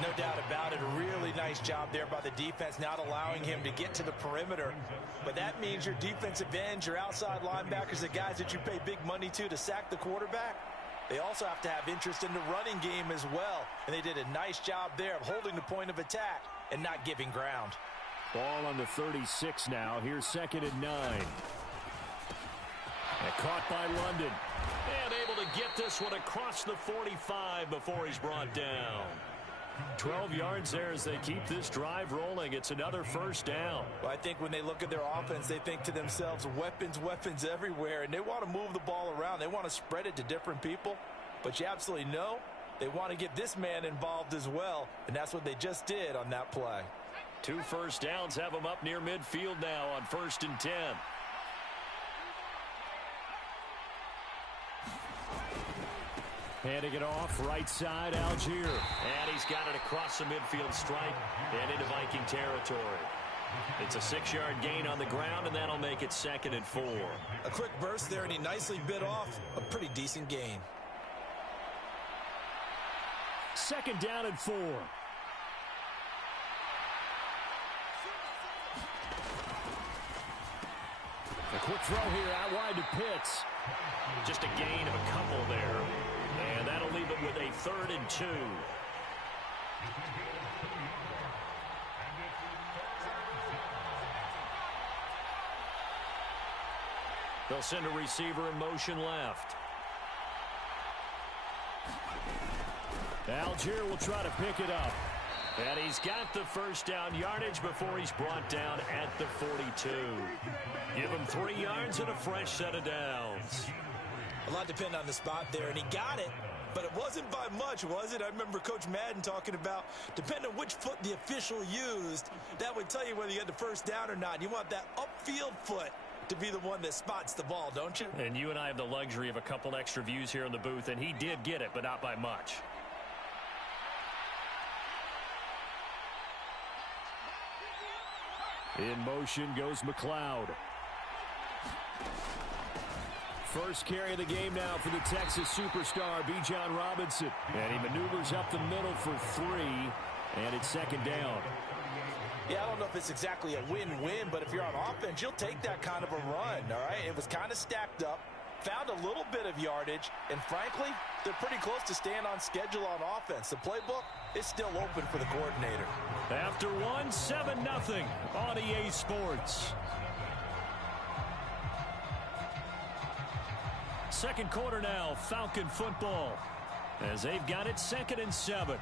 No doubt about it. A really nice job there by the defense, not allowing him to get to the perimeter. But that means your defensive ends, your outside linebackers, the guys that you pay big money to sack the quarterback, they also have to have interest in the running game as well. And they did a nice job there of holding the point of attack and not giving ground. Ball on the 36 now. Here's 2nd and 9. And caught by London. And able to get this one across the 45 before he's brought down. 12 yards there as they keep this drive rolling. It's another first down. Well, I think when they look at their offense, they think to themselves, weapons everywhere. And they want to move the ball around. They want to spread it to different people. But you absolutely know they want to get this man involved as well. And that's what they just did on that play. 2 first downs have them up near midfield now on 1st and 10. Handing it off, right side, Algier. And he's got it across the midfield stripe and into Viking territory. It's a 6-yard gain on the ground, and that'll make it 2nd and 4. A quick burst there, and he nicely bit off a pretty decent gain. 2nd down and 4. A quick throw here out wide to Pitts. Just a gain of a couple there. And that'll leave it with a 3rd and 2. They'll send a receiver in motion left. Algier will try to pick it up. And he's got the first down yardage before he's brought down at the 42. Give him 3 yards and a fresh set of downs. A lot depend on the spot there, and he got it, But it wasn't by much, was it? I remember Coach Madden talking about, depending on which foot the official used, that would tell you whether you had the first down or not. You want that upfield foot to be the one that spots the ball, don't you? And you and I have the luxury of a couple extra views here in the booth, and he did get it, but not by much. In motion goes McLeod. First carry of the game now for the Texas superstar, Bijan Robinson. And he maneuvers up the middle for 3, and it's second down. Yeah, I don't know if it's exactly a win-win, but if you're on offense, you'll take that kind of a run, all right? It was kind of stacked up, found a little bit of yardage, and frankly, they're pretty close to staying on schedule on offense. The playbook is still open for the coordinator. After 1, 7-0 on EA Sports. Second quarter now, Falcon football, as they've got it 2nd and 7.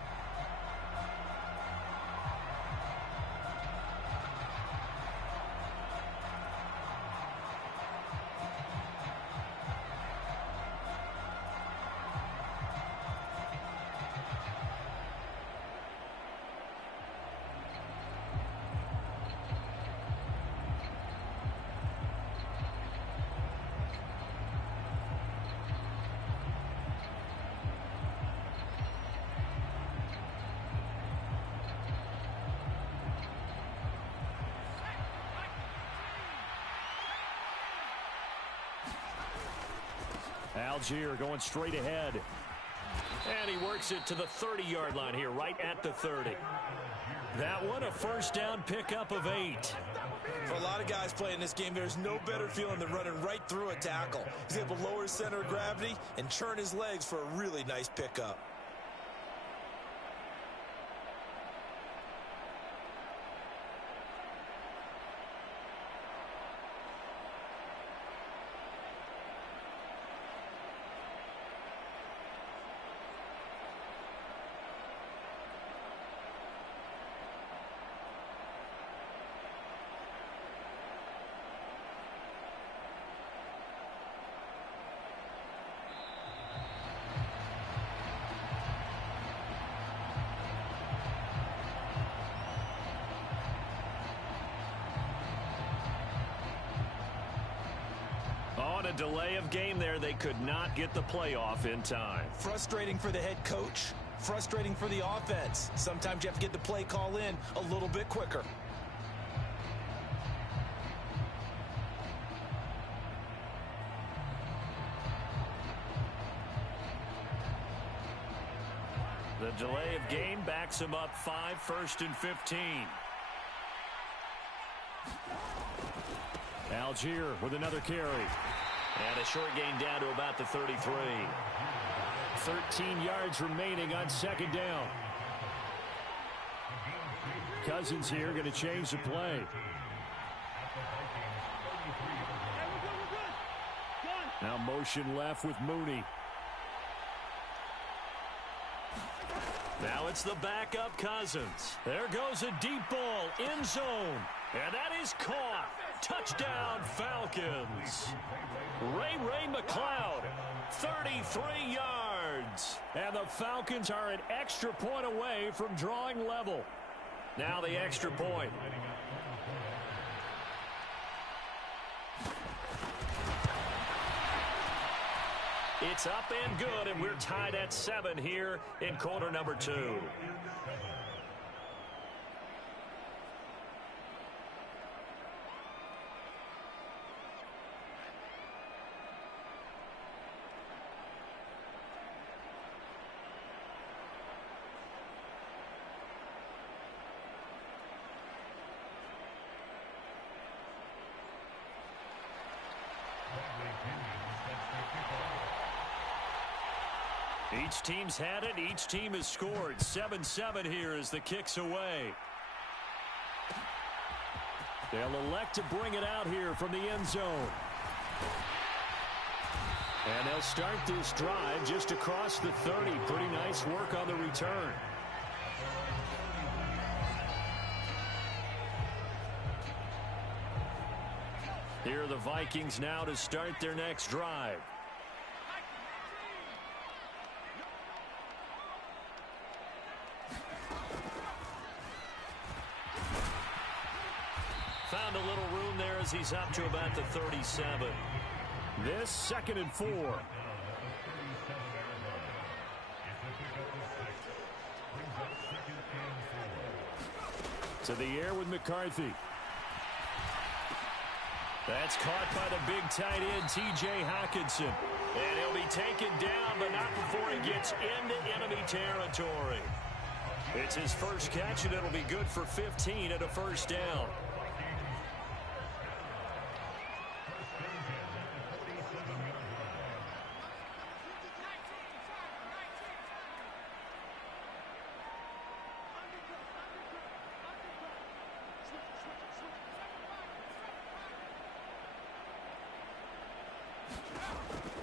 Algier going straight ahead. And he works it to the 30-yard line here, right at the 30. That one, a first down pickup of 8. For a lot of guys playing this game, there's no better feeling than running right through a tackle. He's able to lower his center of gravity and churn his legs for a really nice pickup. On a delay of game there, they could not get the playoff in time. Frustrating for the head coach, frustrating for the offense. Sometimes you have to get the play call in a little bit quicker. The delay of game backs him up 5, 1st and 15. Algier with another carry. And a short gain down to about the 33. 13 yards remaining on second down. Cousins here going to change the play. Now motion left with Mooney. Now it's the backup Cousins. There goes a deep ball, end zone. And that is caught. Touchdown, Falcons. Ray McLeod, 33 yards. And the Falcons are an extra point away from drawing level. Now the extra point. It's up and good, and we're tied at 7 here in quarter number 2. Each team's had it. Each team has scored. 7-7 here as the kick's away. They'll elect to bring it out here from the end zone. And they'll start this drive just across the 30. Pretty nice work on the return. Here are the Vikings now to start their next drive. as he's up to about the 37. This 2nd and 4. To the air with McCarthy. That's caught by the big tight end, T.J. Hockenson. And he'll be taken down, but not before he gets into enemy territory. It's his first catch, and it'll be good for 15 and a first down.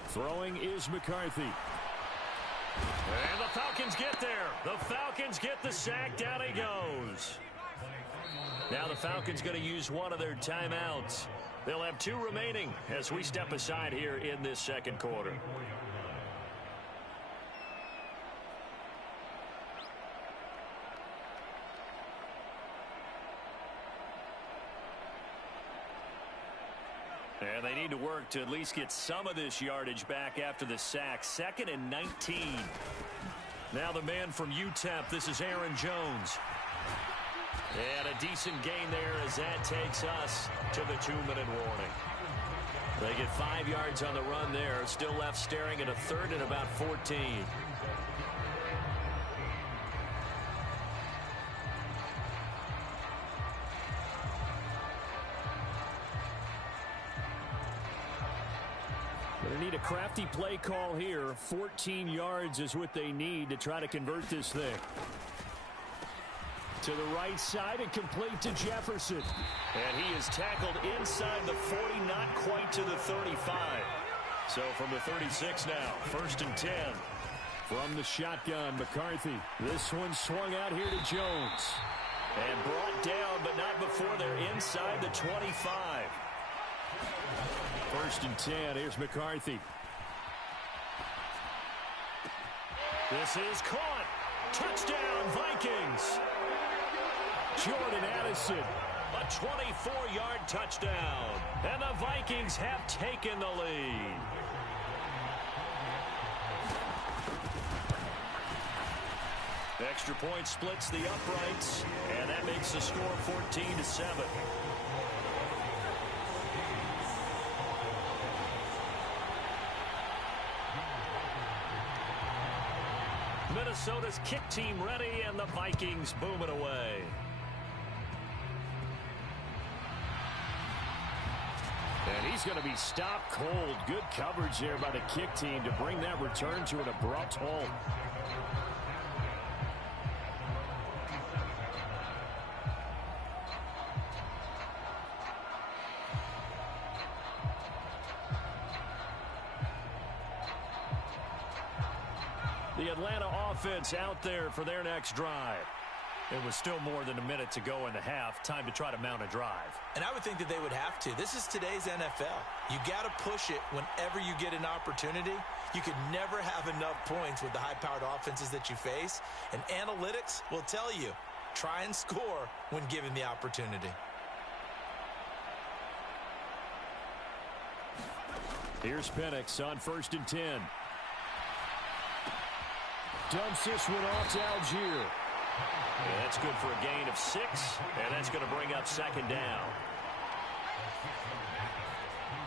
Throwing is McCarthy. And the Falcons get there. The Falcons get the sack. Down he goes. Now the Falcons going to use one of their timeouts. They'll have 2 remaining as we step aside here in this second quarter. And they need to work to at least get some of this yardage back after the sack. 2nd and 19. Now the man from UTEP, this is Aaron Jones. And a decent gain there as that takes us to the 2-minute warning. They get 5 yards on the run there. Still left staring at a 3rd and about 14. They need a crafty play call here. 14 yards is what they need to try to convert this thing. To the right side and complete to Jefferson. And he is tackled inside the 40, not quite to the 35. So from the 36 now, 1st and 10. From the shotgun, McCarthy. This one swung out here to Jones. And brought down, but not before they're inside the 25. 1st and 10. Here's McCarthy. This is caught. Touchdown, Vikings. Jordan Addison. A 24-yard touchdown. And the Vikings have taken the lead. Extra point splits the uprights, and that makes the score 14-7. Minnesota's kick team ready, and the Vikings boom it away. And he's going to be stopped cold. Good coverage there by the kick team to bring that return to an abrupt halt. The Atlanta offense out there for their next drive. It was still more than a minute to go in the half. Time to try to mount a drive. And I would think that they would have to. This is today's NFL. You got to push it whenever you get an opportunity. You could never have enough points with the high-powered offenses that you face. And analytics will tell you, try and score when given the opportunity. Here's Penix on 1st and 10. Dumps this one off to Algier. Yeah, that's good for a gain of 6, and that's going to bring up 2nd down.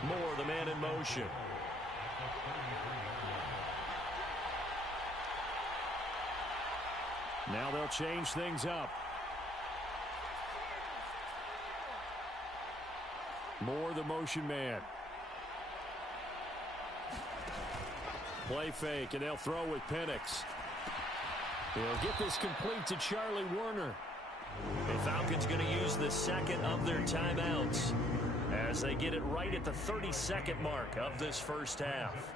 Moore, the man in motion. Now they'll change things up. Moore, the motion man. Play fake, and they'll throw with Penix. They'll get this complete to Charlie Werner. The Falcons going to use the 2nd of their timeouts as they get it right at the 32nd mark of this first half.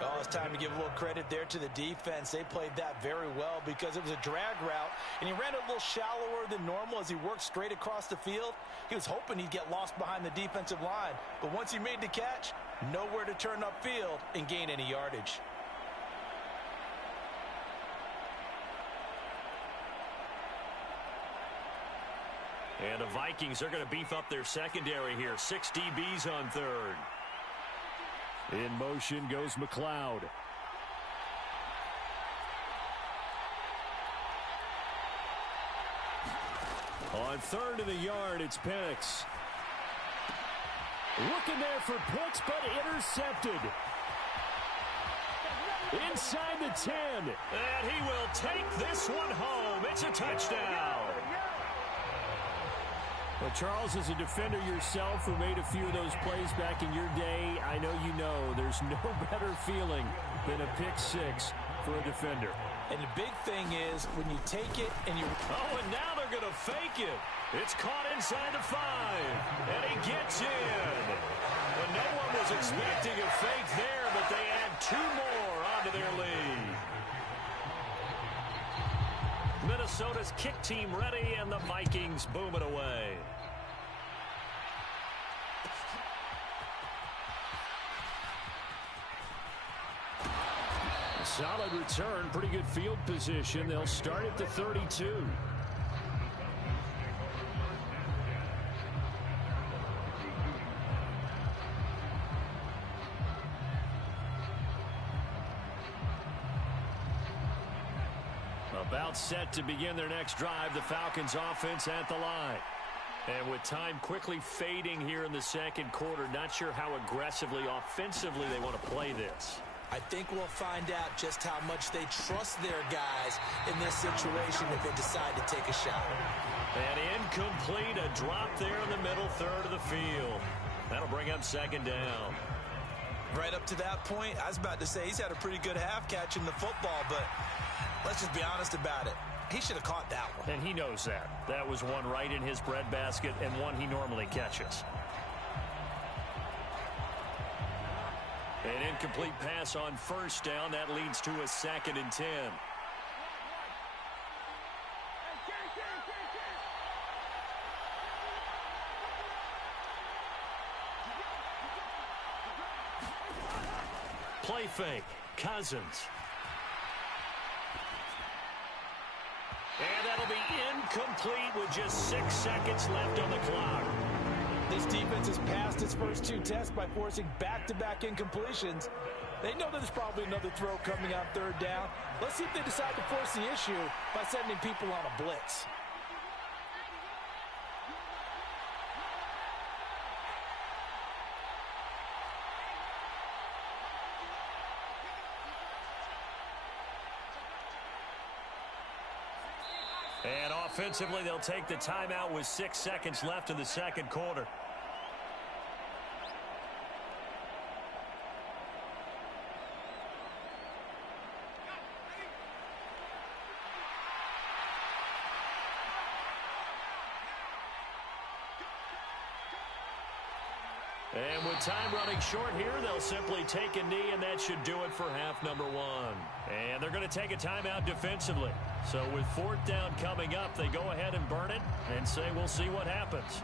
Oh, it's time to give a little credit there to the defense. They played that very well because it was a drag route, and he ran it a little shallower than normal as he worked straight across the field. He was hoping he'd get lost behind the defensive line, but once he made the catch, nowhere to turn upfield and gain any yardage. And the Vikings are going to beef up their secondary here. 6 DBs on third. In motion goes McLeod. On third in the yard, it's Penix. Looking there for Pitts, but intercepted. Inside the 10. And he will take this one home. It's a touchdown. Well, Charles, as a defender yourself who made a few of those plays back in your day, I know you know there's no better feeling than a pick six for a defender. And the big thing is when you take it and you... Oh, and now they're going to fake it. It's caught inside the 5. And he gets in. Well, no one was expecting a fake there, but they add 2 more onto their lead. Minnesota's kick team ready, and the Vikings boom it away. Solid return, pretty good field position. They'll start at the 32. About set to begin their next drive, the Falcons offense at the line. And with time quickly fading here in the second quarter, not sure how aggressively, offensively they want to play this. I think we'll find out just how much they trust their guys in this situation if they decide to take a shot. And incomplete, a drop there in the middle third of the field. That'll bring up second down. Right up to that point, I was about to say he's had a pretty good half catching the football, but let's just be honest about it. He should have caught that one. And he knows that. That was one right in his breadbasket and one he normally catches. An incomplete pass on first down. That leads to a 2nd and 10. Play fake. Cousins. And that'll be incomplete with just 6 seconds left on the clock. This defense has passed its first 2 tests by forcing back-to-back incompletions. They know there's probably another throw coming on third down. Let's see if they decide to force the issue by sending people on a blitz. And offensively, they'll take the timeout with 6 seconds left in the second quarter. And with time running short here, they'll simply take a knee, and that should do it for half number 1. And they're going to take a timeout defensively. So with 4th down coming up, they go ahead and burn it and say we'll see what happens.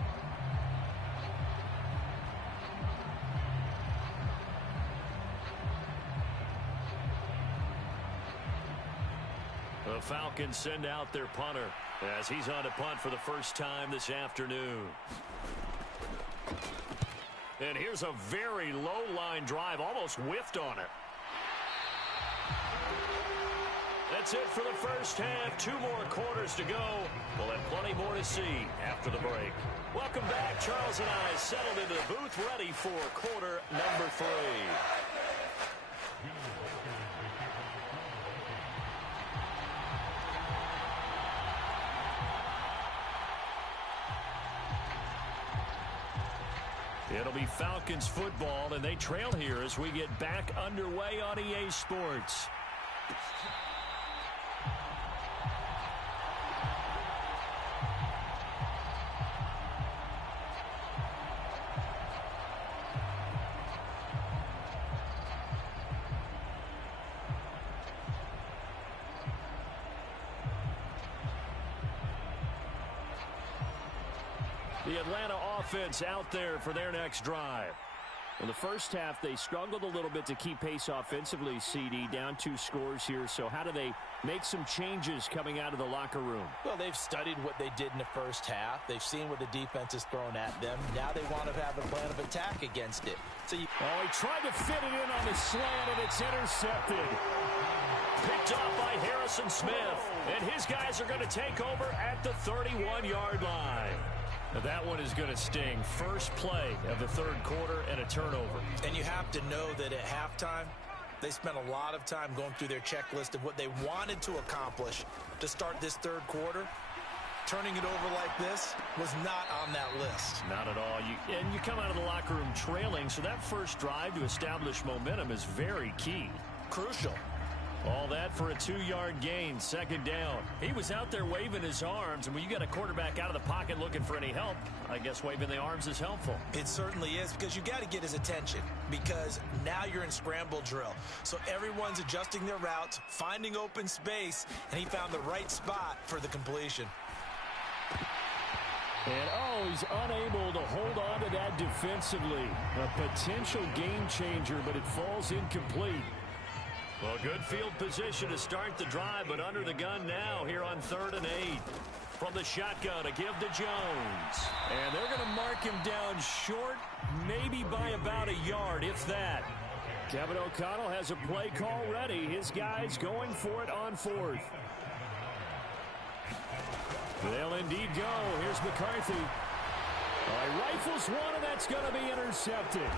The Falcons send out their punter as he's on to punt for the first time this afternoon. And here's a very low-line drive, almost whiffed on it. That's it for the first half. 2 more quarters to go. We'll have plenty more to see after the break. Welcome back. Charles and I settled into the booth ready for quarter number 3. It'll be Falcons football, and they trail here as we get back underway on EA Sports. The Atlanta offense out there for their next drive. In the first half, they struggled a little bit to keep pace offensively, CD, down 2 scores here. So how do they make some changes coming out of the locker room? Well, they've studied what they did in the first half. They've seen what the defense has thrown at them. Now they want to have a plan of attack against it. So he tried to fit it in on the slant, and it's intercepted. Picked off by Harrison Smith. And his guys are going to take over at the 31-yard line. Now that one is going to sting. First play of the third quarter and a turnover. And you have to know that at halftime, they spent a lot of time going through their checklist of what they wanted to accomplish to start this third quarter. Turning it over like this was not on that list. Not at all. You come out of the locker room trailing, so that first drive to establish momentum is very key. Crucial. All that for a 2-yard gain, second down. He was out there waving his arms, and when you got a quarterback out of the pocket looking for any help, I guess waving the arms is helpful. It certainly is, because you got to get his attention, because now you're in scramble drill. So everyone's adjusting their routes, finding open space, and he found the right spot for the completion. And, he's unable to hold on to that defensively. A potential game changer, but it falls incomplete. Well, good field position to start the drive, but under the gun now here on 3rd and 8. From the shotgun, a give to Jones. And they're going to mark him down short, maybe by about a yard, if that. Kevin O'Connell has a play call ready. His guys going for it on 4th. They'll indeed go. Here's McCarthy. Rifles one, and that's going to be intercepted.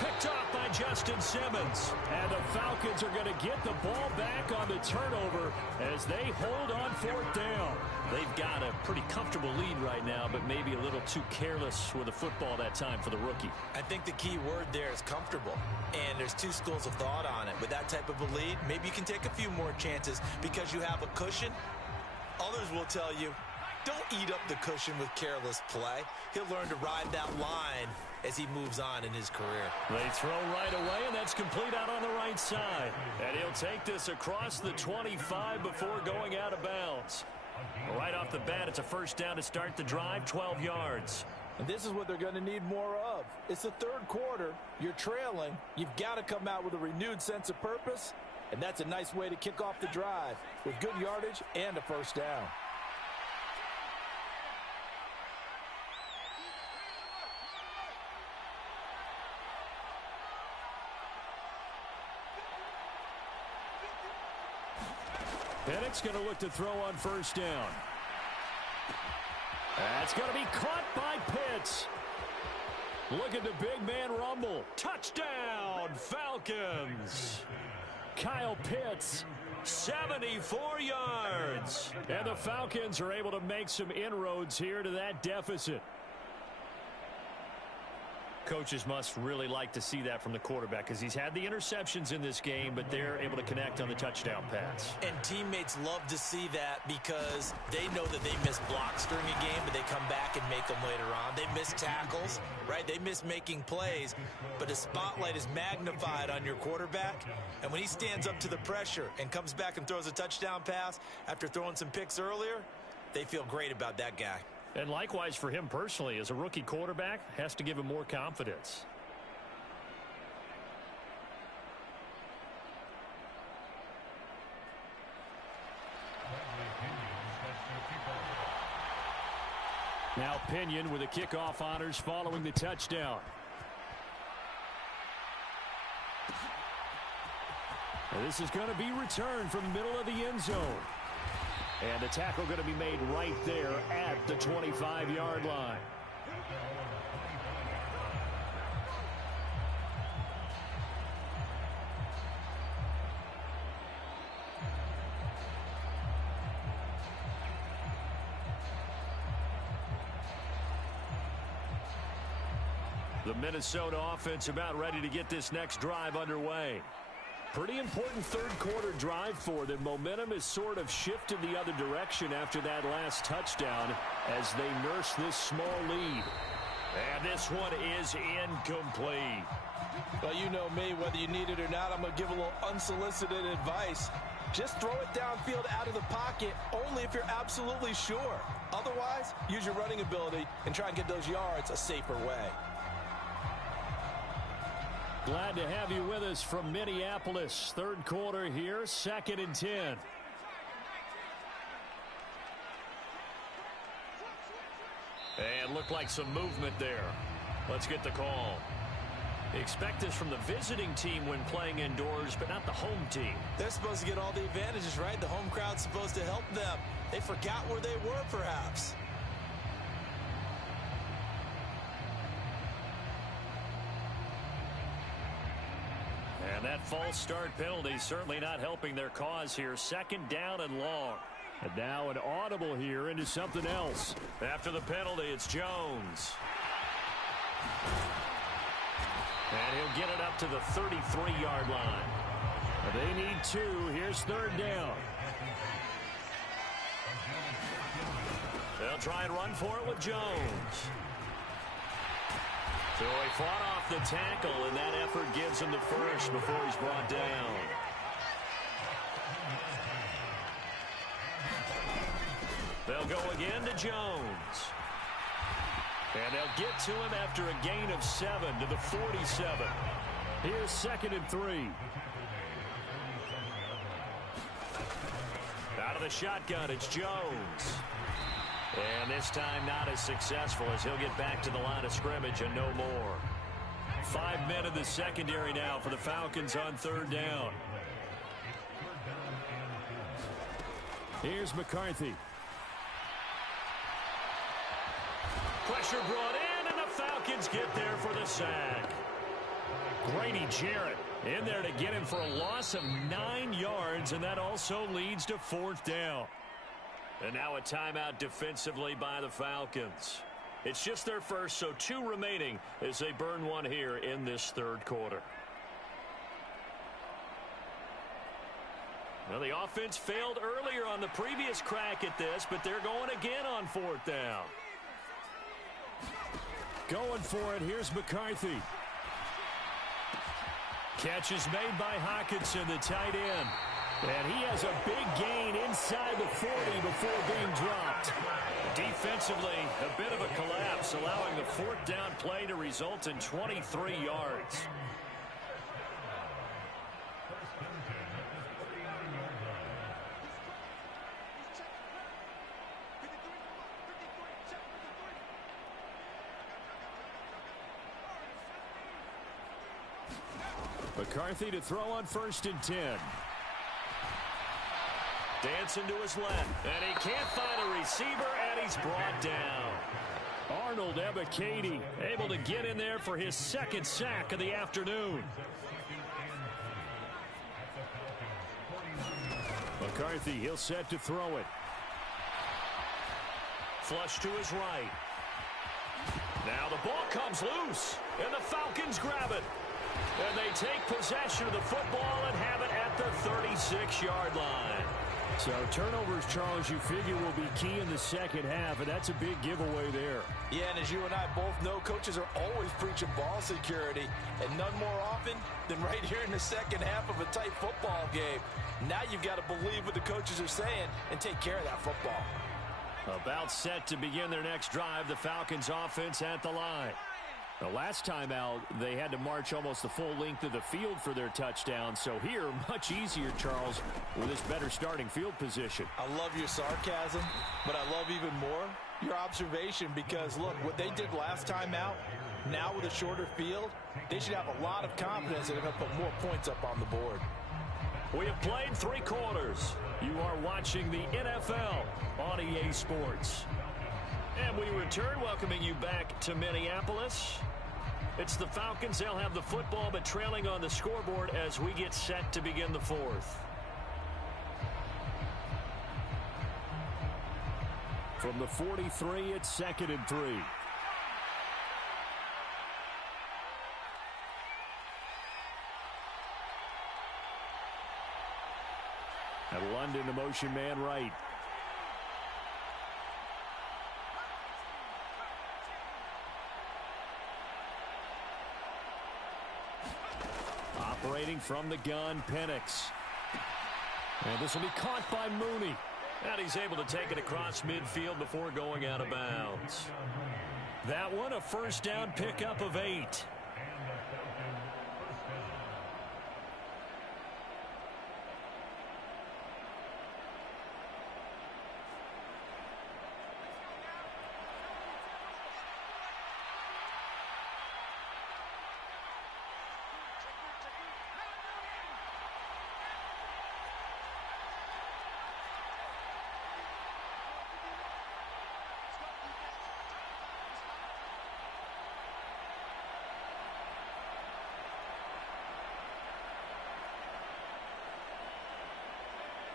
Picked off by Justin Simmons. And the Falcons are going to get the ball back on the turnover as they hold on 4th down. They've got a pretty comfortable lead right now, but maybe a little too careless with the football that time for the rookie. I think the key word there is comfortable. And there's 2 schools of thought on it. With that type of a lead, maybe you can take a few more chances because you have a cushion. Others will tell you, don't eat up the cushion with careless play. He'll learn to ride that line as he moves on in his career. They throw right away, and that's complete out on the right side. And he'll take this across the 25 before going out of bounds. Right off the bat, it's a first down to start the drive, 12 yards. And this is what they're going to need more of. It's the third quarter. You're trailing. You've got to come out with a renewed sense of purpose, and that's a nice way to kick off the drive with good yardage and a first down. Pennick's going to look to throw on first down. That's going to be caught by Pitts. Look at the big man rumble. Touchdown, Falcons. Kyle Pitts, 74 yards. And the Falcons are able to make some inroads here to that deficit. Coaches must really like to see that from the quarterback because he's had the interceptions in this game, but they're able to connect on the touchdown pass. And teammates love to see that because they know that they miss blocks during a game, but they come back and make them later on. They miss tackles, right? They miss making plays, but the spotlight is magnified on your quarterback. And when he stands up to the pressure and comes back and throws a touchdown pass after throwing some picks earlier, they feel great about that guy. And likewise for him personally, as a rookie quarterback, has to give him more confidence. Now Pinion with the kickoff honors following the touchdown. And this is going to be returned from the middle of the end zone. And the tackle going to be made right there at the 25-yard line. The Minnesota offense about ready to get this next drive underway. Pretty important third quarter drive for them. Momentum has sort of shifted the other direction after that last touchdown as they nurse this small lead. And this one is incomplete. Well, you know me, whether you need it or not, I'm going to give a little unsolicited advice. Just throw it downfield out of the pocket only if you're absolutely sure. Otherwise, use your running ability and try and get those yards a safer way. Glad to have you with us from Minneapolis. Third quarter here, 2nd and 10. And looked like some movement there. Let's get the call. Expect this from the visiting team when playing indoors, but not the home team. They're supposed to get all the advantages, right? The home crowd's supposed to help them. They forgot where they were, perhaps. And that false start penalty certainly not helping their cause here. 2nd down and long. And now an audible here into something else. After the penalty, it's Jones. And he'll get it up to the 33-yard line. They need 2. Here's 3rd down. They'll try and run for it with Jones. So he fought off the tackle, and that effort gives him the first before he's brought down. They'll go again to Jones. And they'll get to him after a gain of 7 to the 47. Here's 2nd and 3. Out of the shotgun, it's Jones. And this time not as successful as he'll get back to the line of scrimmage and no more. 5 men in the secondary now for the Falcons on 3rd down. Here's McCarthy. Pressure brought in, and the Falcons get there for the sack. Grady Jarrett in there to get him for a loss of 9 yards, and that also leads to 4th down. And now a timeout defensively by the Falcons. It's just their first, so 2 remaining as they burn one here in this 3rd quarter. Well, the offense failed earlier on the previous crack at this, but they're going again on 4th down. Going for it. Here's McCarthy. Catch is made by Hockenson, the tight end. And he has a big gain inside the 40 before being dropped. Defensively, a bit of a collapse, allowing the 4th down play to result in 23 yards. McCarthy to throw on 1st and 10. Dancing to his left, and he can't find a receiver, and he's brought down. Arnold Ebiketie able to get in there for his 2nd sack of the afternoon. McCarthy, he'll set to throw it. Flush to his right. Now the ball comes loose, and the Falcons grab it. And they take possession of the football and have it at the 36-yard line. So turnovers, Charles, you figure will be key in the 2nd half, and that's a big giveaway there. Yeah, and as you and I both know, coaches are always preaching ball security, and none more often than right here in the 2nd half of a tight football game. Now you've got to believe what the coaches are saying and take care of that football. About set to begin their next drive, the Falcons offense at the line. The last time out, they had to march almost the full length of the field for their touchdown. So here, much easier, Charles, with this better starting field position. I love your sarcasm, but I love even more your observation because, look, what they did last time out, now with a shorter field, they should have a lot of confidence that they're going to put more points up on the board. We have played 3 quarters. You are watching the NFL on EA Sports. And we return, welcoming you back to Minneapolis. It's the Falcons. They'll have the football, but trailing on the scoreboard as we get set to begin the 4th. From the 43, it's 2nd and 3. And London, the motion man right. Operating from the gun, Penix. And this will be caught by Mooney. And he's able to take it across midfield before going out of bounds. That one, a 1st down pickup of 8.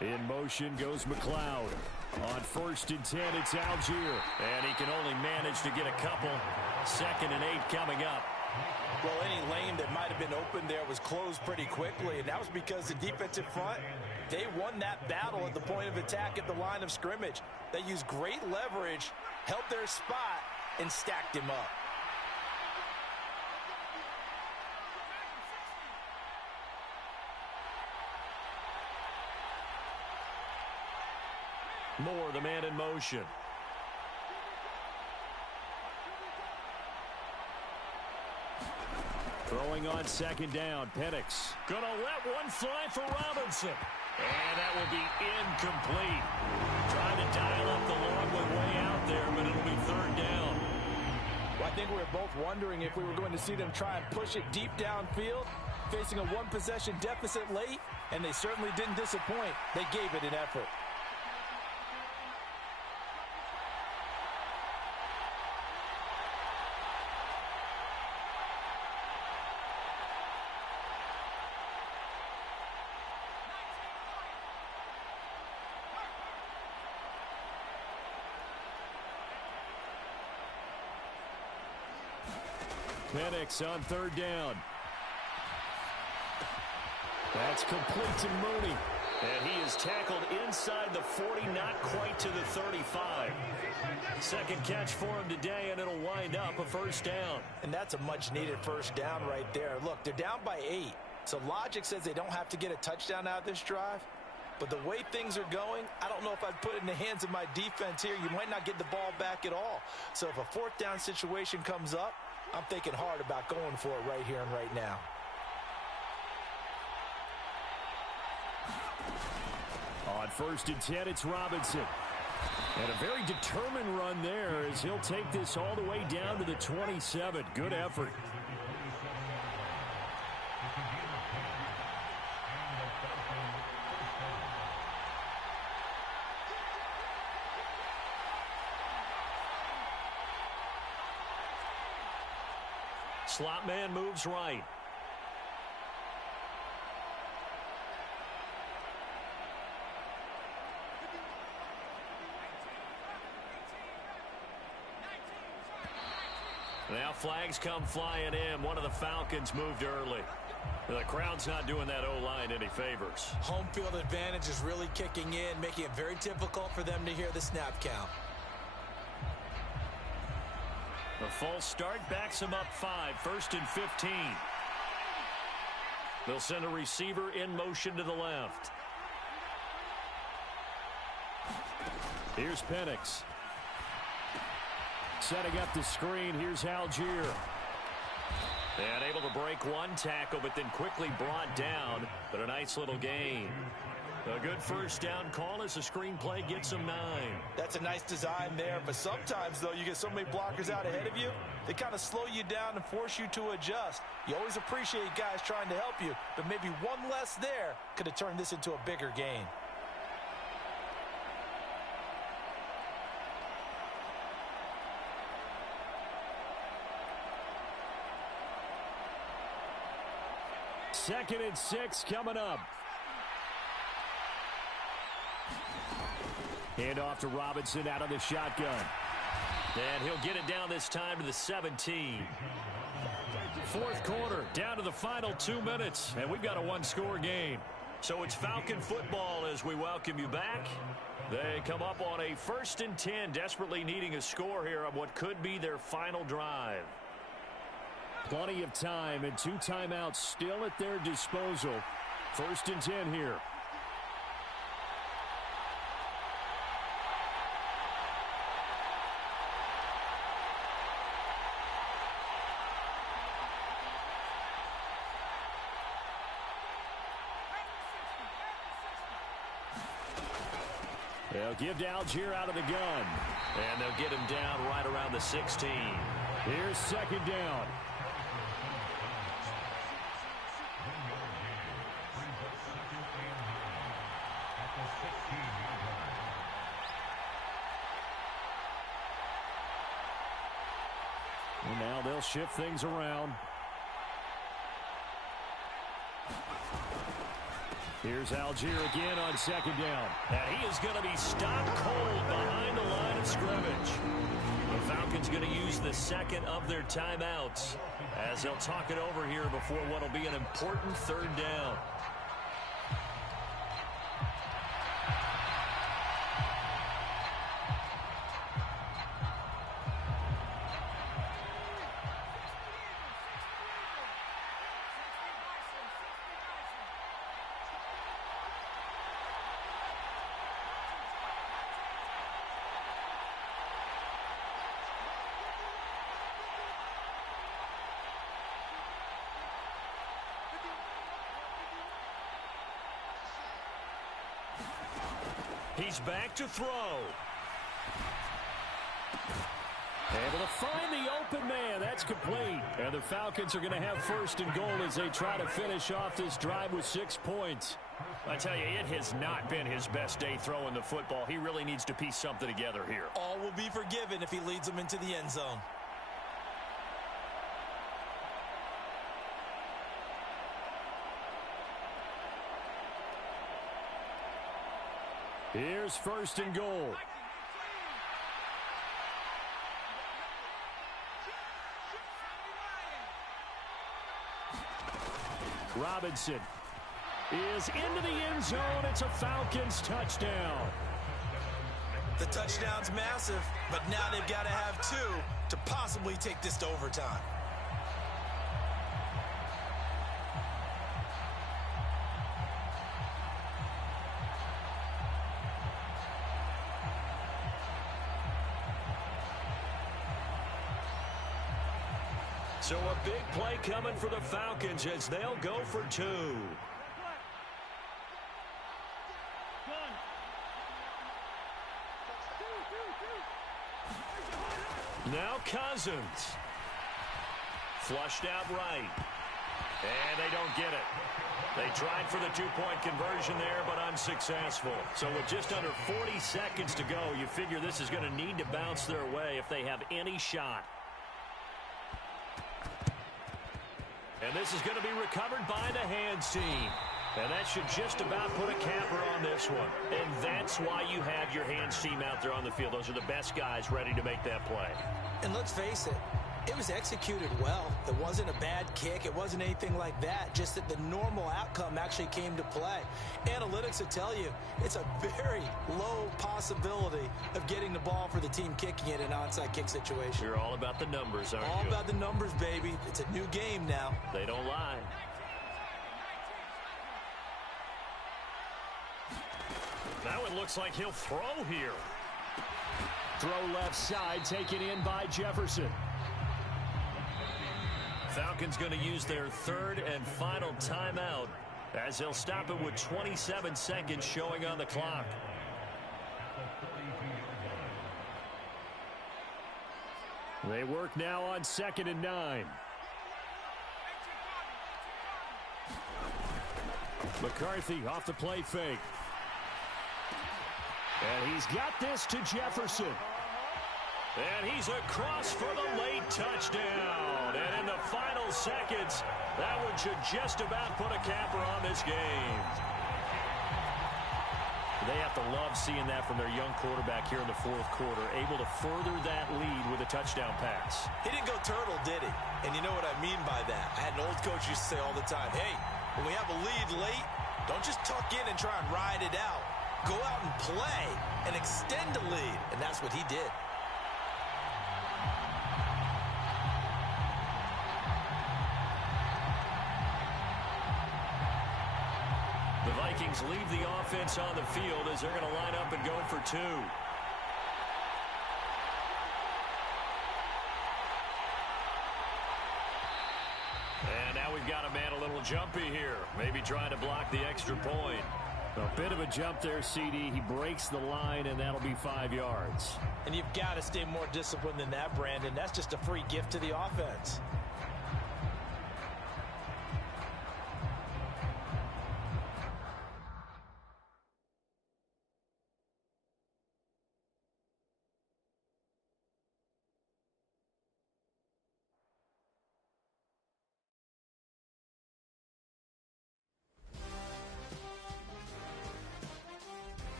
In motion goes McLeod. On 1st and 10, it's Algier. And he can only manage to get a couple. 2nd and 8 coming up. Well, any lane that might have been open there was closed pretty quickly, and that was because the defensive front, they won that battle at the point of attack at the line of scrimmage. They used great leverage, held their spot, and stacked him up. Moore, the man in motion. Throwing on 2nd down, Penix. Gonna let one fly for Robinson. And that will be incomplete. Trying to dial up the long way out there, but it'll be 3rd down. Well, I think we were both wondering if we were going to see them try and push it deep downfield, facing a one-possession deficit late, and they certainly didn't disappoint. They gave it an effort. Penix on 3rd down. That's complete to Mooney. And he is tackled inside the 40, not quite to the 35. 2nd catch for him today, and it'll wind up a 1st down. And that's a much-needed 1st down right there. Look, they're down by 8. So logic says they don't have to get a touchdown out of this drive. But the way things are going, I don't know if I'd put it in the hands of my defense here. You might not get the ball back at all. So if a 4th down situation comes up, I'm thinking hard about going for it right here and right now. On 1st and 10, it's Robinson. And a very determined run there as he'll take this all the way down to the 27. Good effort. Slot man moves right. Now flags come flying in. One of the Falcons moved early. The crowd's not doing that O-line any favors. Home field advantage is really kicking in, making it very difficult for them to hear the snap count. The false start backs him up 5, 1st and 15. They'll send a receiver in motion to the left. Here's Penix. Setting up the screen, here's Algier. And able to break one tackle, but then quickly brought down. But a nice little gain. A good 1st down call as the screenplay gets him 9. That's a nice design there, but sometimes, though, you get so many blockers out ahead of you, they kind of slow you down and force you to adjust. You always appreciate guys trying to help you, but maybe one less there could have turned this into a bigger gain. Second and 6 coming up. Hand off to Robinson out of the shotgun. And he'll get it down this time to the 17. 4th quarter, down to the final 2 minutes, and we've got a one-score game. So it's Falcon football as we welcome you back. They come up on a 1st and 10, desperately needing a score here on what could be their final drive. Plenty of time and 2 timeouts still at their disposal. 1st and 10 here. They'll give to Algier out of the gun. And they'll get him down right around the 16. Here's 2nd down. And now they'll shift things around. Here's Algier again on second down. And he is going to be stopped cold behind the line of scrimmage. The Falcons going to use the second of their timeouts as they'll talk it over here before what will be an important third down. He's back to throw. Able to find the open man. That's complete. And the Falcons are going to have first and goal as they try to finish off this drive with 6 points. I tell you, it has not been his best day throwing the football. He really needs to piece something together here. All will be forgiven if he leads them into the end zone. Here's first and goal. Robinson is into the end zone. It's a Falcons touchdown. The touchdown's massive, but now they've got to have two to possibly take this to overtime. So a big play coming for the Falcons as they'll go for two. Now Cousins. Flushed out right. And they don't get it. They tried for the two-point conversion there, but unsuccessful. So with just under 40 seconds to go, you figure this is going to need to bounce their way if they have any shot. And this is going to be recovered by the hands team. And that should just about put a capper on this one. And that's why you have your hands team out there on the field. Those are the best guys ready to make that play. And let's face it, it was executed well. It wasn't a bad kick. It wasn't anything like that. Just that the normal outcome actually came to play. Analytics will tell you it's a very low possibility of getting the ball for the team kicking it in an onside kick situation. You're all about the numbers, aren't you? All about the numbers, baby. It's a new game now. They don't lie. Now it looks like he'll throw here. Throw left side, taken in by Jefferson. Falcons going to use their third and final timeout as they'll stop it with 27 seconds showing on the clock. They work now on 2nd and 9. McCarthy off the play fake. And he's got this to Jefferson. And he's across for the late touchdown. And in the final seconds, that one should just about put a capper on this game. They have to love seeing that from their young quarterback here in the fourth quarter, able to further that lead with a touchdown pass. He didn't go turtle, did he? And you know what I mean by that. I had an old coach used to say all the time, hey, when we have a lead late, don't just tuck in and try and ride it out. Go out and play and extend the lead. And that's what he did. The Vikings leave the offense on the field as they're going to line up and go for two. And now we've got a man a little jumpy here. Maybe trying to block the extra point. A bit of a jump there, CD. He breaks the line, and that'll be 5 yards. And you've got to stay more disciplined than that, Brandon. That's just a free gift to the offense.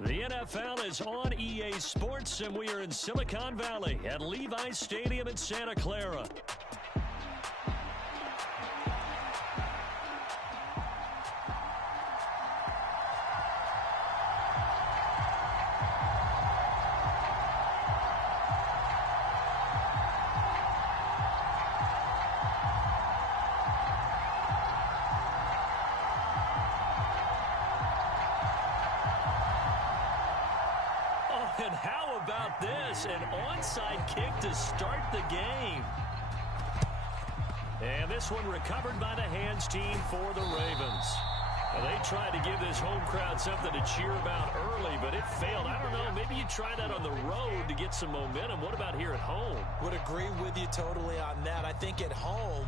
The NFL is on EA Sports, and we are in Silicon Valley at Levi's Stadium in Santa Clara. And how about this? An onside kick to start the game. And this one recovered by the hands team for the Ravens. Now, they tried to give this home crowd something to cheer about early, but it failed. I don't know. Maybe you try that on the road to get some momentum. What about here at home? Would agree with you totally on that. I think at home,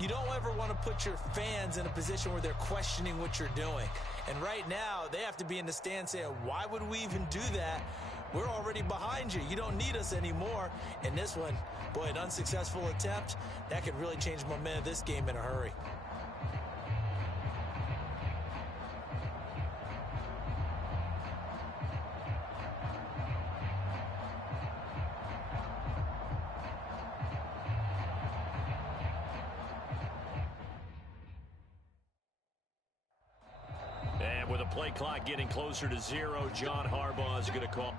you don't ever want to put your fans in a position where they're questioning what you're doing. And right now, they have to be in the stand saying, why would we even do that? We're already behind you. You don't need us anymore. And this one, boy, an unsuccessful attempt, that could really change the momentum of this game in a hurry. And with the play clock getting closer to 0, John Harbaugh is going to call.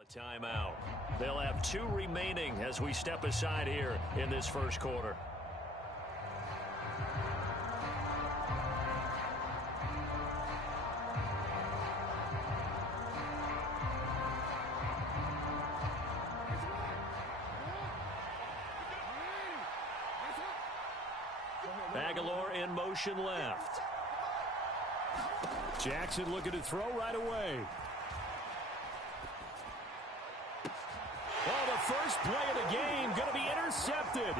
A timeout. They'll have 2 remaining as we step aside here in this first quarter. Aguilar in motion left. Jackson looking to throw right away. Oh, the first play of the game going to be intercepted.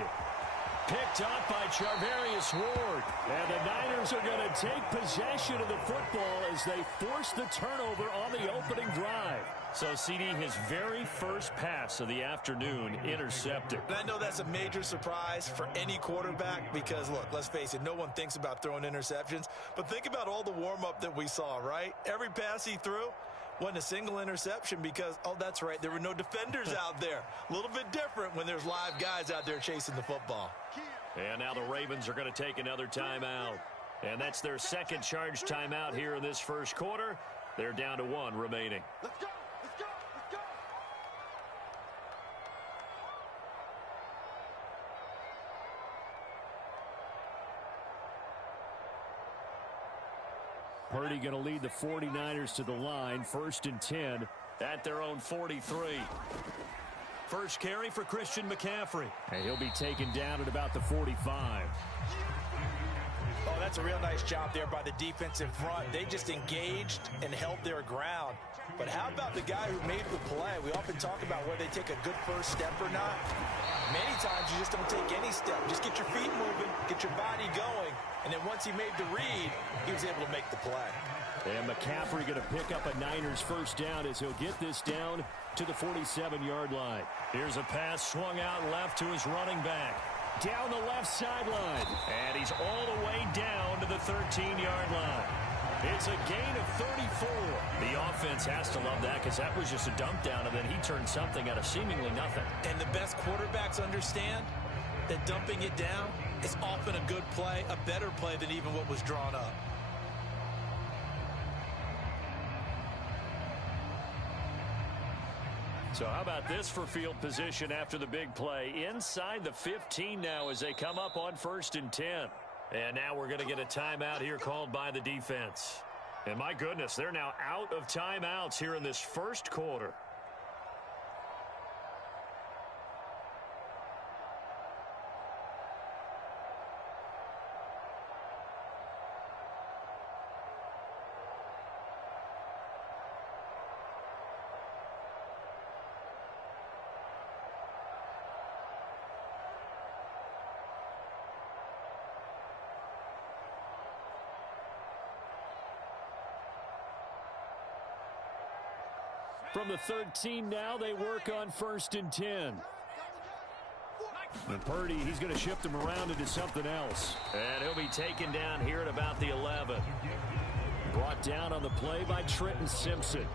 Picked up by Charvarius Ward. And the Niners are going to take possession of the football as they force the turnover on the opening drive. So, CD, his very first pass of the afternoon intercepted. And I know that's a major surprise for any quarterback because, look, let's face it, no one thinks about throwing interceptions. But think about all the warm-up that we saw, right? Every pass he threw wasn't a single interception because, oh, that's right, there were no defenders out there. A little bit different when there's live guys out there chasing the football. And now the Ravens are going to take another timeout. And that's their second charge timeout here in this first quarter. They're down to one remaining. Let's go. Let's go. Let's go. Purdy going to lead the 49ers to the line. 1st and 10 at their own 43. First carry for Christian McCaffrey. And he'll be taken down at about the 45. Oh, that's a real nice job there by the defensive front. They just engaged and held their ground. But how about the guy who made the play? We often talk about whether they take a good first step or not. Many times you just don't take any step. Just get your feet moving, get your body going. And then once he made the read, he was able to make the play. And McCaffrey going to pick up a Niners first down as he'll get this down to the 47-yard line. Here's a pass swung out left to his running back. Down the left sideline. And he's all the way down to the 13-yard line. It's a gain of 34. The offense has to love that because that was just a dump down, and then he turned something out of seemingly nothing. And the best quarterbacks understand that dumping it down is often a good play, a better play than even what was drawn up. So how about this for field position after the big play? Inside the 15 now as they come up on 1st and 10. And now we're going to get a timeout here called by the defense. And my goodness, they're now out of timeouts here in this first quarter. From the 13 now, they work on 1st and 10. And Purdy, he's going to shift him around into something else. And he'll be taken down here at about the 11. Brought down on the play by Trenton Simpson.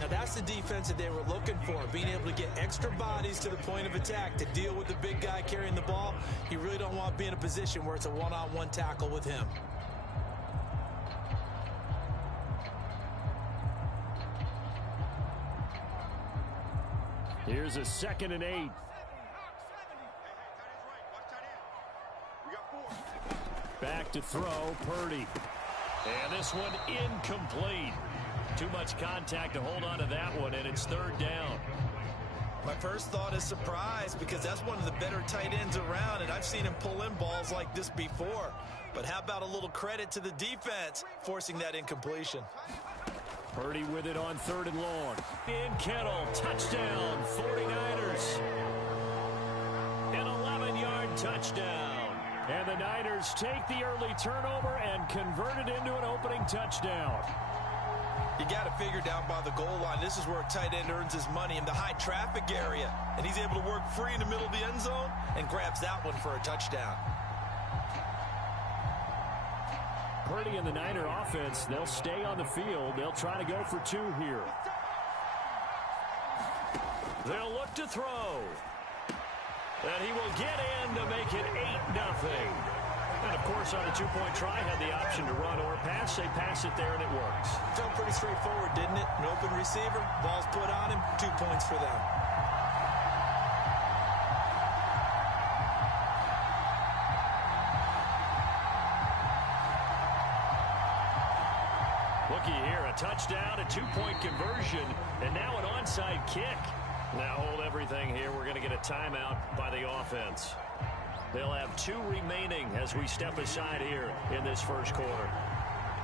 Now that's the defense that they were looking for, being able to get extra bodies to the point of attack to deal with the big guy carrying the ball. You really don't want to be in a position where it's a one-on-one tackle with him. Here's a 2nd and 8. Back to throw, Purdy. And this one incomplete. Too much contact to hold on to that one, and it's 3rd down. My first thought is surprise because that's one of the better tight ends around, and I've seen him pull in balls like this before. But how about a little credit to the defense forcing that incompletion? Purdy with it on 3rd and long. In Kettle, touchdown, 49ers. An 11-yard touchdown. And the Niners take the early turnover and convert it into an opening touchdown. You got to figure down by the goal line. This is where a tight end earns his money in the high traffic area. And he's able to work free in the middle of the end zone and grabs that one for a touchdown. Purdy and the Niner offense, they'll stay on the field. They'll try to go for 2 here. They'll look to throw. And he will get in to make it 8-0. And, of course, on a 2-point try, had the option to run or pass. They pass it there, and it works. Felt pretty straightforward, didn't it? An open receiver, ball's put on him, 2 points for them. Looky here, a touchdown, a 2-point conversion, and now an onside kick. Now hold everything here. We're going to get a timeout by the offense. They'll have 2 remaining as we step aside here in this first quarter.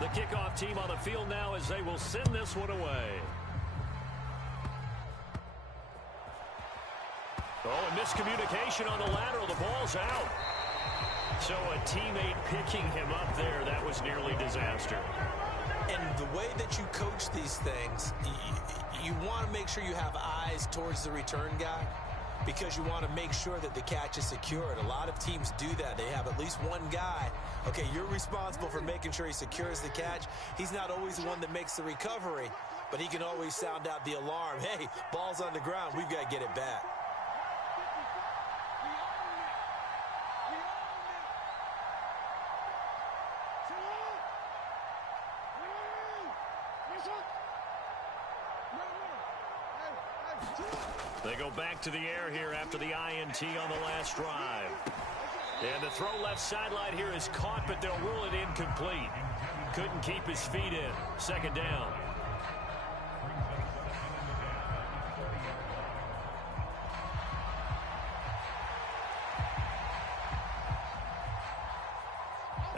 The kickoff team on the field now as they will send this one away. Oh, and miscommunication on the lateral. The ball's out. So a teammate picking him up there, that was nearly disaster. And the way that you coach these things, you want to make sure you have eyes towards the return guy because you want to make sure that the catch is secured. A lot of teams do that. They have at least one guy. Okay, you're responsible for making sure he secures the catch. He's not always the one that makes the recovery, but he can always sound out the alarm. Hey, ball's on the ground. We've got to get it back. They go back to the air here after the INT on the last drive. And the throw left sideline here is caught, but they'll rule it incomplete. Couldn't keep his feet in. Second down.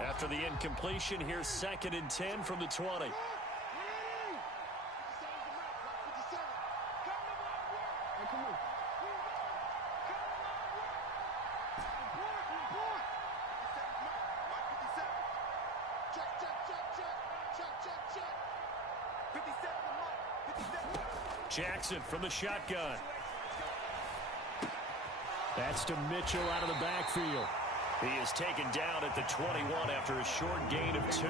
After the incompletion, here's 2nd and 10 from the 20. Jackson from the shotgun. That's to Mitchell out of the backfield. He is taken down at the 21 after a short gain of 2.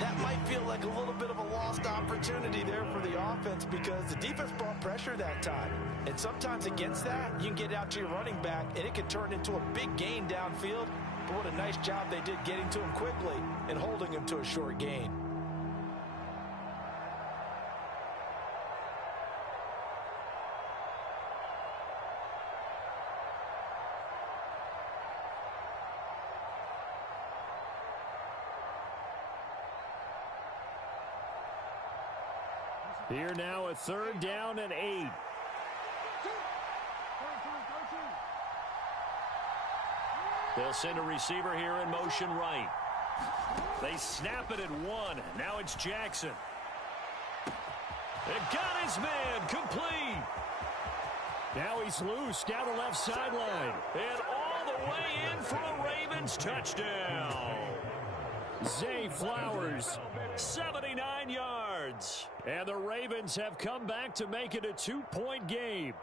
That might feel like a little bit of a lost opportunity there for the offense because the defense brought pressure that time. And sometimes against that, you can get out to your running back, and it can turn into a big gain downfield. But what a nice job they did getting to him quickly and holding him to a short gain. Here now, a 3rd down and 8. They'll send a receiver here in motion right. They snap it at 1. Now it's Jackson. It got his man complete. Now he's loose down the left sideline. And all the way in for a Ravens touchdown. Zay Flowers, 79 yards. And the Ravens have come back to make it a 2-point game.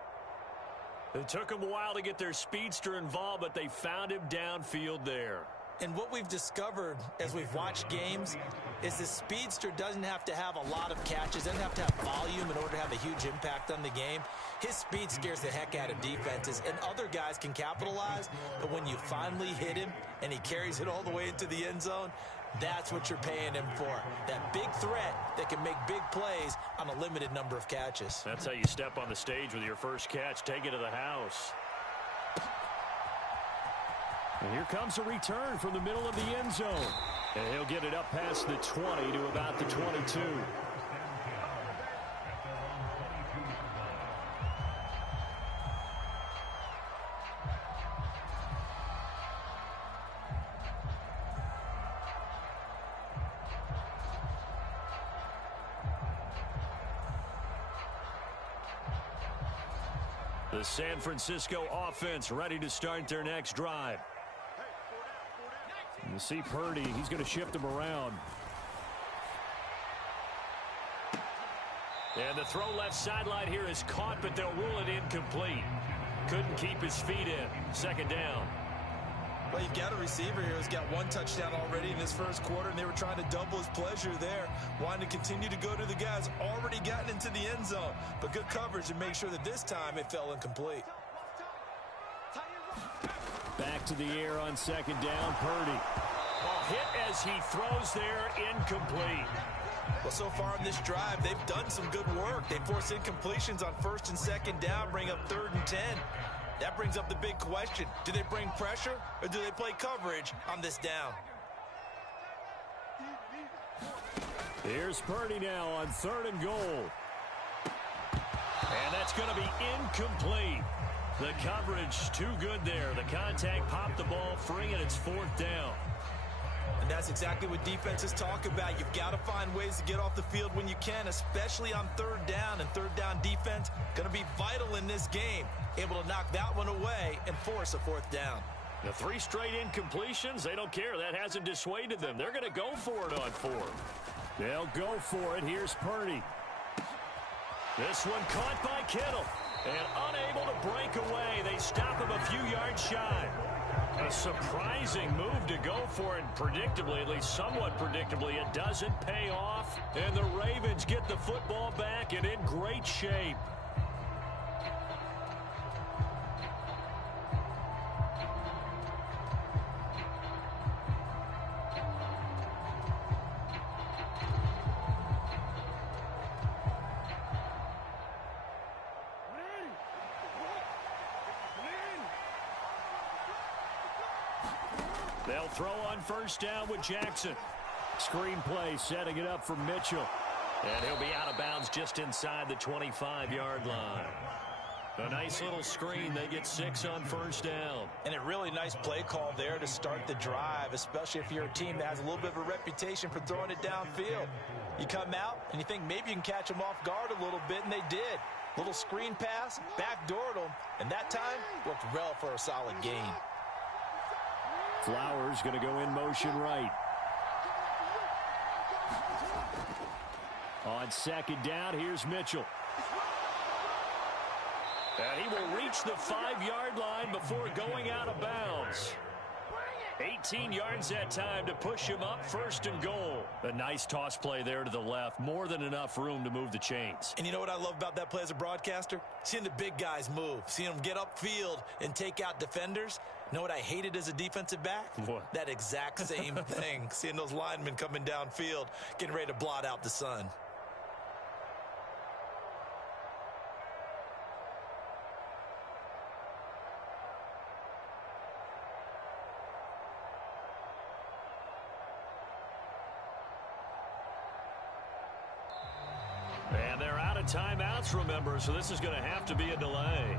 It took them a while to get their speedster involved, but they found him downfield there. And what we've discovered as we've watched games is the speedster doesn't have to have a lot of catches, doesn't have to have volume in order to have a huge impact on the game. His speed scares the heck out of defenses, and other guys can capitalize. But when you finally hit him and he carries it all the way into the end zone, that's what you're paying him for. That big threat that can make big plays on a limited number of catches. That's how you step on the stage with your first catch. Take it to the house. And here comes a return from the middle of the end zone. And he'll get it up past the 20 to about the 22. The San Francisco offense ready to start their next drive. You see Purdy, he's going to shift him around. And the throw left sideline here is caught, but they'll rule it incomplete. Couldn't keep his feet in. Second down. Well, you've got a receiver here who's got 1 touchdown already in this first quarter, and they were trying to double his pleasure there, wanting to continue to go to the guys already gotten into the end zone. But good coverage to make sure that this time it fell incomplete. Back to the air on second down, Purdy. Oh, hit as he throws there, incomplete. Well, so far in this drive, they've done some good work. They force incompletions on 1st and 2nd down, bring up 3rd and 10. That brings up the big question. Do they bring pressure or do they play coverage on this down? Here's Purdy now on 3rd and goal. And that's going to be incomplete. The coverage too good there. The contact popped the ball free, and it's 4th down. And that's exactly what defenses talk about. You've got to find ways to get off the field when you can, especially on 3rd down. And 3rd down defense going to be vital in this game. Able to knock that one away and force a 4th down. The 3 straight incompletions, they don't care. That hasn't dissuaded them. They're going to go for it on 4th. They'll go for it. Here's Purdy. This one caught by Kittle. And unable to break away. They stop him a few yards shy. A surprising move to go for it. Predictably, at least somewhat predictably, it doesn't pay off. And the Ravens get the football back and in great shape. They'll throw on 1st down with Jackson. Screen play setting it up for Mitchell. And he'll be out of bounds just inside the 25-yard line. A nice little screen. They get 6 on 1st down. And a really nice play call there to start the drive, especially if you're a team that has a little bit of a reputation for throwing it downfield. You come out and you think maybe you can catch them off guard a little bit, and they did. Little screen pass, backdoored them, and that time worked well for a solid gain. Flowers going to go in motion right. On 2nd down, here's Mitchell. And he will reach the 5-yard line before going out of bounds. 18 yards that time to push him up 1st and goal. A nice toss play there to the left. More than enough room to move the chains. And you know what I love about that play as a broadcaster? Seeing the big guys move. Seeing them get upfield and take out defenders. You know what I hated as a defensive back? What? That exact same thing. Seeing those linemen coming downfield, getting ready to blot out the sun. And they're out of timeouts, remember, so this is going to have to be a delay.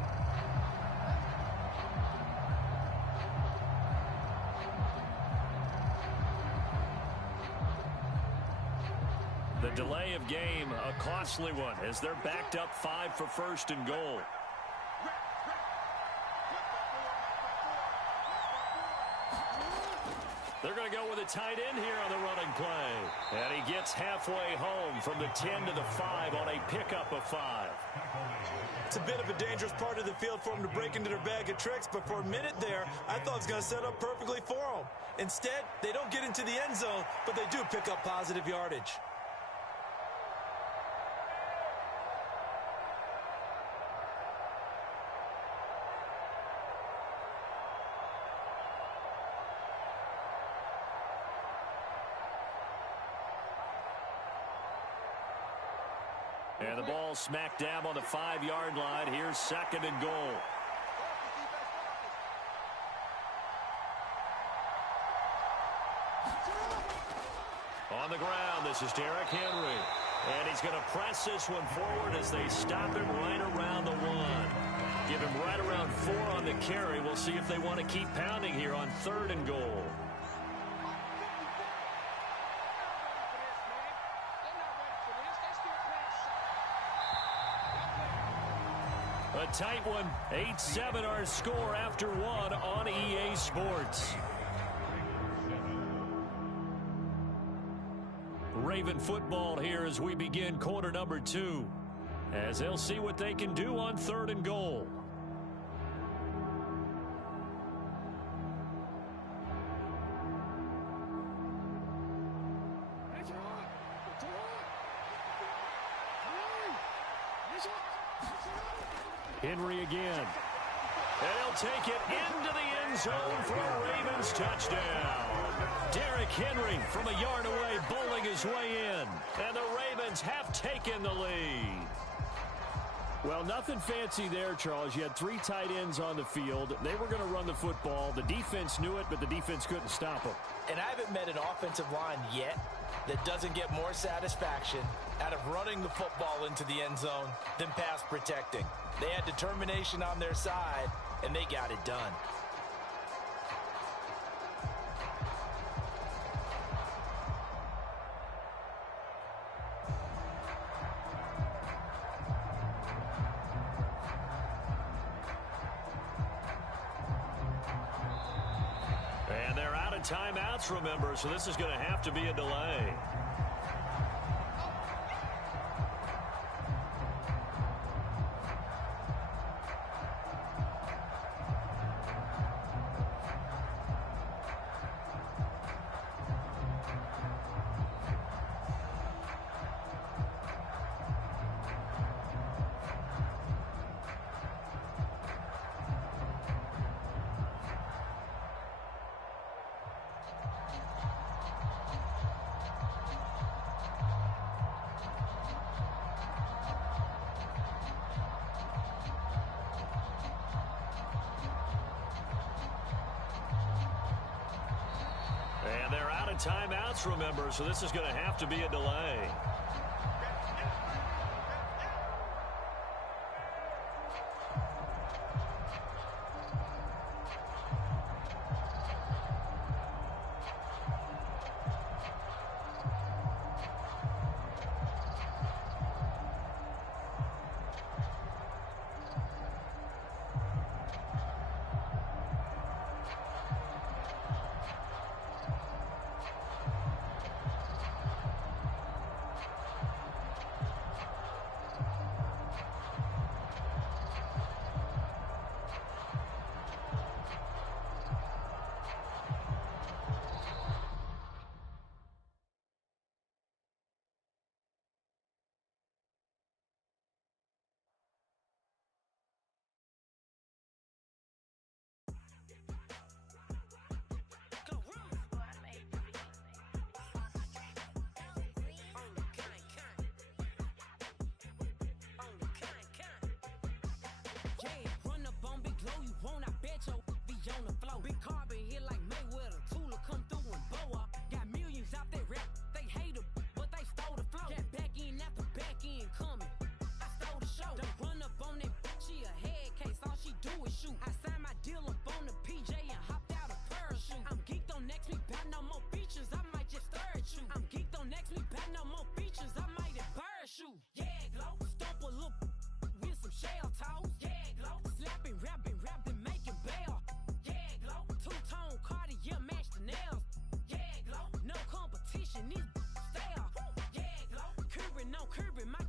The delay of game, a costly one, as they're backed up 5 for 1st and goal. They're going to go with a tight end here on the running play. And he gets halfway home from the 10 to the 5 on a pickup of 5. It's a bit of a dangerous part of the field for them to break into their bag of tricks, but for a minute there, I thought it was going to set up perfectly for them. Instead, they don't get into the end zone, but they do pick up positive yardage. And the ball smack dab on the 5-yard line. Here's 2nd and goal. On the ground, this is Derrick Henry. And he's going to press this one forward as they stop him right around the 1. Give him right around 4 on the carry. We'll see if they want to keep pounding here on 3rd and goal. A tight one, 8-7 our score after 1 on EA Sports. Raven football here as we begin quarter number 2. As they'll see what they can do on 3rd and goal. Henry again. And he'll take it into the end zone for a Ravens touchdown. Derrick Henry from a yard away bowling his way in. And the Ravens have taken the lead. Well, nothing fancy there, Charles. You had 3 tight ends on the field. They were going to run the football. The defense knew it, but the defense couldn't stop them. And I haven't met an offensive line yet that doesn't get more satisfaction out of running the football into the end zone than pass protecting. They had determination on their side, and they got it done. And they're out of timeouts, remember, so this is going to have to be a delay. And they're out of timeouts, remember, so this is going to have to be a delay. On the floor, big carbon here like Mayweather. Tula come through and blow up. Got millions out there rap. They hate her, but they stole the flow. Got back in after back in coming. I stole the show. Don't run up on that. She a head case. All she do is shoot. I signed my deal up on the PJ and hopped out a parachute. I'm geeked on next week. Got no more features. I might just stir at you. I'm geeked on next week. Got no more features. I might embarrass you. Yeah, glow. Stomp a little with some shell toes. Yeah, glow. Slapping, rapping, making bail. Two-tone Cartier match the nails. Yeah, glow. No competition, these stale. Yeah, glow. Curbing, no curbing, my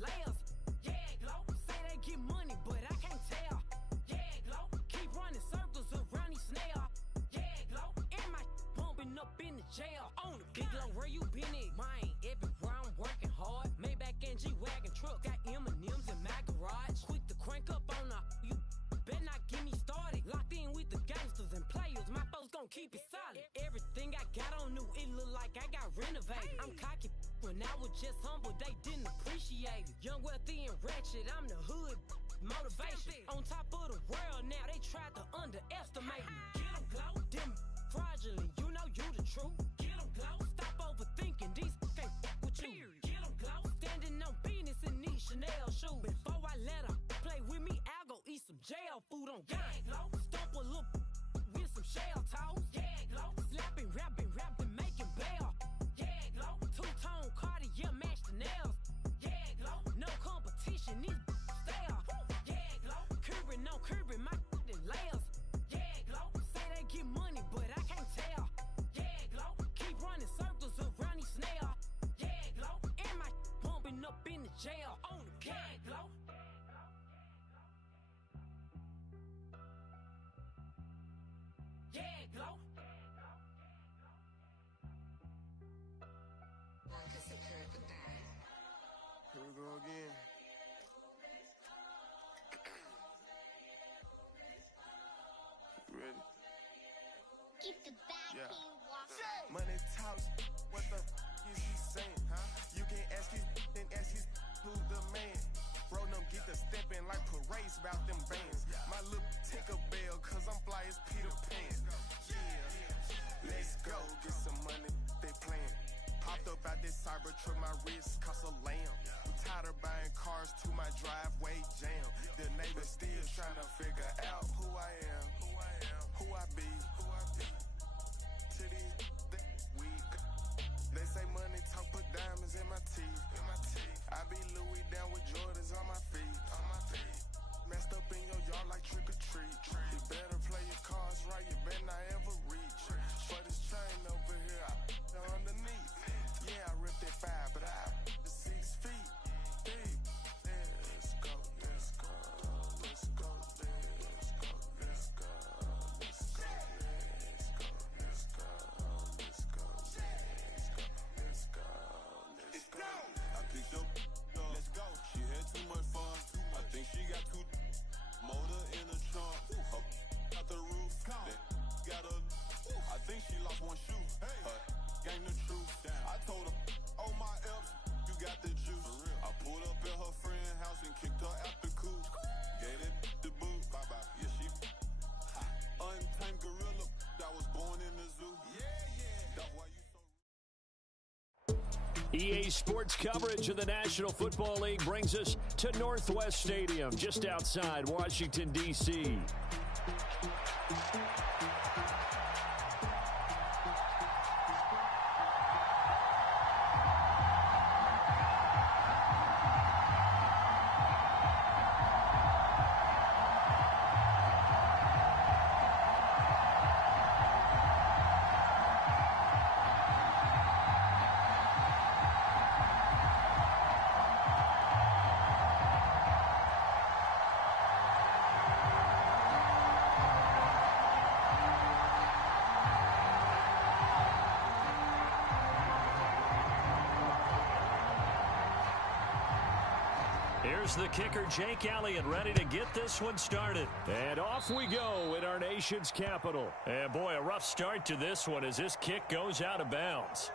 layers. Yeah, glow. Say they get money, but I can't tell. Yeah, glow. Keep running circles around these snails. Yeah, glow. And my bumping up in the jail. On the big glow, where you been at? Mine, everywhere I'm working hard. Maybach and G-Wagon truck. Got M&M's in my garage. Quick to crank up on the you. Better not get me started. Locked in with the gangsters and players. My folks gon' keep it solid. Everything I got on new, it look like I got renovated. I'm cocky when I was just humble, they didn't appreciate it. Young, wealthy, and ratchet, I'm the hood motivation. On top of the world now, they tried to underestimate me. Get 'em glow, them fraudulent, you know you the truth. Get 'em glow, stop overthinking, these can't with you. Get 'em glow, standing on business in these Chanel shoes. Before I let 'em play with me, I'll go eat some jail food on gang. Stomp a little with some shell toes. Yeah, glow. Slapping, rapping, making bail. Yeah, glow. Two-tone Cartier match the nails. Yeah, glow. No competition, these stale. Yeah, glow. Curbing, no curbing, my layers. Yeah, glow. Say they get money, but I can't tell. Yeah, glow. Keep running circles around these snails. Yeah, glow. And my bumping up in the jail. On the gang, glow. Yeah, glow. Here we go again. Ready? Keep the back Money talks. What the is he saying? Huh? You can ask his then ask his who's the man. Bro, them get the stepping like parades about them bands. My little Tinkerbell, cause I'm fly as Peter Pan. Yeah, let's go get some money. They playing. Popped up out this cyber truck, my wrist cost a land. cars to my driveway jam. The neighbors still trying to figure out who I am, who I be. To these weak. They say money talk, put diamonds in my teeth. I be Louis down with Jordans on my feet. Messed up in your yard like trick or treat. You better play your cards right, you better not ever reach. For this chain over here, I underneath. Yeah, I ripped it 5, but I 6 feet deep. Let's go, let's go, let's go, let's go, let's go, let's go, let's go, let's go, let's go, let's go. I picked up, let's go. She had too much fun. I think she got too motor in the trunk. Up out the roof. Got a. I think she lost one shoe. Gang the truth. I told her, oh my F, you got the juice. I pulled up at her friend's house and kicked her out the coop. Gave it the boot. Bye bye. Yeah, she untamed gorilla. I was born in the zoo. That's why you. EA Sports coverage of the National Football League brings us to Northwest Stadium, just outside Washington, D.C. Here's the kicker, Jake Elliott, ready to get this one started. And off we go in our nation's capital. And boy, a rough start to this one as this kick goes out of bounds.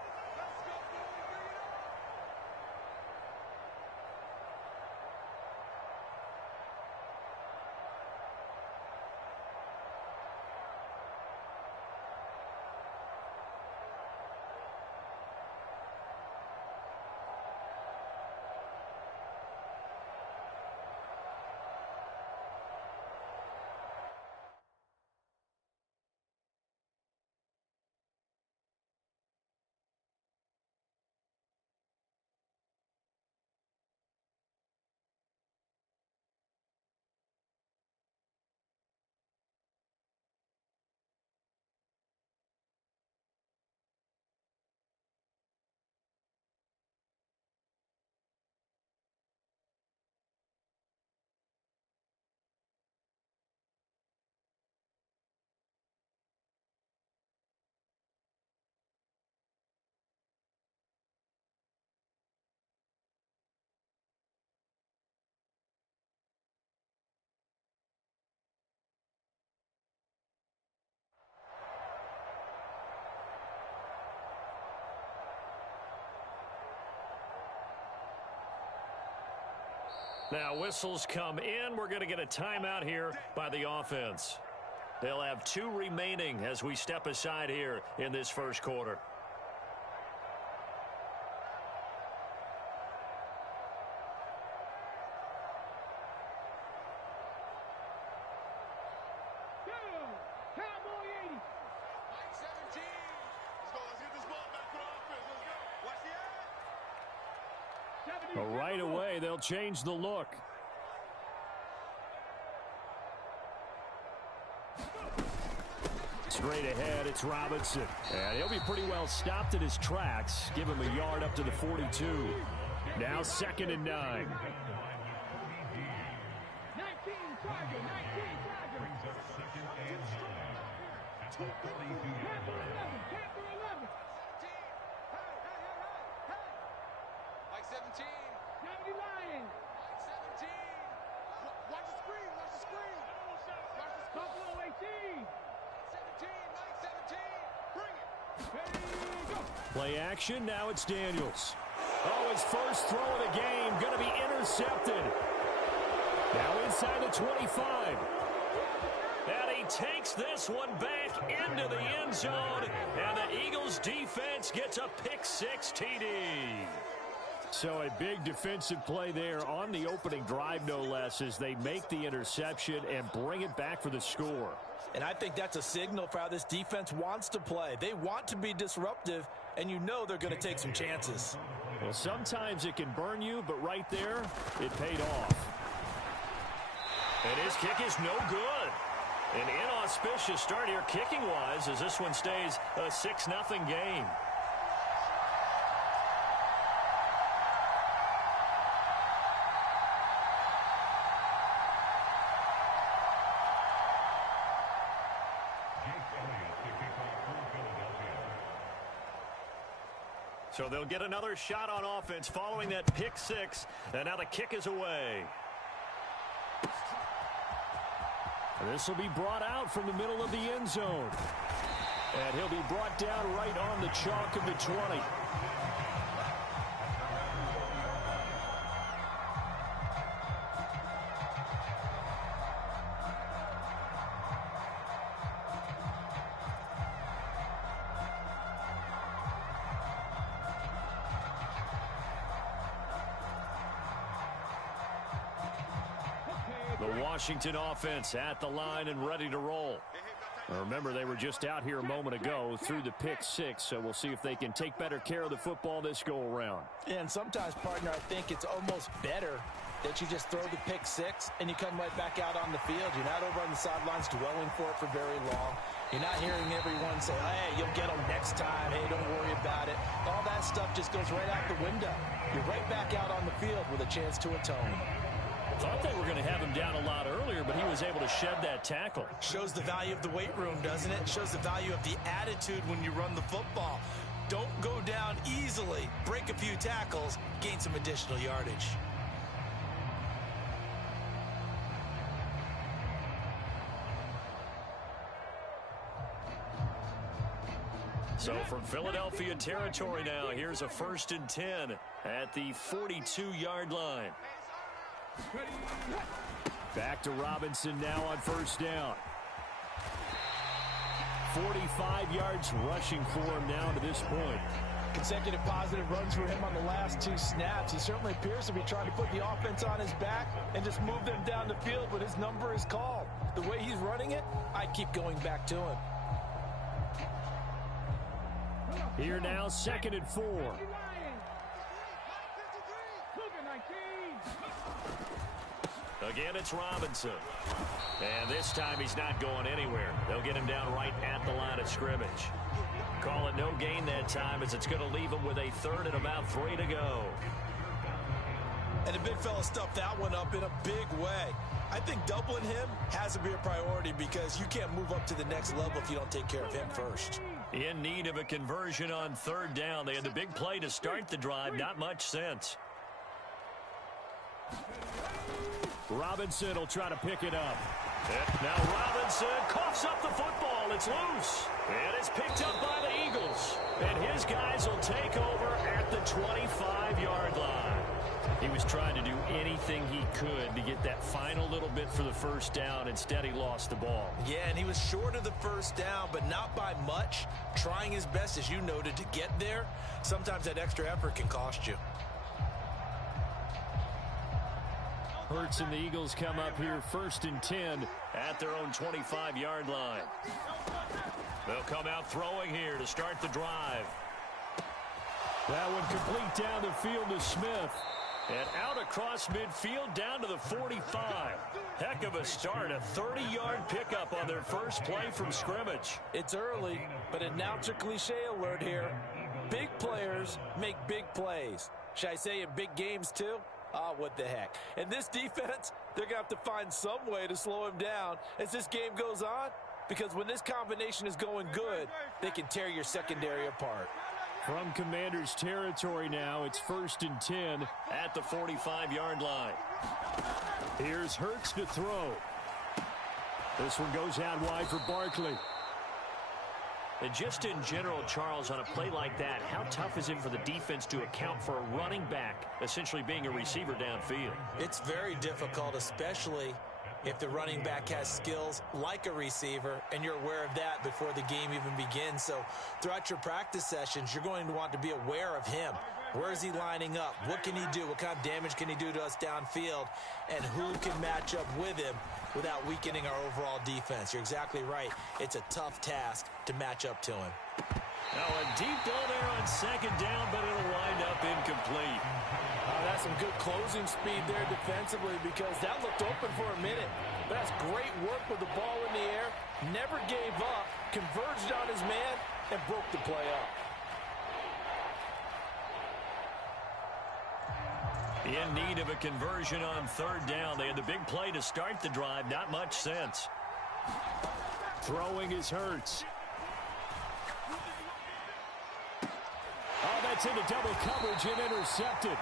Now whistles come in. We're going to get a timeout here by the offense. They'll have 2 remaining as we step aside here in this first quarter. Right away, they'll change the look. Straight ahead, it's Robinson. And he'll be pretty well stopped in his tracks. Give him a yard up to the 42. Now 2nd and 9. 19 Tiger, 19 Tiger. Panther 11. Like 17. 70 Lions. Like 17. Watch the screen. Watch the screen. Buffalo 18. 17. Like 17. Bring it. There you go. Play action. Now it's Daniels. Oh, his first throw of the game going to be intercepted. Now inside the 25. And he takes this one back into the end zone. And the Eagles defense gets a pick 6 TD. So a big defensive play there on the opening drive, no less, as they make the interception and bring it back for the score. And I think that's a signal for how this defense wants to play. They want to be disruptive, and you know they're going to take some chances. Well, sometimes it can burn you, but right there, it paid off. And his kick is no good. An inauspicious start here kicking-wise as this one stays a 6-0 game. So they'll get another shot on offense following that pick six. And now the kick is away. This will be brought out from the middle of the end zone. And he'll be brought down right on the chalk of the 20. The Washington offense at the line and ready to roll. Now remember, they were just out here a moment ago through the pick six, so we'll see if they can take better care of the football this go-around. And sometimes, partner, I think it's almost better that you just throw the pick six and you come right back out on the field. You're not over on the sidelines dwelling for it for very long. You're not hearing everyone say, hey, you'll get them next time. Hey, don't worry about it. All that stuff just goes right out the window. You're right back out on the field with a chance to atone. Thought they were going to have him down a lot earlier, but he was able to shed that tackle. Shows the value of the weight room, doesn't it? Shows the value of the attitude when you run the football. Don't go down easily. Break a few tackles, gain some additional yardage. So from Philadelphia territory now, here's a 1st and 10 at the 42-yard line. Back to Robinson now on 1st down. 45 yards rushing for him now to this point. Consecutive positive runs for him on the last 2 snaps. He certainly appears to be trying to put the offense on his back and just move them down the field, but his number is called. The way he's running it, I keep going back to him. Here now, 2nd and 4. Again, it's Robinson. And this time he's not going anywhere. They'll get him down right at the line of scrimmage. Call it no gain that time as it's going to leave him with a 3rd and about 3 to go. And the big fella stuffed that one up in a big way. I think doubling him has to be a priority because you can't move up to the next level if you don't take care of him first. In need of a conversion on 3rd down. They had the big play to start the drive. Not much sense. Robinson will try to pick it up. Now Robinson coughs up the football. It's loose. And it's picked up by the Eagles. And his guys will take over at the 25-yard line. He was trying to do anything he could to get that final little bit for the 1st down. Instead, he lost the ball. Yeah, and he was short of the 1st down, but not by much. Trying his best, as you noted, to get there. Sometimes that extra effort can cost you. Hurts and the Eagles come up here 1st and 10 at their own 25-yard line. They'll come out throwing here to start the drive. That one complete down the field to Smith. And out across midfield down to the 45. Heck of a start. A 30-yard pickup on their first play from scrimmage. It's early, but announcer cliche alert here. Big players make big plays. Should I say in big games too? Ah, what the heck. And this defense, they're going to have to find some way to slow him down as this game goes on. Because when this combination is going good, they can tear your secondary apart. From Commander's territory now, it's 1st and 10 at the 45-yard line. Here's Hurts to throw. This one goes out wide for Barkley. And just in general, Charles, on a play like that, how tough is it for the defense to account for a running back essentially being a receiver downfield? It's very difficult, especially if the running back has skills like a receiver, and you're aware of that before the game even begins. So throughout your practice sessions, you're going to want to be aware of him. Where is he lining up? What can he do? What kind of damage can he do to us downfield? And who can match up with him without weakening our overall defense? You're exactly right. It's a tough task to match up to him. Now a deep ball there on second down, but it'll wind up incomplete. That's some good closing speed there defensively because that looked open for a minute. That's great work with the ball in the air. Never gave up, converged on his man, and broke the play up. In need of a conversion on third down. They had the big play to start the drive. Not much sense. Throwing is Hurts. Oh, that's into double coverage and intercepted.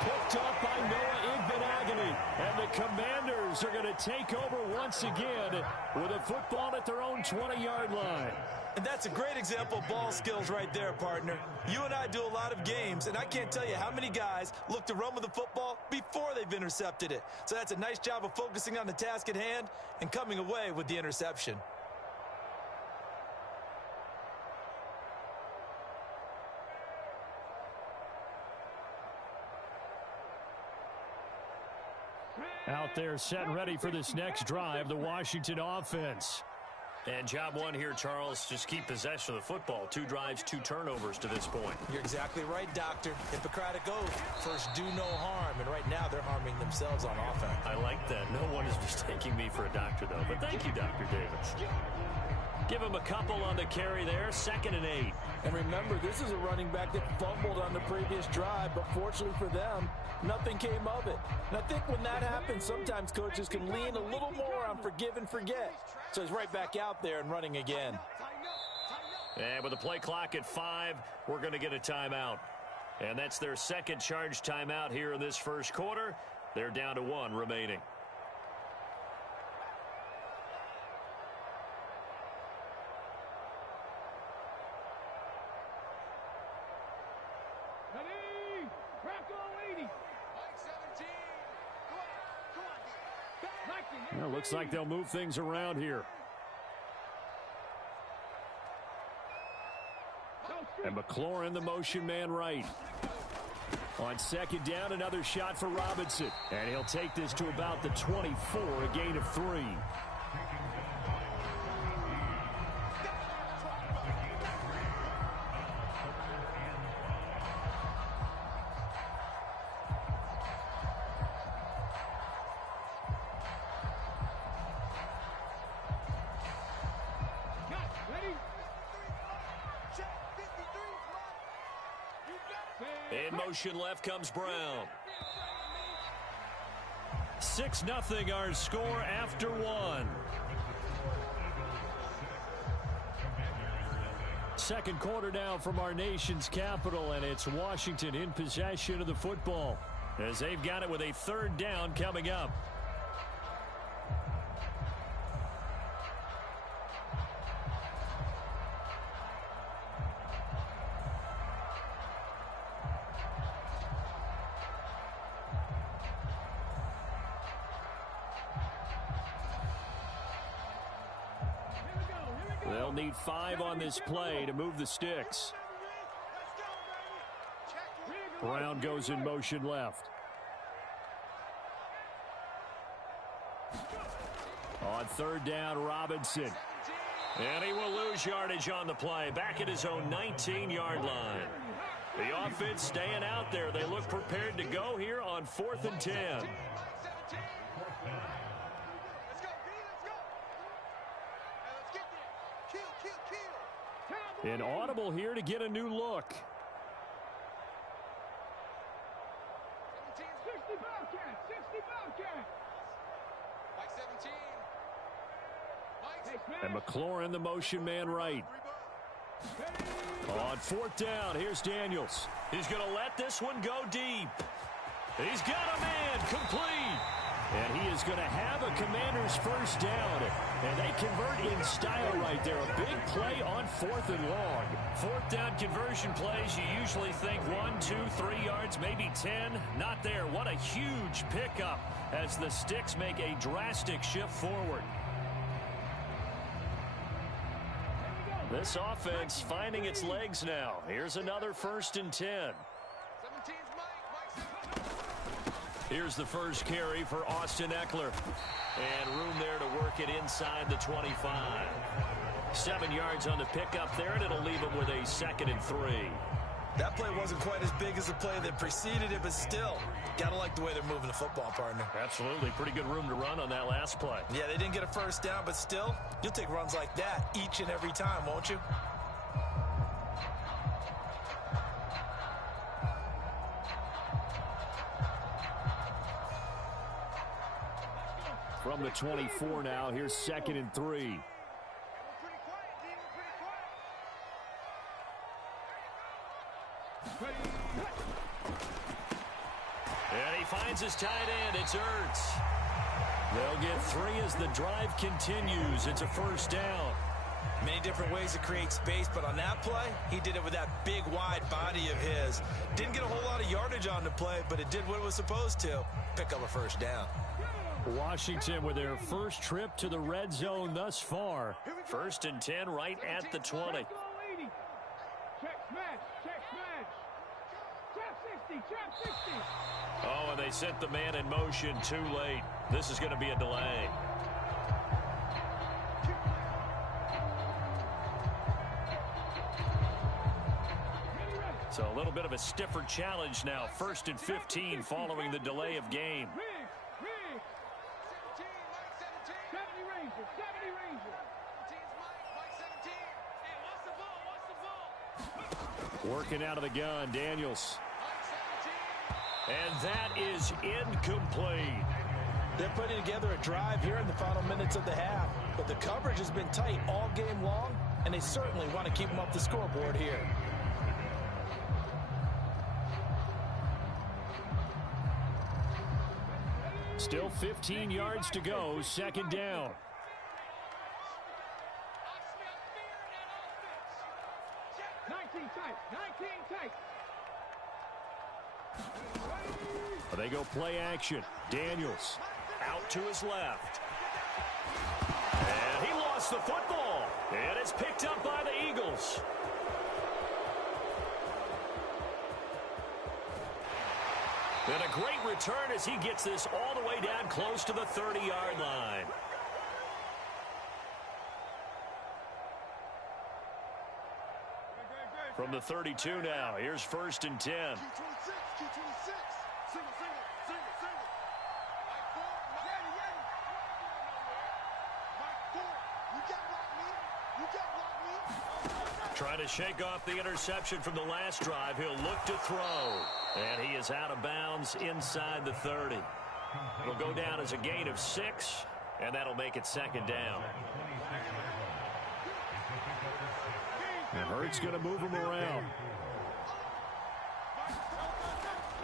Picked up by Noah Igbenogany. And the Commanders are going to take over once again with a football at their own 20-yard line. And that's a great example of ball skills right there, partner. You and I do a lot of games, and I can't tell you how many guys look to run with the football before they've intercepted it. So that's a nice job of focusing on the task at hand and coming away with the interception. Out there set and ready for this next drive, the Washington offense. And job one here, Charles, just keep possession of the football. 2 drives, 2 turnovers to this point. You're exactly right, Doctor. Hippocratic oath. First, do no harm. And right now, they're harming themselves on offense. I like that. No one is mistaking me for a doctor, though. But thank you, Dr. Davis. Give him a couple on the carry there. 2nd and 8. And remember, this is a running back that fumbled on the previous drive, but fortunately for them, nothing came of it. And I think when that happens, sometimes coaches can lean a little more on forgive and forget. So he's right back out there and running again. And with the play clock at 5, we're going to get a timeout. And that's their second charge timeout here in this first quarter. They're down to 1 remaining. Ready? Rocco 80. Well, looks like they'll move things around here. And McLaurin, the motion man right. On second down, another shot for Robinson. And he'll take this to about the 24, a gain of 3. In motion left comes Brown. 6-0 our score after 1. Second quarter now from our nation's capital, and it's Washington in possession of the football as they've got it with a 3rd down coming up. They'll need 5 on this play to move the sticks. Brown goes in motion left. On 3rd down, Robinson. And he will lose yardage on the play. Back at his own 19-yard line. The offense staying out there. They look prepared to go here on 4th and 10. An audible here to get a new look. 60 Bobcats, 60 Bobcats. Mike 17. And McLaurin, the motion man right. On 4th down, here's Daniels. He's going to let this one go deep. He's got a man complete. And he is going to have a Commander's first down. And they convert in style right there. A big play on 4th and long. 4th down conversion plays, you usually think 1, 2, 3 yards, maybe 10. Not there. What a huge pickup as the Sticks make a drastic shift forward. This offense finding its legs now. Here's another 1st and 10. Here's the first carry for Austin Eckler. And room there to work it inside the 25. 7 yards on the pickup there, and it'll leave him with a 2nd and 3. That play wasn't quite as big as the play that preceded it, but still, got to like the way they're moving the football, partner. Absolutely. Pretty good room to run on that last play. Yeah, they didn't get a first down, but still, you'll take runs like that each and every time, won't you? From the 24 now, here's 2nd and 3. And he finds his tight end. It's Ertz. They'll get 3 as the drive continues. It's a first down. Many different ways to create space, but on that play, he did it with that big, wide body of his. Didn't get a whole lot of yardage on the play, but it did what it was supposed to. Pick up a first down. Washington with their first trip to the red zone thus far. 1st and 10 right at the 20. Check smash, check smash. Trap 60, trap 60. Oh, and they sent the man in motion too late. This is going to be a delay. So a little bit of a stiffer challenge now. 1st and 15 following the delay of game. 70 Ranger. Working out of the gun, Daniels. And that is incomplete. They're putting together a drive here in the final minutes of the half, but the coverage has been tight all game long, and they certainly want to keep them up the scoreboard here. Still 15 yards to go, 2nd down. They go play action. Daniels out to his left. And he lost the football. And it's picked up by the Eagles. And a great return as he gets this all the way down close to the 30-yard line. From the 32 now, here's 1st and 10. Trying to shake off the interception from the last drive. He'll look to throw. And he is out of bounds inside the 30. It'll go down as a gain of 6, and that'll make it 2nd down. And Hurts going to move him around.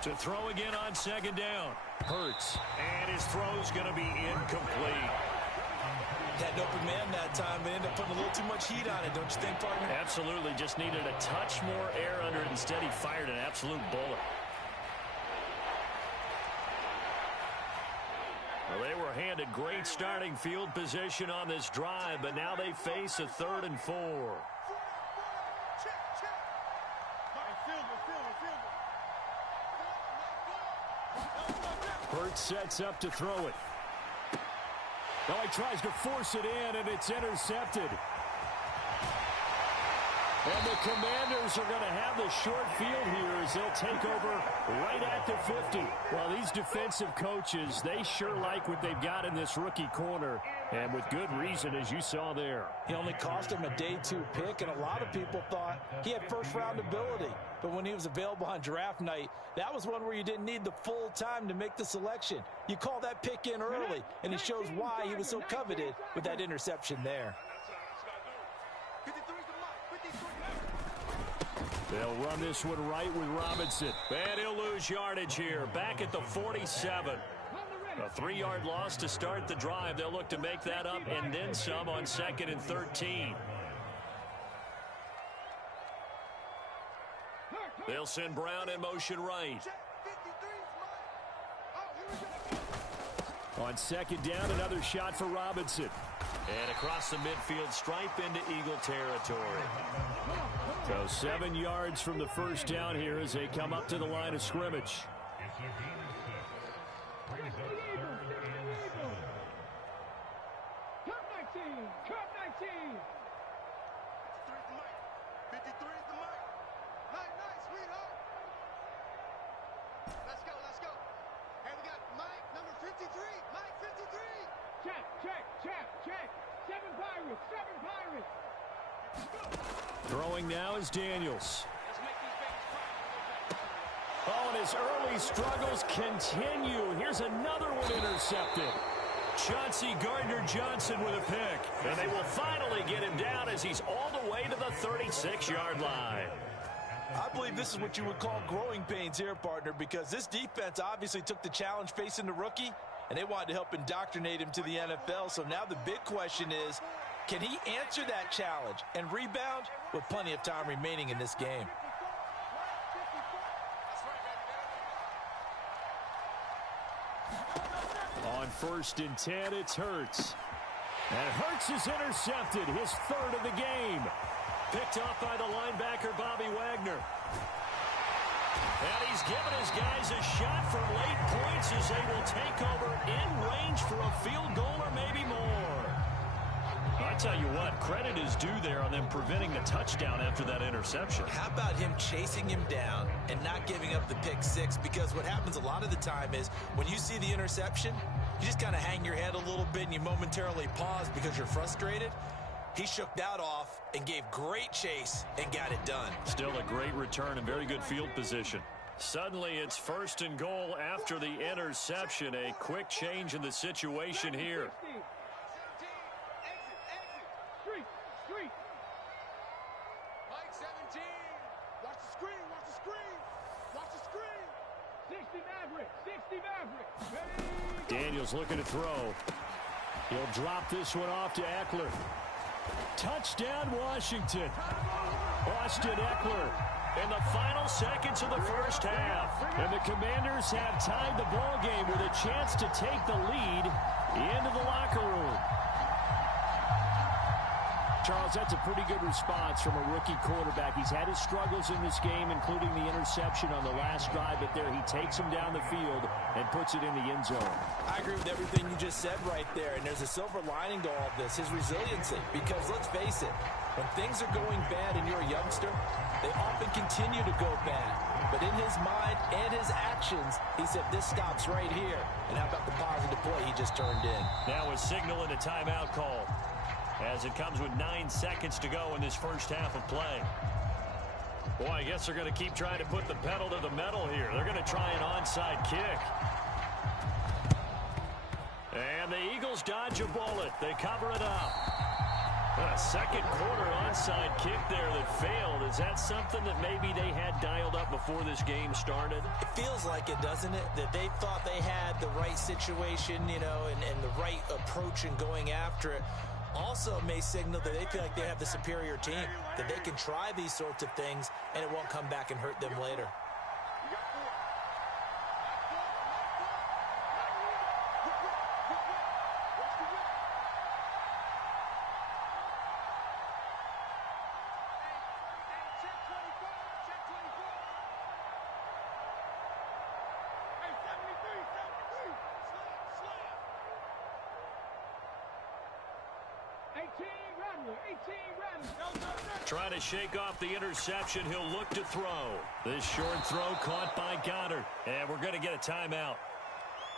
To throw again on 2nd down. Hurts. And his throw's going to be incomplete. Had an open man that time, but ended up putting a little too much heat on it, don't you think, partner? Absolutely. Just needed a touch more air under it. Instead, he fired an absolute bullet. Well, they were handed great starting field position on this drive, but now they face a 3rd and 4. Hurts sets up to throw it. Now he tries to force it in, and it's intercepted. And the Commanders are going to have the short field here as they'll take over right at the 50. Well, these defensive coaches, they sure like what they've got in this rookie corner, and with good reason, as you saw there. He only cost him a day 2 pick, and a lot of people thought he had first-round ability. But when he was available on draft night, that was one where you didn't need the full time to make the selection. You call that pick in early, and he shows why he was so coveted with that interception there. They'll run this one right with Robinson. And he'll lose yardage here. Back at the 47. A 3-yard loss to start the drive. They'll look to make that up and then some on 2nd and 13. They'll send Brown in motion right. On 2nd down, another shot for Robinson. And across the midfield stripe into Eagle territory. So 7 yards from the first down here as they come up to the line of scrimmage. Cup 19. Cup 19. 53 is the mic. Night, sweetheart. Let's go. Hey, we got Mike, number 53. Mike, 53. Check. 7 Pirates. Throwing now is Daniels. Oh, and his early struggles continue. Here's another one intercepted. Chauncey Gardner-Johnson with a pick. And they will finally get him down as he's all the way to the 36-yard line. I believe this is what you would call growing pains here, partner, because this defense obviously took the challenge facing the rookie, and they wanted to help indoctrinate him to the NFL. So now the big question is, can he answer that challenge and rebound with plenty of time remaining in this game? On 1st and 10, it's Hurts. And Hurts is intercepted, his 3rd of the game. Picked off by the linebacker, Bobby Wagner. And he's given his guys a shot for late points as they will take over in range for a field goal or maybe more. I tell you what, credit is due there on them preventing the touchdown after that interception. How about him chasing him down and not giving up the pick six? Because what happens a lot of the time is when you see the interception, you just kind of hang your head a little bit and you momentarily pause because you're frustrated. He shook that off and gave great chase and got it done. Still a great return and very good field position. Suddenly it's 1st and goal after the interception. A quick change in the situation here. Street. Mike, 17. Watch the screen. 60 Maverick. Daniels looking to throw. He'll drop this one off to Eckler. Touchdown, Washington. Austin Eckler in the final seconds of the first half. And the Commanders have tied the ball game with a chance to take the lead into the locker room. Charles, that's a pretty good response from a rookie quarterback. He's had his struggles in this game, including the interception on the last drive, but there he takes him down the field and puts it in the end zone. I agree with everything you just said right there, and there's a silver lining to all of this, his resiliency. Because let's face it, when things are going bad and you're a youngster, they often continue to go bad. But in his mind and his actions, he said, this stops right here. And how about the positive play he just turned in? Now a signal and a timeout call, as it comes with 9 seconds to go in this first half of play. Boy, I guess they're going to keep trying to put the pedal to the metal here. They're going to try an onside kick. And the Eagles dodge a bullet. They cover it up. A second quarter onside kick there that failed. Is that something that maybe they had dialed up before this game started? It feels like it, doesn't it? That they thought they had the right situation, and the right approach in going after it. Also may signal that they feel like they have the superior team, that they can try these sorts of things and it won't come back and hurt them later. Trying to shake off the interception. He'll look to throw. This short throw caught by Goddard. And we're going to get a timeout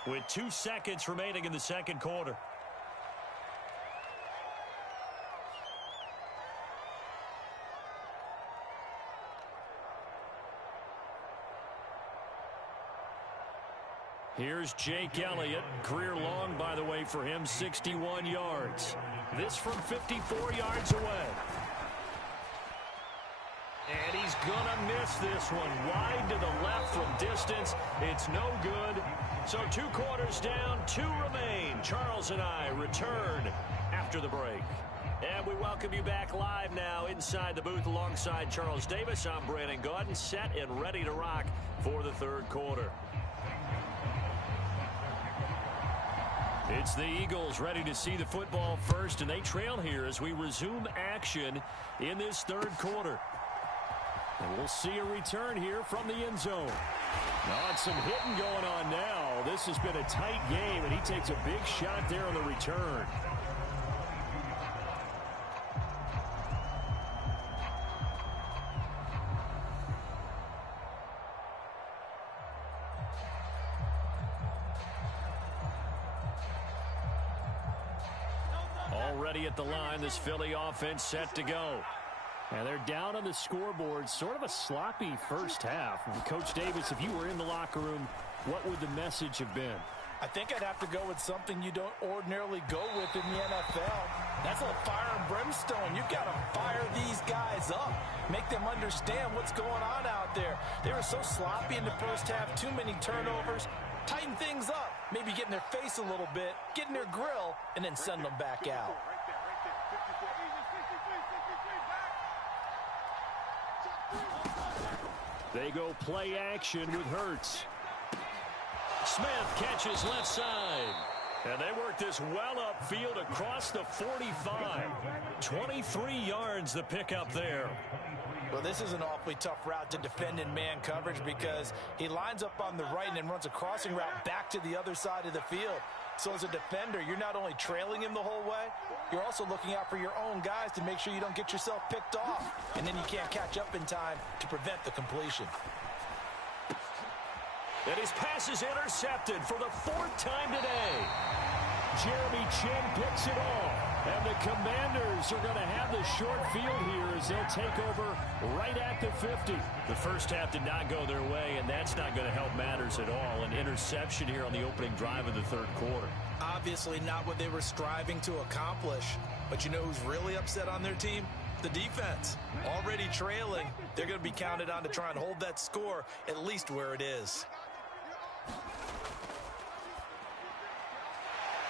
with 2 seconds remaining in the second quarter. Here's Jake Elliott. Career long, by the way, for him, 61 yards. This from 54 yards away. And he's gonna miss this one. Wide to the left from distance. It's no good. So 2 quarters down, 2 remain. Charles and I return after the break. And we welcome you back live now inside the booth alongside Charles Davis. I'm Brandon Gaudin, set and ready to rock for the third quarter. It's the Eagles ready to see the football first, and they trail here as we resume action in this third quarter. And we'll see a return here from the end zone. Now, it's some hitting going on now. This this has been a tight game, and he takes a big shot there on the return. Already at the line, this Philly offense set to go. And they're down on the scoreboard, sort of a sloppy first half. Coach Davis, if you were in the locker room, what would the message have been? I think I'd have to go with something you don't ordinarily go with in the NFL. That's a fire and brimstone. You've got to fire these guys up. Make them understand what's going on out there. They were so sloppy in the first half, too many turnovers. Tighten things up. Maybe get in their face a little bit, get in their grill, and then send them back out. They go play action with Hurts. Smith catches left side. And they work this well upfield across the 45. 23 yards the pickup there. Well, this is an awfully tough route to defend in man coverage because he lines up on the right and then runs a crossing route back to the other side of the field. So as a defender, you're not only trailing him the whole way, you're also looking out for your own guys to make sure you don't get yourself picked off. And then you can't catch up in time to prevent the completion. And his pass is intercepted for the 4th time today. Jeremy Chin picks it off. And the Commanders are going to have the short field here as they'll take over right at the 50. The first half did not go their way, and that's not going to help matters at all. An interception here on the opening drive of the third quarter. Obviously not what they were striving to accomplish. But you know who's really upset on their team? The defense. Already trailing, they're going to be counted on to try and hold that score at least where it is.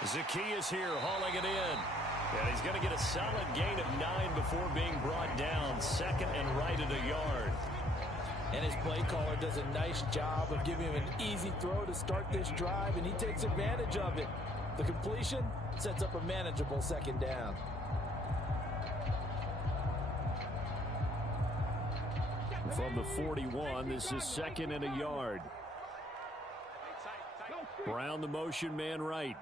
Zacchaeus here hauling it in. And he's going to get a solid gain of 9 before being brought down. Second and right at a yard. And his play caller does a nice job of giving him an easy throw to start this drive, and he takes advantage of it. The completion sets up a manageable second down. From the 41, this is second and a yard. Brown the motion man right.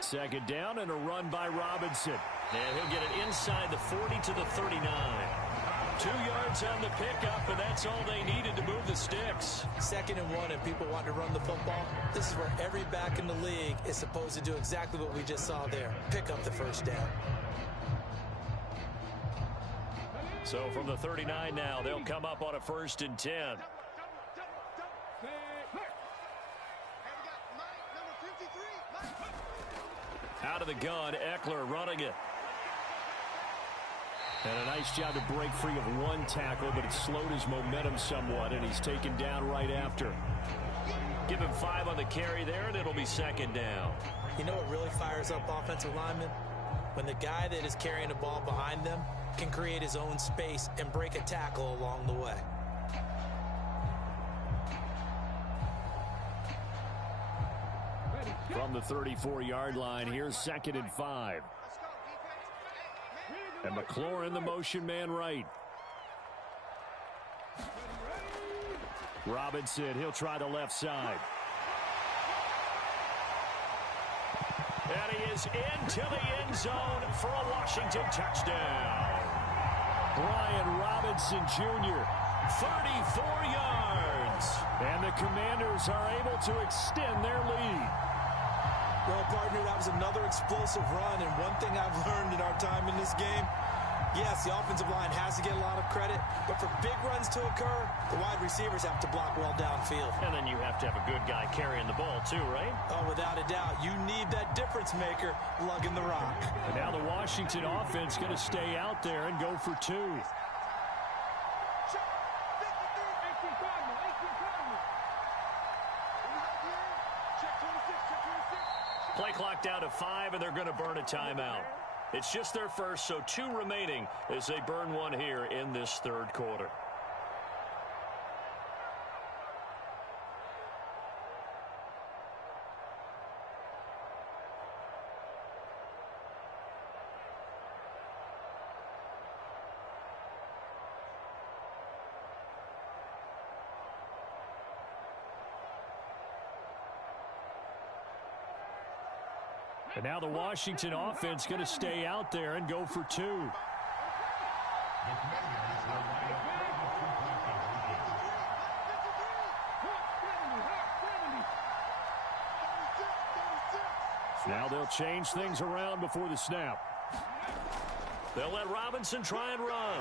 Second down and a run by Robinson. And he'll get it inside the 40 to the 39. 2 yards on the pickup, and that's all they needed to move the sticks. 2nd and 1, and people want to run the football. This is where every back in the league is supposed to do exactly what we just saw there. Pick up the first down. So from the 39 now, they'll come up on a 1st and 10. Out of the gun, Eckler running it. And a nice job to break free of one tackle, but it slowed his momentum somewhat, and he's taken down right after. Give him 5 on the carry there, and it'll be second down. You know what really fires up offensive linemen? When the guy that is carrying the ball behind them can create his own space and break a tackle along the way. From the 34-yard line, here's 2nd and 5. And McLaurin, the motion man right. Robinson, he'll try the left side. And he is into the end zone for a Washington touchdown. Brian Robinson Jr., 34 yards. And the Commanders are able to extend their lead. Well, partner, that was another explosive run, and one thing I've learned in our time in this game, yes, the offensive line has to get a lot of credit, but for big runs to occur, the wide receivers have to block well downfield. And then you have to have a good guy carrying the ball too, right? Oh, without a doubt. You need that difference maker lugging the rock. And now the Washington offense going to stay out there and go for 2. Play clock down to 5, and they're going to burn a timeout. It's just their first, so 2 remaining as they burn one here in this third quarter. And now the Washington offense going to stay out there and go for two. Now they'll change things around before the snap. They'll let Robinson try and run.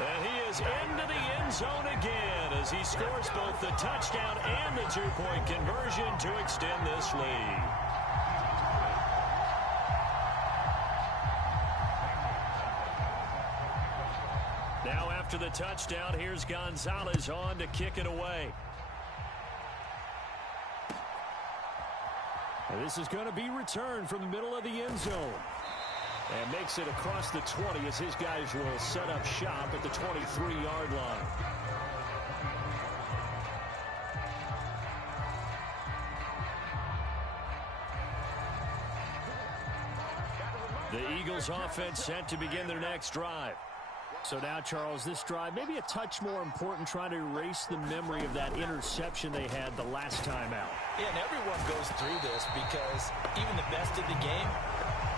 And he is into the end zone again as he scores both the touchdown and the two-point conversion to extend this lead. Now after the touchdown, here's Gonzalez on to kick it away. And this is going to be returned from the middle of the end zone. And makes it across the 20 as his guys will set up shop at the 23-yard line. The Eagles offense set to begin their next drive. So now, Charles, this drive maybe a touch more important, trying to erase the memory of that interception they had the last time out. Yeah, and everyone goes through this because even the best of the game,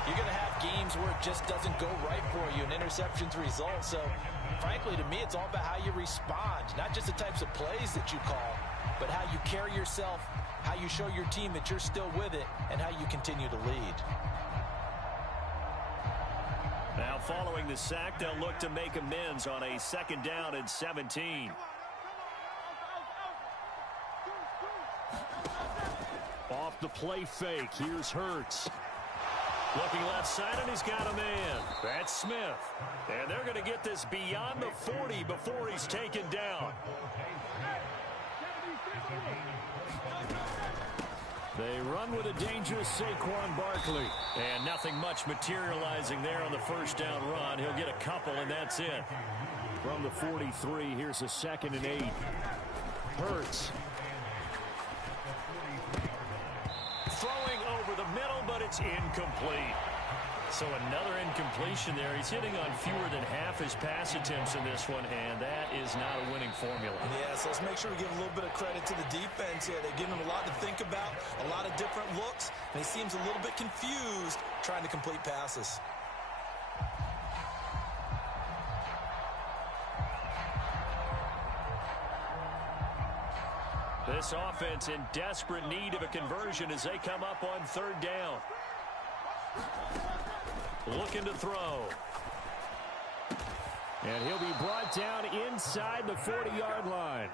you're going to have games where it just doesn't go right for you, and interceptions result. So, frankly, to me, it's all about how you respond, not just the types of plays that you call, but how you carry yourself, how you show your team that you're still with it, and how you continue to lead. Now, following the sack, they'll look to make amends on a 2nd down and 17. Off the play fake, here's Hurts. Looking left side, and he's got a man. That's Smith. And they're going to get this beyond the 40 before he's taken down. They run with a dangerous Saquon Barkley. And nothing much materializing there on the 1st down run. He'll get a couple, and that's it. From the 43, here's a 2nd and 8. Hurts. Throwing over the middle, but it's incomplete. So another incompletion there. He's hitting on fewer than half his pass attempts in this one, and that is not a winning formula. Yeah, so let's make sure we give a little bit of credit to the defense here. They've given him a lot to think about, a lot of different looks, and he seems a little bit confused trying to complete passes. This offense in desperate need of a conversion as they come up on 3rd down. Looking to throw. And he'll be brought down inside the 40-yard line.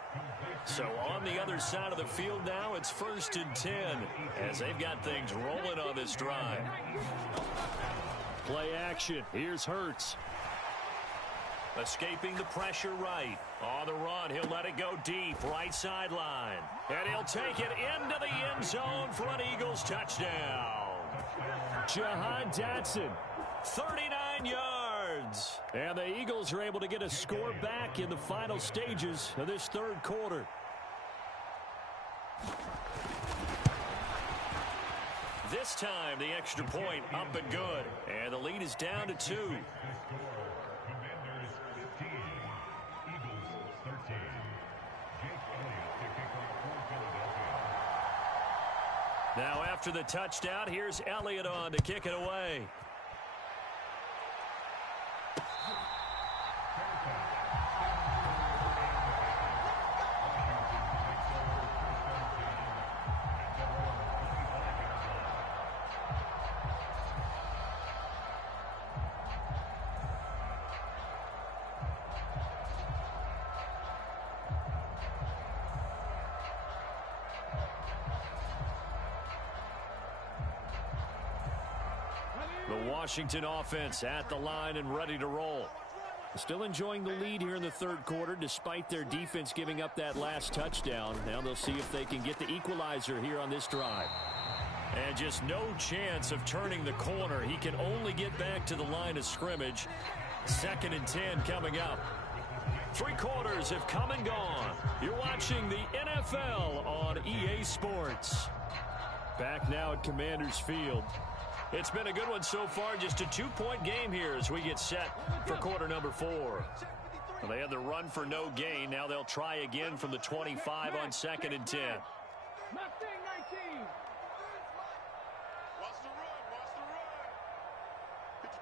So on the other side of the field now, it's 1st and 10 as they've got things rolling on this drive. Play action. Here's Hurts. Escaping the pressure right. On the run, he'll let it go deep, right sideline. And he'll take it into the end zone for an Eagles touchdown. Jahan Dotson. 39 yards. And the Eagles are able to get a score back in the final stages of this 3rd quarter. This time, the extra point up and good. And the lead is down to 2. Now after the touchdown, here's Elliott on to kick it away. The Washington offense at the line and ready to roll. Still enjoying the lead here in the 3rd quarter despite their defense giving up that last touchdown. Now they'll see if they can get the equalizer here on this drive. And just no chance of turning the corner. He can only get back to the line of scrimmage. 2nd and 10 coming up. 3 quarters have come and gone. You're watching the NFL on EA Sports. Back now at Commanders Field. It's been a good one so far. Just a 2-point game here as we get set for quarter number 4. Well, they had the run for no gain. Now they'll try again from the 25 on 2nd and 10. Mustang 19. Watch the run. Watch the run.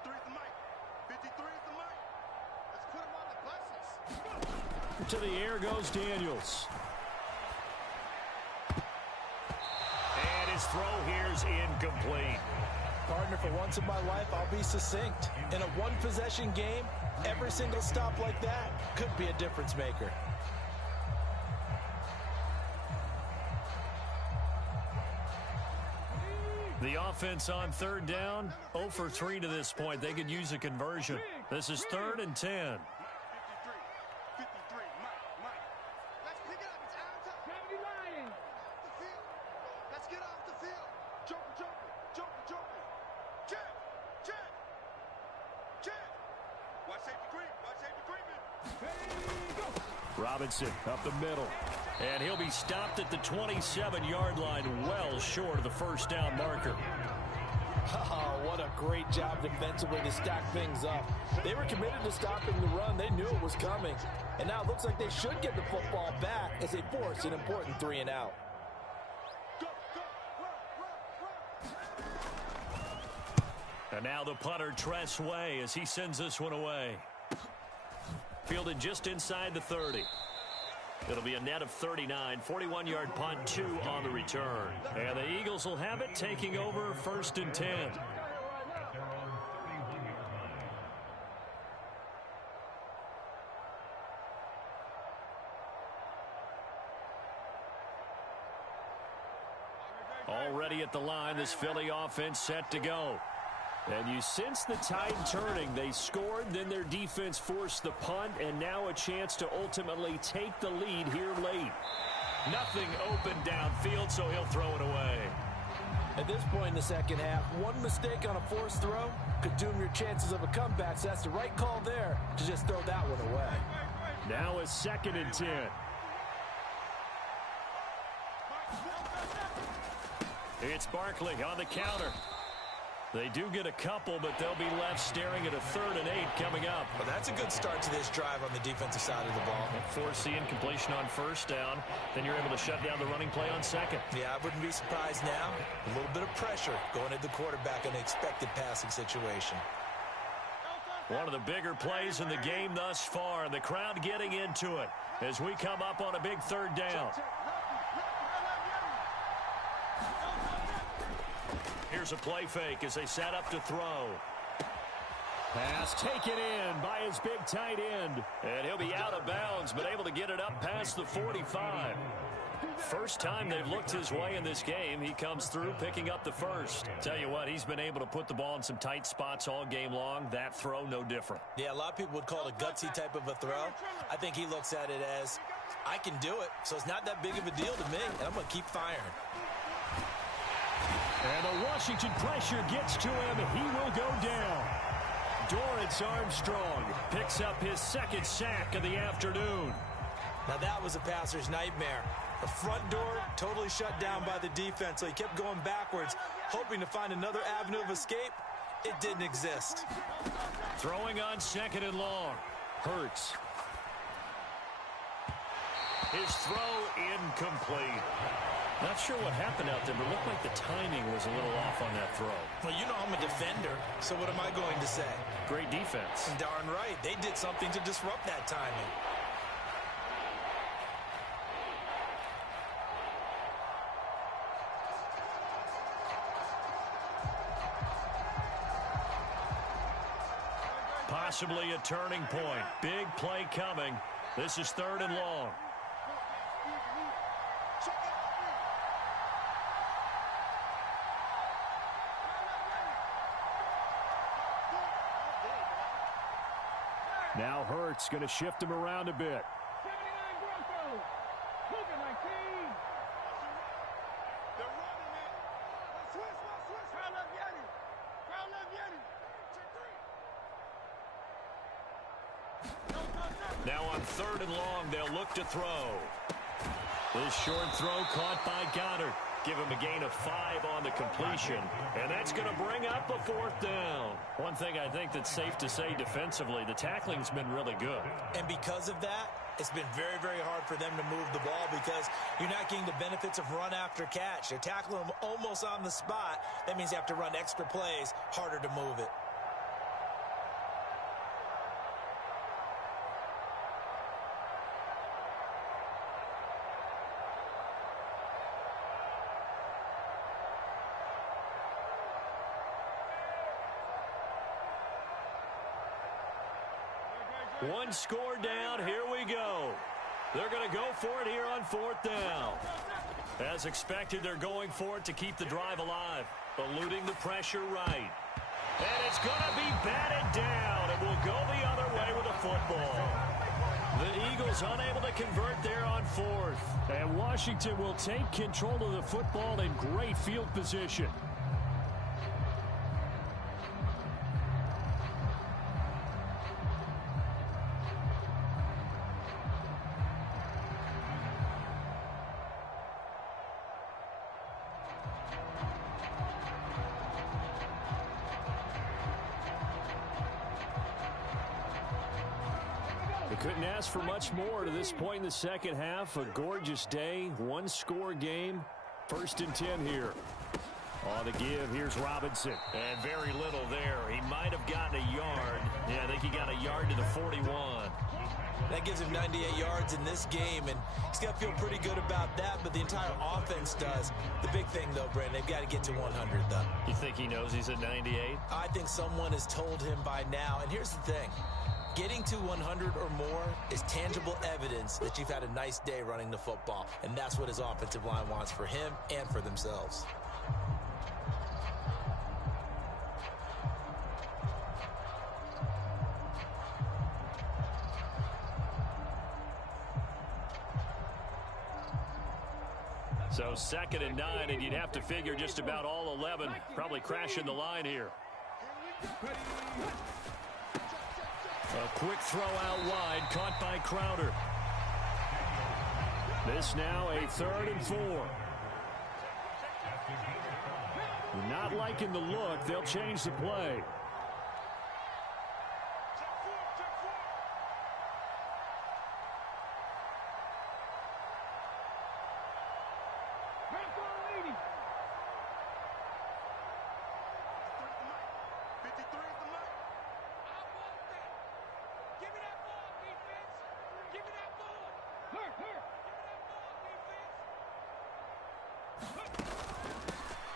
53 is the mic. 53 is the mic. Let's put him on the buses. To the air goes Daniels. And his throw here is incomplete. Partner, for once in my life, I'll be succinct. In a one-possession game, every single stop like that could be a difference maker. The offense on third down, 0 for 3 to this point. They could use a conversion. This is 3rd and 10. 53, Mike. Let's pick it up. It's out of time. 70 Lions. Off the field. Let's get off the field. Joker. Check. Watch safety creep. Robinson up the middle. And he'll be stopped at the 27-yard line, well short of the first down marker. Oh, what a great job defensively to stack things up. They were committed to stopping the run. They knew it was coming. And now it looks like they should get the football back as they force an important 3 and out. And now the punter, Tress Way, as he sends this one away. Fielded just inside the 30. It'll be a net of 39, 41-yard punt, 2 on the return. And the Eagles will have it, taking over 1st and 10. Already at the line, this Philly offense set to go. And you sense the tide turning. They scored, then their defense forced the punt, and now a chance to ultimately take the lead here late. Nothing open downfield, so he'll throw it away. At this point in the second half, one mistake on a forced throw could doom your chances of a comeback, so that's the right call there to just throw that one away. Now a 2nd and 10. It's Barkley on the counter. They do get a couple, but they'll be left staring at a 3rd and 8 coming up. Well, that's a good start to this drive on the defensive side of the ball. Force the incompletion on 1st down. Then you're able to shut down the running play on 2nd. Yeah, I wouldn't be surprised now. A little bit of pressure going at the quarterback in an expected passing situation. One of the bigger plays in the game thus far. The crowd getting into it as we come up on a big 3rd down. Here's a play fake as they set up to throw. Pass taken in by his big tight end. And he'll be out of bounds, but able to get it up past the 45. First time they've looked his way in this game. He comes through picking up the first. Tell you what, he's been able to put the ball in some tight spots all game long. That throw, no different. Yeah, a lot of people would call it a gutsy type of a throw. I think he looks at it as, I can do it, so it's not that big of a deal to me, and I'm going to keep firing. And the Washington pressure gets to him. He will go down. Dorrance Armstrong picks up his 2nd sack of the afternoon. Now that was a passer's nightmare. The front door totally shut down by the defense, so he kept going backwards, hoping to find another avenue of escape. It didn't exist. Throwing on 2nd and long. Hurts. His throw incomplete. Not sure what happened out there, but it looked like the timing was a little off on that throw. Well, you know I'm a defender, so what am I going to say? Great defense. Darn right. They did something to disrupt that timing. Possibly a turning point. Big play coming. This is 3rd and long. Now Hurts going to shift him around a bit. 79 Broncos. Moving like team. They're running it. Switch. Crowd left Yeti. Now on 3rd and long, they'll look to throw. This short throw caught by Goddard. Give him a gain of 5 on the completion. And that's going to bring up a 4th down. One thing I think that's safe to say defensively, the tackling's been really good. And because of that, it's been very, very hard for them to move the ball because you're not getting the benefits of run after catch. They're tackling them almost on the spot. That means they have to run extra plays, harder to move it. One score down. Here we go. They're going to go for it here on 4th down. As expected, they're going for it to keep the drive alive. Eluding the pressure right. And it's going to be batted down. It will go the other way with a football. The Eagles unable to convert there on 4th. And Washington will take control of the football in great field position. Couldn't ask for much more to this point in the second half. A gorgeous day, one-score game. 1st and 10 here. On the give, here's Robinson. And very little there. He might have gotten a yard. Yeah, I think he got a yard to the 41. That gives him 98 yards in this game, and he's got to feel pretty good about that, but the entire offense does. The big thing, though, Brandon, they've got to get to 100, though. You think he knows he's at 98? I think someone has told him by now, and here's the thing. Getting to 100 or more is tangible evidence that you've had a nice day running the football, and that's what his offensive line wants for him and for themselves. So 2nd and 9, and you'd have to figure just about all 11 probably crashing the line here. A quick throw out wide, caught by Crowder. This now a 3rd and 4. Not liking the look. They'll change the play.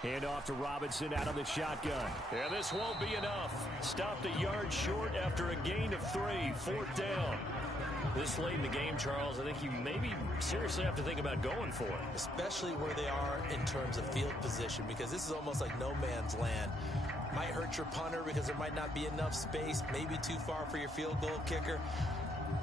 Hand off to Robinson out of the shotgun. Yeah, this won't be enough. Stopped a yard short after a gain of 3. 4th down. This late in the game, Charles, I think you maybe seriously have to think about going for it. Especially where they are in terms of field position, because this is almost like no man's land. Might hurt your punter because there might not be enough space, maybe too far for your field goal kicker.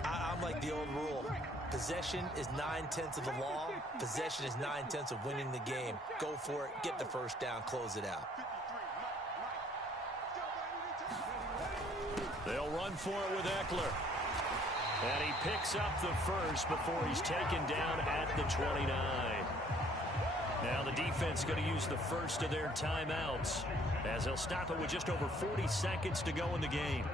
I'm like the old rule. Possession is 9/10 of the law. Possession is 9/10 of winning the game. Go for it. Get the first down. Close it out. They'll run for it with Eckler. And he picks up the first before he's taken down at the 29. Now the defense going to use the first of their timeouts as they'll stop it with just over 40 seconds to go in the game.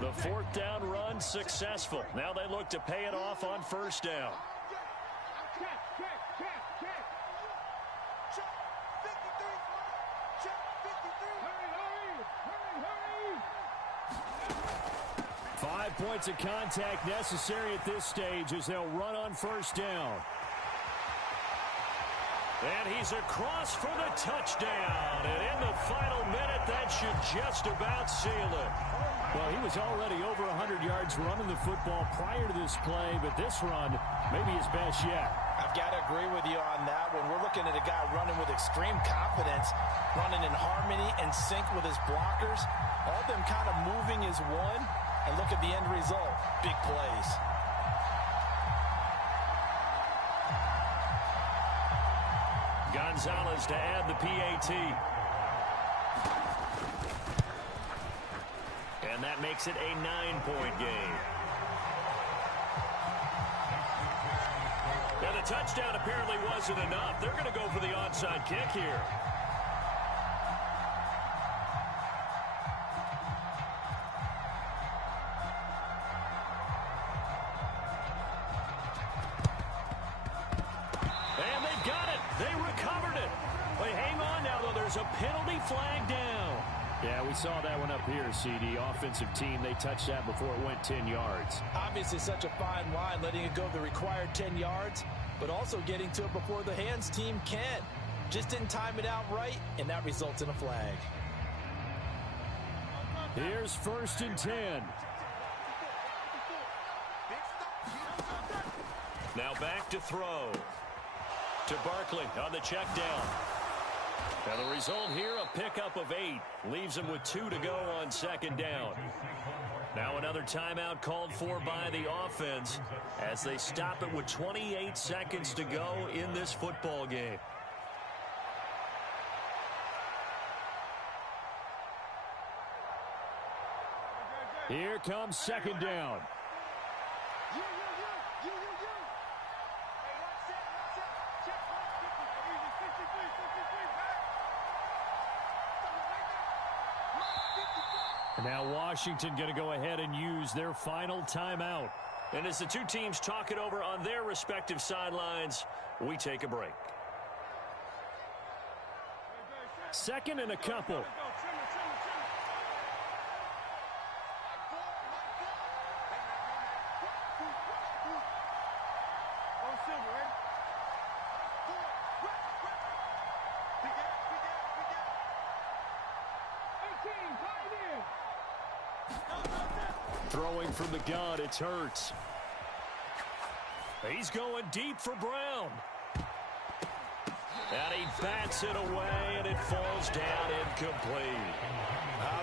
The 4th down run successful. Now they look to pay it off on 1st down. Check. 5 points of contact necessary at this stage as they'll run on 1st down. And he's across for the touchdown. And in the final minute, that should just about seal it. Well, he was already over 100 yards running the football prior to this play, but this run may be his best yet. I've got to agree with you on that one. We're looking at a guy running with extreme confidence, running in harmony and sync with his blockers. All of them kind of moving as one. And look at the end result. Big plays. Gonzalez to add the PAT. And that makes it a 9-point game. Now the touchdown apparently wasn't enough. They're going to go for the onside kick here. And they've got it. They recovered it. They hang on now, though. There's a penalty flag down. Yeah, we saw that one up here, CD. Offensive team, they touched that before it went 10 yards. Obviously such a fine line, letting it go the required 10 yards, but also getting to it before the hands team can. Just didn't time it out right, and that results in a flag. Here's 1st and 10. Now back to throw. To Barkley on the check down. Now the result here, a pickup of 8. Leaves him with 2 to go on 2nd down. Now another timeout called for by the offense as they stop it with 28 seconds to go in this football game. Here comes 2nd down. Now Washington going to go ahead and use their final timeout. And as the two teams talk it over on their respective sidelines, we take a break. 2nd and a couple. Throwing from the gun, it's Hurts. He's going deep for Brown. And he bats it away, and it falls down incomplete.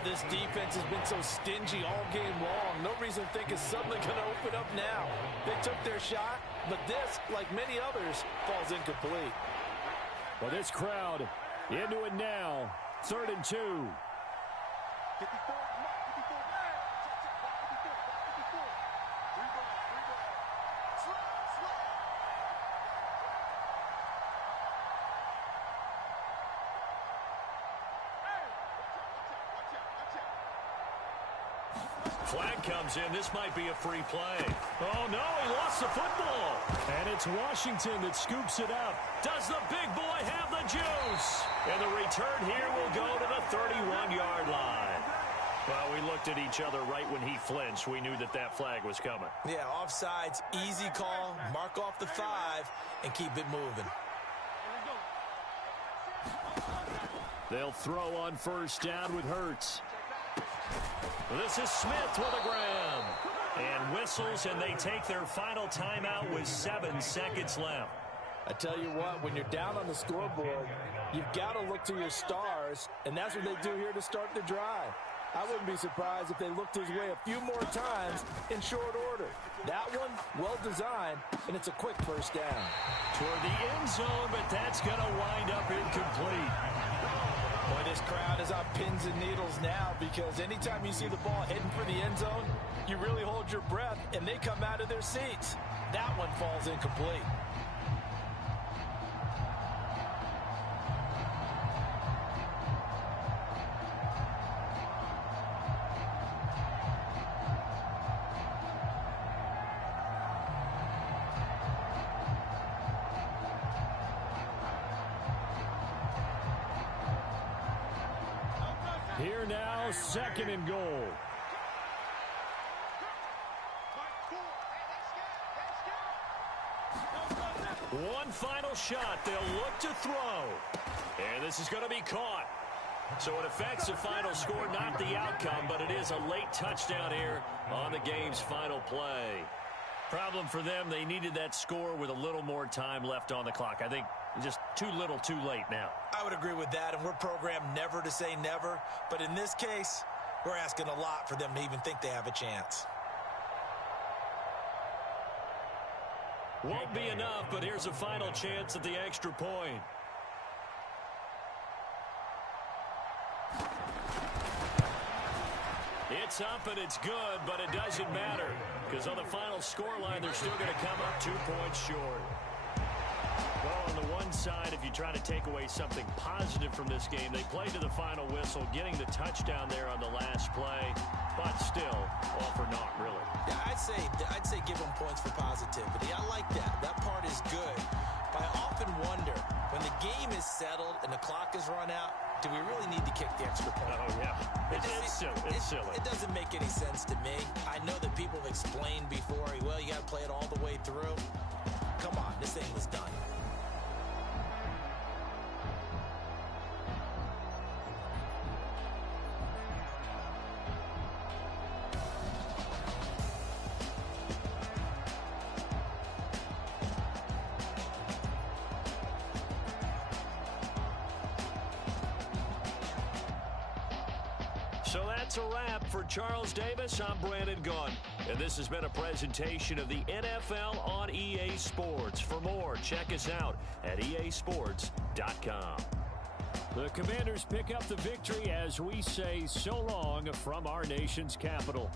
This defense has been so stingy all game long. No reason to think it's suddenly going to open up now. They took their shot, but this, like many others, falls incomplete. Well, this crowd into it now. 3rd and 2. Flag comes in. This might be a free play. Oh, no, he lost the football. And it's Washington that scoops it up. Does the big boy have the juice? And the return here will go to the 31-yard line. Well, we looked at each other right when he flinched. We knew that that flag was coming. Yeah, offsides, easy call. Mark off the 5 and keep it moving. They'll throw on 1st down with Hurts. This is Smith with a grab. And whistles, and they take their final timeout with 7 seconds left. I tell you what, when you're down on the scoreboard, you've got to look to your stars, and that's what they do here to start the drive. I wouldn't be surprised if they looked his way a few more times in short order. That one, well designed, and it's a quick 1st down. Toward the end zone, but that's going to wind up incomplete. Boy, this crowd is on pins and needles now because anytime you see the ball heading for the end zone, you really hold your breath, and they come out of their seats. That one falls incomplete. Here now, 2nd and goal. One final shot. They'll look to throw. And this is going to be caught. So it affects the final score, not the outcome, but it is a late touchdown here on the game's final play. Problem for them, they needed that score with a little more time left on the clock. I think just too little, too late now. I would agree with that, and we're programmed never to say never. But in this case, we're asking a lot for them to even think they have a chance. Won't be enough, but here's a final chance at the extra point. It's up and it's good, but it doesn't matter because on the final scoreline, they're still going to come up 2 points short. Well, on the one side, if you try to take away something positive from this game, they played to the final whistle, getting the touchdown there on the last play, but still, all for naught, really. Yeah, I'd say give them points for positivity. I like that. That part is good. But I often wonder, when the game is settled and the clock is run out, do we really need to kick the extra point? Oh, yeah. It's silly. It's silly. It doesn't make any sense to me. I know that people have explained before, well, you got to play it all the way through. Come on, this thing was done. So that's a wrap for Charles Davis. I'm Brandon Gunn. And this has been a presentation of the NFL on EA Sports. For more, check us out at easports.com. The Commanders pick up the victory as we say so long from our nation's capital.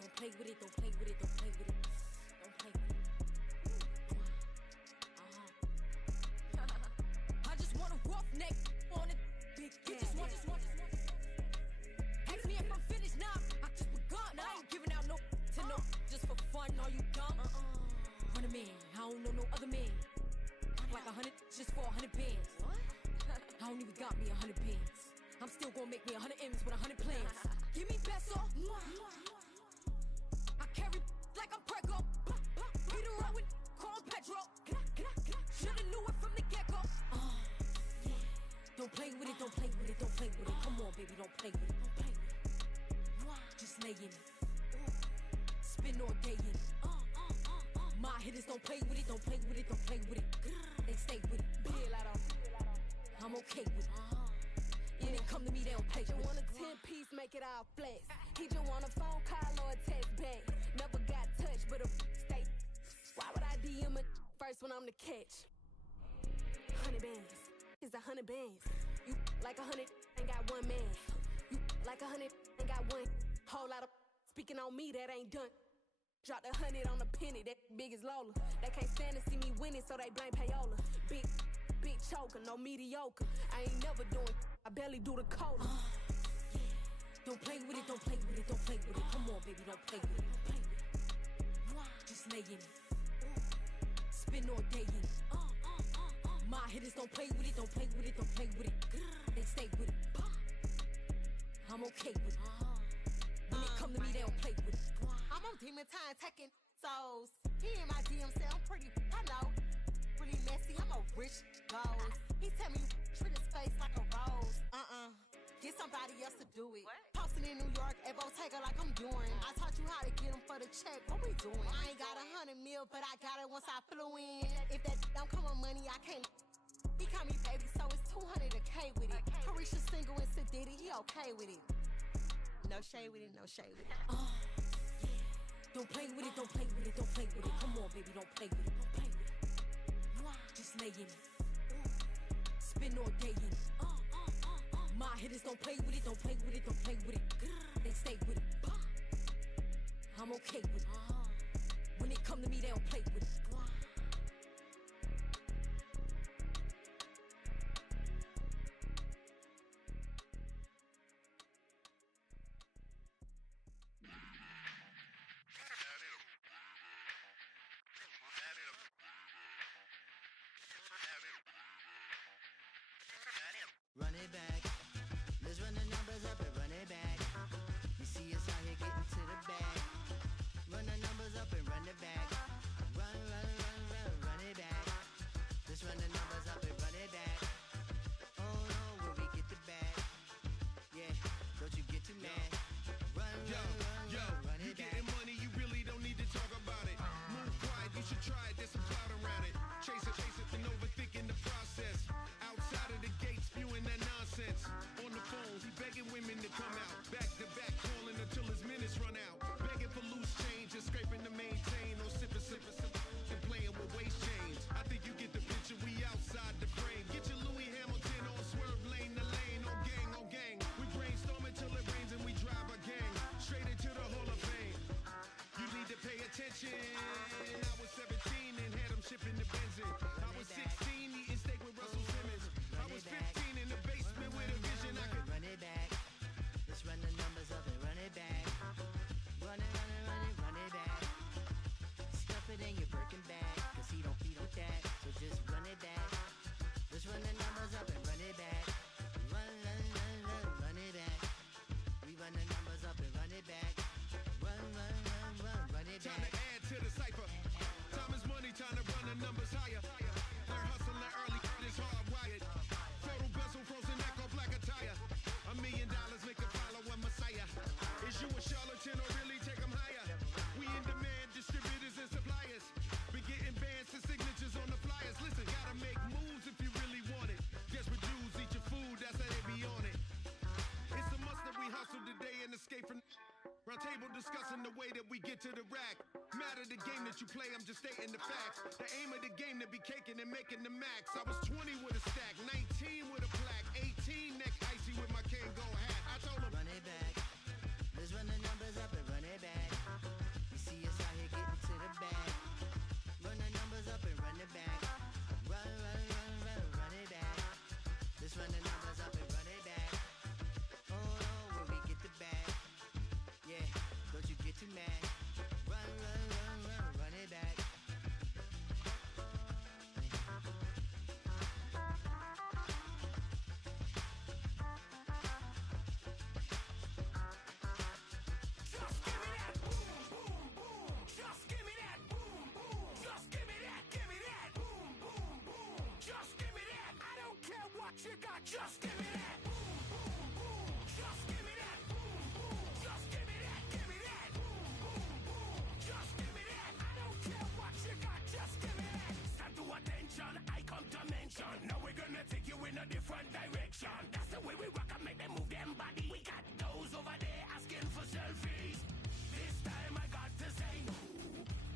Don't play with it, don't play with it, don't play with it. Don't play with it. I just want a roughneck on it. Big you just want. Ask me if I'm finished now. I just begun. I ain't giving out no to no. Just for fun, are you dumb? 100 man, I don't know no other man. Like 100 just for 100 bands. What? I don't even got me 100 bands. I'm still gonna make me 100 M's with 100 plans. Give me peso. I carry like I'm Prego. Beat her up with Chrome Petro. Shoulda knew it from the get-go. Yeah. Don't play with it, don't play with it, don't play with it. Come on, baby, don't play with it, don't play with it. Just lay in it. Spin all day in it. My hitters don't play with it, don't play with it, don't play with it. They stay with it. I'm okay with it. When it come to me, they don't play with it. Want a 10-piece, make it all flex. He just want a phone call or a text back. Never got touched, but a stay. Why would I DM it first when I'm the catch? 100 bands, it's 100 bands. You like 100, ain't got one man. You like 100, ain't got one. Whole lot of speaking on me that ain't done. Drop the 100 on the penny, that big as Lola. They can't stand to see me winning, so they blame payola. Big choker, no mediocre. I ain't never doing, I barely do the cola. Don't play with it, don't play with it, don't play with it. Come on, baby, don't play with it, don't play with it. Just lay in it. Spin all day in it. My hitters don't play with it, don't play with it, don't play with it. They stay with it. I'm okay with it. When it come to me, they don't play with it. I'm on demon time taking souls. He in my DM say I'm pretty, I know. Really messy, I'm a rich do it. Posting in New York at Bottega like I'm doing. I taught you how to get them for the check. What we doing? I ain't got 100 mil, but I got it once I flew in. If that don't come on money, I can't. He call me baby, so it's 200 a K with it. Carisha single and Sadiddy, he okay with it. No shade with it, no shade with it. Yeah. Don't play with it, don't play with it, don't play with it. Come on, baby, don't play with it, don't play with it. Just lay in it. Spend all day in it. My hitters don't play with it, don't play with it, don't play with it. They stay with it. I'm okay with it. When it come to me, they don't play with it. Run it back. Let's run the numbers up and run it back. You see us out here getting to the bag. Run the numbers up and run it back. Run, run, run, run, run it back. Let's run the numbers up and run it back. Oh no, when we get the bag. Yeah, don't you get too mad. Run, run, run, run, run it back. You getting money, you really don't need to talk about it. Move quiet, you should try it, there's some clout around it. Chase it, and overthinking the process. Outside of the gates, spewing that nonsense. On the phone, he begging women to come out. Back to back, calling until his minutes run out. Begging for loose change and scraping to maintain. No sipping, and playing with waist chains. I think you get the picture, we outside the frame. Get your Louis Hamilton on swerve lane to lane. On gang, on gang. We brainstorm until it rains and we drive a gang. Straight into the Hall of Fame. You need to pay attention. I was 17 and had them shipping the Benzin. I was 16 eating steak with Russell Simmons. I was 15 in the basement with a vision. I could run it back. Let's run the numbers up and run it back. Run it, run it, run it, run it back. Stuff it in your Birkin bag, cause he don't feed with that. So just run it back. Let's run the numbers up and run it back. Run, run, run, run, run it back. We run the numbers up and run it back. Run, run, run, run, run it back. Time to add to the cipher. Time is money, time to run the numbers higher. Learn hustling early, it's hardwired. Photo bezel, frozen neck or black attire. $1 million make a follow a messiah. Is you a charlatan or really take them higher? We in demand, distributors and suppliers. Be getting bands and signatures on the flyers. Listen, gotta make moves if you really want it. Desperate Jews eat your food, that's how they be on it. It's a must that we hustle today and escape from round table discussing the way that we get to the rack. Matter the game that you play, I'm just stating the facts. The aim of the game to be caking and making the max. I was 20 with a stack, 19 with a plaque, 18 neck icy with my Kango hat. I told him run it back. Let's run the numbers up and run it back. You see us out here getting to the bag. Run the numbers up and run it back. Run, run, run, run, run it back. Let's run the numbers up and run it back. Oh no, when we get the bag. Yeah, don't you get too mad. Run, run, run, run, run it back. Just give me that boom, boom, boom. Just give me that boom, boom. Just give me that, boom, boom, boom. Just give me that. I don't care what you got. Just give me that boom, boom, boom. Just give me that boom, boom. Just give me that, boom, boom, boom. Just give me that. I don't care what you got. Just give me that. Stand to attention. I come to mention. Now we're gonna take you in a different direction. That's the way we rock and make them move them body. We got those over there asking for selfies. This time I got to say no.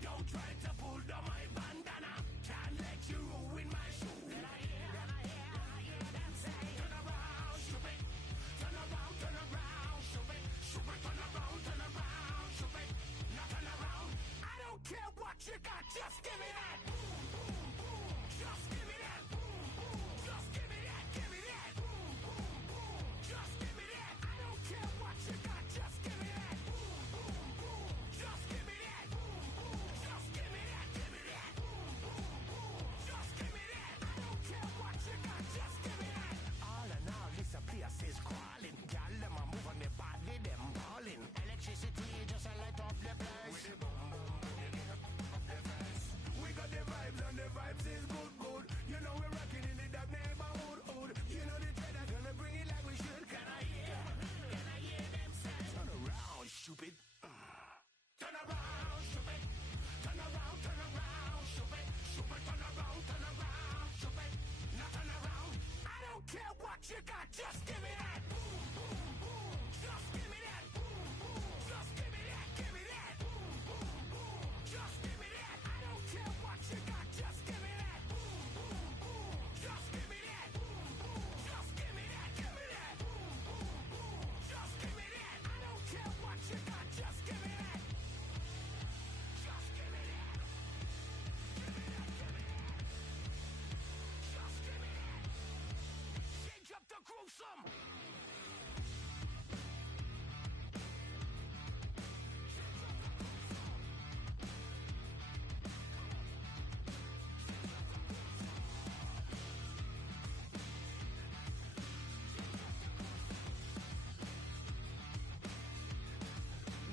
Don't try to pull down my bandana. Can't let you ruin my shoe. Then I hear them say, turn around, shoot it. Turn around, shoot it. Shoot it, turn around, shoot it. Now turn around. I don't care what you got, just give me that. Boom, boom, boom. Just give me that. Boom, boom. Just give me that. Give me that. Boom, boom, boom. Just give me that. I don't care what you got, just give me that. Boom, boom, boom. Just give me that. Boom, boom. Just give me that. Give me that. Boom, boom, boom. Just give me that. I don't care what you got, just give me that. All in all, this a place is crawling. Y'all them a move on their body, them balling. Electricity just a light up the place. With the boom, boom, boom, you get up the place. you got, just give me that. Boom, boom, boom. Just give me that. Boom, boom. Just give me that. Give me that. Boom, boom, boom. Just give me that. I don't care what you got, just give me that. Boom, boom, boom. Just give me that. Boom, boom. Just give me that. Give me that. Boom, boom, boom. Just give me that. I don't care what you got, just give me that. Just give me that. Give me that. Give me that. Just give me that. Change up the gruesome.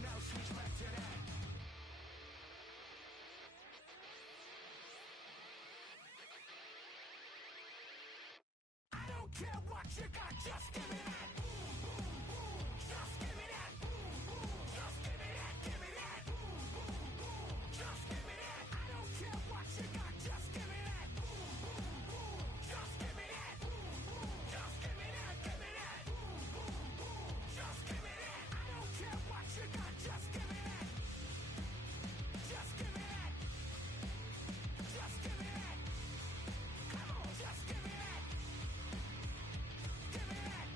Now switch back to that. I don't care what you got, just give me that. Boom, boom, boom. Just give me that. Boom, boom. Just give me that. Give me that. Boom, boom, boom. Just give me that. I don't care what you got, just give me that. Boom, boom, boom. Just give me that. Boom, boom. Just give me that. Give me that. Boom, boom, boom. Just give me that. I don't care what you got, just give me that. Just give me that. Just give me that. Come on, just give me that. Give me that.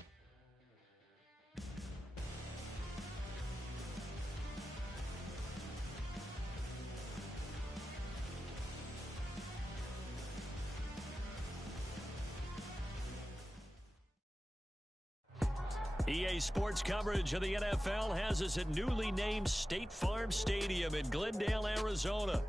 EA Sports coverage of the NFL has us at newly named State Farm Stadium in Glendale, Arizona.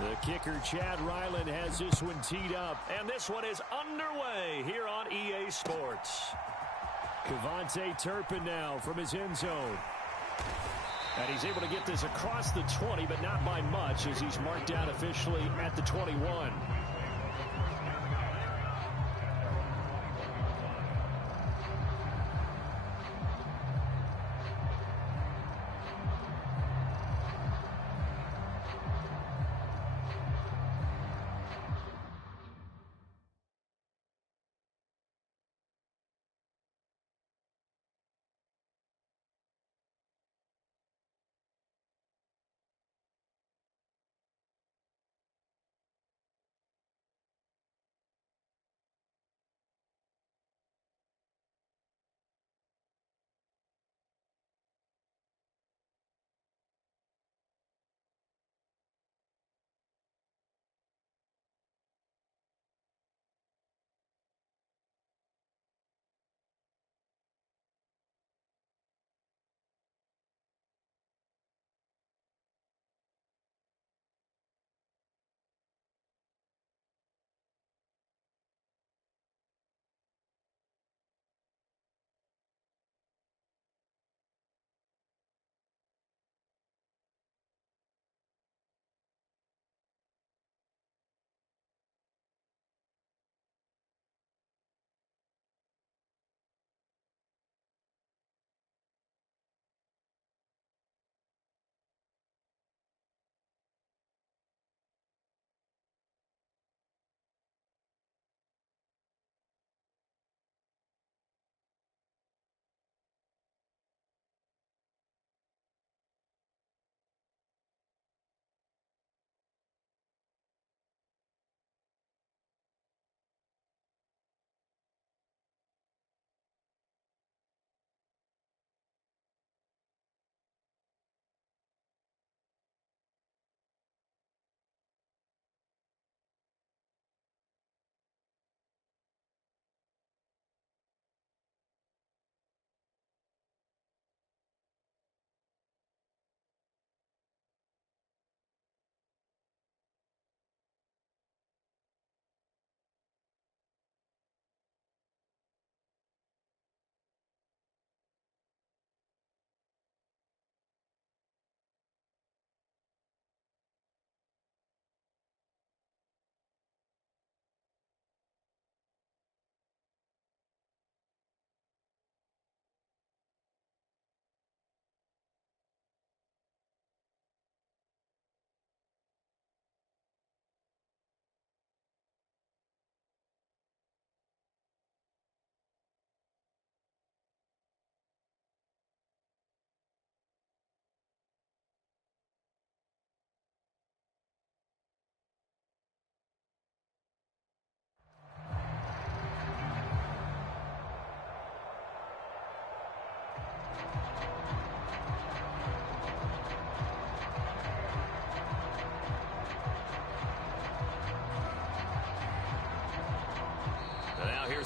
The kicker, Chad Ryland, has this one teed up. And this one is underway here on EA Sports. Kevontae Turpin now from his end zone. And he's able to get this across the 20, but not by much, as he's marked out officially at the 21.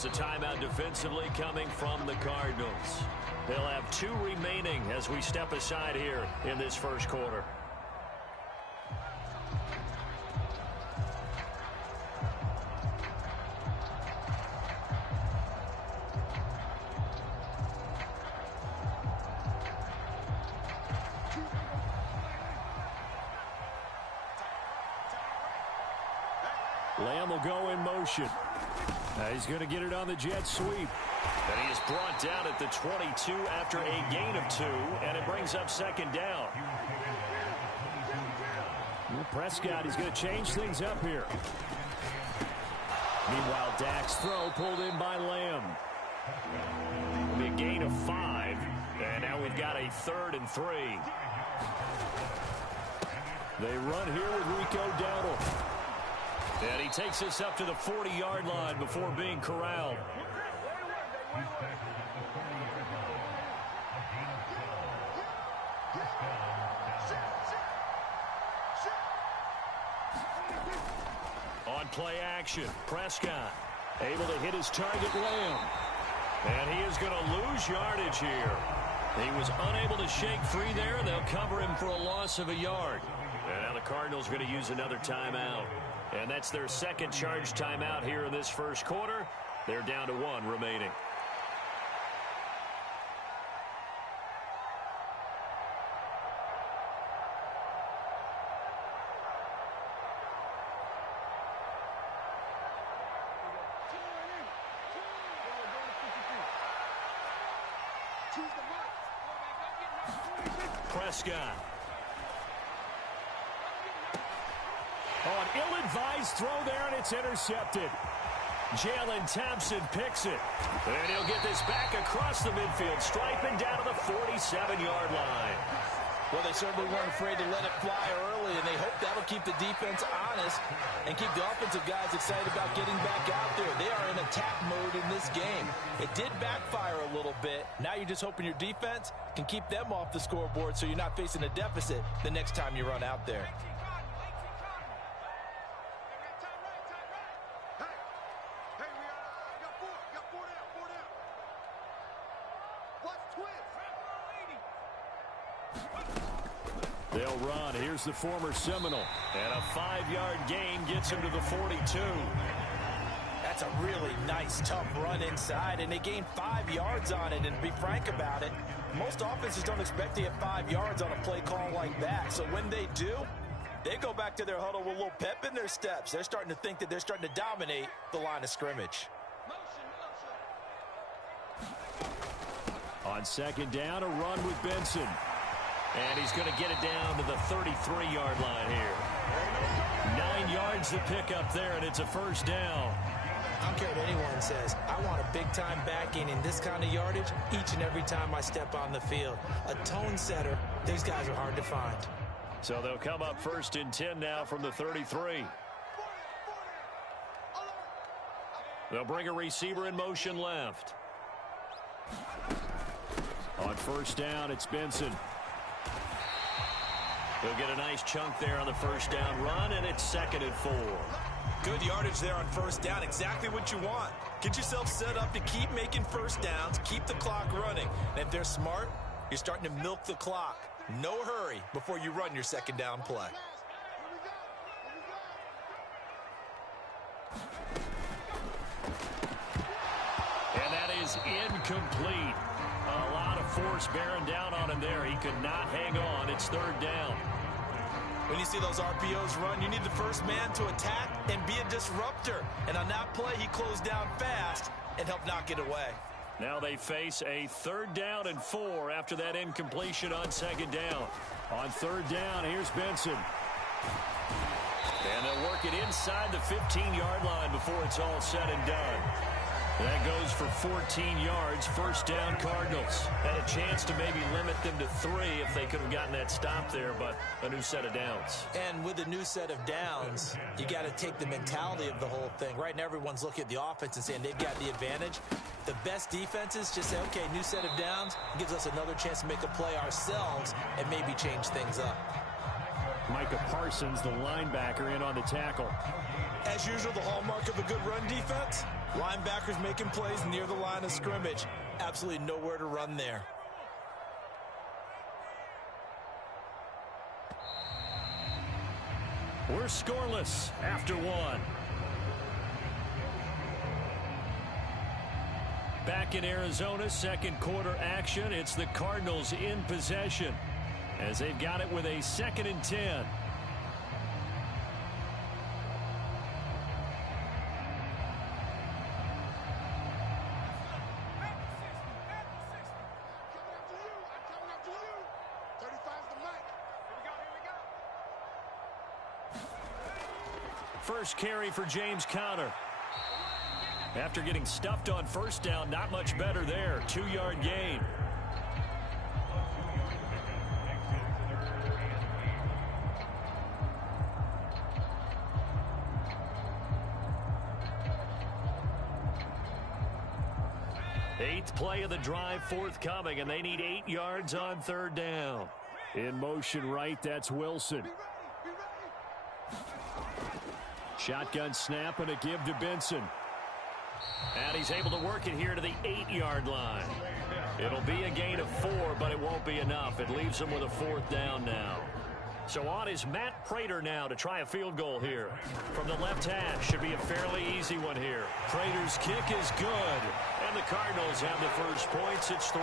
There's a timeout defensively coming from the Cardinals. They'll have 2 remaining as we step aside here in this first quarter. Lamb will go in motion. He's going to get it on the jet sweep. And he is brought down at the 22 after a gain of 2, and it brings up second down. Prescott, he's going to change things up here. Meanwhile, Dak's throw pulled in by Lamb. It'll be a gain of 5, and now we've got a 3rd and 3. They run here with Rico Dowdle. And he takes us up to the 40-yard line before being corralled. On play action, Prescott able to hit his target, Lamb. And he is going to lose yardage here. He was unable to shake free there, and they'll cover him for a loss of a yard. And now the Cardinals are going to use another timeout. And that's their second charge timeout here in this first quarter. They're down to 1 remaining. Prescott. Oh, an ill-advised throw there, and it's intercepted. Jalen Thompson picks it. And he'll get this back across the midfield stripe and down to the 47-yard line. Well, they certainly weren't afraid to let it fly early, and they hope that'll keep the defense honest and keep the offensive guys excited about getting back out there. They are in attack mode in this game. It did backfire a little bit. Now you're just hoping your defense can keep them off the scoreboard so you're not facing a deficit the next time you run out there. They'll run. Here's the former Seminole. And a 5-yard gain gets him to the 42. That's a really nice, tough run inside, and they gained 5 yards on it. And to be frank about it, most offenses don't expect to get 5 yards on a play call like that. So when they do, they go back to their huddle with a little pep in their steps. They're starting to think that they're starting to dominate the line of scrimmage. On second down, a run with Benson. And he's going to get it down to the 33-yard line here. 9 yards to pick up there, and it's a first down. I don't care what anyone says. I want a big-time backing in this kind of yardage each and every time I step on the field. A tone setter, these guys are hard to find. So they'll come up 1st and 10 now from the 33. They'll bring a receiver in motion left. On first down, it's Benson. He'll get a nice chunk there on the first down run, and it's 2nd and 4. Good yardage there on first down. Exactly what you want. Get yourself set up to keep making first downs, keep the clock running. And if they're smart, you're starting to milk the clock. No hurry before you run your second down play. And that is incomplete. A lot of force bearing down on him there. He could not hang on. It's 3rd down. When you see those RPOs run, you need the first man to attack and be a disruptor. And on that play, he closed down fast and helped knock it away. Now they face a 3rd down and 4 after that incompletion on 2nd down. On 3rd down, here's Benson. And they'll work it inside the 15-yard line before it's all said and done. That goes for 14 yards, first down Cardinals. Had a chance to maybe limit them to 3 if they could have gotten that stop there, but a new set of downs. And with a new set of downs, you got to take the mentality of the whole thing. Right now, everyone's looking at the offense and saying they've got the advantage. The best defenses just say, okay, new set of downs gives us another chance to make a play ourselves and maybe change things up. Micah Parsons, the linebacker, in on the tackle. As usual, the hallmark of a good run defense, Linebackers making plays near the line of scrimmage. Absolutely nowhere to run there. We're scoreless after one. Back in Arizona, second quarter action. It's the Cardinals in possession as they've got it with a 2nd and 10. First carry for James Conner. After getting stuffed on first down, not much better there. 2-yard gain. Eighth play of the drive forthcoming, and they need 8 yards on 3rd down. In motion right, that's Wilson. Shotgun snap and a give to Benson. And he's able to work it here to the 8-yard line. It'll be a gain of 4, but it won't be enough. It leaves him with a 4th down now. So on is Matt Prater now to try a field goal here. From the left hash, should be a fairly easy one here. Prater's kick is good. And the Cardinals have the first points. It's 3-0.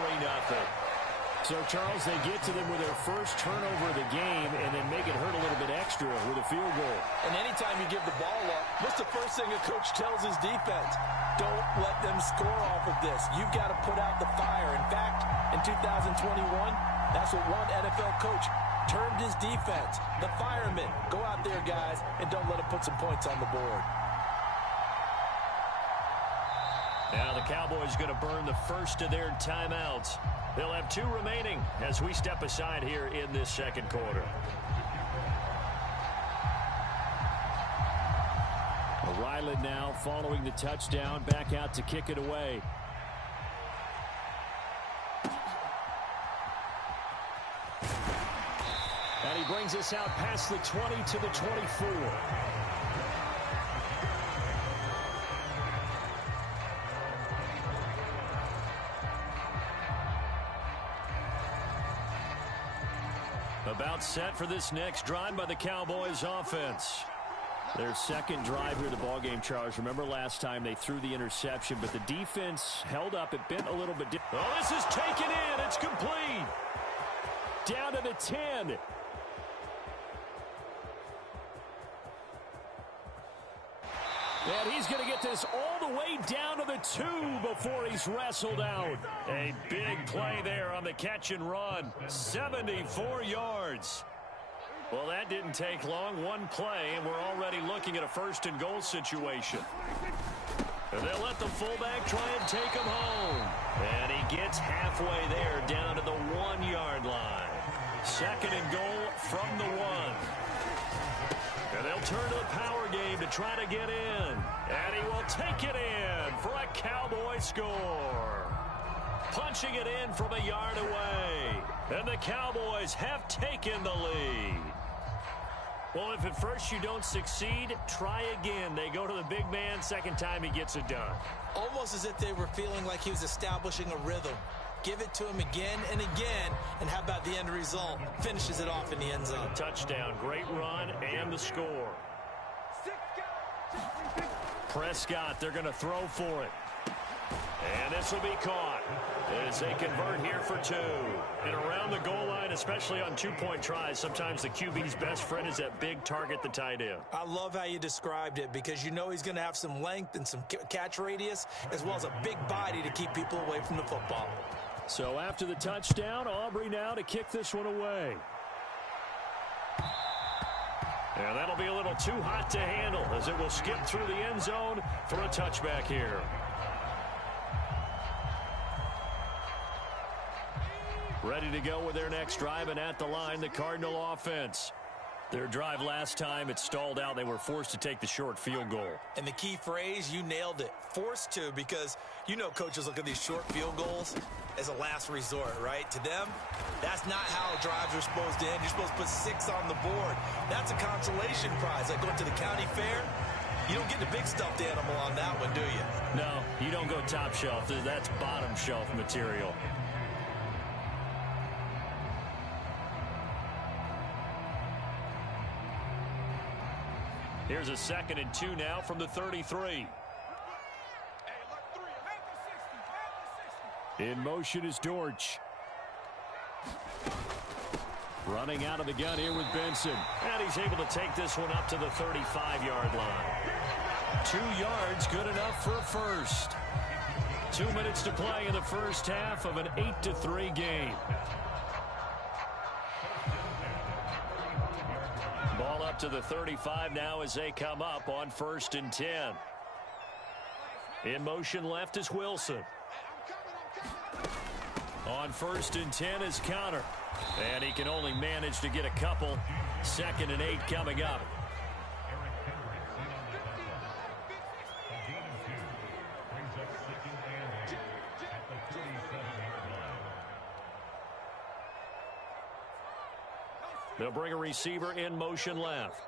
So, Charles, they get to them with their first turnover of the game and then make it hurt a little bit extra with a field goal. And anytime you give the ball up, what's the first thing a coach tells his defense? Don't let them score off of this. You've got to put out the fire. In fact, in 2021, that's what one NFL coach termed his defense. The firemen. Go out there, guys, and don't let them put some points on the board. Now the Cowboys going to burn the first of their timeouts. They'll have 2 remaining as we step aside here in this second quarter. Ryland now following the touchdown, back out to kick it away. And he brings us out past the 20 to the 24. About set for this next drive by the Cowboys offense. Their second drive here of the ballgame, Charles. Remember last time they threw the interception, but the defense held up. It bent a little bit. Oh, this is taken in. It's complete. Down to the 10. And he's going to get this all the way down to the 2 before he's wrestled out. A big play there on the catch and run. 74 yards. Well, that didn't take long. One play, and we're already looking at a 1st and goal situation. And they'll let the fullback try and take him home. And he gets halfway there, down to the 1-yard line. 2nd and goal from the 1. And they'll turn to the power game to try to get in. And he will take it in for a Cowboy score. Punching it in from a yard away. And the Cowboys have taken the lead. Well, if at first you don't succeed, try again. They go to the big man. Second time he gets it done. Almost as if they were feeling like he was establishing a rhythm. Give it to him again and again, and how about the end result? Finishes it off in the end zone. Touchdown, great run, and the score. Prescott, they're going to throw for it. And this will be caught as they convert here for 2. And around the goal line, especially on 2-point tries, sometimes the QB's best friend is that big target, the tight end. I love how you described it because you know he's going to have some length and some catch radius as well as a big body to keep people away from the football. So after the touchdown, Aubrey now to kick this one away. And that'll be a little too hot to handle as it will skip through the end zone for a touchback here. Ready to go with their next drive, and at the line, the Cardinal offense. Their drive last time, it stalled out. They were forced to take the short field goal. And the key phrase, you nailed it. Forced to, because you know coaches look at these short field goals as a last resort, right? To them, that's not how drives are supposed to end. You're supposed to put 6 on the board. That's a consolation prize. Like going to the county fair, You don't get the big stuffed animal on that one, do you? No, you don't go top shelf. That's bottom shelf material. Here's a 2nd and 2 now from the 33. In motion is Dortch. Running out of the gun here with Benson. And he's able to take this one up to the 35-yard line. 2 yards, good enough for a first. 2 minutes to play in the first half of an 8-3 game. Ball up to the 35 now as they come up on 1st and 10. In motion left is Wilson. On 1st and 10 is Connor. And he can only manage to get a couple. 2nd and 8 coming up. They'll bring a receiver in motion left.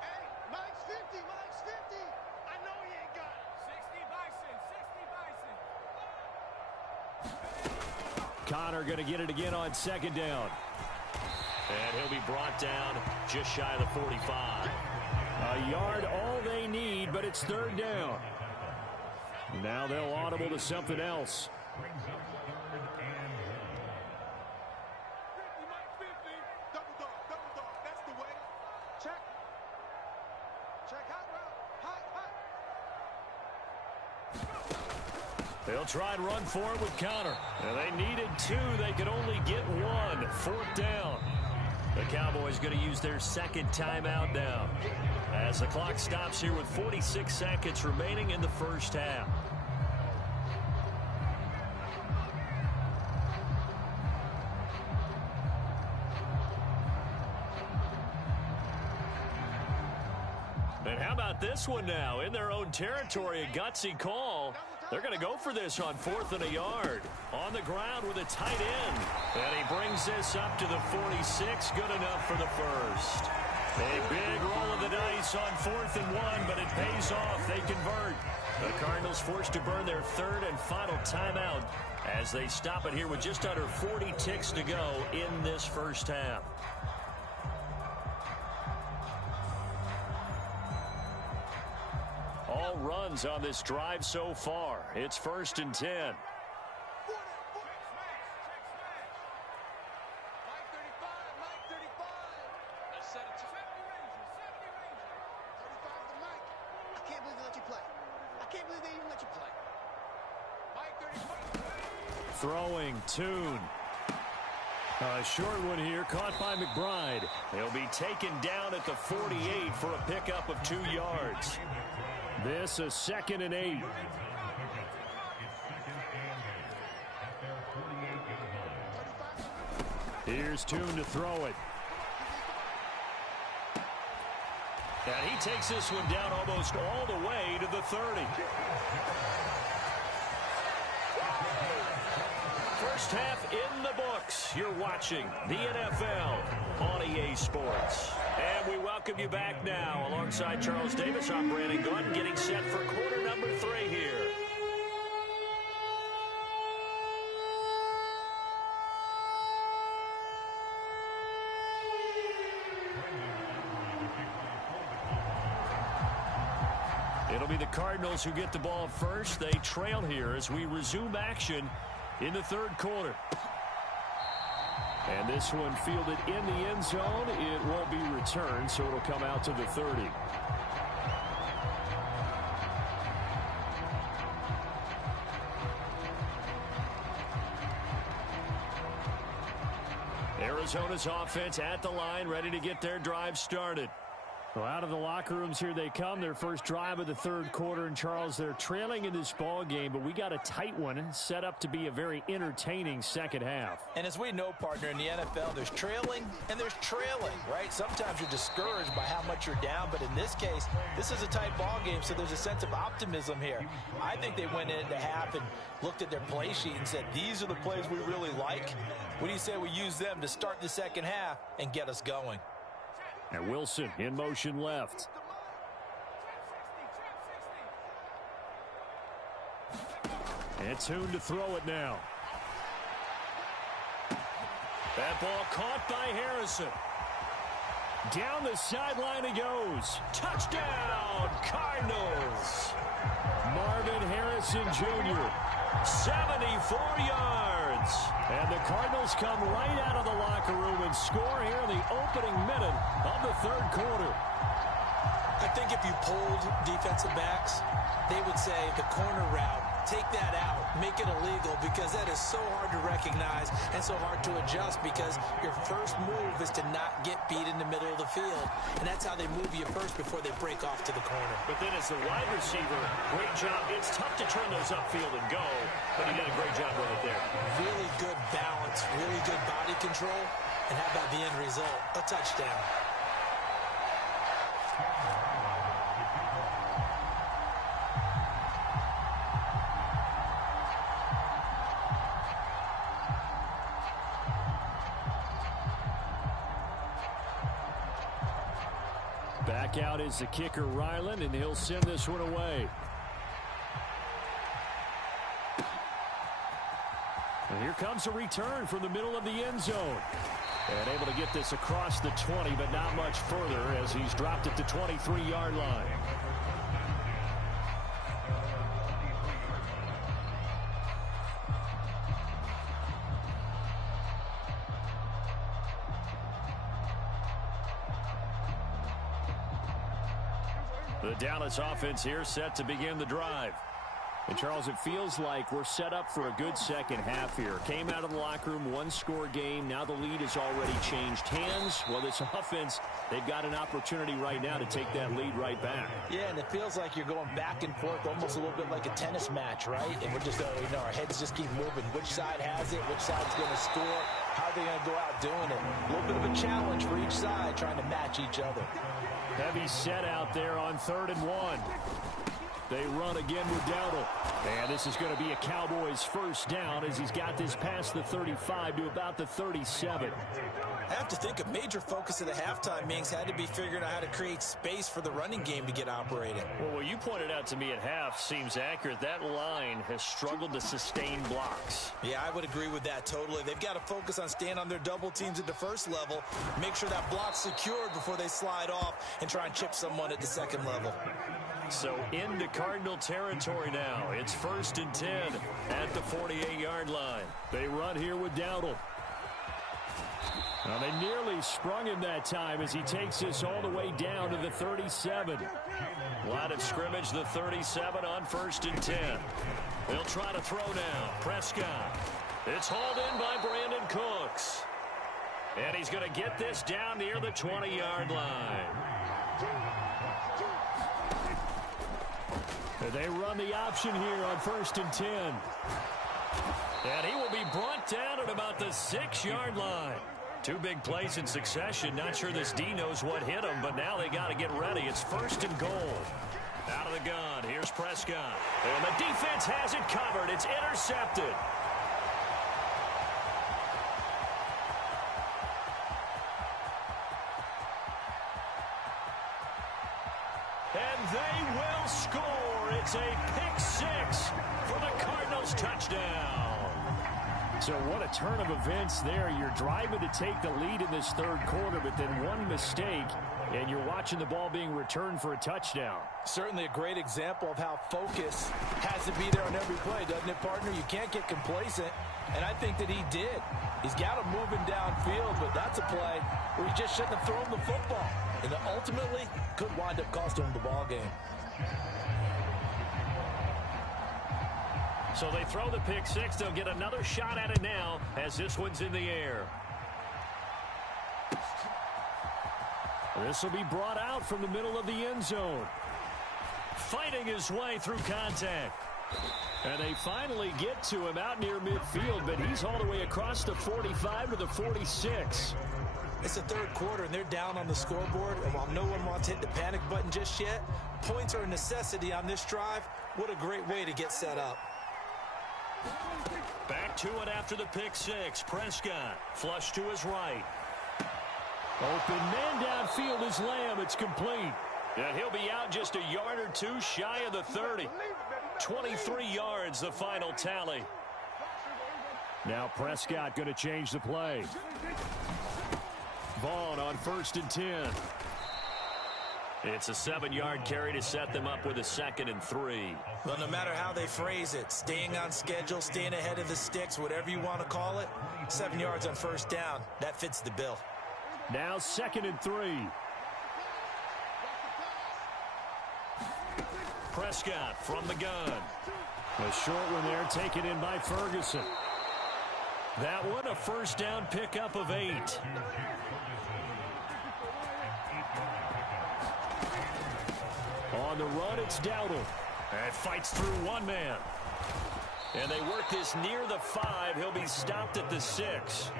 Hey, Mike's 50, Mike's 50. I know he ain't got it. 60 Bison, 60 Bison. Connor going to get it again on 2nd down. And he'll be brought down just shy of the 45. A yard all they need, but it's 3rd down. Now they'll audible to something else. They'll try and run for it with Connor. And they needed 2. They could only get 1. 4th down. The Cowboys going to use their 2nd timeout now, as the clock stops here with 46 seconds remaining in the first half. And how about this one now? In their own territory, a gutsy call. They're going to go for this on 4th and a yard. On the ground with a tight end. And he brings this up to the 46. Good enough for the first. A big roll of the dice on 4th and 1, but it pays off. They convert. The Cardinals forced to burn their 3rd and final timeout as they stop it here with just under 40 ticks to go in this first half. All runs on this drive so far. It's 1st and 10. Throwing Tune. A short one here, caught by McBride. He'll be taken down at the 48 for a pickup of 2 yards. This a 2nd and 8. Here's Tune to throw it. And he takes this one down almost all the way to the 30. First half in the books. You're watching the NFL on EA Sports. And we welcome you back now. Alongside Charles Davis, I'm Brandon Gunn, getting set for quarter number 3 here. It'll be the Cardinals who get the ball first. They trail here as we resume action in the 3rd quarter. And this one fielded in the end zone. It won't be returned, so it'll come out to the 30. Arizona's offense at the line, ready to get their drive started. Well, out of the locker rooms here they come. Their first drive of the 3rd quarter. And, Charles, they're trailing in this ball game, but we got a tight one set up to be a very entertaining second half. And as we know, partner, in the NFL, there's trailing and there's trailing, right? Sometimes you're discouraged by how much you're down, but in this case, this is a tight ball game, so there's a sense of optimism here. I think they went into half and looked at their play sheet and said, these are the plays we really like. What do you say we use them to start the second half and get us going? And Wilson in motion left. And Tune to throw it now. That ball caught by Harrison. Down the sideline he goes. Touchdown, Cardinals. Marvin Harrison Jr., 74 yards. And the Cardinals come right out of the locker room and score here in the opening minute of the third quarter. I think if you polled defensive backs, they would say the corner route, take that out, make it illegal, because that is so hard to recognize and so hard to adjust, because your first move is to not get beat in the middle of the field. And that's how they move you first before they break off to the corner. But then as the wide receiver, great job. It's tough to turn those upfield and go, but he did a great job with it there. Really good balance, really good body control. And how about the end result? A touchdown. Back out is the kicker, Ryland, and he'll send this one away. And here comes a return from the middle of the end zone. And able to get this across the 20, but not much further as he's dropped it to 23-yard line. The Dallas offense here set to begin the drive. And, Charles, it feels like we're set up for a good second half here. Came out of the locker room, one-score game. Now the lead has already changed hands. Well, this offense, they've got an opportunity right now to take that lead right back. Yeah, and it feels like you're going back and forth, almost a little bit like a tennis match, right? And we're just, our heads just keep moving. Which side has it? Which side's going to score? How are they going to go out doing it? A little bit of a challenge for each side, trying to match each other. Heavy set out there on 3rd and 1. They run again with Dowdle. And this is going to be a Cowboys first down as he's got this past the 35 to about the 37. I have to think a major focus of the halftime meetings had to be figuring out how to create space for the running game to get operating. Well, what you pointed out to me at half seems accurate. That line has struggled to sustain blocks. Yeah, I would agree with that totally. They've got to focus on staying on their double teams at the first level, make sure that block's secured before they slide off and try and chip someone at the second level. So into Cardinal territory now. It's 1st and 10 at the 48-yard line. They run here with Dowdle. Now they nearly sprung him that time as he takes this all the way down to the 37. Line of scrimmage, the 37 on 1st and 10. They'll try to throw now. Prescott. It's hauled in by Brandon Cooks. And he's going to get this down near the 20-yard line. They run the option here on 1st and 10. And he will be brought down at about the 6-yard line. Two big plays in succession. Not sure this D knows what hit him, but now they got to get ready. It's 1st and goal. Out of the gun. Here's Prescott. And the defense has it covered. It's intercepted. And they will score. It's a pick six for the Cardinals touchdown. So what a turn of events there. You're driving to take the lead in this third quarter, but then one mistake, and you're watching the ball being returned for a touchdown. Certainly a great example of how focus has to be there on every play, doesn't it, partner? You can't get complacent, and I think that he did. He's got him moving downfield, but that's a play where he just shouldn't have thrown the football. And ultimately could wind up costing him the ball game. So they throw the pick six. They'll get another shot at it now as this one's in the air. This will be brought out from the middle of the end zone. Fighting his way through contact. And they finally get to him out near midfield, but he's all the way across the 45 to the 46. It's the third quarter, and they're down on the scoreboard. And while no one wants to hit the panic button just yet, points are a necessity on this drive. What a great way to get set up. Back to it after the pick six. Prescott flush to his right. Open man downfield is Lamb. It's complete. And he'll be out just a yard or two shy of the 30. 23 yards, the final tally. Now Prescott going to change the play. Vaughn on 1st and 10. It's a 7-yard carry to set them up with a 2nd and 3. Well, no matter how they phrase it, staying on schedule, staying ahead of the sticks, whatever you want to call it, 7 yards on 1st down, that fits the bill. Now 2nd and 3. Prescott from the gun. A short one there taken in by Ferguson. That one a 1st down pickup of 8. On the run, it's Dowdle. And fights through one man. And they work this near the 5. He'll be stopped at the 6.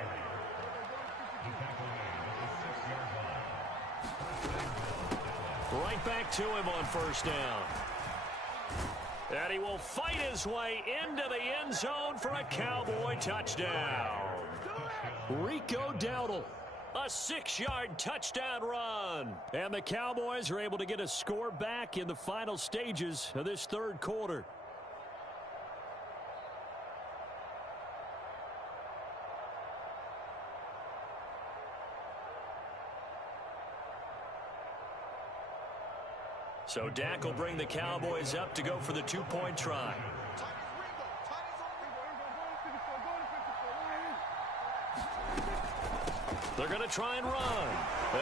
Right back to him on 1st down. And he will fight his way into the end zone for a Cowboy touchdown. Rico Dowdle. A 6-yard touchdown run. And the Cowboys are able to get a score back in the final stages of this 3rd quarter. So Dak will bring the Cowboys up to go for the 2-point try. They're going to try and run.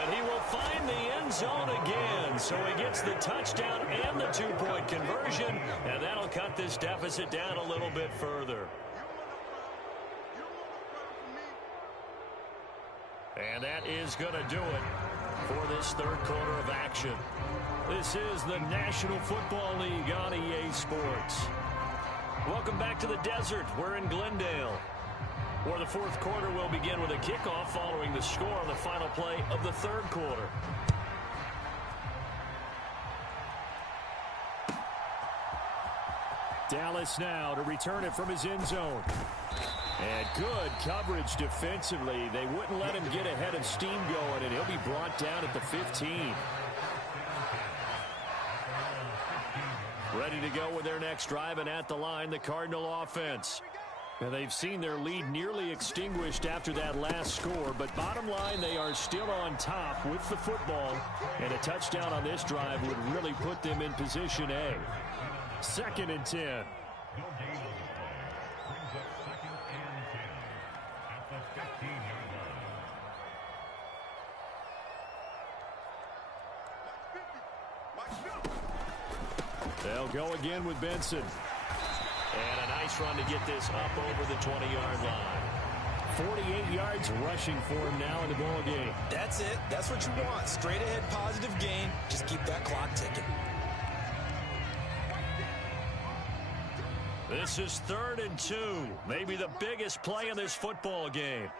And he will find the end zone again. So he gets the touchdown and the 2-point conversion. And that'll cut this deficit down a little bit further. And that is going to do it for this 3rd quarter of action. This is the National Football League on EA Sports. Welcome back to the desert. We're in Glendale, where the 4th quarter will begin with a kickoff following the score on the final play of the 3rd quarter. Dallas now to return it from his end zone. And good coverage defensively. They wouldn't let him get ahead of steam going, and he'll be brought down at the 15. Ready to go with their next drive, and at the line, the Cardinal offense. And they've seen their lead nearly extinguished after that last score, but bottom line, they are still on top with the football, and a touchdown on this drive would really put them in position A. 2nd and 10. They'll go again with Benson. And a nice run to get this up over the 20-yard line. 48 yards rushing for him now in the ball game. That's it. That's what you want. Straight ahead positive gain. Just keep that clock ticking. This is 3rd and 2. Maybe the biggest play in this football game.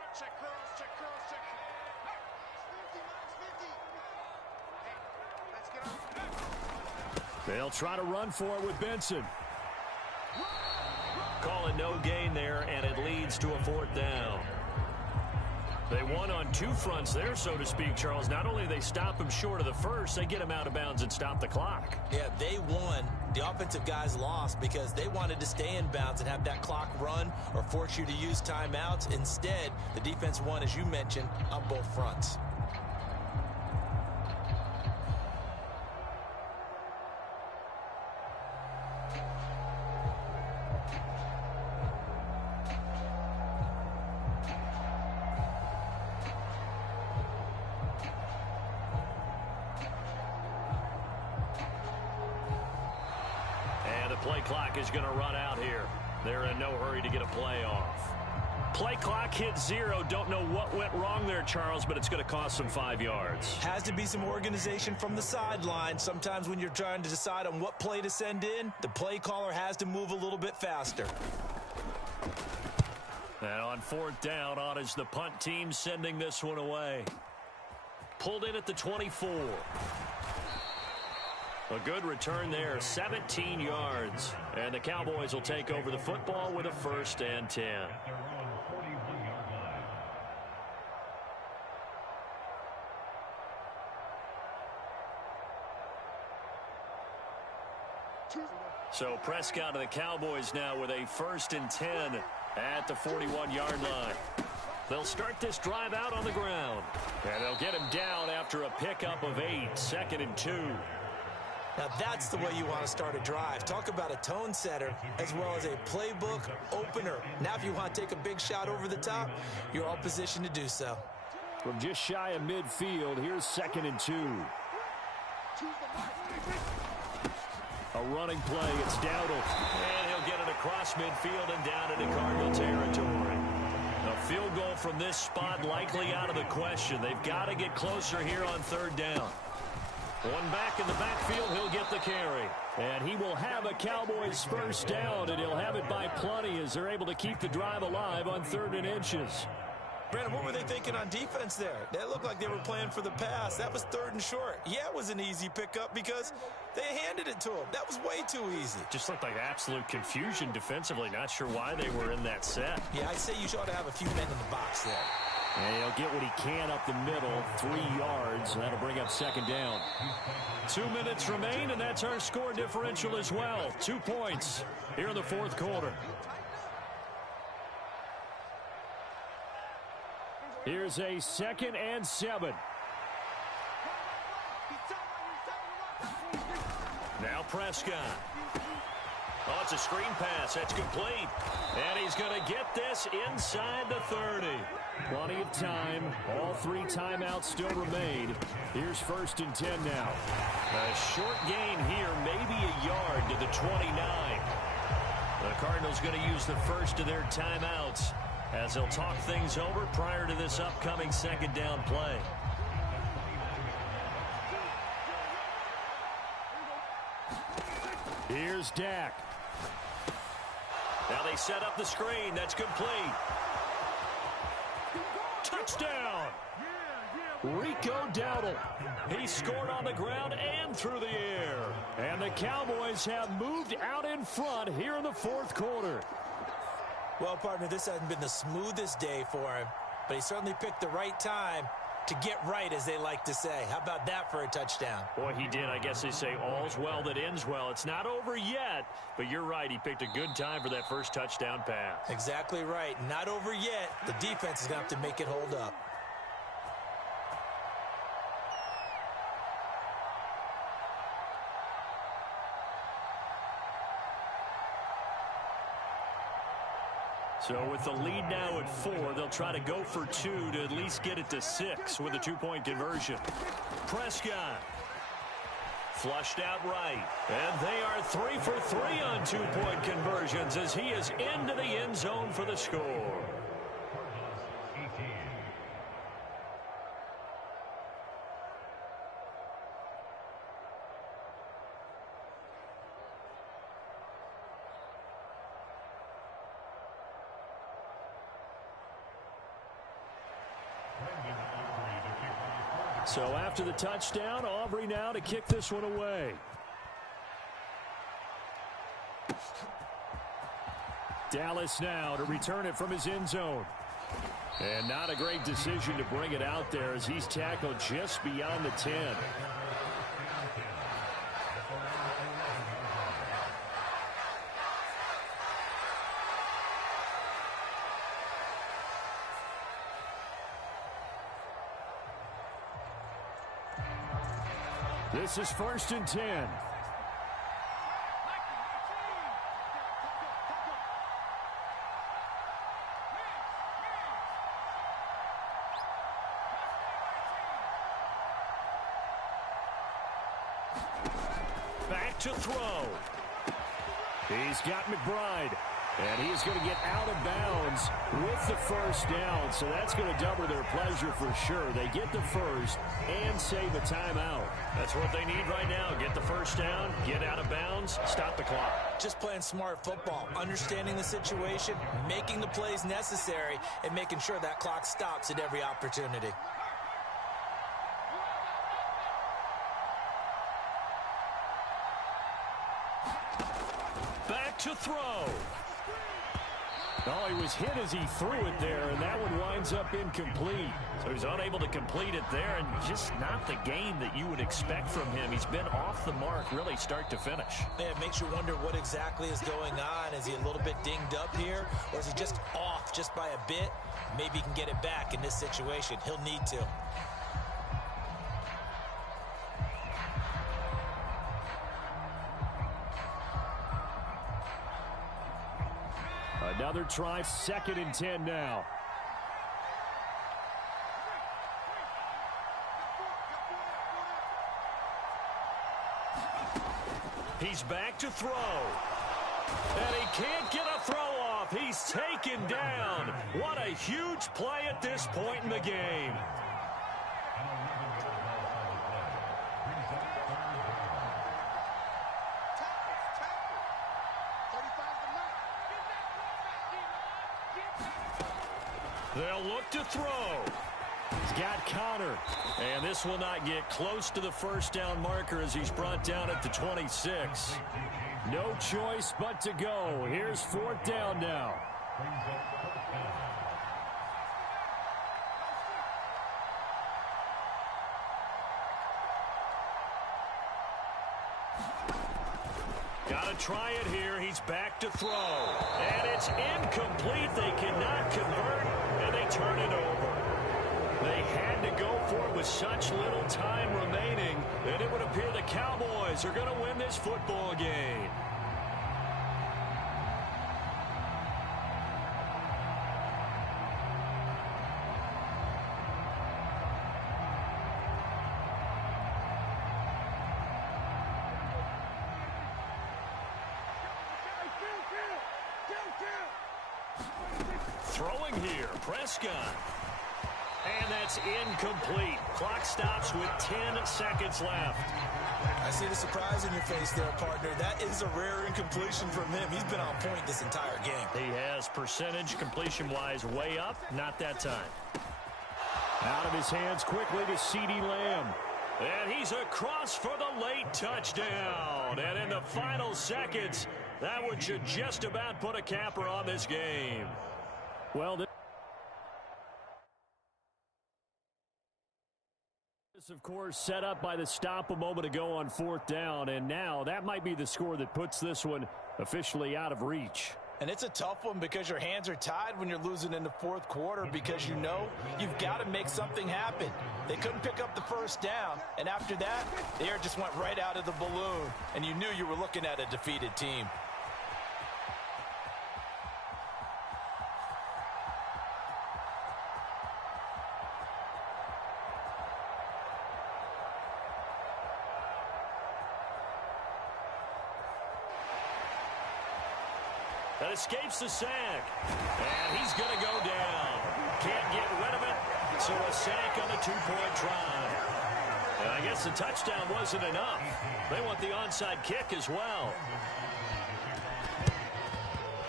They'll try to run for it with Benson. Calling no gain there, and it leads to a 4th down. They won on 2 fronts there, so to speak, Charles. Not only do they stop him short of the 1st, they get him out of bounds and stop the clock. Yeah, they won. The offensive guys lost because they wanted to stay in bounds and have that clock run or force you to use timeouts. Instead, the defense won, as you mentioned, on both fronts. Play clock is going to run out here. They're in no hurry to get a play off. Play clock hit 0. Don't know what went wrong there, Charles, but it's going to cost them 5 yards. Has to be some organization from the sideline. Sometimes when you're trying to decide on what play to send in, the play caller has to move a little bit faster. And on 4th down, on is the punt team sending this one away. Pulled in at the 24. A good return there, 17 yards. And the Cowboys will take over the football with a 1st and 10. So Prescott and the Cowboys now with a 1st and 10 at the 41-yard line. They'll start this drive out on the ground. And they'll get him down after a pickup of 8, 2nd and 2. Now that's the way you want to start a drive. Talk about a tone setter as well as a playbook opener. Now if you want to take a big shot over the top, you're all positioned to do so. From just shy of midfield, here's 2nd and 2. A running play, it's Dowdle. And he'll get it across midfield and down into Cardinal territory. A field goal from this spot likely out of the question. They've got to get closer here on 3rd down. One back in the backfield, he'll get the carry. And he will have a Cowboys 1st down, and he'll have it by plenty as they're able to keep the drive alive on 3rd and inches. Brandon, what were they thinking on defense there? That looked like they were playing for the pass. That was 3rd and short. Yeah, it was an easy pickup because they handed it to him. That was way too easy. Just looked like absolute confusion defensively. Not sure why they were in that set. Yeah, I'd say you ought to have a few men in the box there. And he'll get what he can up the middle, 3 yards. That'll bring up 2nd down. 2 minutes remain, and that's our score differential as well. 2 points here in the 4th quarter. Here's a 2nd and 7. Now Prescott. Oh, it's a screen pass. That's complete. And he's going to get this inside the 30. Plenty of time. All 3 timeouts still remain. Here's 1st and 10 now. A short gain here, maybe a yard to the 29. The Cardinals going to use the first of their timeouts as they'll talk things over prior to this upcoming 2nd down play. Here's Dak. Now they set up the screen. That's complete. Touchdown! Rico Dowdle. He scored on the ground and through the air. And the Cowboys have moved out in front here in the 4th quarter. Well, partner, this hasn't been the smoothest day for him, but he certainly picked the right time to get right, as they like to say. How about that for a touchdown? Boy, he did. I guess they say all's well that ends well. It's not over yet, but you're right. He picked a good time for that first touchdown pass. Exactly right. Not over yet. The defense is going to have to make it hold up. So with the lead now at 4, they'll try to go for 2 to at least get it to 6 with a 2-point conversion. Prescott flushed out right. And they are 3 for 3 on 2-point conversions as he is into the end zone for the score. So after the touchdown, Aubrey now to kick this one away. Dallas now to return it from his end zone. And not a great decision to bring it out there as he's tackled just beyond the 10. This is 1st and 10. Back to throw. He's got McBride. And he is going to get out of bounds with the first down. So that's going to double their pleasure for sure. They get the first and save a timeout. That's what they need right now. Get the first down, get out of bounds, stop the clock. Just playing smart football, understanding the situation, making the plays necessary, and making sure that clock stops at every opportunity. Back to throw. Oh, he was hit as he threw it there, and that one winds up incomplete. So he's unable to complete it there, and just not the game that you would expect from him. He's been off the mark really start to finish. Yeah, it makes you wonder what exactly is going on. Is he a little bit dinged up here, or is he just off just by a bit? Maybe he can get it back in this situation. He'll need to. Another try, 2nd and 10 now. He's back to throw. And he can't get a throw off. He's taken down. What a huge play at this point in the game. They'll look to throw. He's got Connor. And this will not get close to the first down marker as he's brought down at the 26. No choice but to go. Here's 4th down now. Got to try it here. He's back to throw. And it's incomplete. They cannot convert, and they turn it over. They had to go for it with such little time remaining, and it would appear the Cowboys are going to win this football game. Throwing here, Prescott. And that's incomplete. Clock stops with 10 seconds left. I see the surprise in your face there, partner. That is a rare incompletion from him. He's been on point this entire game. He has percentage completion-wise way up. Not that time. Out of his hands quickly to CeeDee Lamb. And he's across for the late touchdown. And in the final seconds, that one should just about put a capper on this game. Well, this, of course, set up by the stop a moment ago on 4th down. And now that might be the score that puts this one officially out of reach. And it's a tough one because your hands are tied when you're losing in the 4th quarter because you know you've got to make something happen. They couldn't pick up the first down, and after that, the air just went right out of the balloon, and you knew you were looking at a defeated team. That escapes the sack. And he's going to go down. Can't get rid of it. So a sack on the 2-point try. And I guess the touchdown wasn't enough. They want the onside kick as well.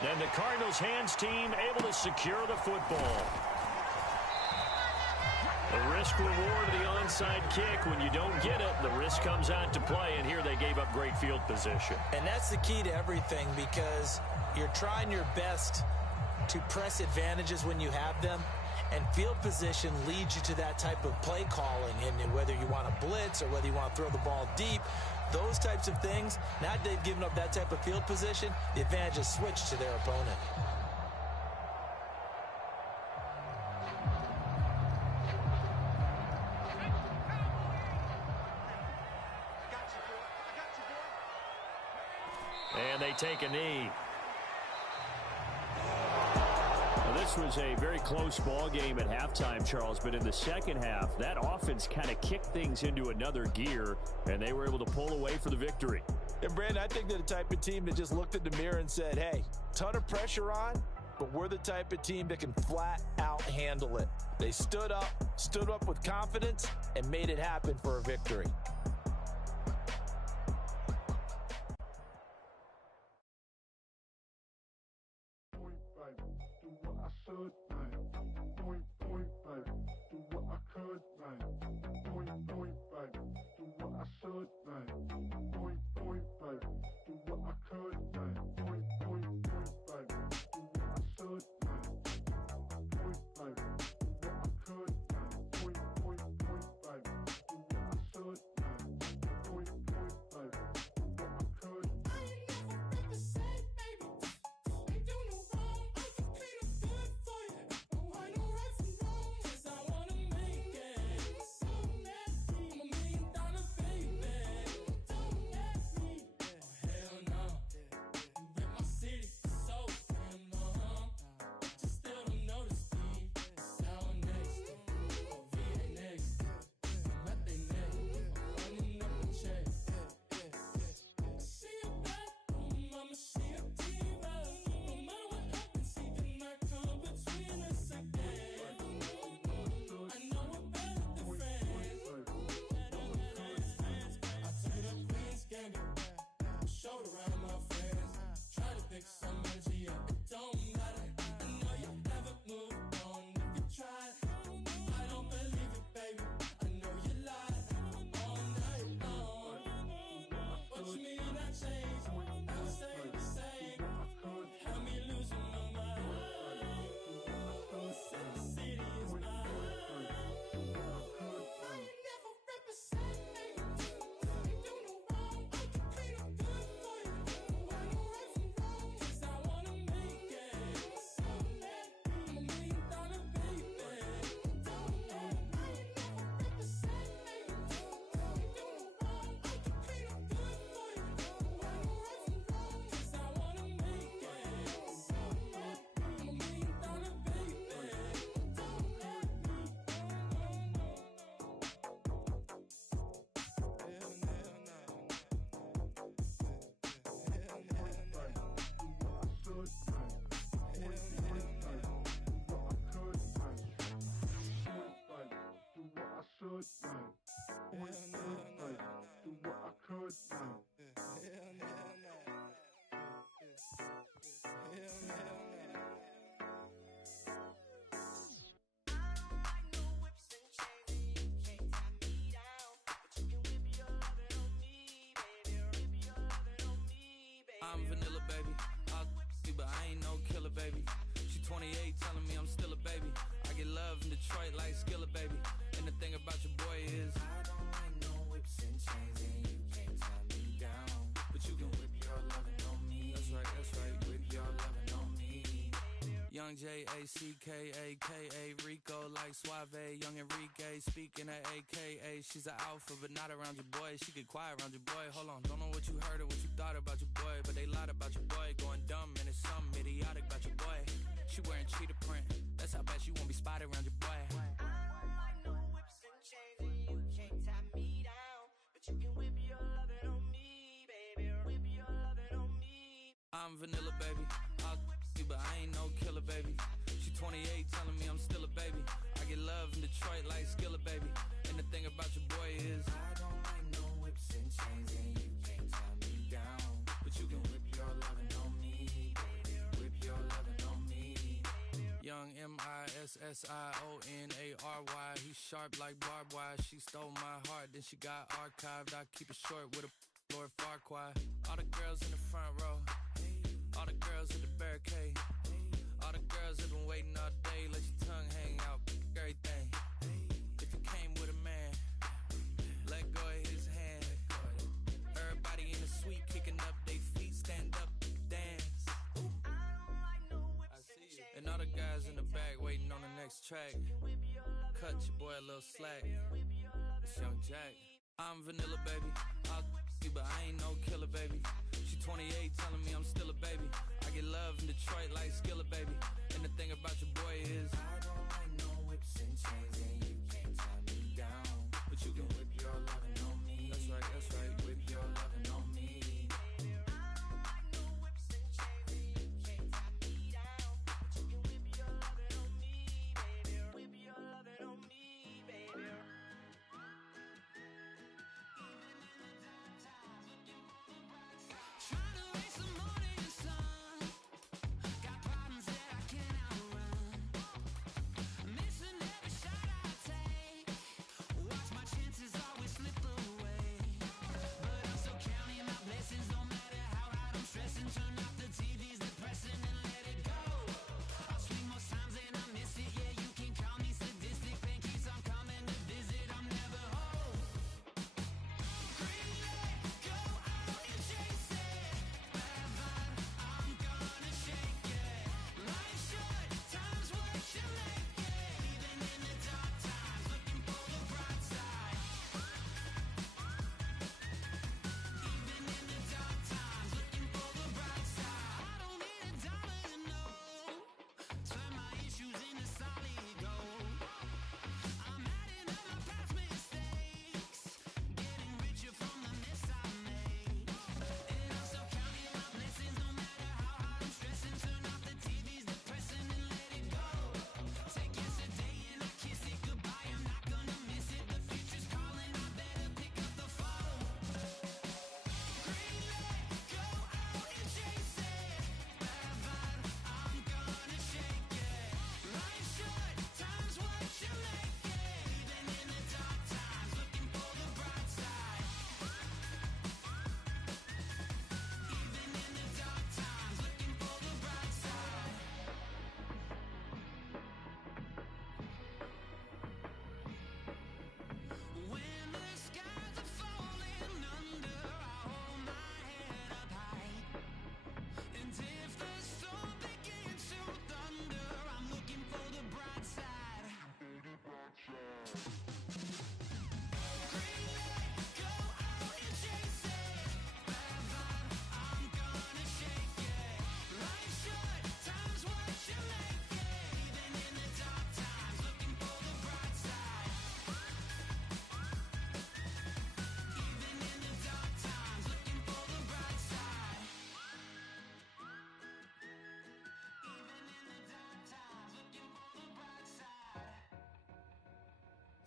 And the Cardinals' hands team able to secure the football. The risk reward of the onside kick. When you don't get it, the risk comes out to play. And here they gave up great field position. And that's the key to everything because you're trying your best to press advantages when you have them, and field position leads you to that type of play calling. And whether you want to blitz or whether you want to throw the ball deep, those types of things, now that they've given up that type of field position, the advantage is switched to their opponent. And they take a knee. This was a very close ball game at halftime, Charles, but in the second half, that offense kind of kicked things into another gear, and they were able to pull away for the victory. And, Brandon, I think they're the type of team that just looked in the mirror and said, hey, ton of pressure on, but we're the type of team that can flat out handle it. They stood up with confidence, and made it happen for a victory. ain't no killer, baby. She 28, telling me I'm still a baby. I get love in Detroit like Skillet, baby. And the thing about your boy is I don't like no whips and chains, and you can't tie me down. But you can whip your lovin' on me. That's right, whip your lovin' on me. Young J-A-C-K-A-K-A, Rico like Suave, Young Enrique, speaking at AKA. She's an alpha, but not around your boy. She get quiet around your boy. Hold on, don't know what you heard or what you thought about your boy, but they lied about your boy. Going dumb, and it's something idiotic about your boy. She wearing cheetah print, that's how bad she won't be spotted around your boy. I don't like no whips and chains, and you can't tie me down. But you can whip your lovin' on me, baby. Whip your lovin' on me. I'm vanilla, baby. I'll you, but I ain't no killer, baby. She 28, telling me I'm still a baby. I get love in Detroit like Skillet, baby. And the thing about your boy is I don't like no whips and chains, and you can't tie me down. But you can whip your lovin' on me, baby. Whip your lovin' on me. Young M-I-S-S-I-O-N-A-R-Y. He's sharp like barbed wire. She stole my heart, then she got archived. I keep it short with a Lord Farquaad. All the girls in the front row, all the girls at the barricade, all the girls have been waiting all day. Let your tongue hang out, everything. If you came with a man, let go of his hand. Everybody in the suite kicking up their feet, stand up, dance. I see you. And all the guys in the back waiting on the next track. Cut your boy a little slack. It's Young Jack. I'm vanilla, baby. I'll you, but I ain't no killer, baby. She 28, telling me I'm still a baby. I get love in Detroit like Skillet, baby. And the thing about your boy is I don't like no whips and chains, and you can't tie me down. But you can whip your lovin' on me. That's right, whip your lovin' on me.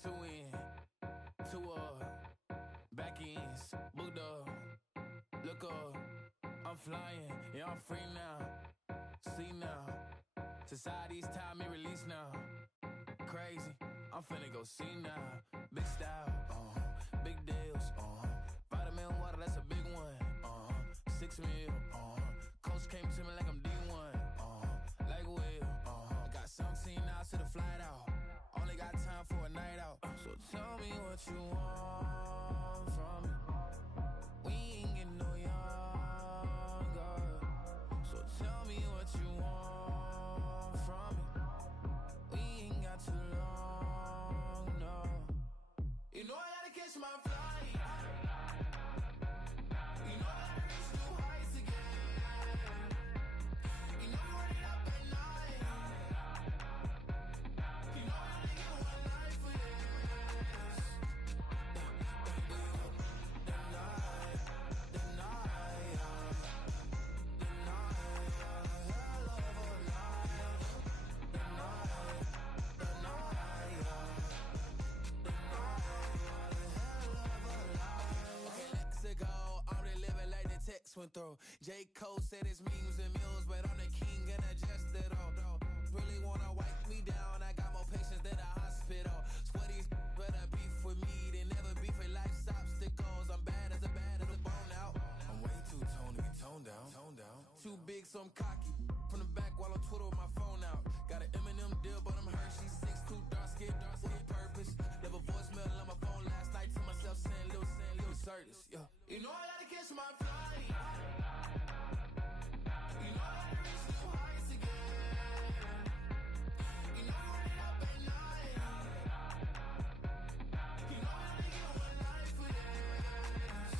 Two in, two back ends, booked up, look up, I'm flying, yeah, I'm free now, see now, society's time me release now, crazy, I'm finna go see now, big style, big deals, vitamin water, that's a big one, 6 mil, coach came to me like I'm D1, went through. J. Cole said his memes and mills, but I'm the king and adjusted all. Really wanna wipe me down, I got more patience than a hospital. Sweaty better beef with me than never beef with life's obstacles. I'm bad as a bone out. I'm way too Tony, tone down. Too big, so I'm cocky. From the back while on Twitter with my phone out. Got an Eminem deal, but I'm Hershey 6'2", dark skin, with a purpose. Left a voicemail on my phone last night to myself saying, Lil Curtis, yeah. You know I gotta catch my flight. You know I gotta reach new heights again. You know I'm running up at night. You know I only get one life for this.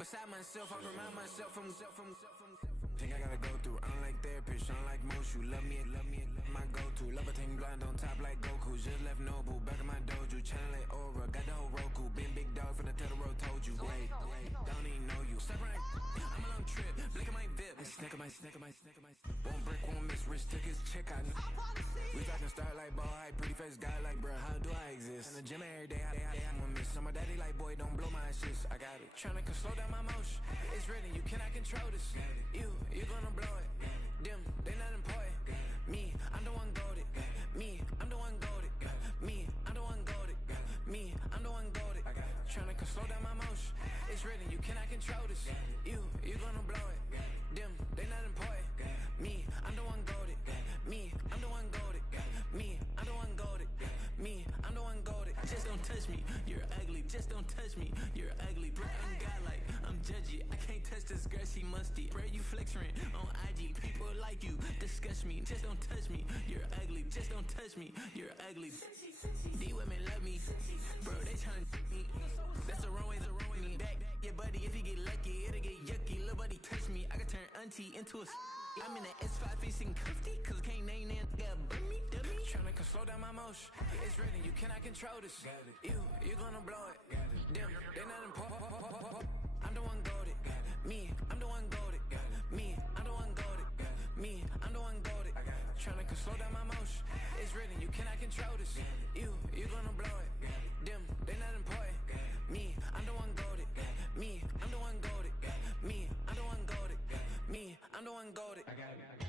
Beside myself, I remind myself from Think I gotta go through. I don't like therapists, I don't like most. You love me, my go-to. Love a thing blind on top like Goku. Just left Noble, back in my dojo. Channel like Aura, got the whole Roku. Been big dog from the Tether Road, told you. Wait, don't even know you. Step right, I'm a long trip. Blink at my VIP. Snack of my. Won't break, won't miss. Rich took his check, I know. We talking start like ball hype. Pretty face guy like, bruh, how do I exist? In the gym every day, I'm gonna miss. So my daddy like, boy, don't blow my assist. I got it. Tryna slow down my motion. It's written, you cannot control this. You gonna blow it. Them, they not important. Me, I'm the one goated. Me, I'm the one goated. Me, I'm the one goated. Me, I'm the one goated. Tryna slow down my motion. It's written, you cannot control this. You gonna blow it. Them, they not important. Me, I'm the one goated. Me, I'm the one goated. Me, I'm the one goated. Me, I'm the one goated. Just don't touch me, you're ugly. Just don't touch me, you're ugly. Bro, I'm godlike, I'm judgy. I can't touch this girl, she musty. Bro, you flexing on IG. People like you disgust me. Just don't touch me, you're ugly. Just don't touch me, you're ugly. These women love me, bro, they tryna me. That's the wrong way, back your buddy. If you get lucky, it'll get yucky. Little buddy touch me, I can turn auntie into a I'm in the S5 facing cuffy, cause I can't name that guy but me, dummy. Tryna slow down my motion. It's written, you cannot control this. You gonna blow it. Them, they not important. I'm the one goated. Me, I'm the one goated. Me, I'm the one goated. Me, I'm the one goated. Tryna slow down my motion. It's written, you cannot control this. You gonna blow it. Them, they not important. Me, I'm the one goated. Me, I'm the one goated. Me, I'm the one goated. Me, I'm the one goated. I got it.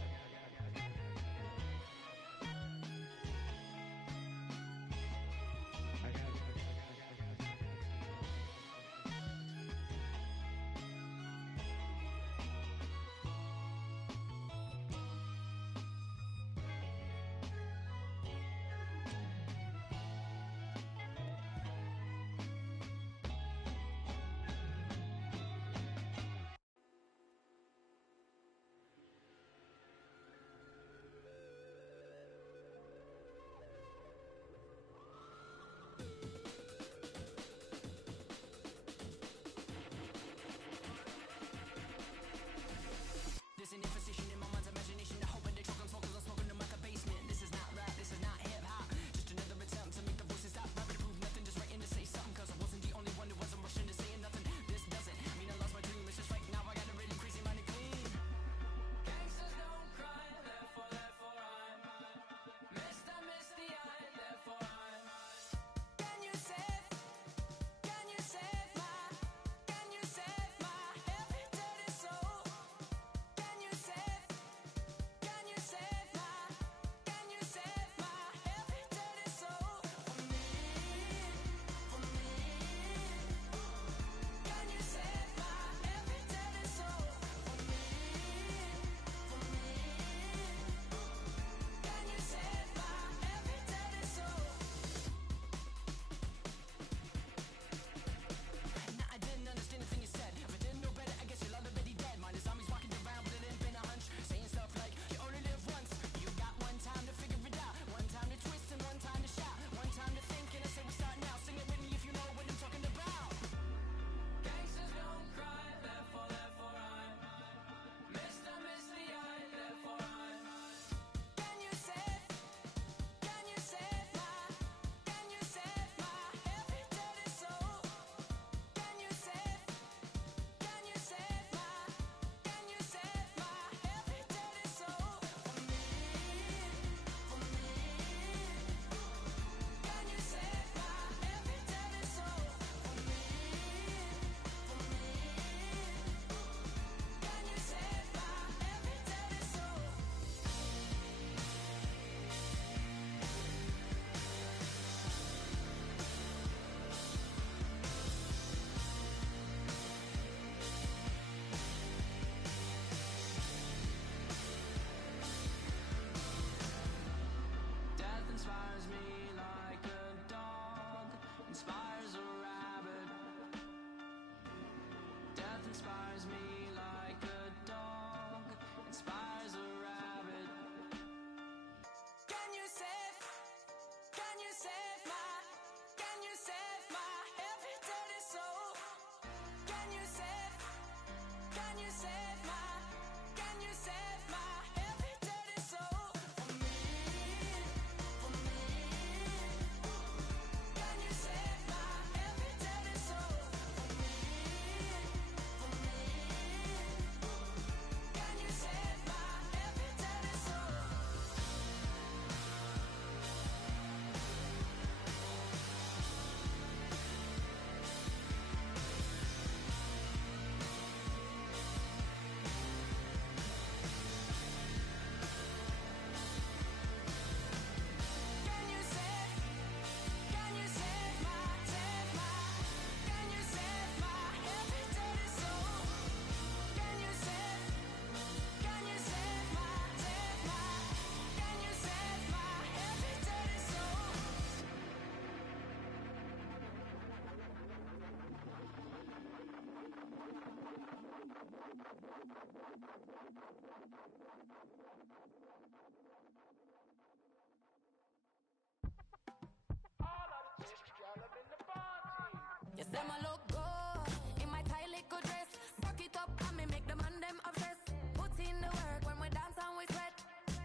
Them a look good in my tight little dress. Rock it up and me make the man them obsessed. Put in the work when we dance and we sweat.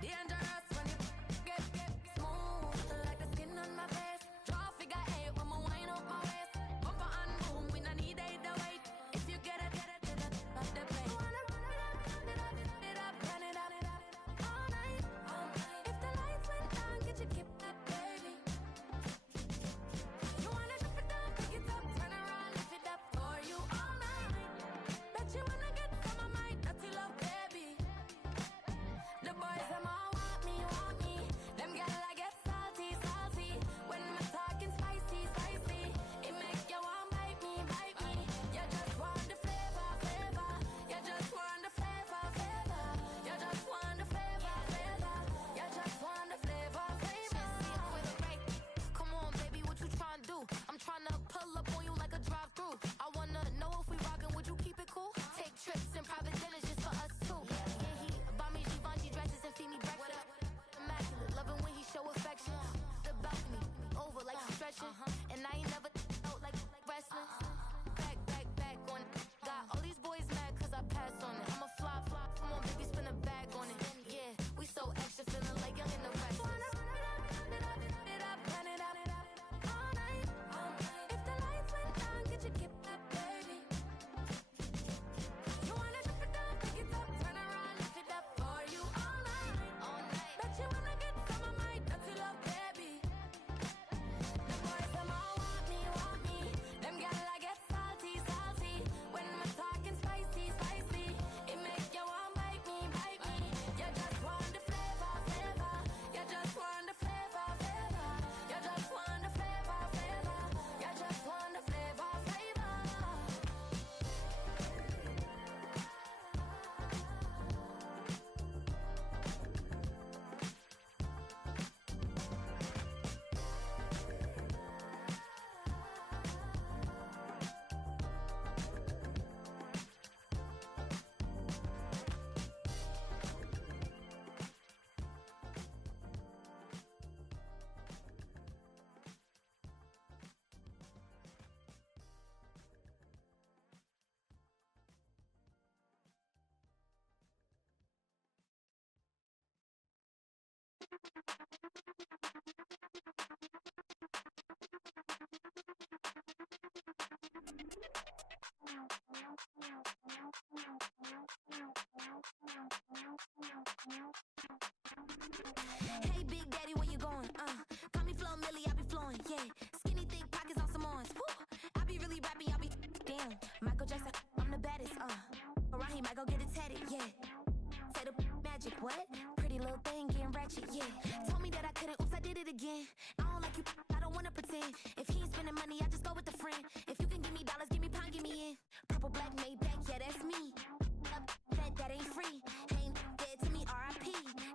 Dangerous when you get smooth like the skin on my face. Draw figure eight when me wind up my waist. Bumper and boom, we no need either wait. If you get it, off the plate. Wanna run it up, run it up, all night. If the lights went down, get your kip up, baby. You wanna drop it down, pick it up, turn around, lift it up for you all night. Bet you wanna get some of my dirty love, baby. The boys them all want me. Them gyal I get salty. When me talking spicy. It make you want bite me. You just want the flavor. You just want the flavor. You just want the flavor. You just want the flavor. With a right. Come on, baby, what you tryna do? I'm tryna pull up on you like a drive-thru. I wanna know if we rockin', would you keep it cool? Take trips and private dinners just for us two. Yeah, he buy me Givenchy dresses and feed me breakfast. Immaculate, loving when he show affection. The balcony, over like stretching. And I ain't never out like wrestling. Back on it. Got all these boys mad cause I passed on it. I'm a flop. Come on, baby, spin a bag on it. Yeah, we so extra, feeling like young and the rest. Run it up, all night. If the lights went down, get your kip up, baby. You wanna drop it down, pick it up, turn around, lift it up for you all night. Bet you wanna get some of my dirty love, baby. The boys them all want me. Them gyal I get salty. When me talking spicy. It make you want bite me. You just want the flavor. You just want the flavor. You just want the flavor. You just want the flavor. Hey, Big Daddy, where you going? Call me Flo Millie, I be flowing, yeah. Skinny, thick pockets on Samoans. Woo! I be really rapping, y'all be damn. Michael Jackson, I'm the baddest, Around he might go get it tatted, yeah. Say the magic, what? Pretty little thing getting ratchet, yeah. Told me that I couldn't, oops, I did it again. I don't like you, I don't wanna pretend. If he ain't spending money, I just go with a friend. If you can give me dollars, give me pound, give me in. Purple, black, Maybach, yeah, that's me. That ain't free. Ain't dead to me, R.I.P.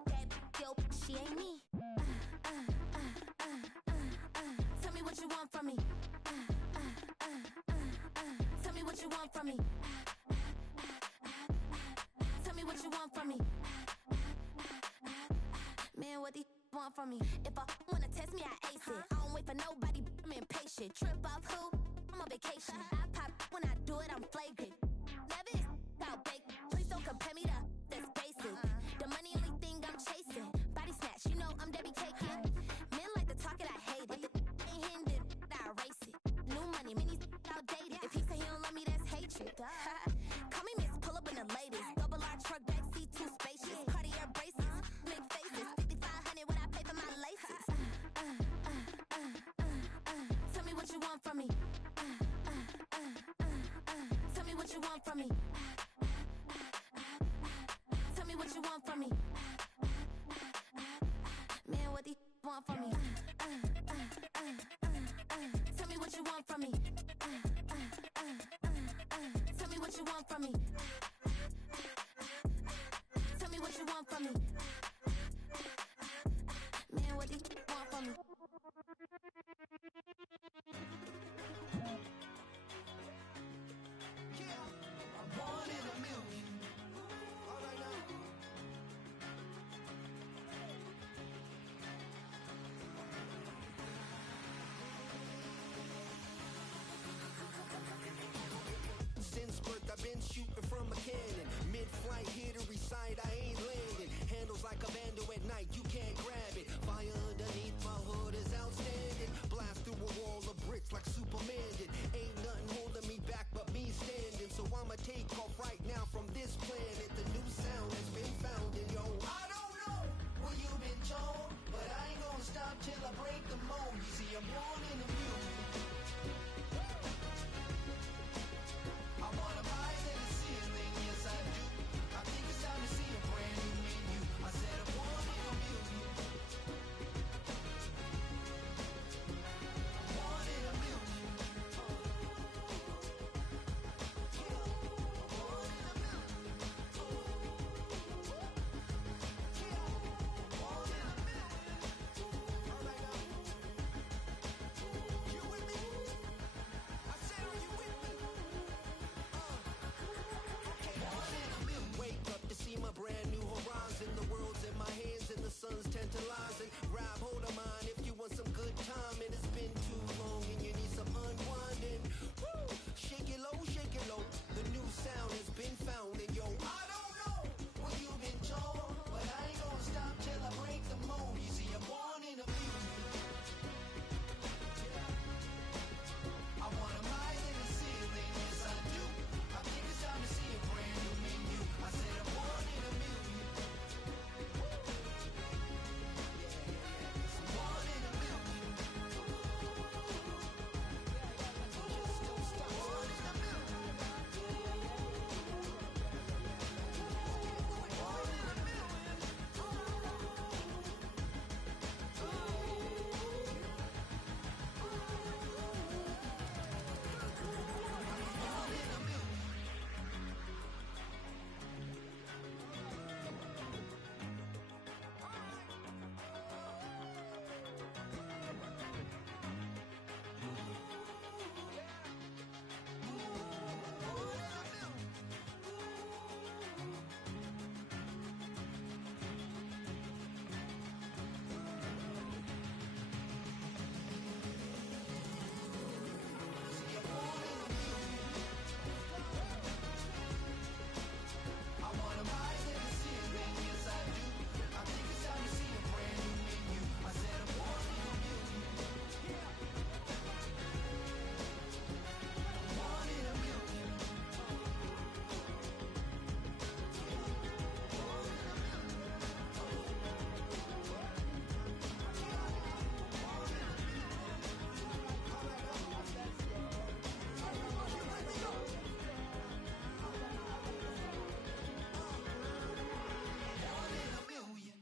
That yo, she ain't me. Tell me what you want from me. Tell me what you want from me. Tell me what you want from me. Man, what these want from me? If I wanna test me, I ace it. I don't wait for nobody, I'm impatient. Trip off who? I'm on vacation. I pop when I do it, I'm flagrant. Never is out bake. Please don't compare me to that's basic. The money only thing I'm chasing. Body snatch, you know I'm Debbie Caking. Men like to talk it, I hate it. Ain't hindered, I erase it. New money, many outdated. If he say he don't love me, that's hatred. Call me Miss, pull up in the latest. Double R truck, back seat, too spacious. Cartier braces, big faces. 5,500 when I pay for my laces. Tell me what you want from me. Tell me what you want from me. Tell me what you want from me. Man, what these want from me? Tell me what you want from me. Tell me what you want from me. Tell me what you want from me. Man, what these want from me? I'm born in a million. All right now. like a vandal at night, you can't grab it. Fire underneath my hood is outstanding. Blast through a wall of bricks like Superman did. Ain't nothing holding me back but me standing. So I'ma take off right now from this planet. The new sound has been found and yo, I don't know where you've been told, but I ain't gonna stop till I break the mold. You see, I'm born in the music. I wanna rise in the ceiling, yes I do. I think it's time to see a brand new menu. I said I'm born in a million. I'm born in a million. Wake up to see my brand new horizon. The world's in my hands and the sun's tantalizing. Grab hold of mine if you want some good time. And it's been too long and you need some unwinding. Woo! Shake it low. The new sound has been found. And yo, I don't know what you've been told, but I ain't gonna stop till I break the mold. You see, I'm born in a music. I wanna rise in the ceiling, yes I do. I think it's time to see a brand new menu. I said I'm born in a million. I'm born in a million. Just don't stop. Born in a million. Born in a million. Born in a million. I wanna rise in the ceiling, yes I do. I think it's time to see a brand new menu. I said I'm born in a million. I'm born in a million. Born in a million.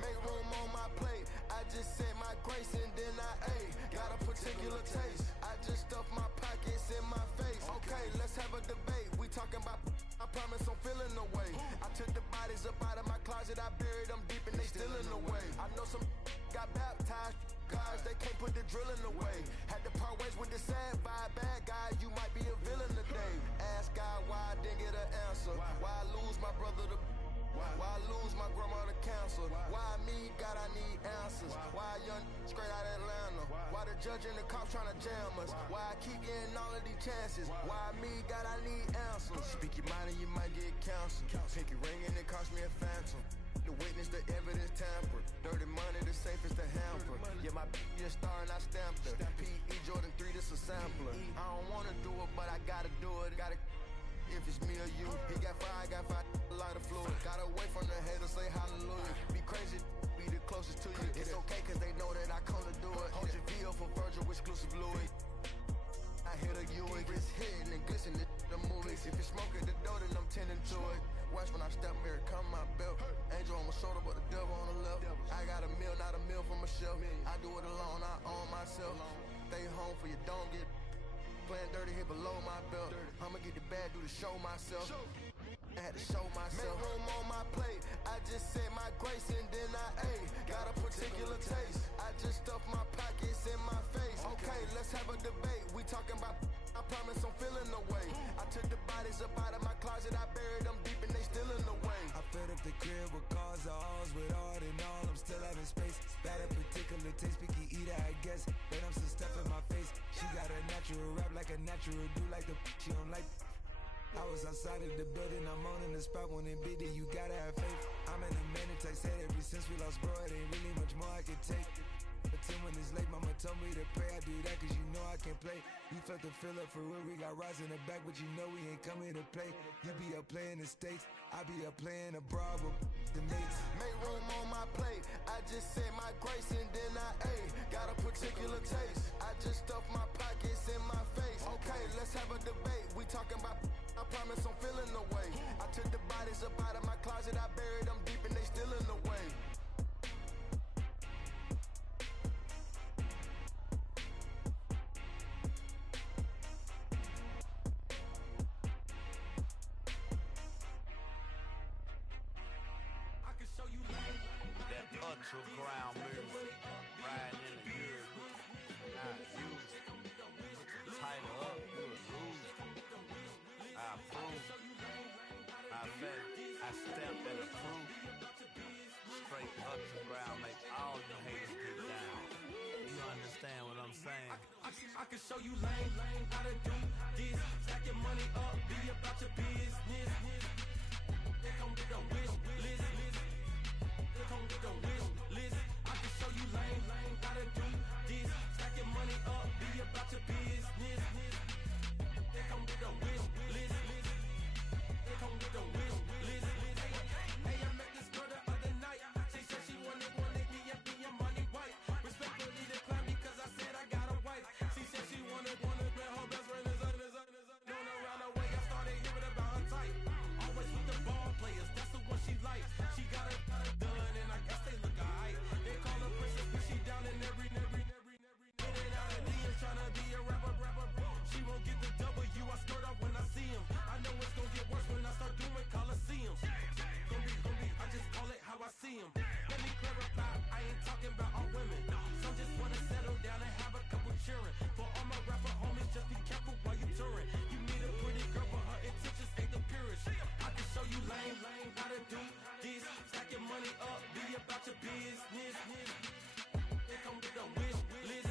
Make room on my plate. I just said my grace and then I ate. Got a particular taste. I just stuffed my pockets in my face. Okay, let's have a debate. We talking about. I promise I'm feeling the way. I took the bodies up out of my closet. I buried them deep and they still in the way. I know some got baptized. Guys, they can't put the drilling away. Had to part ways with the sad vibe. Bad guy, you might be a villain today. Ask God why I didn't get an answer. Why I lose my brother to. Why I lose my grandma to cancer? Why me, God, I need answers. Why a young straight out of Atlanta? Why the judge and the cops trying to jam us? Why I keep getting all of these chances? Why me, God, I need answers. Speak your mind and you might get counseled. Pinky ring and it cost me a phantom. The witness, the evidence tampered. Dirty money, the safest to hamper. Yeah, my b***h a star and I stamped her. P.E. Jordan 3, this a sampler. I don't wanna do it, but I gotta do it. Gotta if it's me or you. He got five, a lot of fluid. Got away from the haters, say hallelujah. Be crazy, be the closest to you. It's okay, cause they know that I come to do it. Hold your VO for Virgil, exclusive Louis. I hit a Ewing, wrist hitting and glistening the movies. If it's smoke at the door, then I'm tending to it. Watch when I step here, come my belt. Angel on my shoulder, but the devil on the left. I got a meal, not a meal from a shelf. I do it alone, I own myself. Stay home for you, don't get playing dirty here below my belt. I'ma get the bad, do the show myself. I had to show myself. Make room on my plate. I just said my grace and then I ate. Got a particular taste. I just stuffed my pockets in my face. Okay, let's have a debate. We talking about. I promise I'm feeling the way. I took the bodies up out of my closet. I buried them deep and they still in the way. I fed up the crib with cars of alls with art and all. I'm still having space. Bad at particular taste. Picky eater, I guess. But I'm some stuff in my face. She got a natural rap like a natural do like the she don't like. I was outside of the building, I'm on in the spot when it beat it, you gotta have faith. I'm in a minute, I said ever since we lost bro, it ain't really much more I can take. But 10 when it's late, mama told me to pray, I do that cause you know I can play. You felt the fill up for real, we got Ross in the back, but you know we ain't coming to play. You be up playing the States, I be up playing abroad with the mates. Make room on my plate, I just said my grace and then I ate. Got a particular taste, I just stuffed my pockets in my face. Okay, let's have a debate, we talking about I promise I'm feeling the way. I took the bodies up out of my closet, I buried them deep and they still in the way. I can show you that ultra ground music, riding in the years, not used. Tighten up, you would lose. I approve. I bet I stamped and approved. Straight ultra ground, make all you haters get down. You understand what I'm saying? I can show you lame, how to do this. Stack your money up, be about your business. They come with the wish list. They come with the wish list. I can show you lame, how to do this. Stack your money up, be about your business. They come with the wish list. They come with the wish list. Hey, I met this girl the other night. She said she wanted me and be a money white. Respectfully declined because I said I got a wife. She said she wanted man, her best friend is known around the way. I started hearing about her type. Always with the ball players, that's the one she likes. She got it done, and I guess they look alright. They call her princess, but she down in every. In and out of DMs, tryna be a rapper. She won't get the W, I skirt off when I see him. I know it's gonna get worse when I start doing Coliseums. Gonna be, I just call it how I see him. Let me clarify, I ain't talking about all women. Some just wanna settle down and have a couple cheering. For all my rapper homies, just be careful while you touring. You meet a pretty girl, but her intentions ain't the purest. I can show you lame, how to do this. Stack your money up, be about your business. They come with the wish list.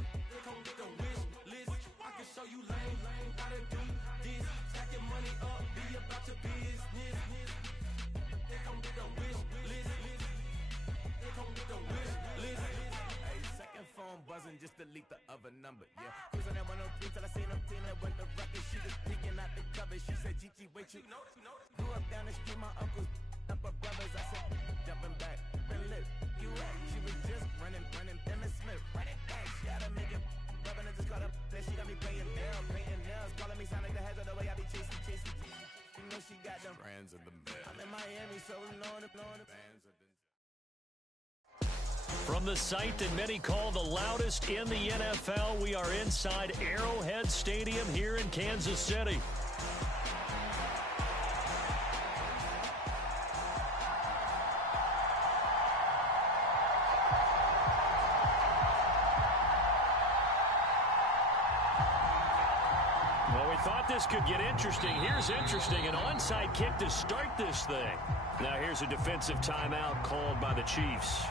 They come with the wish list. I can show you lame, how to do this. Stack your money up, be about your business. They come with the wish list. They come with the wish list. Hey, second phone buzzing, just delete the other number, yeah. Cruising at 103 till I seen them team that went the record. She was peeking out the cover. She said, Gigi, wait, you grew up down the street, my uncles, up her brothers. I said, jumping back, been lit. You at? She was just running, Emmett Smith. Run it back, she gotta make it. Rubbing it, just caught up. Then she got me playing down, painting nails. Calling me Sonic the Hedgehog, the way I be chasing. You know she got them brands of the bed. I'm in Miami, so knowing the bands of the. From the site that many call the loudest in the NFL, we are inside Arrowhead Stadium here in Kansas City. Well, we thought this could get interesting. Here's interesting, an onside kick to start this thing. Now here's a defensive timeout called by the Chiefs.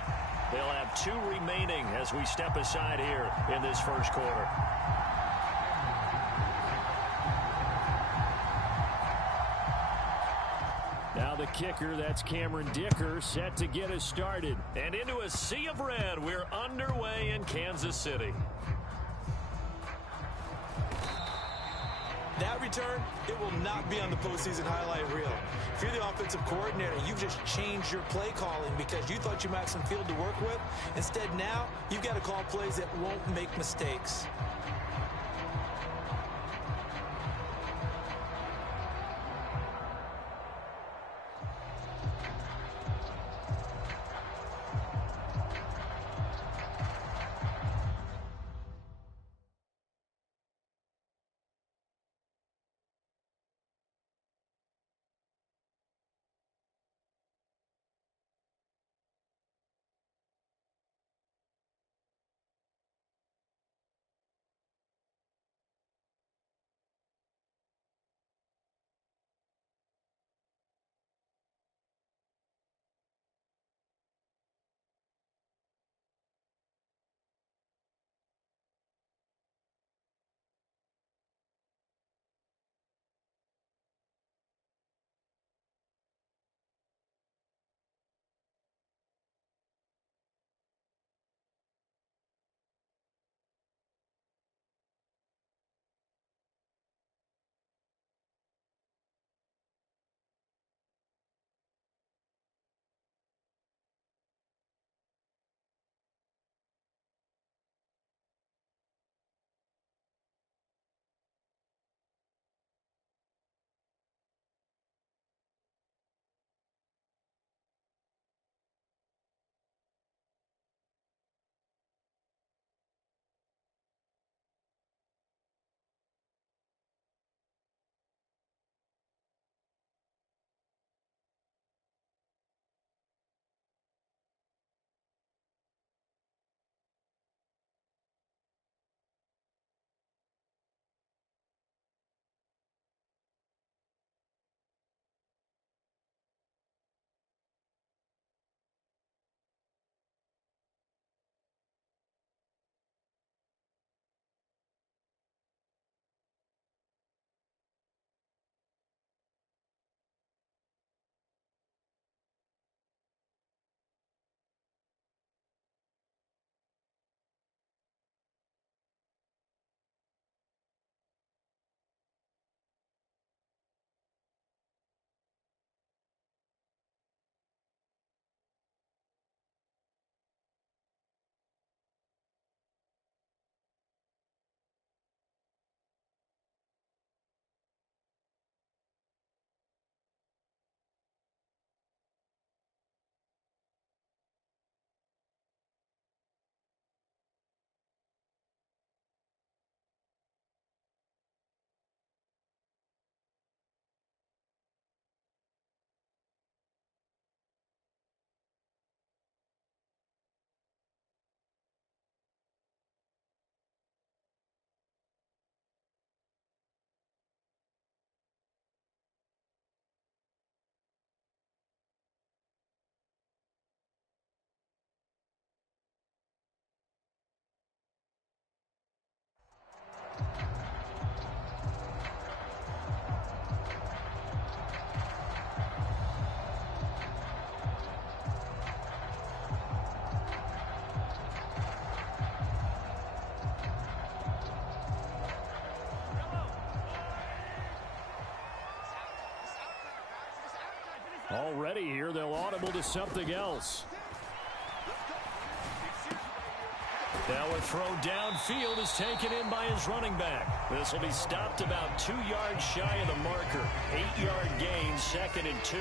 They'll have 2 remaining as we step aside here in this first quarter. Now the kicker, that's Cameron Dicker, set to get us started. And into a sea of red, we're underway in Kansas City. That return, it will not be on the postseason highlight reel. If you're the offensive coordinator, you've just changed your play calling because you thought you might have some field to work with. Instead, now, you've got to call plays that won't make mistakes. Already here, they'll audible to something else. Now a throw downfield is taken in by his running back. This will be stopped about 2 yards shy of the marker. 8-yard gain, 2nd and 2.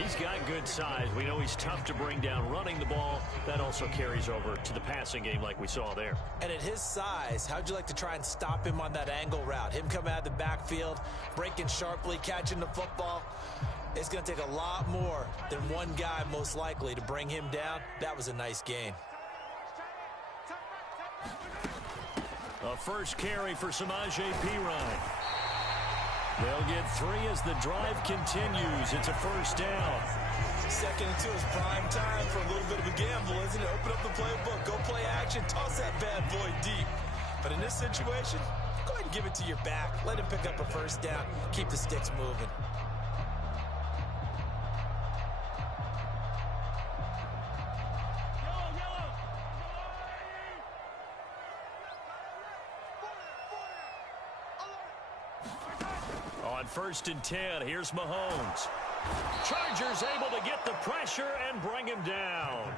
He's got good size. We know he's tough to bring down running the ball. That also carries over to the passing game like we saw there. And at his size, how'd you like to try and stop him on that angle route? Him coming out of the backfield, breaking sharply, catching the football. It's going to take a lot more than one guy most likely to bring him down. That was a nice gain. A first carry for Samaje Perine. They'll get 3 as the drive continues. It's a first down. 2nd and 2 is prime time for a little bit of a gamble, isn't it? Open up the playbook, go play action, toss that bad boy deep. But in this situation, go ahead and give it to your back. Let him pick up a first down. Keep the sticks moving. On 1st and 10, here's Mahomes. Chargers able to get the pressure and bring him down.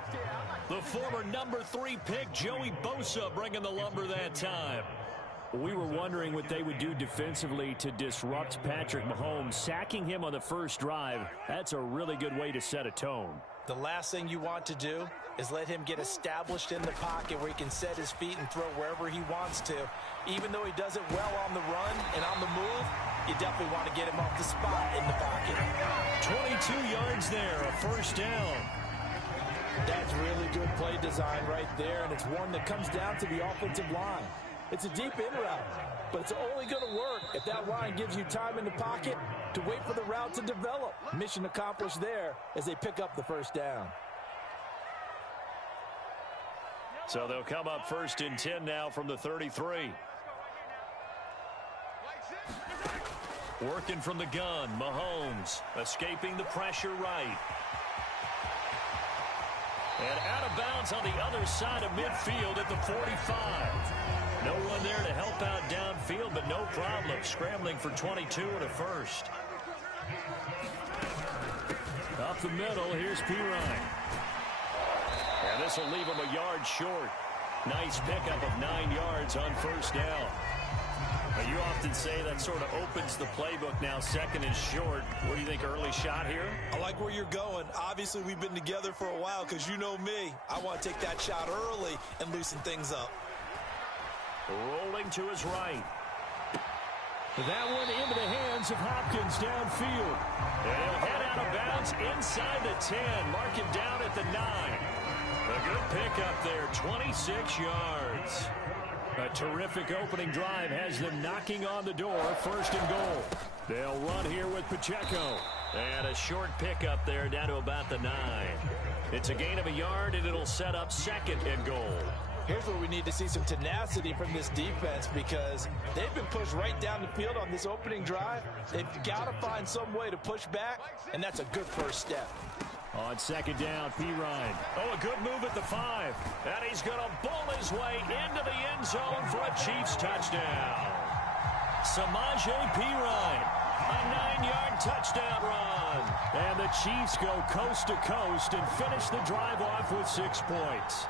The former number 3 pick, Joey Bosa, bringing the lumber that time. We were wondering what they would do defensively to disrupt Patrick Mahomes. Sacking him on the first drive, that's a really good way to set a tone. The last thing you want to do is let him get established in the pocket where he can set his feet and throw wherever he wants to. Even though he does it well on the run and on the move, you definitely want to get him off the spot in the pocket. 22 yards there, a first down. That's really good play design right there, and it's one that comes down to the offensive line. It's a deep in route, but it's only going to work if that line gives you time in the pocket to wait for the route to develop. Mission accomplished there as they pick up the first down. So they'll come up 1st and 10 now from the 33. Working from the gun, Mahomes escaping the pressure right. And out of bounds on the other side of midfield at the 45. No one there to help out downfield, but no problem. Scrambling for 22 and a first. Up the middle, here's Perine. And this will leave him a yard short. Nice pickup of 9 yards on first down. Now, you often say that sort of opens the playbook now, 2nd and short. What do you think, early shot here? I like where you're going. Obviously, we've been together for a while because you know me. I want to take that shot early and loosen things up. Rolling to his right. That one into the hands of Hopkins downfield. And he'll head out of bounds inside the 10. Mark him down at the 9. A good pickup there, 26 yards. A terrific opening drive has them knocking on the door, 1st and goal. They'll run here with Pacheco. And a short pickup there down to about the 9. It's a gain of a yard, and it'll set up 2nd and goal. Here's where we need to see some tenacity from this defense because they've been pushed right down the field on this opening drive. They've got to find some way to push back, and that's a good first step. On 2nd down, Perine. Oh, a good move at the 5. And he's going to bowl his way into the end zone for a Chiefs touchdown. Samaje Perine, a 9-yard touchdown run. And the Chiefs go coast to coast and finish the drive off with 6 points.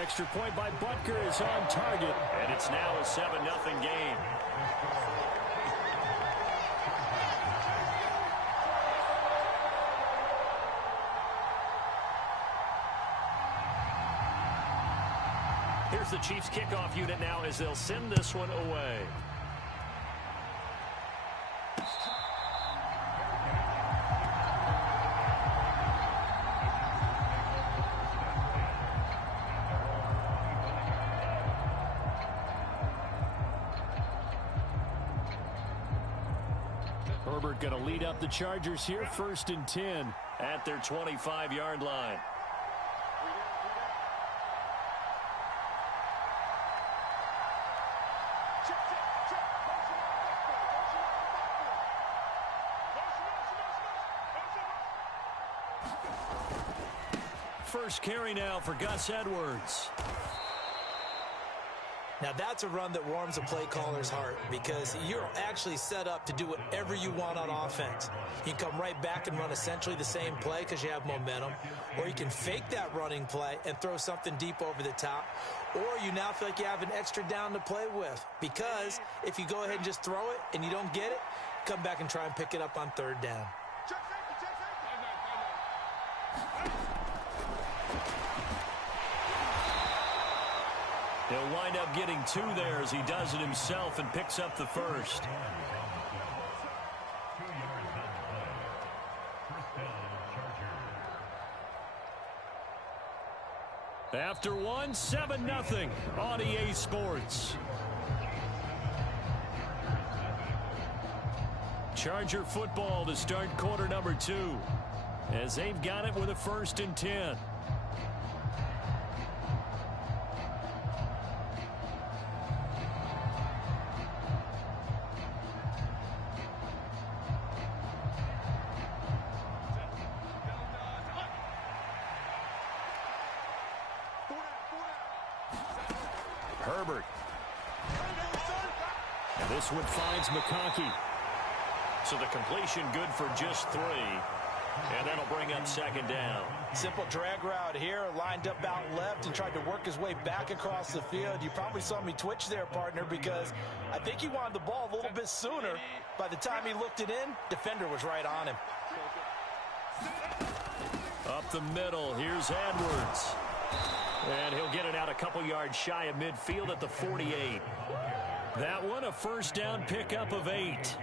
Extra point by Butker is on target. And it's now a 7-0 game. Here's the Chiefs kickoff unit now as they'll send this one away. Herbert going to lead up the Chargers here, 1st and 10 at their 25-yard line. First carry now for Gus Edwards. Now, that's a run that warms a play caller's heart because you're actually set up to do whatever you want on offense. You can come right back and run essentially the same play because you have momentum, or you can fake that running play and throw something deep over the top, or you now feel like you have an extra down to play with because if you go ahead and just throw it and you don't get it, come back and try and pick it up on third down. He'll wind up getting 2 there as he does it himself and picks up the first. After 1, 7-0 on EA Sports. Charger football to start quarter number 2 as they've got it with a 1st and 10. Herbert. And this one finds McConkey. So the completion good for just 3. And that'll bring up 2nd down. Simple drag route here, lined up out left and tried to work his way back across the field. You probably saw me twitch there, partner, because I think he wanted the ball a little bit sooner. By the time he looked it in, defender was right on him. Up the middle, here's Edwards. And he'll get it out a couple yards shy of midfield at the 48. That one, a 1st down pickup of 8.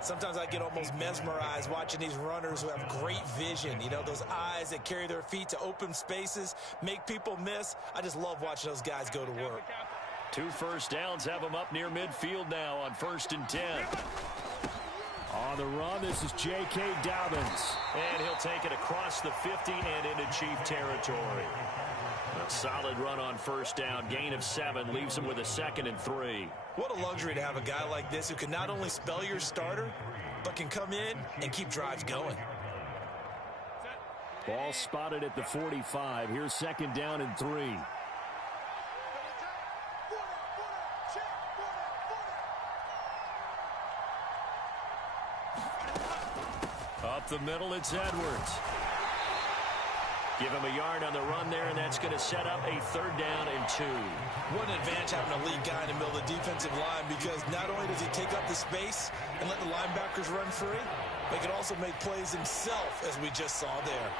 Sometimes I get almost mesmerized watching these runners who have great vision. You know, those eyes that carry their feet to open spaces, make people miss. I just love watching those guys go to work. 2 1st downs have them up near midfield now on 1st and 10. On the run, this is J.K. Dobbins. And he'll take it across the 50 and into Chief territory. A solid run on 1st down. Gain of 7 leaves him with a 2nd and 3. What a luxury to have a guy like this who can not only spell your starter, but can come in and keep drives going. Ball spotted at the 45. Here's 2nd down and 3. Up the middle, it's Edwards. Give him a yard on the run there, and that's going to set up a 3rd down and 2. What an advantage having a lead guy in the middle of the defensive line, because not only does he take up the space and let the linebackers run free, but he can also make plays himself, as we just saw there.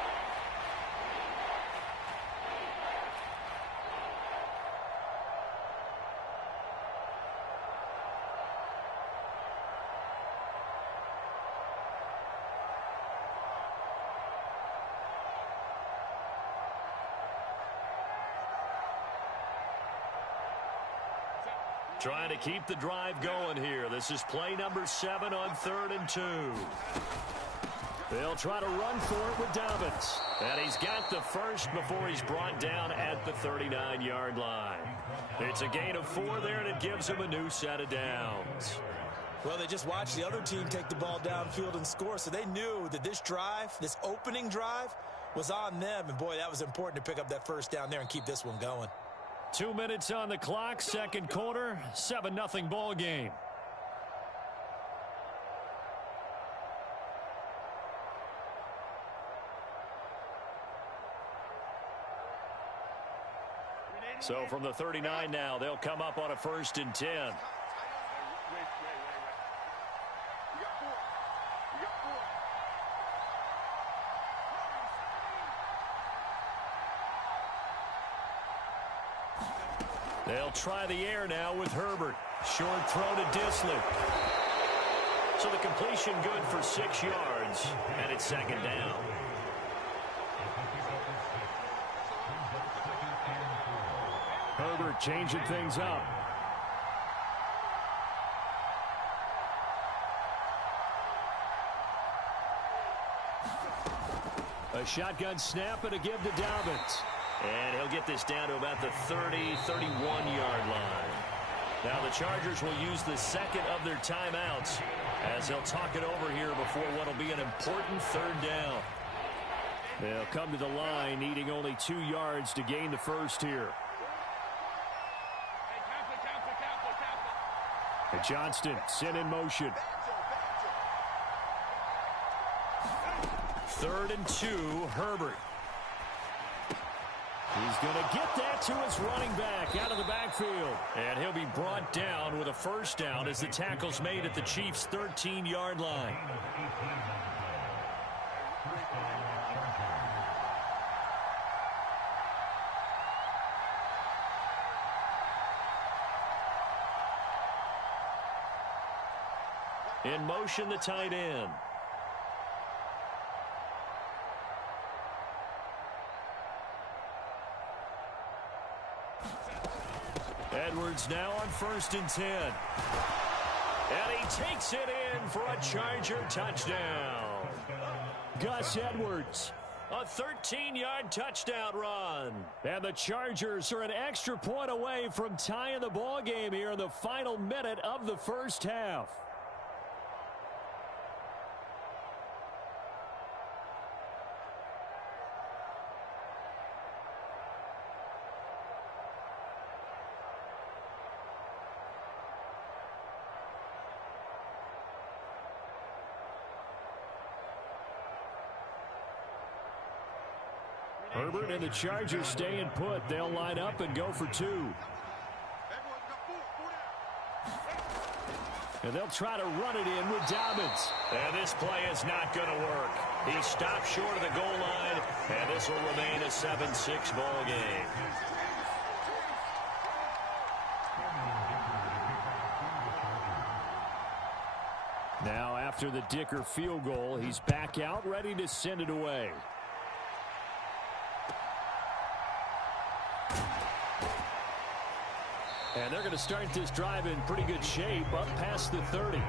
Trying to keep the drive going here. This is play number 7 on 3rd and 2. They'll try to run for it with Dobbins. And he's got the first before he's brought down at the 39-yard line. It's a gain of 4 there, and it gives him a new set of downs. Well, they just watched the other team take the ball downfield and score, so they knew that this drive, this opening drive, was on them. And, boy, that was important to pick up that 1st down there and keep this one going. 2 minutes on the clock, 2nd quarter, 7-0 ball game. So from the 39 now, they'll come up on a 1st and 10. They'll try the air now with Herbert. Short throw to Disley. So the completion good for 6 yards, and it's 2nd down. Herbert changing things up. A shotgun snap and a give to Dobbins. And he'll get this down to about the 30-31-yard line. Now the Chargers will use the 2nd of their timeouts as they'll talk it over here before what will be an important 3rd down. They'll come to the line needing only 2 yards to gain the first here. And Johnston sent in motion. 3rd and 2, Herbert. He's going to get that to his running back out of the backfield. And he'll be brought down with a first down as the tackle's made at the Chiefs' 13-yard line. In motion, the tight end. Edwards now on 1st and 10. And he takes it in for a Charger touchdown. Gus Edwards, a 13-yard touchdown run. And the Chargers are an extra point away from tying the ball game here in the final minute of the first half. Herbert and the Chargers staying put. They'll line up and go for 2. And they'll try to run it in with Dobbins. And this play is not going to work. He stopped short of the goal line, and this will remain a 7-6 ball game. Now after the Dicker field goal, he's back out ready to send it away. And they're going to start this drive in pretty good shape up past the 30.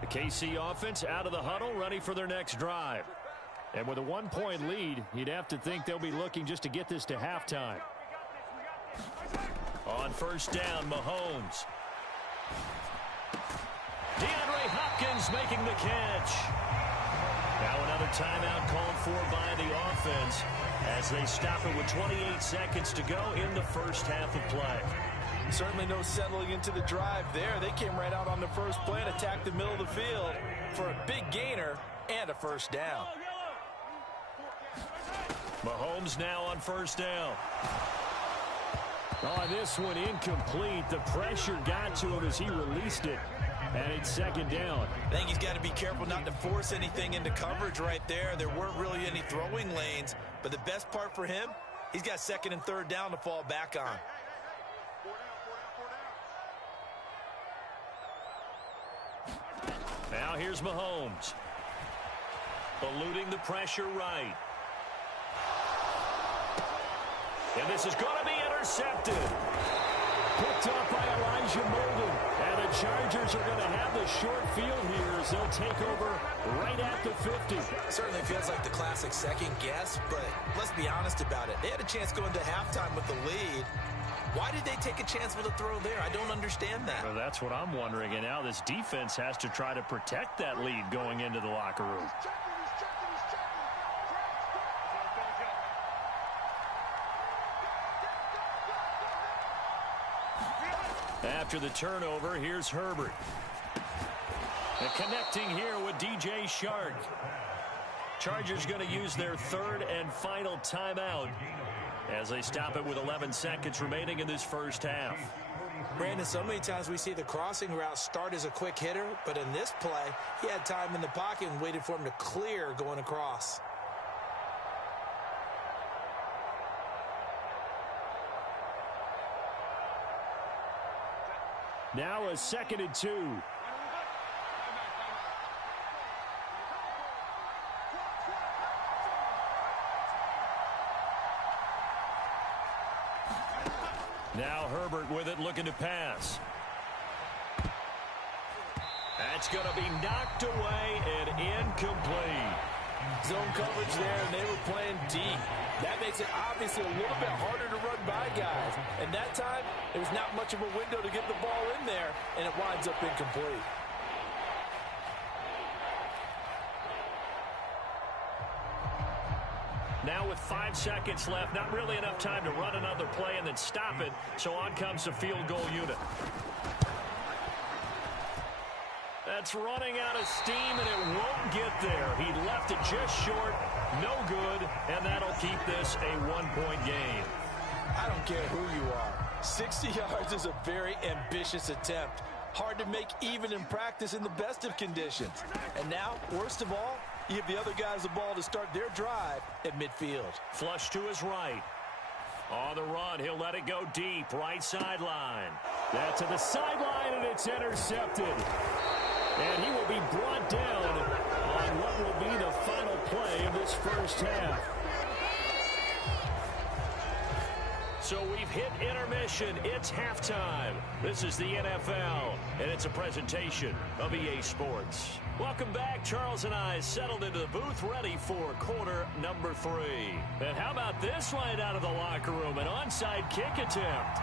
The KC offense out of the huddle, ready for their next drive. And with a 1-point lead, you'd have to think they'll be looking just to get this to halftime. On 1st down, Mahomes. DeAndre Hopkins making the catch. Now another timeout called for by the offense as they stop it with 28 seconds to go in the first half of play. Certainly no settling into the drive there. They came right out on the first play and attacked the middle of the field for a big gainer and a first down. Mahomes now on 1st down. Oh, this one incomplete. The pressure got to him as he released it. And it's 2nd down. I think he's got to be careful not to force anything into coverage right there. There weren't really any throwing lanes. But the best part for him, he's got 2nd and 3rd down to fall back on. Now here's Mahomes. Eluding the pressure right. And this is going to be intercepted. Picked up by Elijah Molden. And the Chargers are going to have the short field here as they'll take over right at the 50. Certainly feels like the classic second guess, but let's be honest about it. They had a chance going to halftime with the lead. Why did they take a chance with a throw there? I don't understand that. Well, that's what I'm wondering. And now this defense has to try to protect that lead going into the locker room. After the turnover, here's Herbert. And connecting here with DJ Shark. Chargers going to use their 3rd and final timeout as they stop it with 11 seconds remaining in this first half. Brandon, so many times we see the crossing route start as a quick hitter, but in this play, he had time in the pocket and waited for him to clear going across. Now a 2nd and 2. Now Herbert with it, looking to pass. That's going to be knocked away and incomplete. Zone coverage there, and they were playing deep. That makes it obviously a little bit harder to run by guys. And that time, there was not much of a window to get the ball in there, and it winds up incomplete. Now with 5 seconds left, not really enough time to run another play and then stop it. So on comes the field goal unit. That's running out of steam, and it won't get there. He left it just short, no good, and that'll keep this a 1-point game. I don't care who you are. 60 yards is a very ambitious attempt. Hard to make even in practice in the best of conditions. And now, worst of all, you give the other guys the ball to start their drive at midfield. Flush to his right. On the run, he'll let it go deep, right sideline. That's to the sideline, and it's intercepted. And he will be brought down on what will be the final play of this first half. So we've hit intermission. It's halftime. This is the NFL, and it's a presentation of EA Sports. Welcome back. Charles and I settled into the booth, ready for quarter number 3. And how about this right out of the locker room? An onside kick attempt.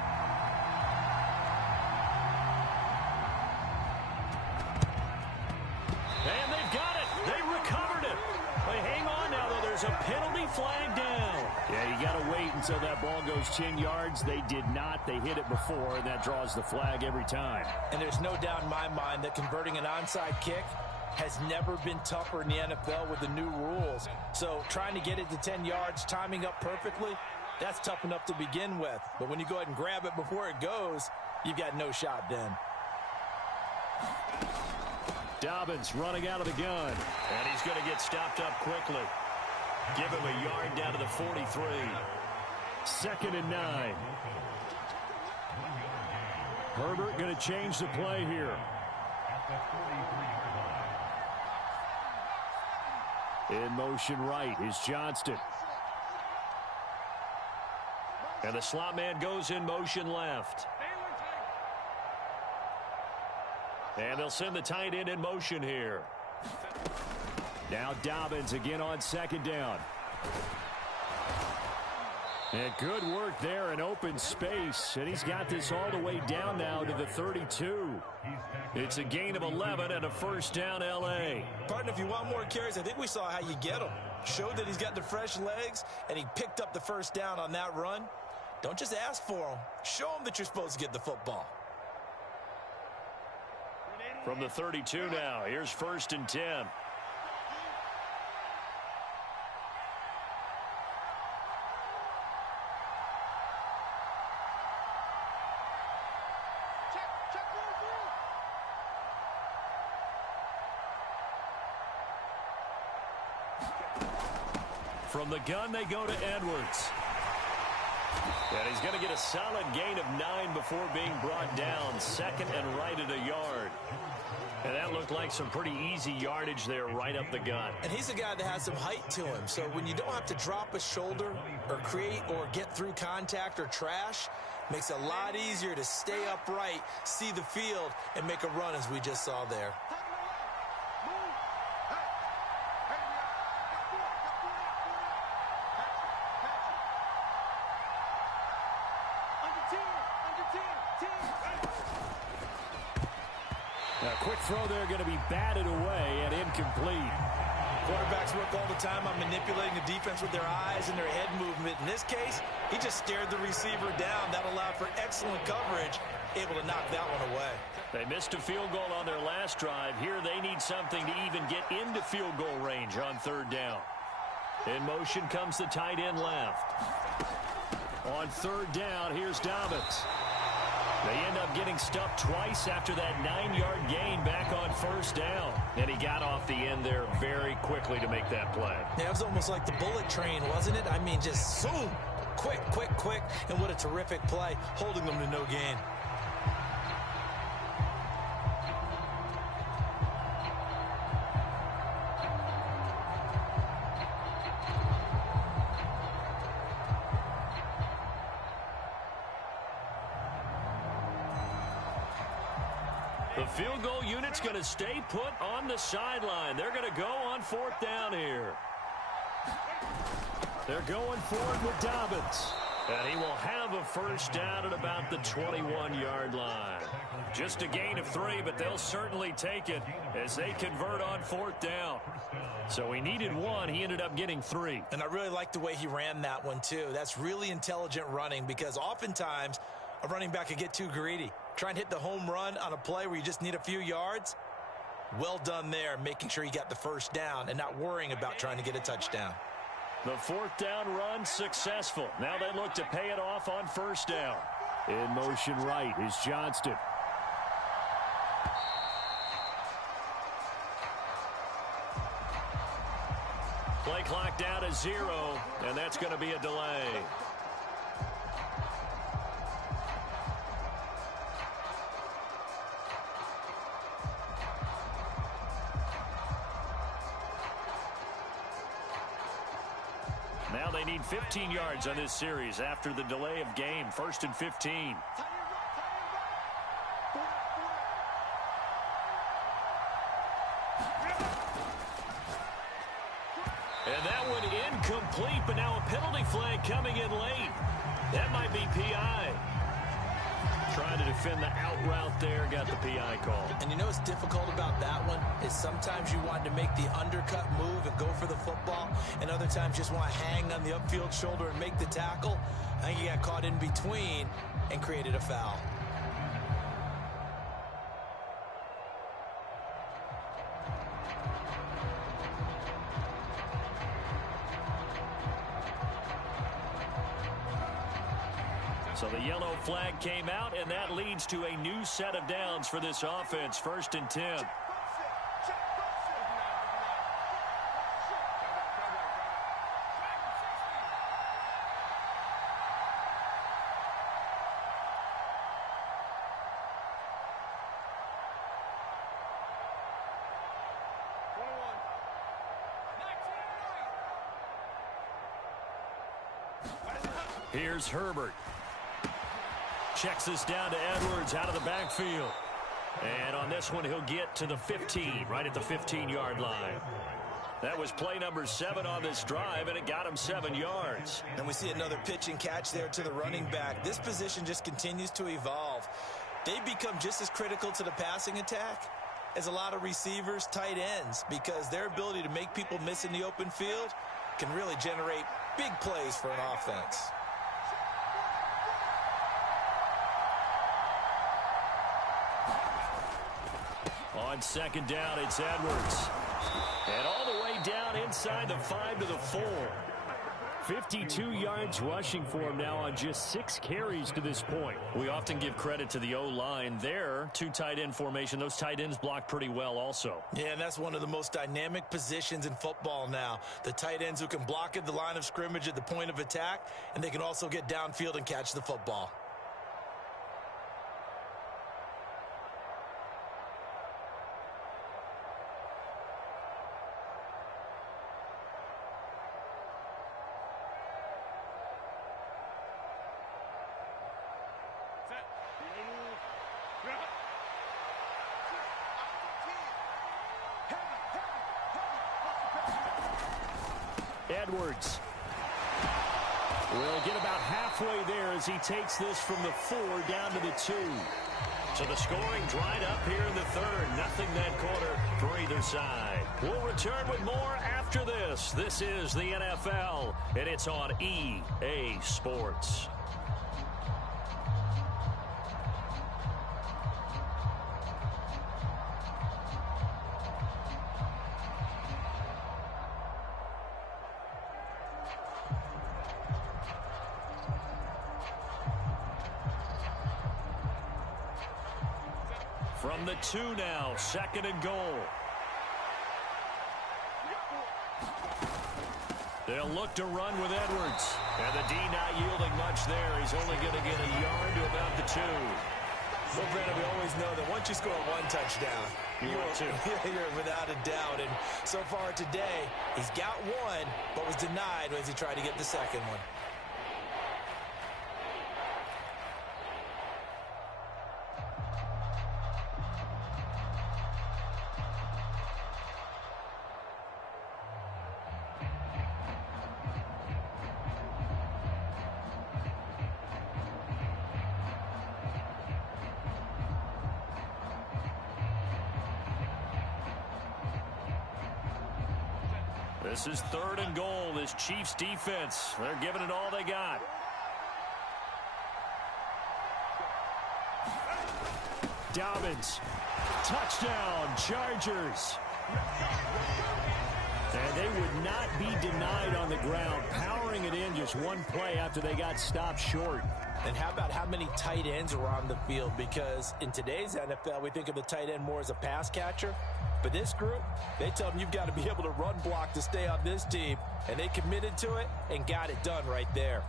And they've got it. They recovered it. They hang on now, though. There's a penalty flag down. Yeah, you got to wait until that ball goes 10 yards. They did not. They hit it before, and that draws the flag every time. And there's no doubt in my mind that converting an onside kick has never been tougher in the NFL with the new rules. So trying to get it to 10 yards, timing up perfectly, that's tough enough to begin with. But when you go ahead and grab it before it goes, you've got no shot then. Dobbins running out of the gun. And he's going to get stopped up quickly. Give him a yard down to the 43. 2nd and 9. Herbert going to change the play here. In motion right is Johnston. And the slot man goes in motion left. And they'll send the tight end in motion here. Now Dobbins again on 2nd down. And good work there in open space. And he's got this all the way down now to the 32. It's a gain of 11 and a first down L.A. Partner, if you want more carries, I think we saw how you get them. Showed that he's got the fresh legs, and he picked up the first down on that run. Don't just ask for him. Show him that you're supposed to get the football. From the 32 now, here's 1st and 10. From the gun, they go to Edwards. And he's going to get a solid gain of 9 before being brought down. 2nd and right at a yard. And that looked like some pretty easy yardage there right up the gut. And he's a guy that has some height to him. So when you don't have to drop a shoulder or create or get through contact or trash, makes it a lot easier to stay upright, see the field, and make a run as we just saw there. Quick throw there, going to be batted away and incomplete. Quarterbacks work all the time on manipulating the defense with their eyes and their head movement. In this case, he just stared the receiver down. That allowed for excellent coverage, able to knock that one away. They missed a field goal on their last drive. Here they need something to even get into field goal range on 3rd down. In motion comes the tight end left. On 3rd down, here's Dobbins. They end up getting stuffed twice after that 9-yard gain back on 1st down. And he got off the end there very quickly to make that play. Yeah, it was almost like the bullet train, wasn't it? I mean, just zoom, quick, and what a terrific play, holding them to no gain. The field goal unit's going to stay put on the sideline. They're going to go on 4th down here. They're going forward with Dobbins. And he will have a first down at about the 21-yard line. Just a gain of 3, but they'll certainly take it as they convert on 4th down. So he needed 1. He ended up getting 3. And I really like the way he ran that one, too. That's really intelligent running because oftentimes a running back can get too greedy. Try and hit the home run on a play where you just need a few yards. Well done there, making sure he got the first down and not worrying about trying to get a touchdown. The 4th down run successful. Now they look to pay it off on 1st down. In motion right is Johnston. Play clock down to 0, and that's going to be a delay. Now they need 15 yards on this series after the delay of game. 1st and 15. And that one incomplete, but now a penalty flag coming in late. That might be PI. Trying to defend the out route there, got the PI call. And you know what's difficult about that one is sometimes you want to make the undercut move and go for the football, and other times just want to hang on the upfield shoulder and make the tackle. I think he got caught in between and created a foul. So the yellow flag came out, and that leads to a new set of downs for this offense. 1st and 10. Here's Herbert. Checks this down to Edwards out of the backfield. And on this one, he'll get to the 15, right at the 15-yard line. That was play number 7 on this drive, and it got him 7 yards. And we see another pitch and catch there to the running back. This position just continues to evolve. They become just as critical to the passing attack as a lot of receivers, tight ends, because their ability to make people miss in the open field can really generate big plays for an offense. On 2nd down, it's Edwards. And all the way down inside the 5 to the 4. 52 yards rushing for him now on just 6 carries to this point. We often give credit to the O-line there. 2 tight end formation. Those tight ends block pretty well also. Yeah, and that's one of the most dynamic positions in football now. The tight ends who can block at the line of scrimmage at the point of attack, and they can also get downfield and catch the football. Edwards will get about halfway there as he takes this from the 4 down to the 2. So the scoring dried up here in the 3rd. Nothing that quarter for either side. We'll return with more after this. This is the NFL, and it's on EA Sports. From the 2 now, 2nd and goal. They'll look to run with Edwards. And the D not yielding much there. He's only going to get a yard to about the 2. Well, Brandon, we always know that once you score 1 touchdown, you're without a doubt. And so far today, he's got 1, but was denied as he tried to get the 2nd one. This is 3rd and goal. This Chiefs defense, they're giving it all they got. Dobbins. Touchdown, Chargers. And they would not be denied on the ground, powering it in just one play after they got stopped short. And how about how many tight ends were on the field? Because in today's NFL, we think of the tight end more as a pass catcher. But this group, they tell them you've got to be able to run block to stay on this team. And they committed to it and got it done right there.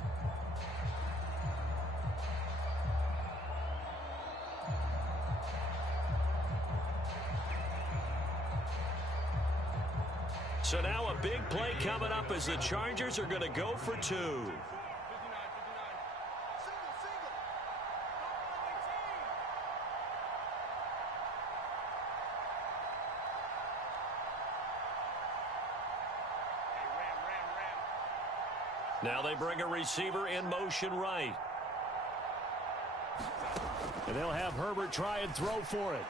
So now a big play coming up as the Chargers are going to go for 2. Now they bring a receiver in motion right. And they'll have Herbert try and throw for it.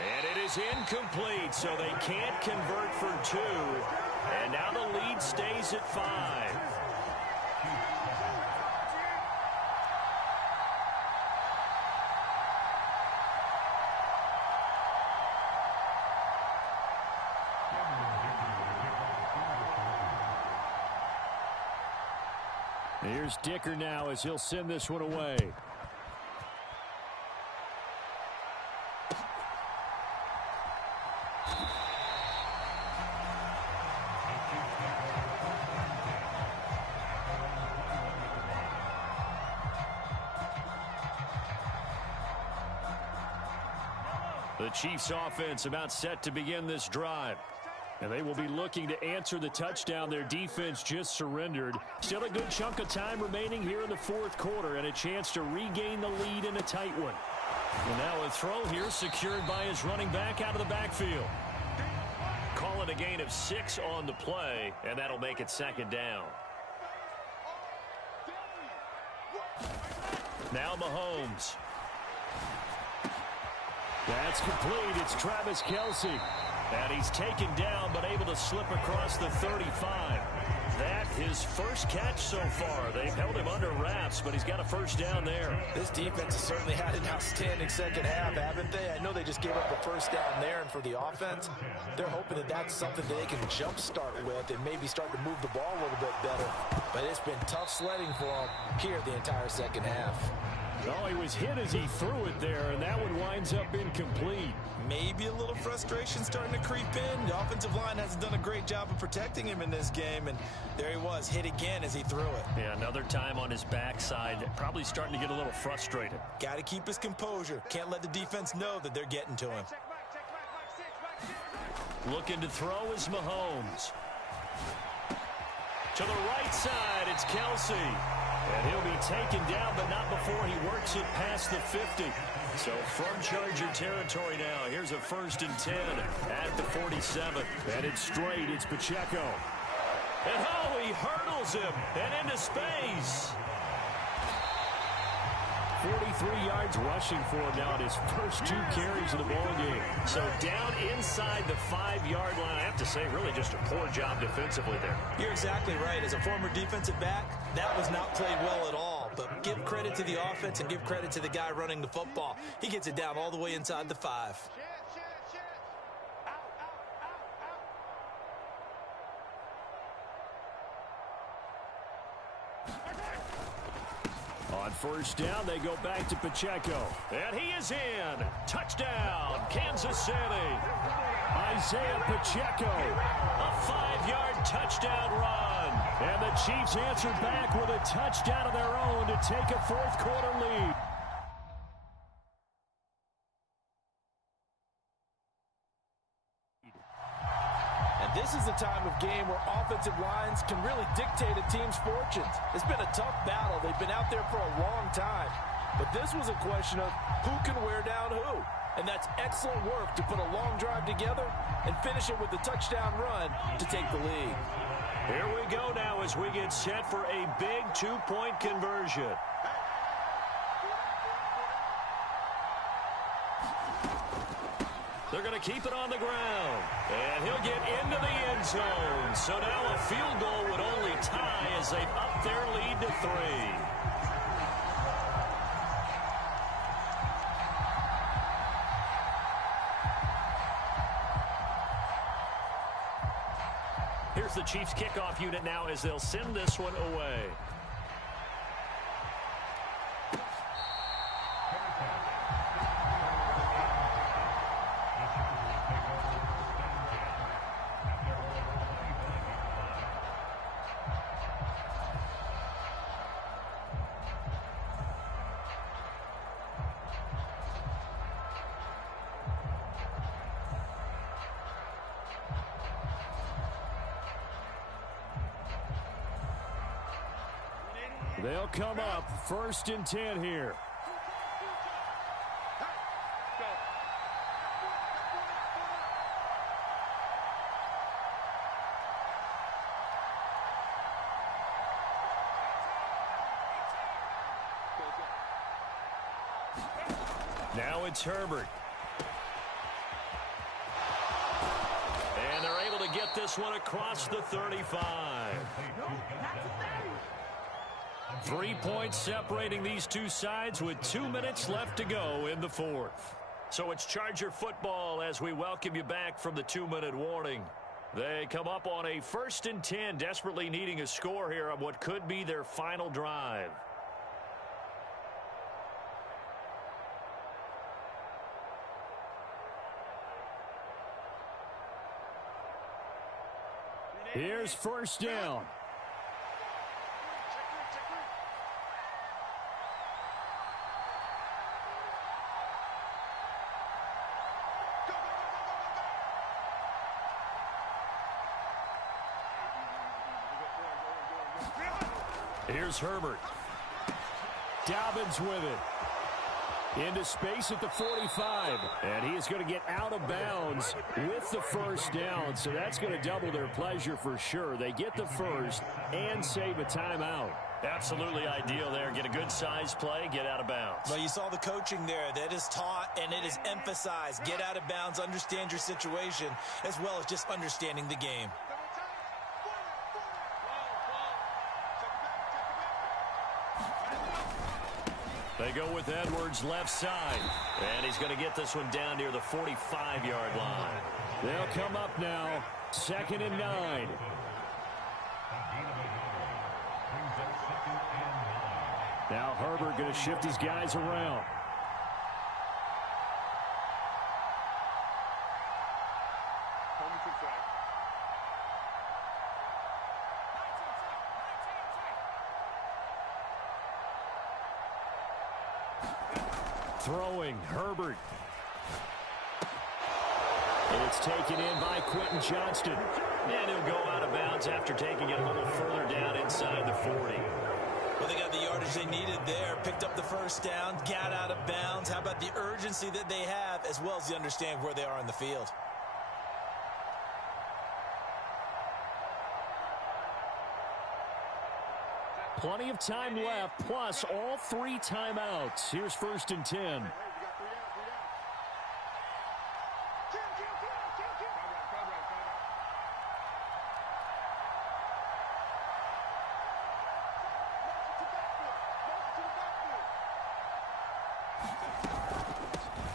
And it is incomplete, so they can't convert for 2. And now the lead stays at 5. Here's Dicker now as he'll send this one away. The Chiefs offense about set to begin this drive. And they will be looking to answer the touchdown their defense just surrendered. Still a good chunk of time remaining here in the 4th quarter and a chance to regain the lead in a tight one. And now a throw here secured by his running back out of the backfield. Call it a gain of 6 on the play, and that'll make it 2nd down. Now Mahomes. That's complete. It's Travis Kelce. And he's taken down but able to slip across the 35. That his first catch so far. They've held him under wraps, but he's got a first down there. This defense has certainly had an outstanding second half, haven't they? I know they just gave up the first down there, and for the offense, they're hoping that that's something that they can jumpstart with and maybe start to move the ball a little bit better. But it's been tough sledding for them here the entire second half. Oh, he was hit as he threw it there, and that one winds up incomplete. Maybe a little frustration starting to creep in. The offensive line hasn't done a great job of protecting him in this game, and there he was, hit again as he threw it. Yeah, another time on his backside, probably starting to get a little frustrated. Got to keep his composure. Can't let the defense know that they're getting to him. Looking to throw is Mahomes. To the right side, it's Kelce. And he'll be taken down, but not before he works it past the 50. So from Charger territory now, here's a 1st and 10 at the 47. And it's straight, it's Pacheco. And oh, he hurdles him and into space. 43 yards rushing for him now at his first 2 carries of the ball game. So down inside the 5-yard line. I have to say, really just a poor job defensively there. You're exactly right. As a former defensive back, that was not played well at all. But give credit to the offense and give credit to the guy running the football. He gets it down all the way inside the 5. On 1st down, they go back to Pacheco. And he is in. Touchdown, Kansas City. Isaiah Pacheco. A 5-yard touchdown run. And the Chiefs answered back with a touchdown of their own to take a 4th quarter lead. This is the time of game where offensive lines can really dictate a team's fortunes. It's been a tough battle. They've been out there for a long time. But this was a question of who can wear down who. And that's excellent work to put a long drive together and finish it with a touchdown run to take the lead. Here we go now as we get set for a big 2-point conversion. They're going to keep it on the ground. And he'll get into the end zone. So now a field goal would only tie as they've upped their lead to 3. Here's the Chiefs kickoff unit now as they'll send this one away. They'll come up 1st and 10 here. Now it's Herbert. And they're able to get this one across the 35. 3 points separating these two sides with 2 minutes left to go in the 4th. So it's Charger football as we welcome you back from the 2-minute warning. They come up on a 1st and 10, desperately needing a score here on what could be their final drive. Here's 1st down. Here's Herbert. Dobbins with it. Into space at the 45. And he is going to get out of bounds with the 1st down. So that's going to double their pleasure for sure. They get the 1st and save a timeout. Absolutely ideal there. Get a good size play, get out of bounds. Well, you saw the coaching there. That is taught and it is emphasized. Get out of bounds, understand your situation, as well as just understanding the game. They go with Edwards left side. And he's going to get this one down near the 45-yard line. They'll come up now. 2nd and 9. Now Herbert going to shift his guys around. Throwing, Herbert. And it's taken in by Quentin Johnston. And he'll go out of bounds after taking it a little further down inside the 40. Well, they got the yardage they needed there. Picked up the 1st down, got out of bounds. How about the urgency that they have, as well as the understanding where they are in the field? Plenty of time left, plus all 3 timeouts. Here's 1st and 10.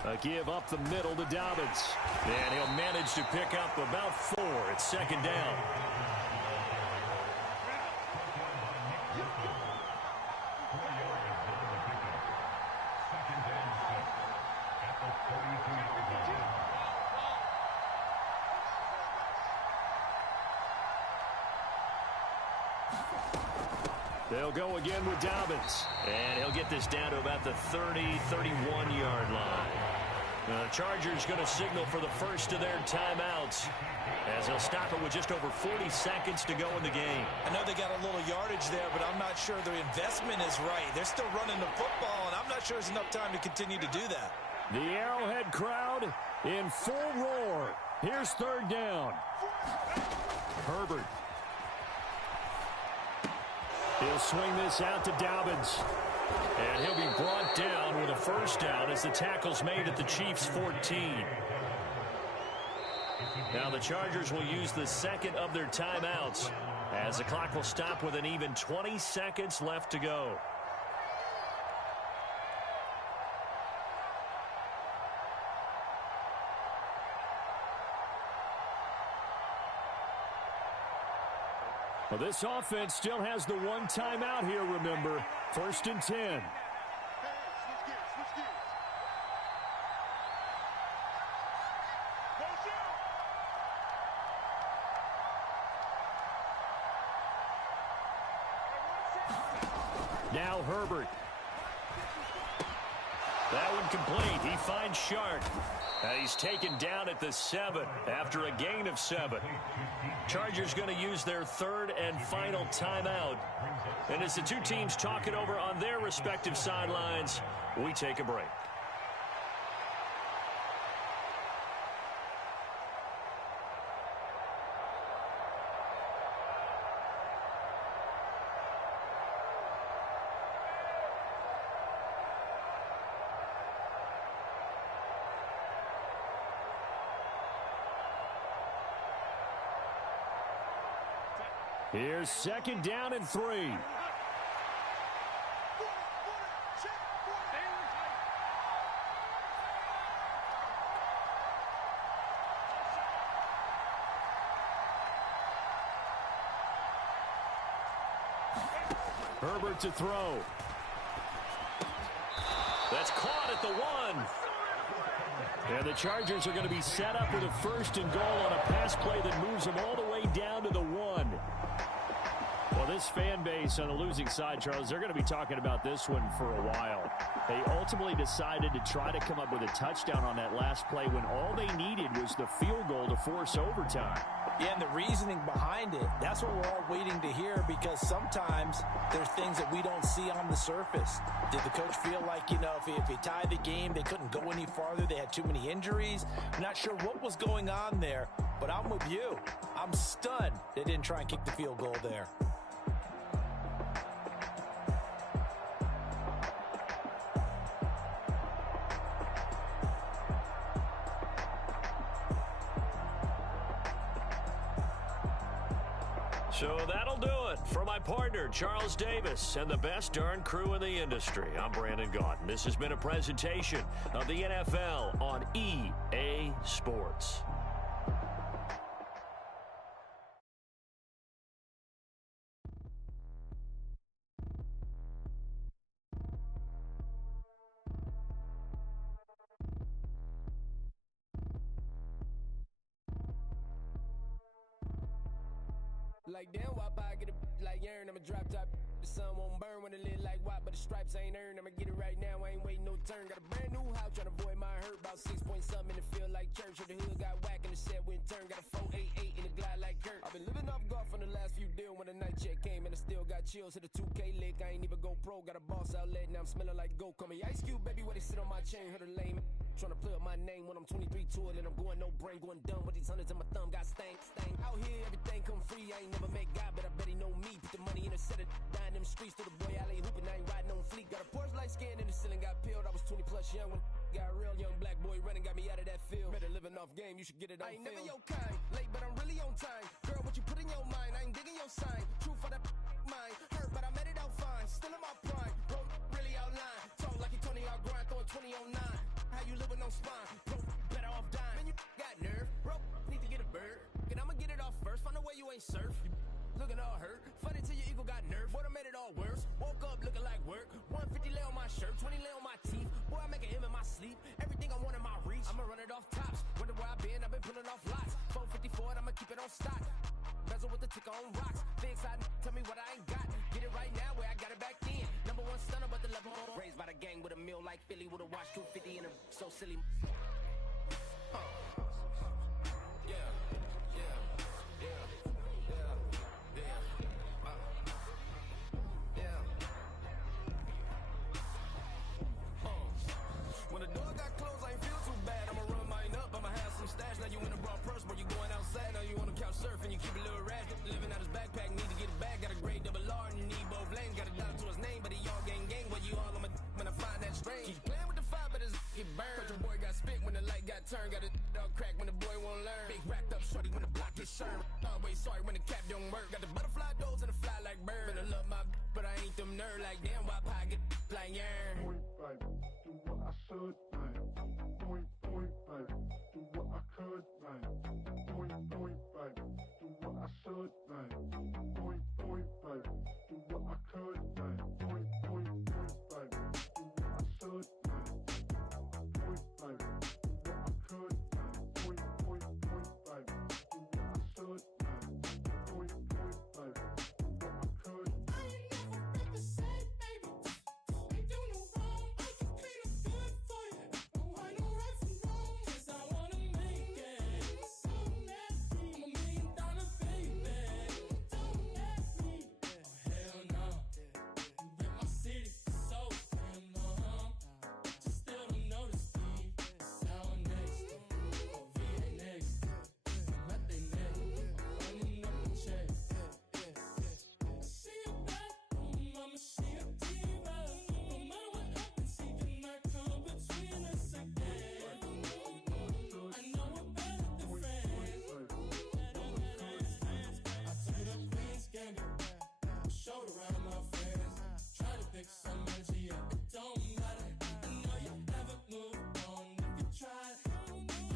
A give up the middle to Dobbins. And he'll manage to pick up about 4. It's 2nd down. They'll go again with Dobbins. And he'll get this down to about the 30, 31-yard line. The Chargers going to signal for the first of their timeouts as they'll stop it with just over 40 seconds to go in the game. I know they got a little yardage there, but I'm not sure their investment is right. They're still running the football, and I'm not sure there's enough time to continue to do that. The Arrowhead crowd in full roar. Here's 3rd down. Herbert. He'll swing this out to Dobbins. And he'll be brought down with a 1st down as the tackle's made at the Chiefs' 14. Now the Chargers will use the second of their timeouts as the clock will stop with an even 20 seconds left to go. Well, this offense still has the one timeout here, remember. 1st and 10. Now Herbert. That one complete. He finds Sharp. He's taken down at the 7 after a gain of 7. Chargers going to use their third and final timeout. And as the two teams talk it over on their respective sidelines, we take a break. Here's 2nd down and 3. Herbert to throw. That's caught at the 1. And the Chargers are going to be set up with a 1st and goal on a pass play that moves them all the way down to the 1. Well, this fan base on the losing side, Charles, they're going to be talking about this one for a while. They ultimately decided to try to come up with a touchdown on that last play when all they needed was the field goal to force overtime. Yeah, and the reasoning behind it, that's what we're all waiting to hear, because sometimes there's things that we don't see on the surface. Did the coach feel like, if he tied the game, they couldn't go any farther, they had too many injuries? I'm not sure what was going on there, but I'm with you. I'm stunned they didn't try and kick the field goal there. So that'll do it for my partner, Charles Davis, and the best darn crew in the industry. I'm Brandon Gaudin. This has been a presentation of the NFL on EA Sports. Like damn, why I get a like urn? I'ma drop top. The sun won't burn when it lit like why, but the stripes ain't earned. I'ma get it right now. I ain't waiting no turn. Got a brand new house, trying to avoid my hurt. About 6 point something in the field like church. Or the hood got whack and the set went turn. Got a 488 in the glide like Kurt. I've been living off golf on the last few deals. When the night check came and I still got chills. Hit a 2K lick, I ain't even go pro. Got a boss outlet, now I'm smelling like gold. Call me Ice Cube, baby, where they sit on my chain. Heard a lame. Trying to play up my name when I'm 23 to it and I'm going no brain, going dumb with these hundreds in my thumb, got stank. Out here, everything come free, I ain't never met God, but I bet he know me. Put the money in a set of dying them streets to the boy alley hooping, I ain't riding on fleek. Got a Porsche light scan in the ceiling, got peeled, I was 20 plus young when got real young black boy running, got me out of that field. Better living off game, you should get it on film. I ain't never your kind, late but I'm really on time. Girl, what you put in your mind, I ain't digging your sign. True for that mind, hurt but I made it out fine. Still in my prime, bro, really outline. Talk like you Tony out grind, throwing 20 on 9. How you living on spine? Bro, better off dying. Man, you got nerve. Bro, need to get a bird. And I'ma get it off first. Find a way you ain't surf. You looking all hurt. Funny till your ego got nerve. Boy, I made it all worse. Woke up looking like work. 150 lay on my shirt. 20 lay on my teeth. Boy, I make an M in my sleep. Everything I want in my reach. I'ma run it off tops. Wonder where I been. I've been pulling off lots. 454, I'ma keep it on stock. Bezel with the ticker on rocks. Big side, tell me what I ain't got. Get it right now where I got it back then. Number one stunner, but the level on. Raised by the gang with a meal like Philly with a watch 250 and a so silly. When the door got closed, I ain't feel too bad. I'ma run mine up, I'ma have some stash. Now you in a broad purse, but you going outside. Now you on the couch surfing, you keep a little rash. Living out his backpack, need to get it back. Got a grade double R and you need both lanes. Got a dot to his name, but he all gang. Where you all on my when I find that strange. Keep playing with the fire, but his get burned. But your boy got spit when the light got turned. Got a dog sorry when the cap don't work. Got the butterfly doors and the fly like bird. And I love my but I ain't them nerd like damn why pocket like yarn. Point baby, do what I should, man. Point baby, do what I could, man. Point baby, do what I should, man. Point baby, do what I could, man. Point baby, do what I should, man. Point baby, do what I could, man. Point baby, do what I should, man. Point baby, do what I could. I ain't never represent, baby. Ain't do no wrong. I can clean up good for you. Don't want no right from wrong. 'Cause I wanna make it. So nasty. I'm $1 million baby. Don't let me. Oh hell no. You rip my city so damn long. Just still don't notice me. Sour next. Oh VA next. I'm at they neck. Running up the check. She a bad woman, mama, she a diva. No matter what happens, he cannot come between us again. I know we're better than friends. I took up Queen's Gambit, showed around my friends. Try to pick some energy up, it don't matter. I know you never moved on if you tried.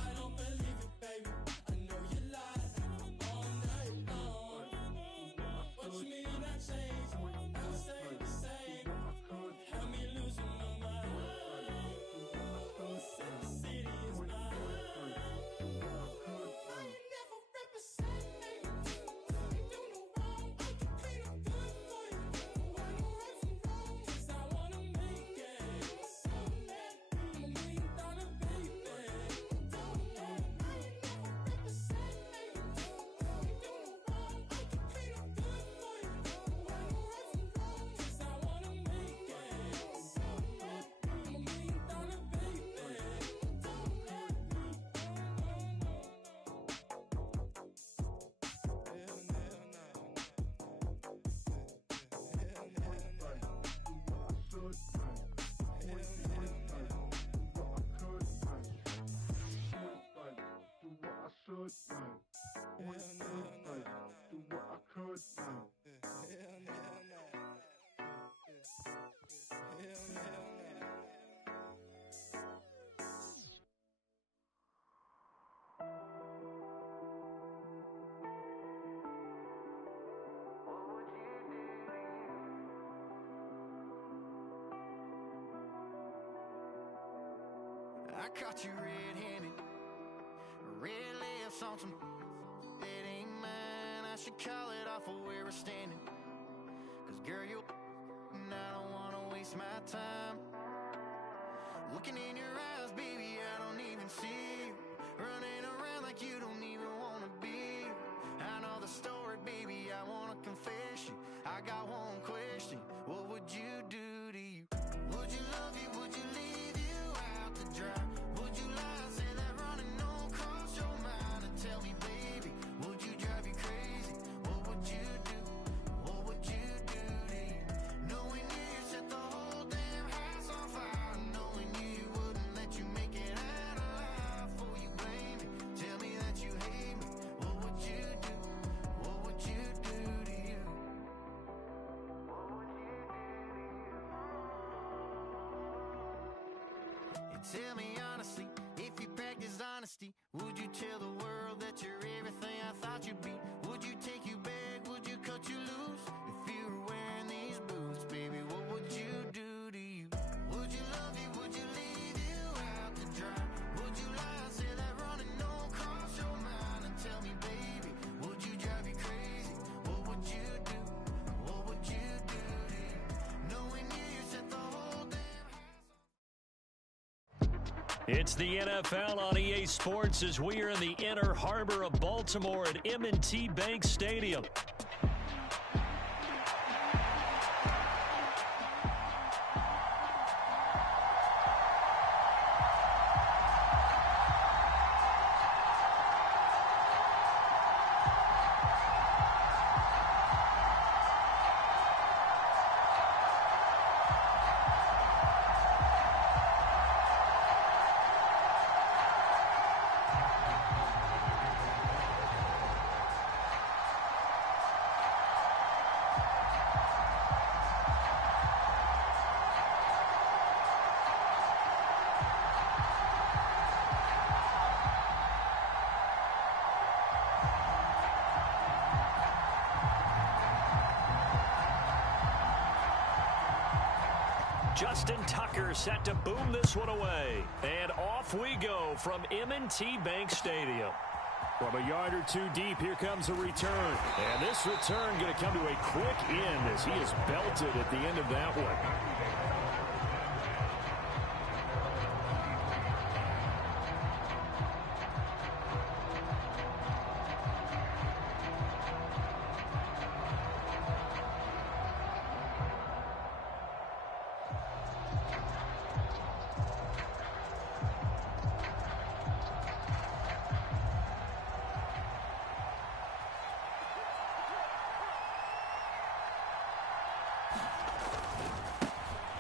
I don't believe it, baby. I know you lied all night long. What you mean I changed? Never stay the same. Had me losing my mind. Said the city is mine. I ain't never represent, baby. Ain't do no wrong. I can clean up good for you. Don't want no right from wrong. 'Cause I wanna make it. So let me. I'm $1 million baby. Don't let me. I ain't never represent, baby. Ain't do no wrong. I can clean up good for you. Don't want no right from wrong. 'Cause I wanna make it. So let me. I'm $1 million baby. Don't let me. I caught you red-handed, red lips on some that ain't mine. I should call it off of where we're standing. 'Cause girl, you and I don't wanna waste my time. Looking in your eyes, baby, I don't even see you. Running around like you don't even wanna be. I know the story, baby, I wanna confess you. I got one question, what would you do to you? Would you love you, would you leave you out to dry? Would you lie, say that running don't cross your mind? And tell me, baby, would you drive you crazy? What would you do? What would you do to you? Knowing you set the whole damn house on fire. Knowing you wouldn't let you make it out alive. Before you blame me, tell me that you hate me. What would you do? What would you do to you? What would you do to you? And tell me honestly, if you practice honesty, would you tell the world that you're everything I thought you'd be? Would you take you back? Would you cut you loose? If you were wearing these boots, baby, what would you do to you? Would you love you? Would you leave you out to dry? Would you lie, say that running don't cross your mind? And tell me, baby, would you drive you crazy? What would you do? What would you do to you? Knowing you set the whole damn It's the NFL on EA Sports as we are in the inner harbor of Baltimore at M&T Bank Stadium. Justin Tucker set to boom this one away. And off we go from M&T Bank Stadium. From a yard or two deep, here comes a return. And this return going to come to a quick end as he is belted at the end of that one.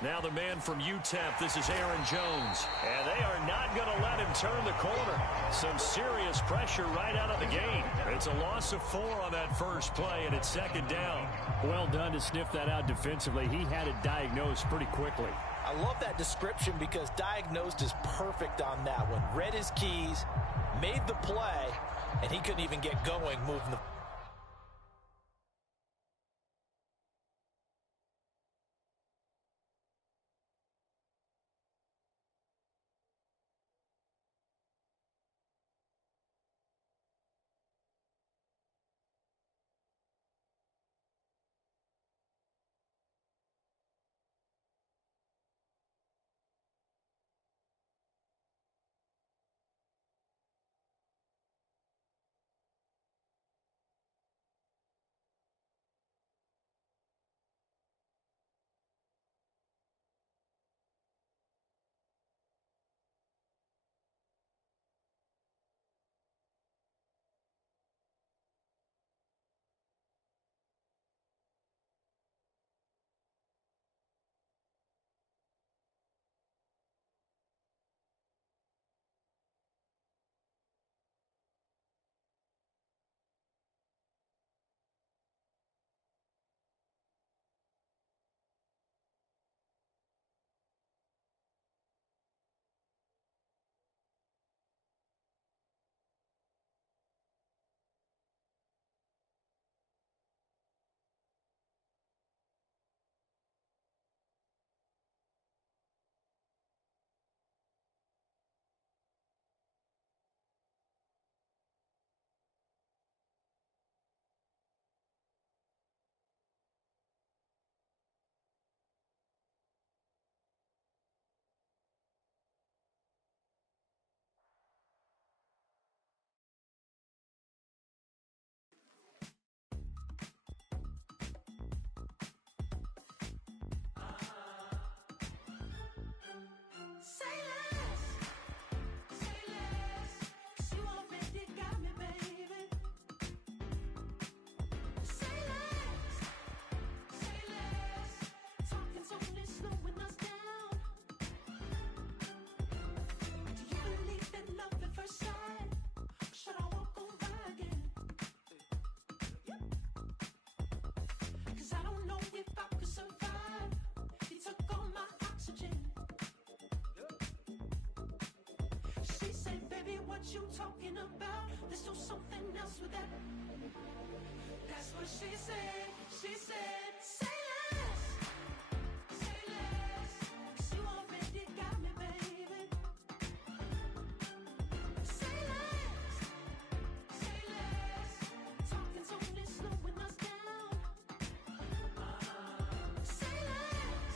Now the man from UTEP, this is Aaron Jones. And they are not going to let him turn the corner. Some serious pressure right out of the gate. It's a loss of 4 on that first play, and it's second down. Well done to sniff that out defensively. He had it diagnosed pretty quickly. I love that description because diagnosed is perfect on that one. Read his keys, made the play, and he couldn't even get going moving the you talking about? Let's do something else with that. That's what she said. She said, say less. Say less. 'Cause you already got me, baby. Say less. Say less. Talking's only slowing us down. Say less.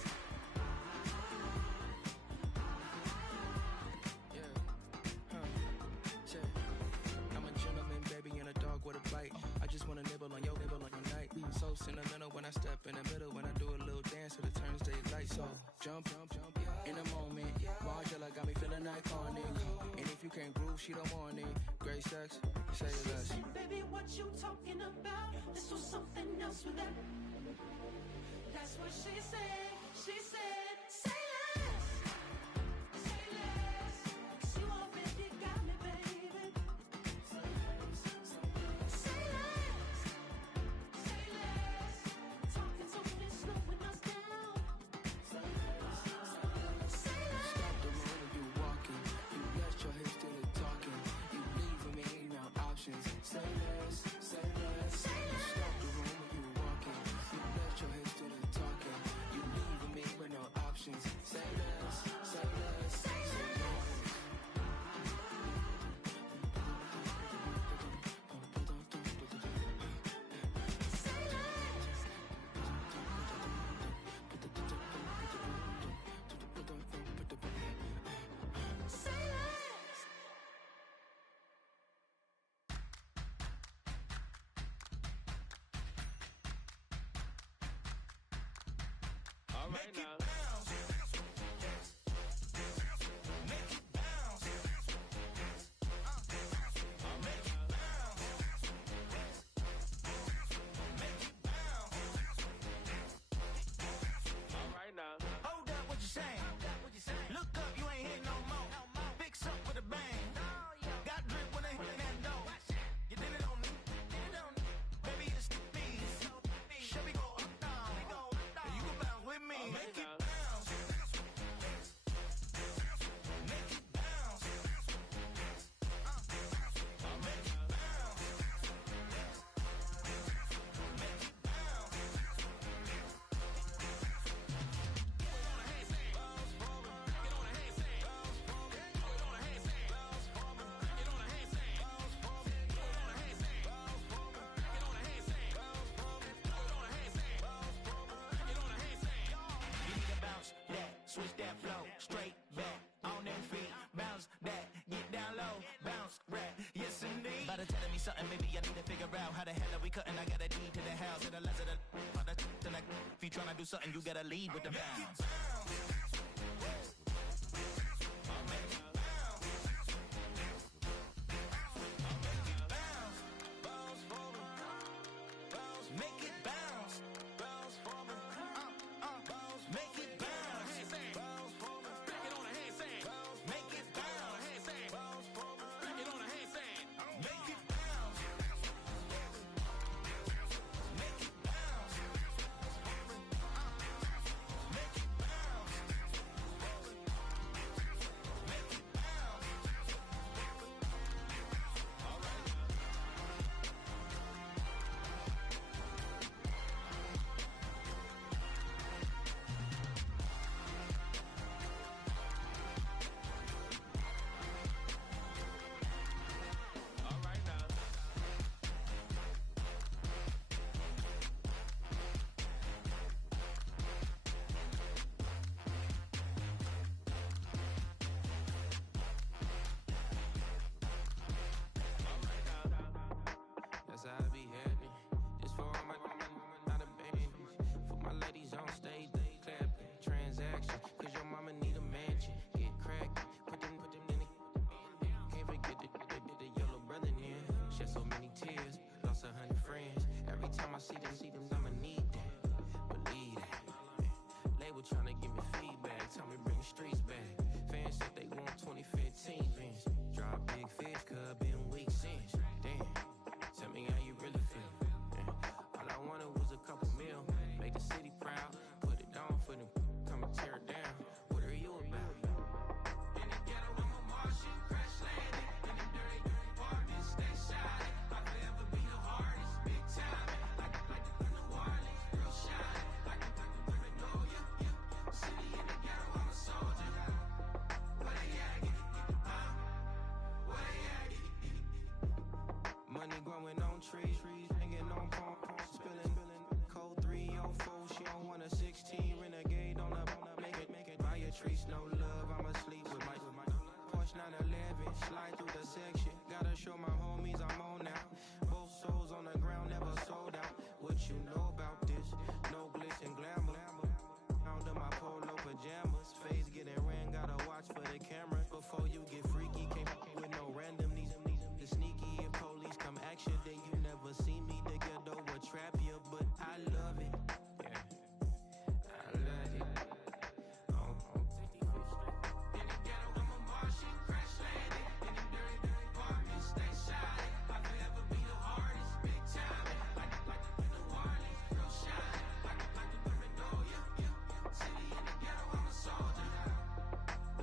I'm a gentleman, baby, and a dog with a bite. I just wanna nibble on your night. So sentimental when I step in the middle. When I do a little dance till it turns daylight. So jump, in a moment. Margella got me feeling iconic. And if you can't groove, she don't want it. Great sex, say less. Say, baby, what you talking about? Let's do something else with that. That's what she said. She said, say less. Say less. 'Cause you already got me, baby. Say less. Say less. Talking's only slowing us down. Say less. Say less. Stop the moment you walking. You left your hips to the talking. You leaving me no options. Say less, say less. Stop the room when you walking. You left your hips to the talking. You leaving me with no Make it bounce. Make it bounce. Make it bounce. Make it bounce. All right now. Hold up, what you saying? Look up, you ain't hitting no more. Fix up with a bang. Got drip when they hit that door. You did it on me. Baby, it's the beast. Should we go up, down? You can bounce with me. Make it bounce. Make it bounce. Make it bounce. Make it bounce. You need to bounce that, switch that flow, straight back, on them feet, bounce that, get down low, bounce rap, yes indeed. About to telling me something, maybe I need to figure out how the hell are we cutting. I got a deed to the house and the less of the if you tryna do something, you gotta lead with the bounce. Make it bounce. Bounce for me. Make it bounce. Bounce for me. Back it on a handstand. Make it bounce. Bounce for me. Back it on a handstand. Make it bounce. Make it bounce. Make it bounce. Make it bounce. All right. All right now. That's how I be happening. Just for all my not a band. For my ladies on stage, they clapping. Transaction, cause your mama need a mansion. Get cracked, put them in the. Can't forget the yellow brother in. Shed so many tears, lost 100 friends. Every time I see them, I'ma need that. Believe that. Label tryna give me feedback, tell me bring the streets back. Fans said they want 2015 Vince. Drop big fish, cuz been weak since. Damn, tell me how you really feel. Yeah. All I wanted was a couple mil, make the city proud. Put it on for them, come and tear it down. What are you about? In the ghetto, I'm a Martian, crash landing. In the dirty apartments, stay shining. I'll forever be the hardest, big time. Like the New Orleans, real shine. Like the Paranoia, yeah. City in the ghetto, I'm a soldier. Where they at? Get it, huh? Where they at? Get it. Money growing on trees, hanging on palm, spilling. Code 304, she don't want a 16. Renegade on up, make it. Buy a trees, no love, I'ma sleep with my Porsche 911, slide through the section. Gotta show my homies I'm on now. Both souls on the ground, never sold out. What you know about this? No glitz and glamour. Under my polo pajamas, face getting ran, gotta watch for the camera. Before you get freaky, can't with no random. The sneaky, if police come action, then you never see me. The ghetto will trap you, but I love it. Yeah, I love it. In the ghetto, I'm a Martian, crash landing. In the dirty apartments, stay shining. I'll forever be the hardest, big time. Like the New Orleans, real shine. Like the Paranoia, yeah. City in the ghetto, I'm a soldier.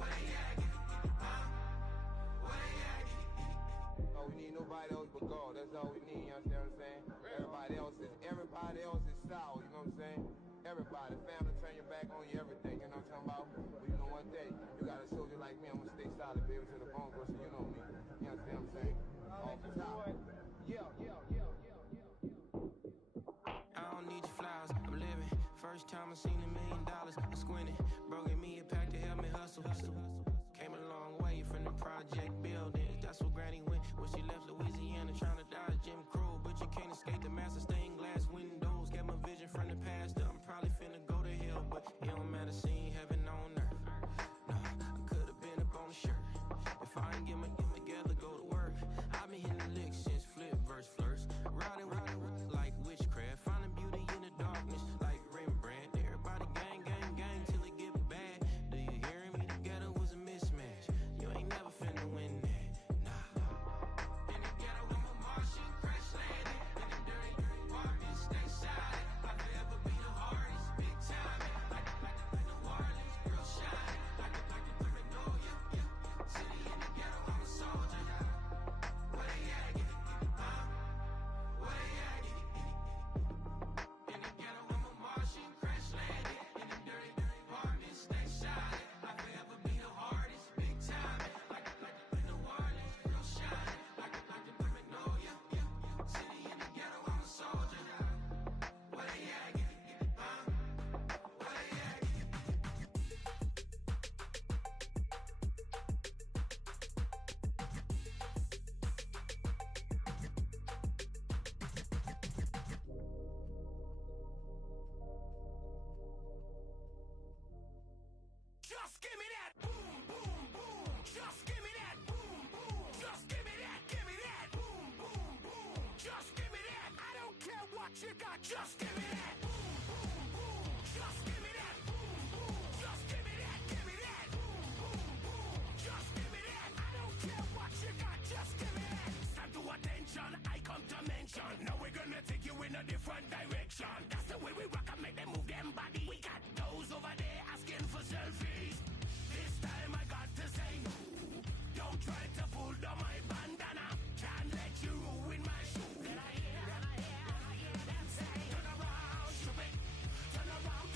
Where they at? Get it, huh? Where they at? Get it. Oh, we need nobody else but God. That's all we need, you understand what I'm saying? Everybody else is sour, you know what I'm saying? Everybody, family, turn your back on you, everything, you know what I'm talking about? But you know one day, you got a soldier like me, I'm gonna stay solid, baby, to the bone, bro, so you know me. You understand what I'm saying? Off the top. Yeah. I don't need your flowers, I'm living. First time I seen $1 million, I squinted. Bro, give me a pack to help me hustle. Came a long way from the project buildings. That's where Granny went when she left Louisiana, trying to dodge Jim Crow. But you can't escape the master stained glass windows. Got my vision from the past. I'm probably finna go to hell, but it don't give me that. Boom, boom, boom. Just give me that. Boom, boom. Just give me that. Give me that. Boom, boom, boom. Just give me that. I don't care what you got. Just give me that. Boom, boom, boom. Just give me that. Boom, boom. Just give me that. Give me that. Boom, boom, boom. Just give me that. I don't care what you got. Just give me that. Stand to attention. I come to mention. Now we're gonna take you in a different direction. That's the way we rock and make them move them body. We got those over there asking for selfies. This time I got to say no. Don't try to pull down my bandana. Can't let you ruin my shoe. Then I hear them say, turn around, shoot it. Turn around,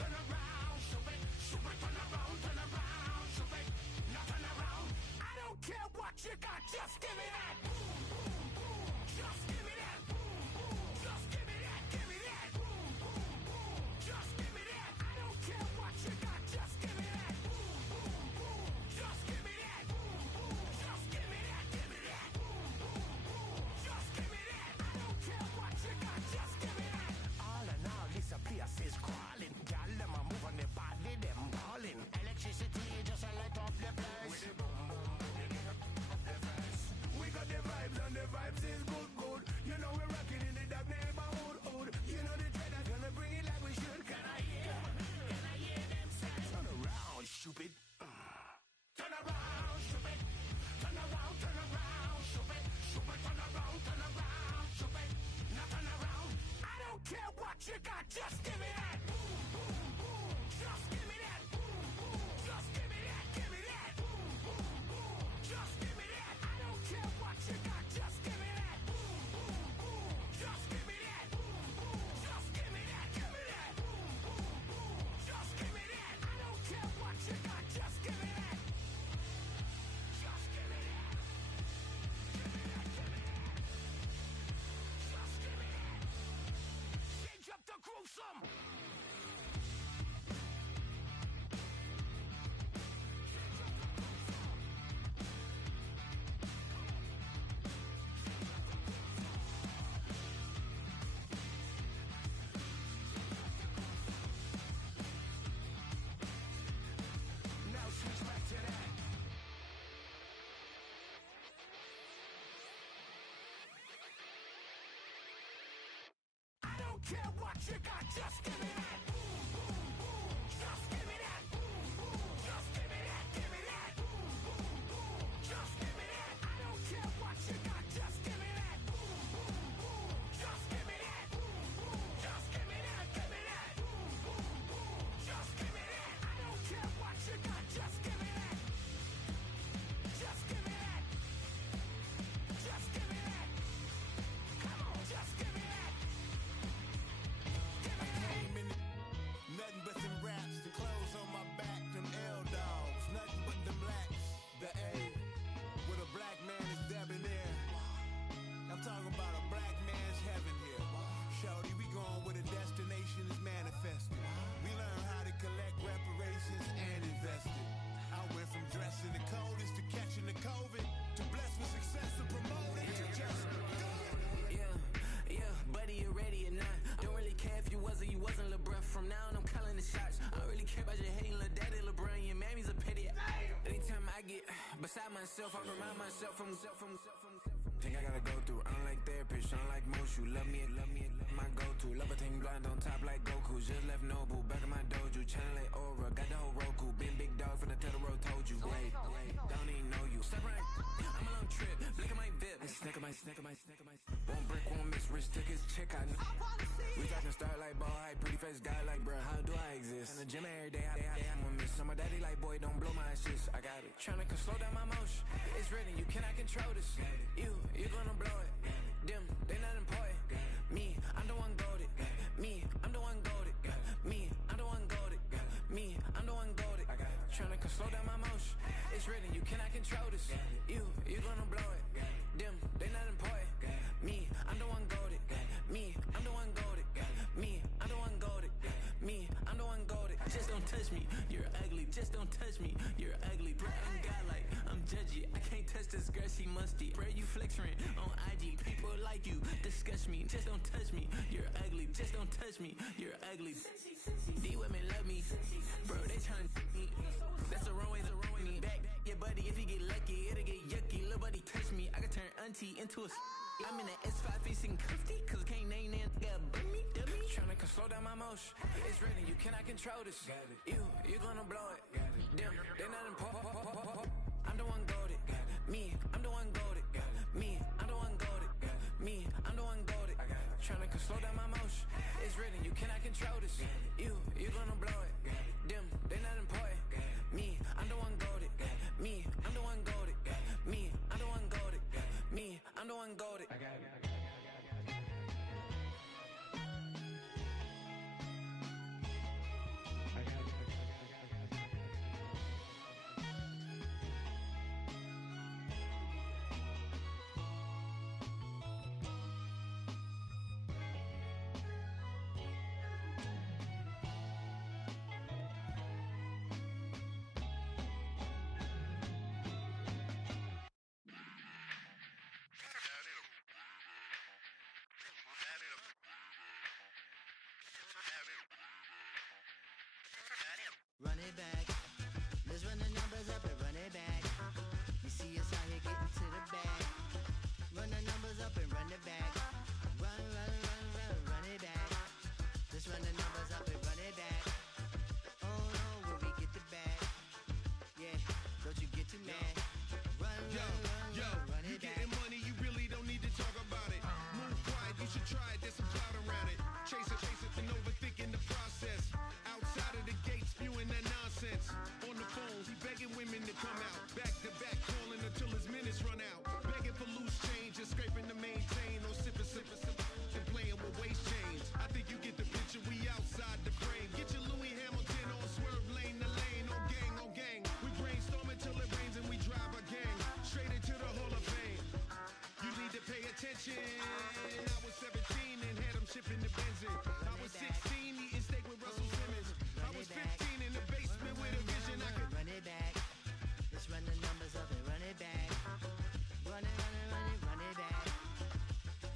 shoot it. Shoot it, turn around, shoot it. Now turn around. I don't care what you got, just give me that. Boom, boom, boom. Just give me that. Boom, boom. Just give me that. Give me that. Boom, boom, boom. Just give me that. I don't care what you got, just give me that. Boom, boom, boom. Just give me that. Boom, boom. Just give me that. Give me that. Boom, boom, boom. Just give me that. I don't care what you got, just give me that. All in all, this a place is crawling. Y'all them a move on the body, them balling. Electricity just a light up the place. With the boom, boom, boom, the face. We got the vibes and the vibes is good, good. You know we're rocking in the dark neighborhood, hood. You know the dread are gonna bring it like we should. Can I hear them say? Turn around, stupid. Turn around, stupid. Turn around, stupid. Stupid, turn around, stupid. Now turn around. I don't care what you got, just give me that. Boom, boom, boom. Just give me that. Boom, boom. Just give me that. Give me that. Boom, boom, boom. Just give me that. I don't care what you got, just give me that. Boom, boom, boom. Just give me that. Boom, boom. Just give me that. Give me that. Boom, boom, boom. Just give me that. I don't care what you got, just give me that. Just give me that. Give me that. Give me that. Just give me that. Change up the gruesome. Now switch back to that. I don't care what you got, just give me that. Boom, boom, boom. Just give me that. Boom, boom. Just give me that. Give me that. Boom, boom, boom. Just give me that. I don't care what you got, just give me that. Boom, boom, boom. Just give me that. Boom, boom. Just give me that. Give me that. Boom, boom, boom. Just give me that. I don't care what you got, just give me that. Just give me that. Just give me that. Come on, just give me that. Give me that. Came in nothing but them raps, the clothes on my back, them L dogs, nothing but them blacks. The A, with a black man is debonair. I'm talking about a black man's heaven here. Shorty, we going where the destination is manifested. We learn how to collect reparations and invest it. I went from dressing the coldest to catching the COVID, to blessed with success to promote it, to just do it. Yeah, buddy, you ready or not? Don't really care if you was or you wasn't LeBron. From now on, I'm calling the shots. I don't really care about your hating little daddy LeBron. Your mammy's a pity. Anytime I get beside myself, I remind myself from. Think I gotta go through. I don't like therapists, I don't like most. You love me, my go-to. Love a thing blind on top like Goku. Just left Noble, back in my dojo. Channel like Aura, got the whole Roku. Been big dog from the Tether Road, told you. Wait, don't even know you. Step right, I'm a long trip. Look at my VIP. Snicker my. Won't break, won't miss. Rich took his chick, I know. We talking start like ball hype, pretty face guy like, bruh, how do I exist? In the gym every day, I'm a miss. So my daddy like, boy, don't blow my assist. I got it. Tryna slow down my motion. It's written, you cannot control this. You gonna blow it. Them, they not important. Me, I'm the one golded. Me, I'm the one golded. Me, I'm the one golded. Me, I'm the one golded. Tryna slow down my motion. It's written, you cannot control this. You gonna blow it. Them, they not important. Me, I'm the one golded. Me, I'm the one golded. Me, I'm the one golded. Me, I'm the one golded. Just don't touch me, you're ugly. Just don't touch me, you're ugly. Bro, I'm godlike, I'm judgy. I can't touch this girl, she musty. Bro, you flexing on IG. People like you disgust me. Just don't touch me, you're ugly. Just don't touch me, you're ugly. D women love me. Bro, they tryna me. That's the wrong way, me back. Yeah, buddy, if you get lucky, it'll get yucky. Little buddy touch me, I can turn auntie into a I'm in the S5 facing cuffy, cause can't name that nigga burn me, dummy. Tryna slow down my motion. It's ready, you cannot control this. You gonna blow it. Damn, they not important. I'm the one goated. Me, I'm the one goated. Me, I'm the one goated. Me, I'm the one goated. Tryna slow down my motion. It's ready, you cannot control this. You gonna blow it. Them, they not important. Me, I'm the one goated. Me, I'm the one goated. Me, I'm the one goated. Me, I'm the one goated. Run it back. Let's run the numbers up and run it back. You see us out here getting to the bag. Run the numbers up and run it back. Run it back. Let's run the numbers up and run it back. Oh no, will we get the bag? Yeah, don't you get too mad. Run it back. You getting money, you really don't need to talk about it. Move quiet, you should try it, there's some cloud around it. Chase it, and overthinking the process. Outside of the gates, spewing that nonsense. On the phones, he begging women to come out. Back to back, calling until his minutes run out. Begging for loose change and scraping to maintain. No sipping, and playing with waist chains. I think you get the picture, we outside the frame. Get your Louis Hamilton on swerve lane to lane. On gang. We brainstorm until it rains and we drive a gang. Straight into the Hall of Fame. You need to pay attention. I was 17 and had them shipping the benzin. I was 16 eating steak with Russell Simmons. I was 15 in the basement with a vision. I could run it back. Let's run the numbers up and run it back. Run it back.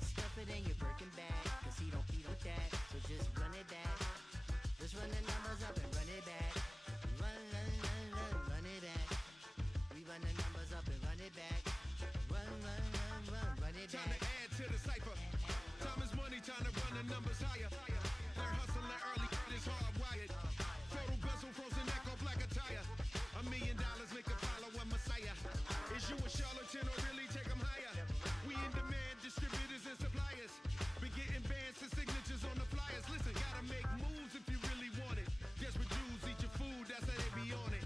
Stuff it in your Birkin bag, cause he don't eat with that. So just run it back. Let's run the numbers up and run it back. Run it back. We run the numbers up and run it back. Run it back. time to add to the cipher. Time is money, time to run the numbers higher. Learn hustling early, it's hardwired. Photo bezel, frozen neck off like a tire. $1 million make a follow a messiah. Is you a charlatan or really take them higher? We in demand, distributors and suppliers. Be getting bands and signatures on the flyers. Listen, gotta make moves if you really want it. Desperate Jews eat your food, that's how they be on it.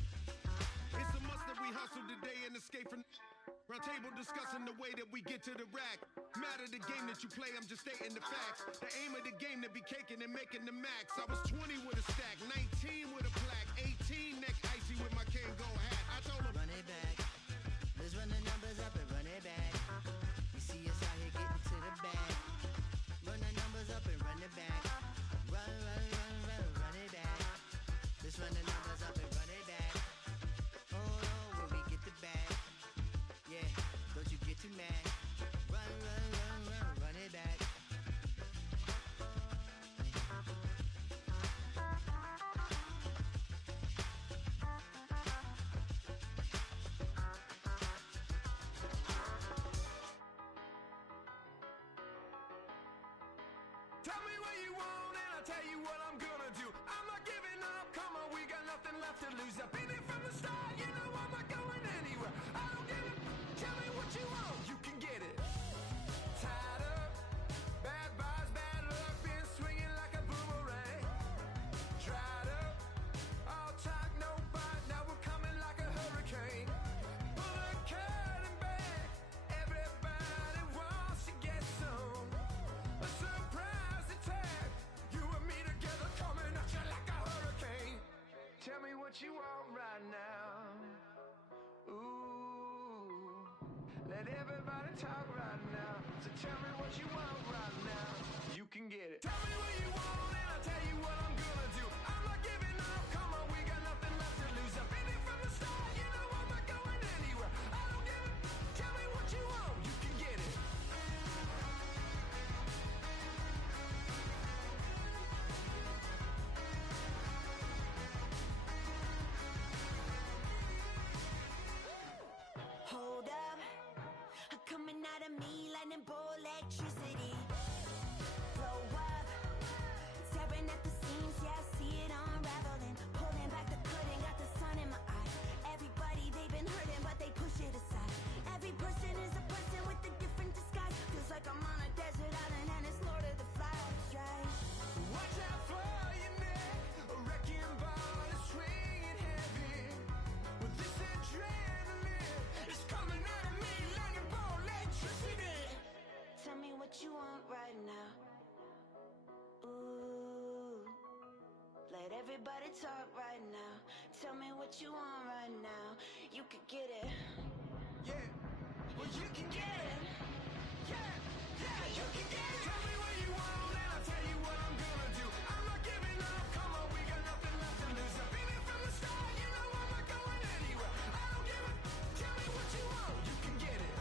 It's a must that we hustle today and escape from round table discussing the way that we get to the rack. Matter the game that you play, I'm just stating the facts. The aim of the game to be caking and making the max. I was 20 with a stack, 19 with a plaque, 18 neck icy with my Kango hat. I told him run it back. Let's run the numbers up and run it back. You see us out here getting to the bag. Run the numbers up and run it back. Run it back. Let's run the numbers up and run it back. Oh no, will we get the bag? Yeah, don't you get too mad. Run it back. Tell me what you want and I'll tell you what I'm gonna do. I'm not giving up, come on, we got nothing left to lose. I've been here from the start, you know I'm not going anywhere. I don't give it, tell me what you want, you can get it. Tied up, bad vibes, bad luck, been swinging like a boomerang. Dried up, all talk, no bite, now we're coming like a hurricane. Pull a curtain back, everybody wants to get some. A surprise attack, you and me together coming at you like a hurricane. Tell me what you want right now. Ooh, let everybody talk right now. So tell me what you want right now. You can get it. Tell me what you want and I'll tell you what I'm gonna do. I'm not giving up, come on, we got nothing left to lose. I've been here from the start, you know I'm not going anywhere. I don't give it, tell me what you want, you can get it. Everybody talk right now. Tell me what you want right now. You could get it. Yeah, well you can get it. Yeah, you can get it. Tell me what you want and I'll tell you what I'm gonna do. I'm not giving up, come on, we got nothing left to lose. I've been here from the start, you know I'm not going anywhere. I don't give a, tell me what you want, you can get it.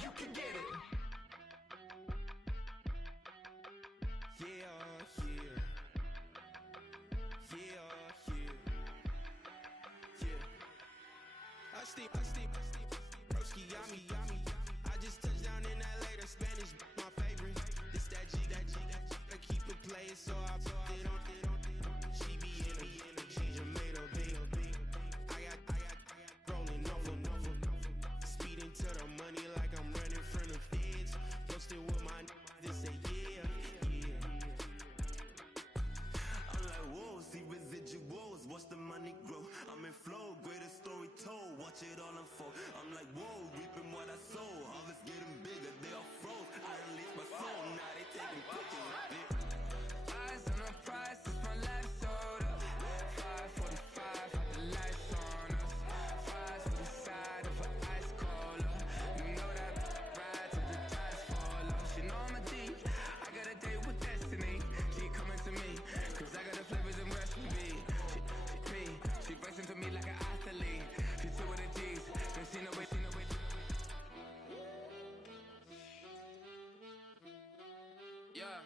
You can get it. I steep, broski, yummy. I just touched down in LA, the Spanish, my favorite. This that G, I keep it playing, so I put it on. She be in the she just made a big. I got rolling over. Speeding to the money like I'm running from the feds. Posted with my this say yeah. I'm like, whoa, see residuals, watch the money grow. I'm in flow, greatest story told, watch it all unfold. I'm like, whoa, reaping what I sow. Harvest getting bigger, they all froze. I unleashed my soul, now they taking pictures of it. Eyes on the prize, it's my life sold up. 5:45, the lights on us. Fries for the side of an ice cola. You know that ride till the tires fall off. She know I'm a D, I got a date with destiny. She coming to me, cause I got the flavors and recipe. She breaks into me like an athlete. She two with the G's, then she know it. Yeah.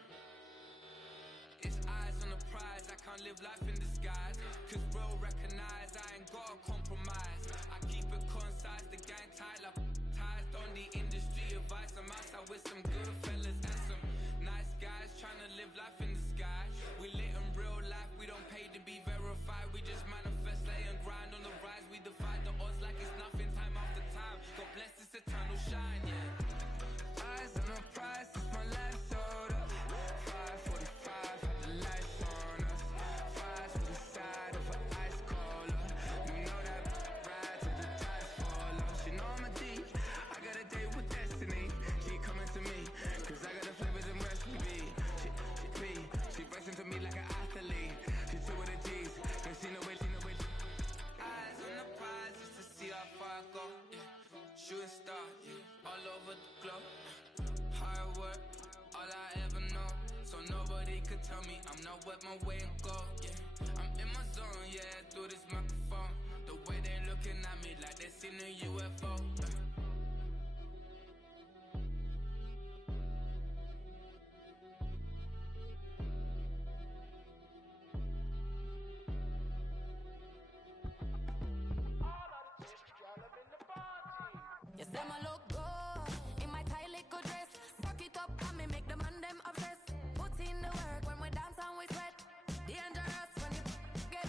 It's eyes on the prize, I can't live life in disguise. Cause bro recognize I ain't gotta compromise. I keep it concise, the gang tight like ties. On the industry advice, I'm outside with some good fellas and some nice guys trying to live life in the sky. We lit in real life, we don't pay to be verified. We just manifest, lay and grind on the rise. We defy the odds like it's nothing, time after time. God bless this eternal shine, yeah. Eyes on the prize, it's my life sold up. 5:45, the lights on us. Fries for the side of an ice cola. You know that ride till the tires fall off. She know I'm a D, I got a date with destiny. She coming to me, cause I got the flavors and recipe. She breaks into me like an athlete. She two with the G's, then she know it. Eyes on the prize just to see how far I go. Yeah. Shooting star, yeah. All over the globe. Hard work, all I ever know. So nobody could tell me I'm not wet my way and go. Yeah. I'm in my zone, yeah, through this microphone. The way they looking at me like they seen a UFO. Yes, them a look good in my tight little dress. Rock it up and me make the man them obsessed. Put in the work when we dance and we sweat. Dangerous when you get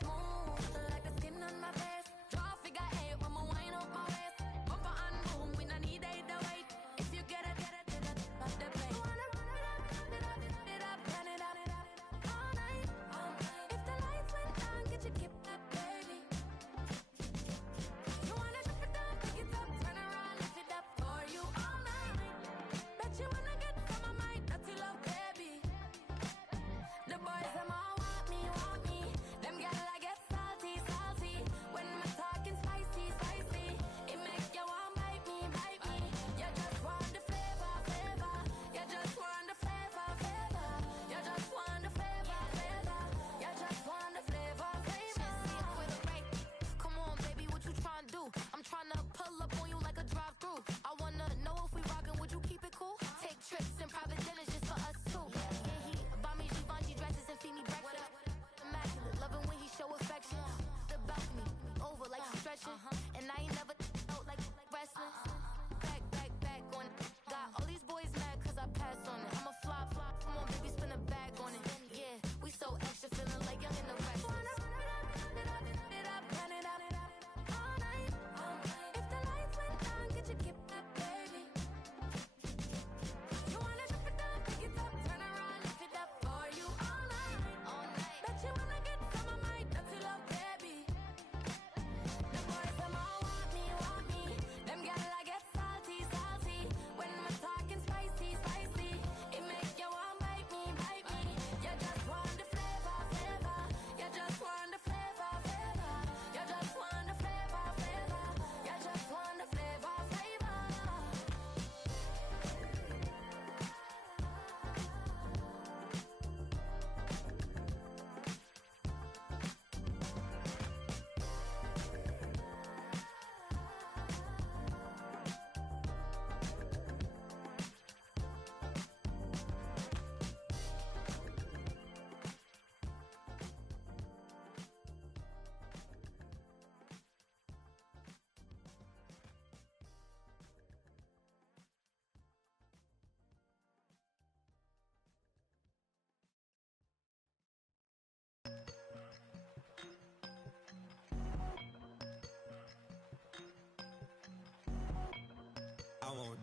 smooth like the skin on my face. Draw figure 8 when we wind up my waist. Bumper and boom, we no need either weight. If you get it, not the play. Wanna run it up, run it up, all night. If the lights went down, get your kip up, baby. You wanna drop it down, pick it up, turn around, lift it up for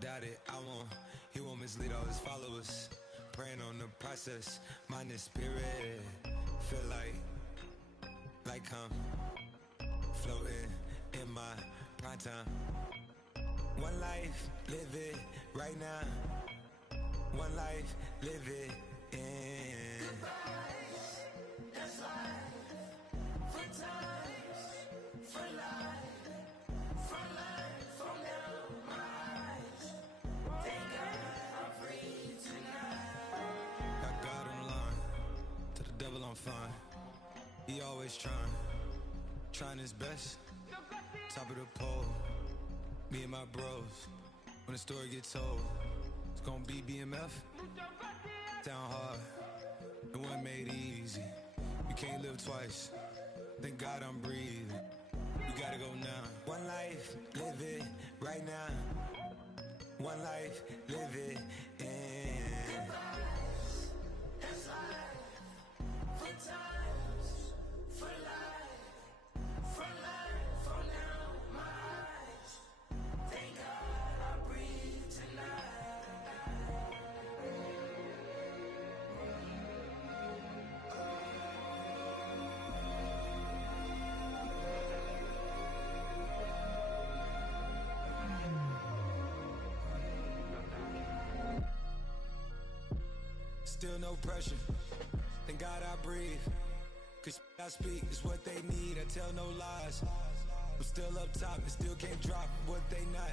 doubt it, I won't. He won't mislead all his followers. Praying on the process, mind and spirit. Feel like I'm floating in my prime time. One life, live it right now. One life, live it in. Goodbyes, that's life. For times, for life. From life, from down my eyes. Thank God I'm free tonight. Got God on the line, to the devil I'm fine. He always trying his best. Top of the pole, me and my bros. When the story gets told, it's gonna be BMF. Down hard, it wasn't made easy. You can't live twice. Thank God I'm breathing. We gotta go now. One life, live it right now. One life, live it in. Goodbyes, that's life. For times, for life. From life, from down my eyes. Thank God I breathe tonight. Still no pressure. Thank God I breathe. Cause I speak is what they need. I tell no lies. I'm still up top and still can't drop what they not.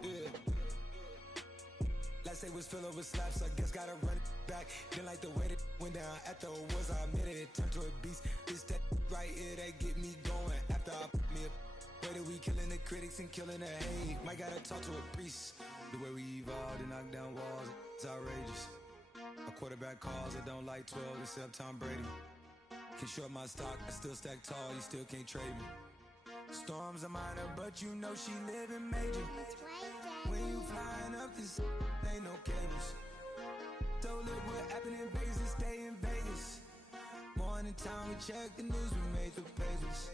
Yeah. Last day was filled with slaps, I guess gotta run it back. Didn't like the way that went down at the awards, I admitted it turned to a beast. It's that right here that get me going. After I put me up, way that we killing the critics and killing the hate. Might gotta talk to a priest. The way we evolved and knock down walls, it's outrageous. My quarterback calls, I don't like 12 except Tom Brady. Can short my stock, I still stack tall, you still can't trade me. Storms are minor, but you know she living major. When you flying up this, ain't no cables. So look what happened in Vegas and stay in Vegas. Morning time, we check the news, we made the pages.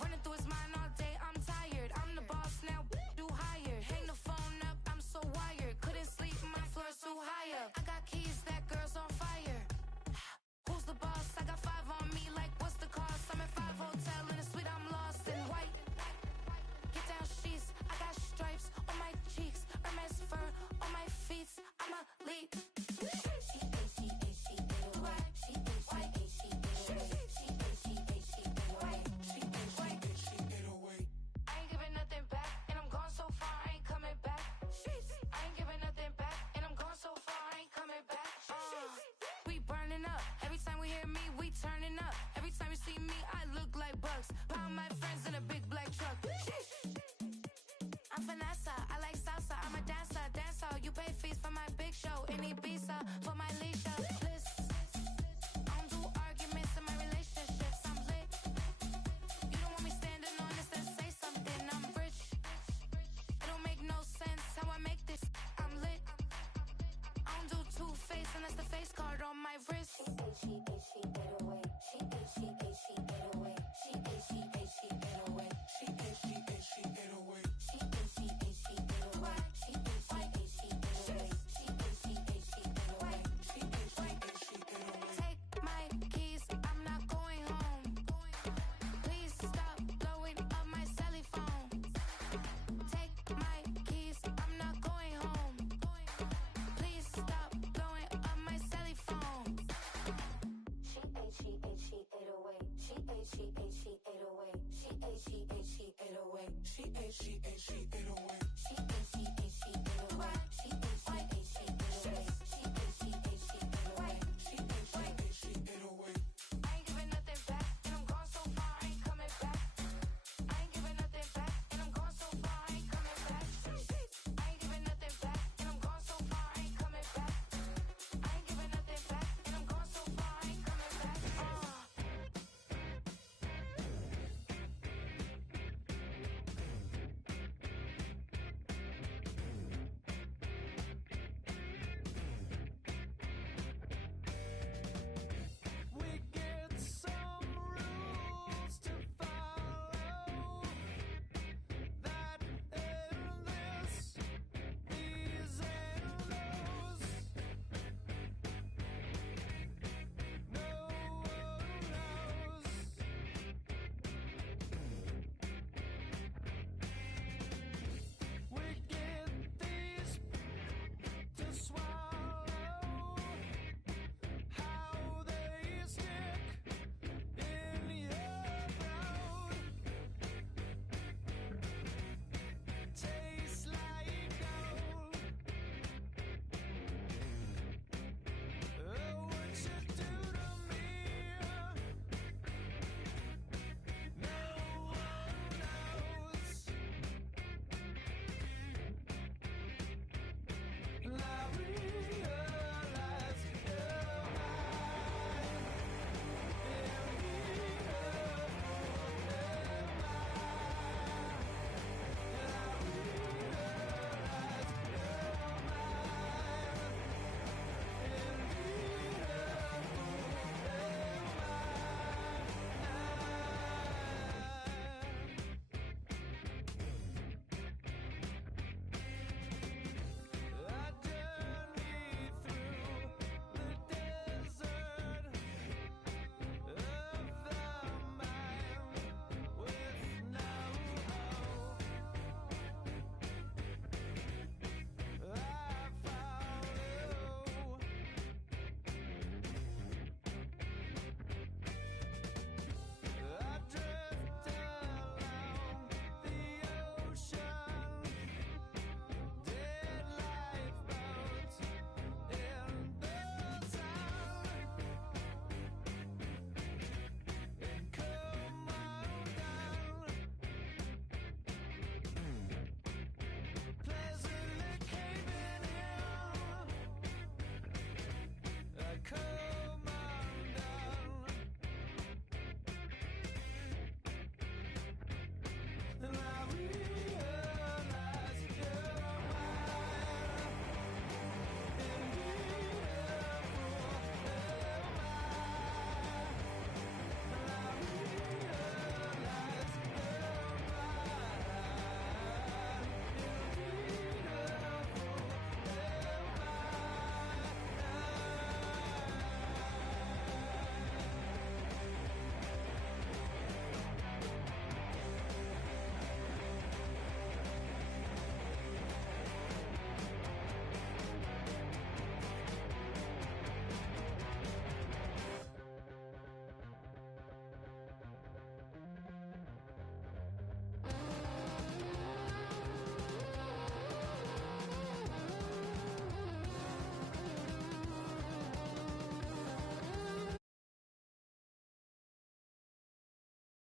Running through his mind all day, I'm tired. I'm the boss now, do higher. Hang the phone up, I'm so wired. Couldn't sleep, my floor's too high up. I got keys, that girl's on fire. Who's the boss? I got 5 on me, like what's the cost? I'm at 5 hotel in a suite, I'm lost in white. Get down sheets, I got stripes on my cheeks. Hermes fur on my feet, I'm a lead. Turning up. Every time you see me, I look like bugs. Pound my friends in a big black truck. I'm Vanessa, I like salsa. I'm a dancer. You pay fees for my big show. In Ibiza, for my leisure. Bliss. I don't do arguments in my relationships. I'm lit. You don't want me standing on this and say something. I'm rich. It don't make no sense how I make this. I'm lit. I don't do two-face unless the face card on my wrist. She 808.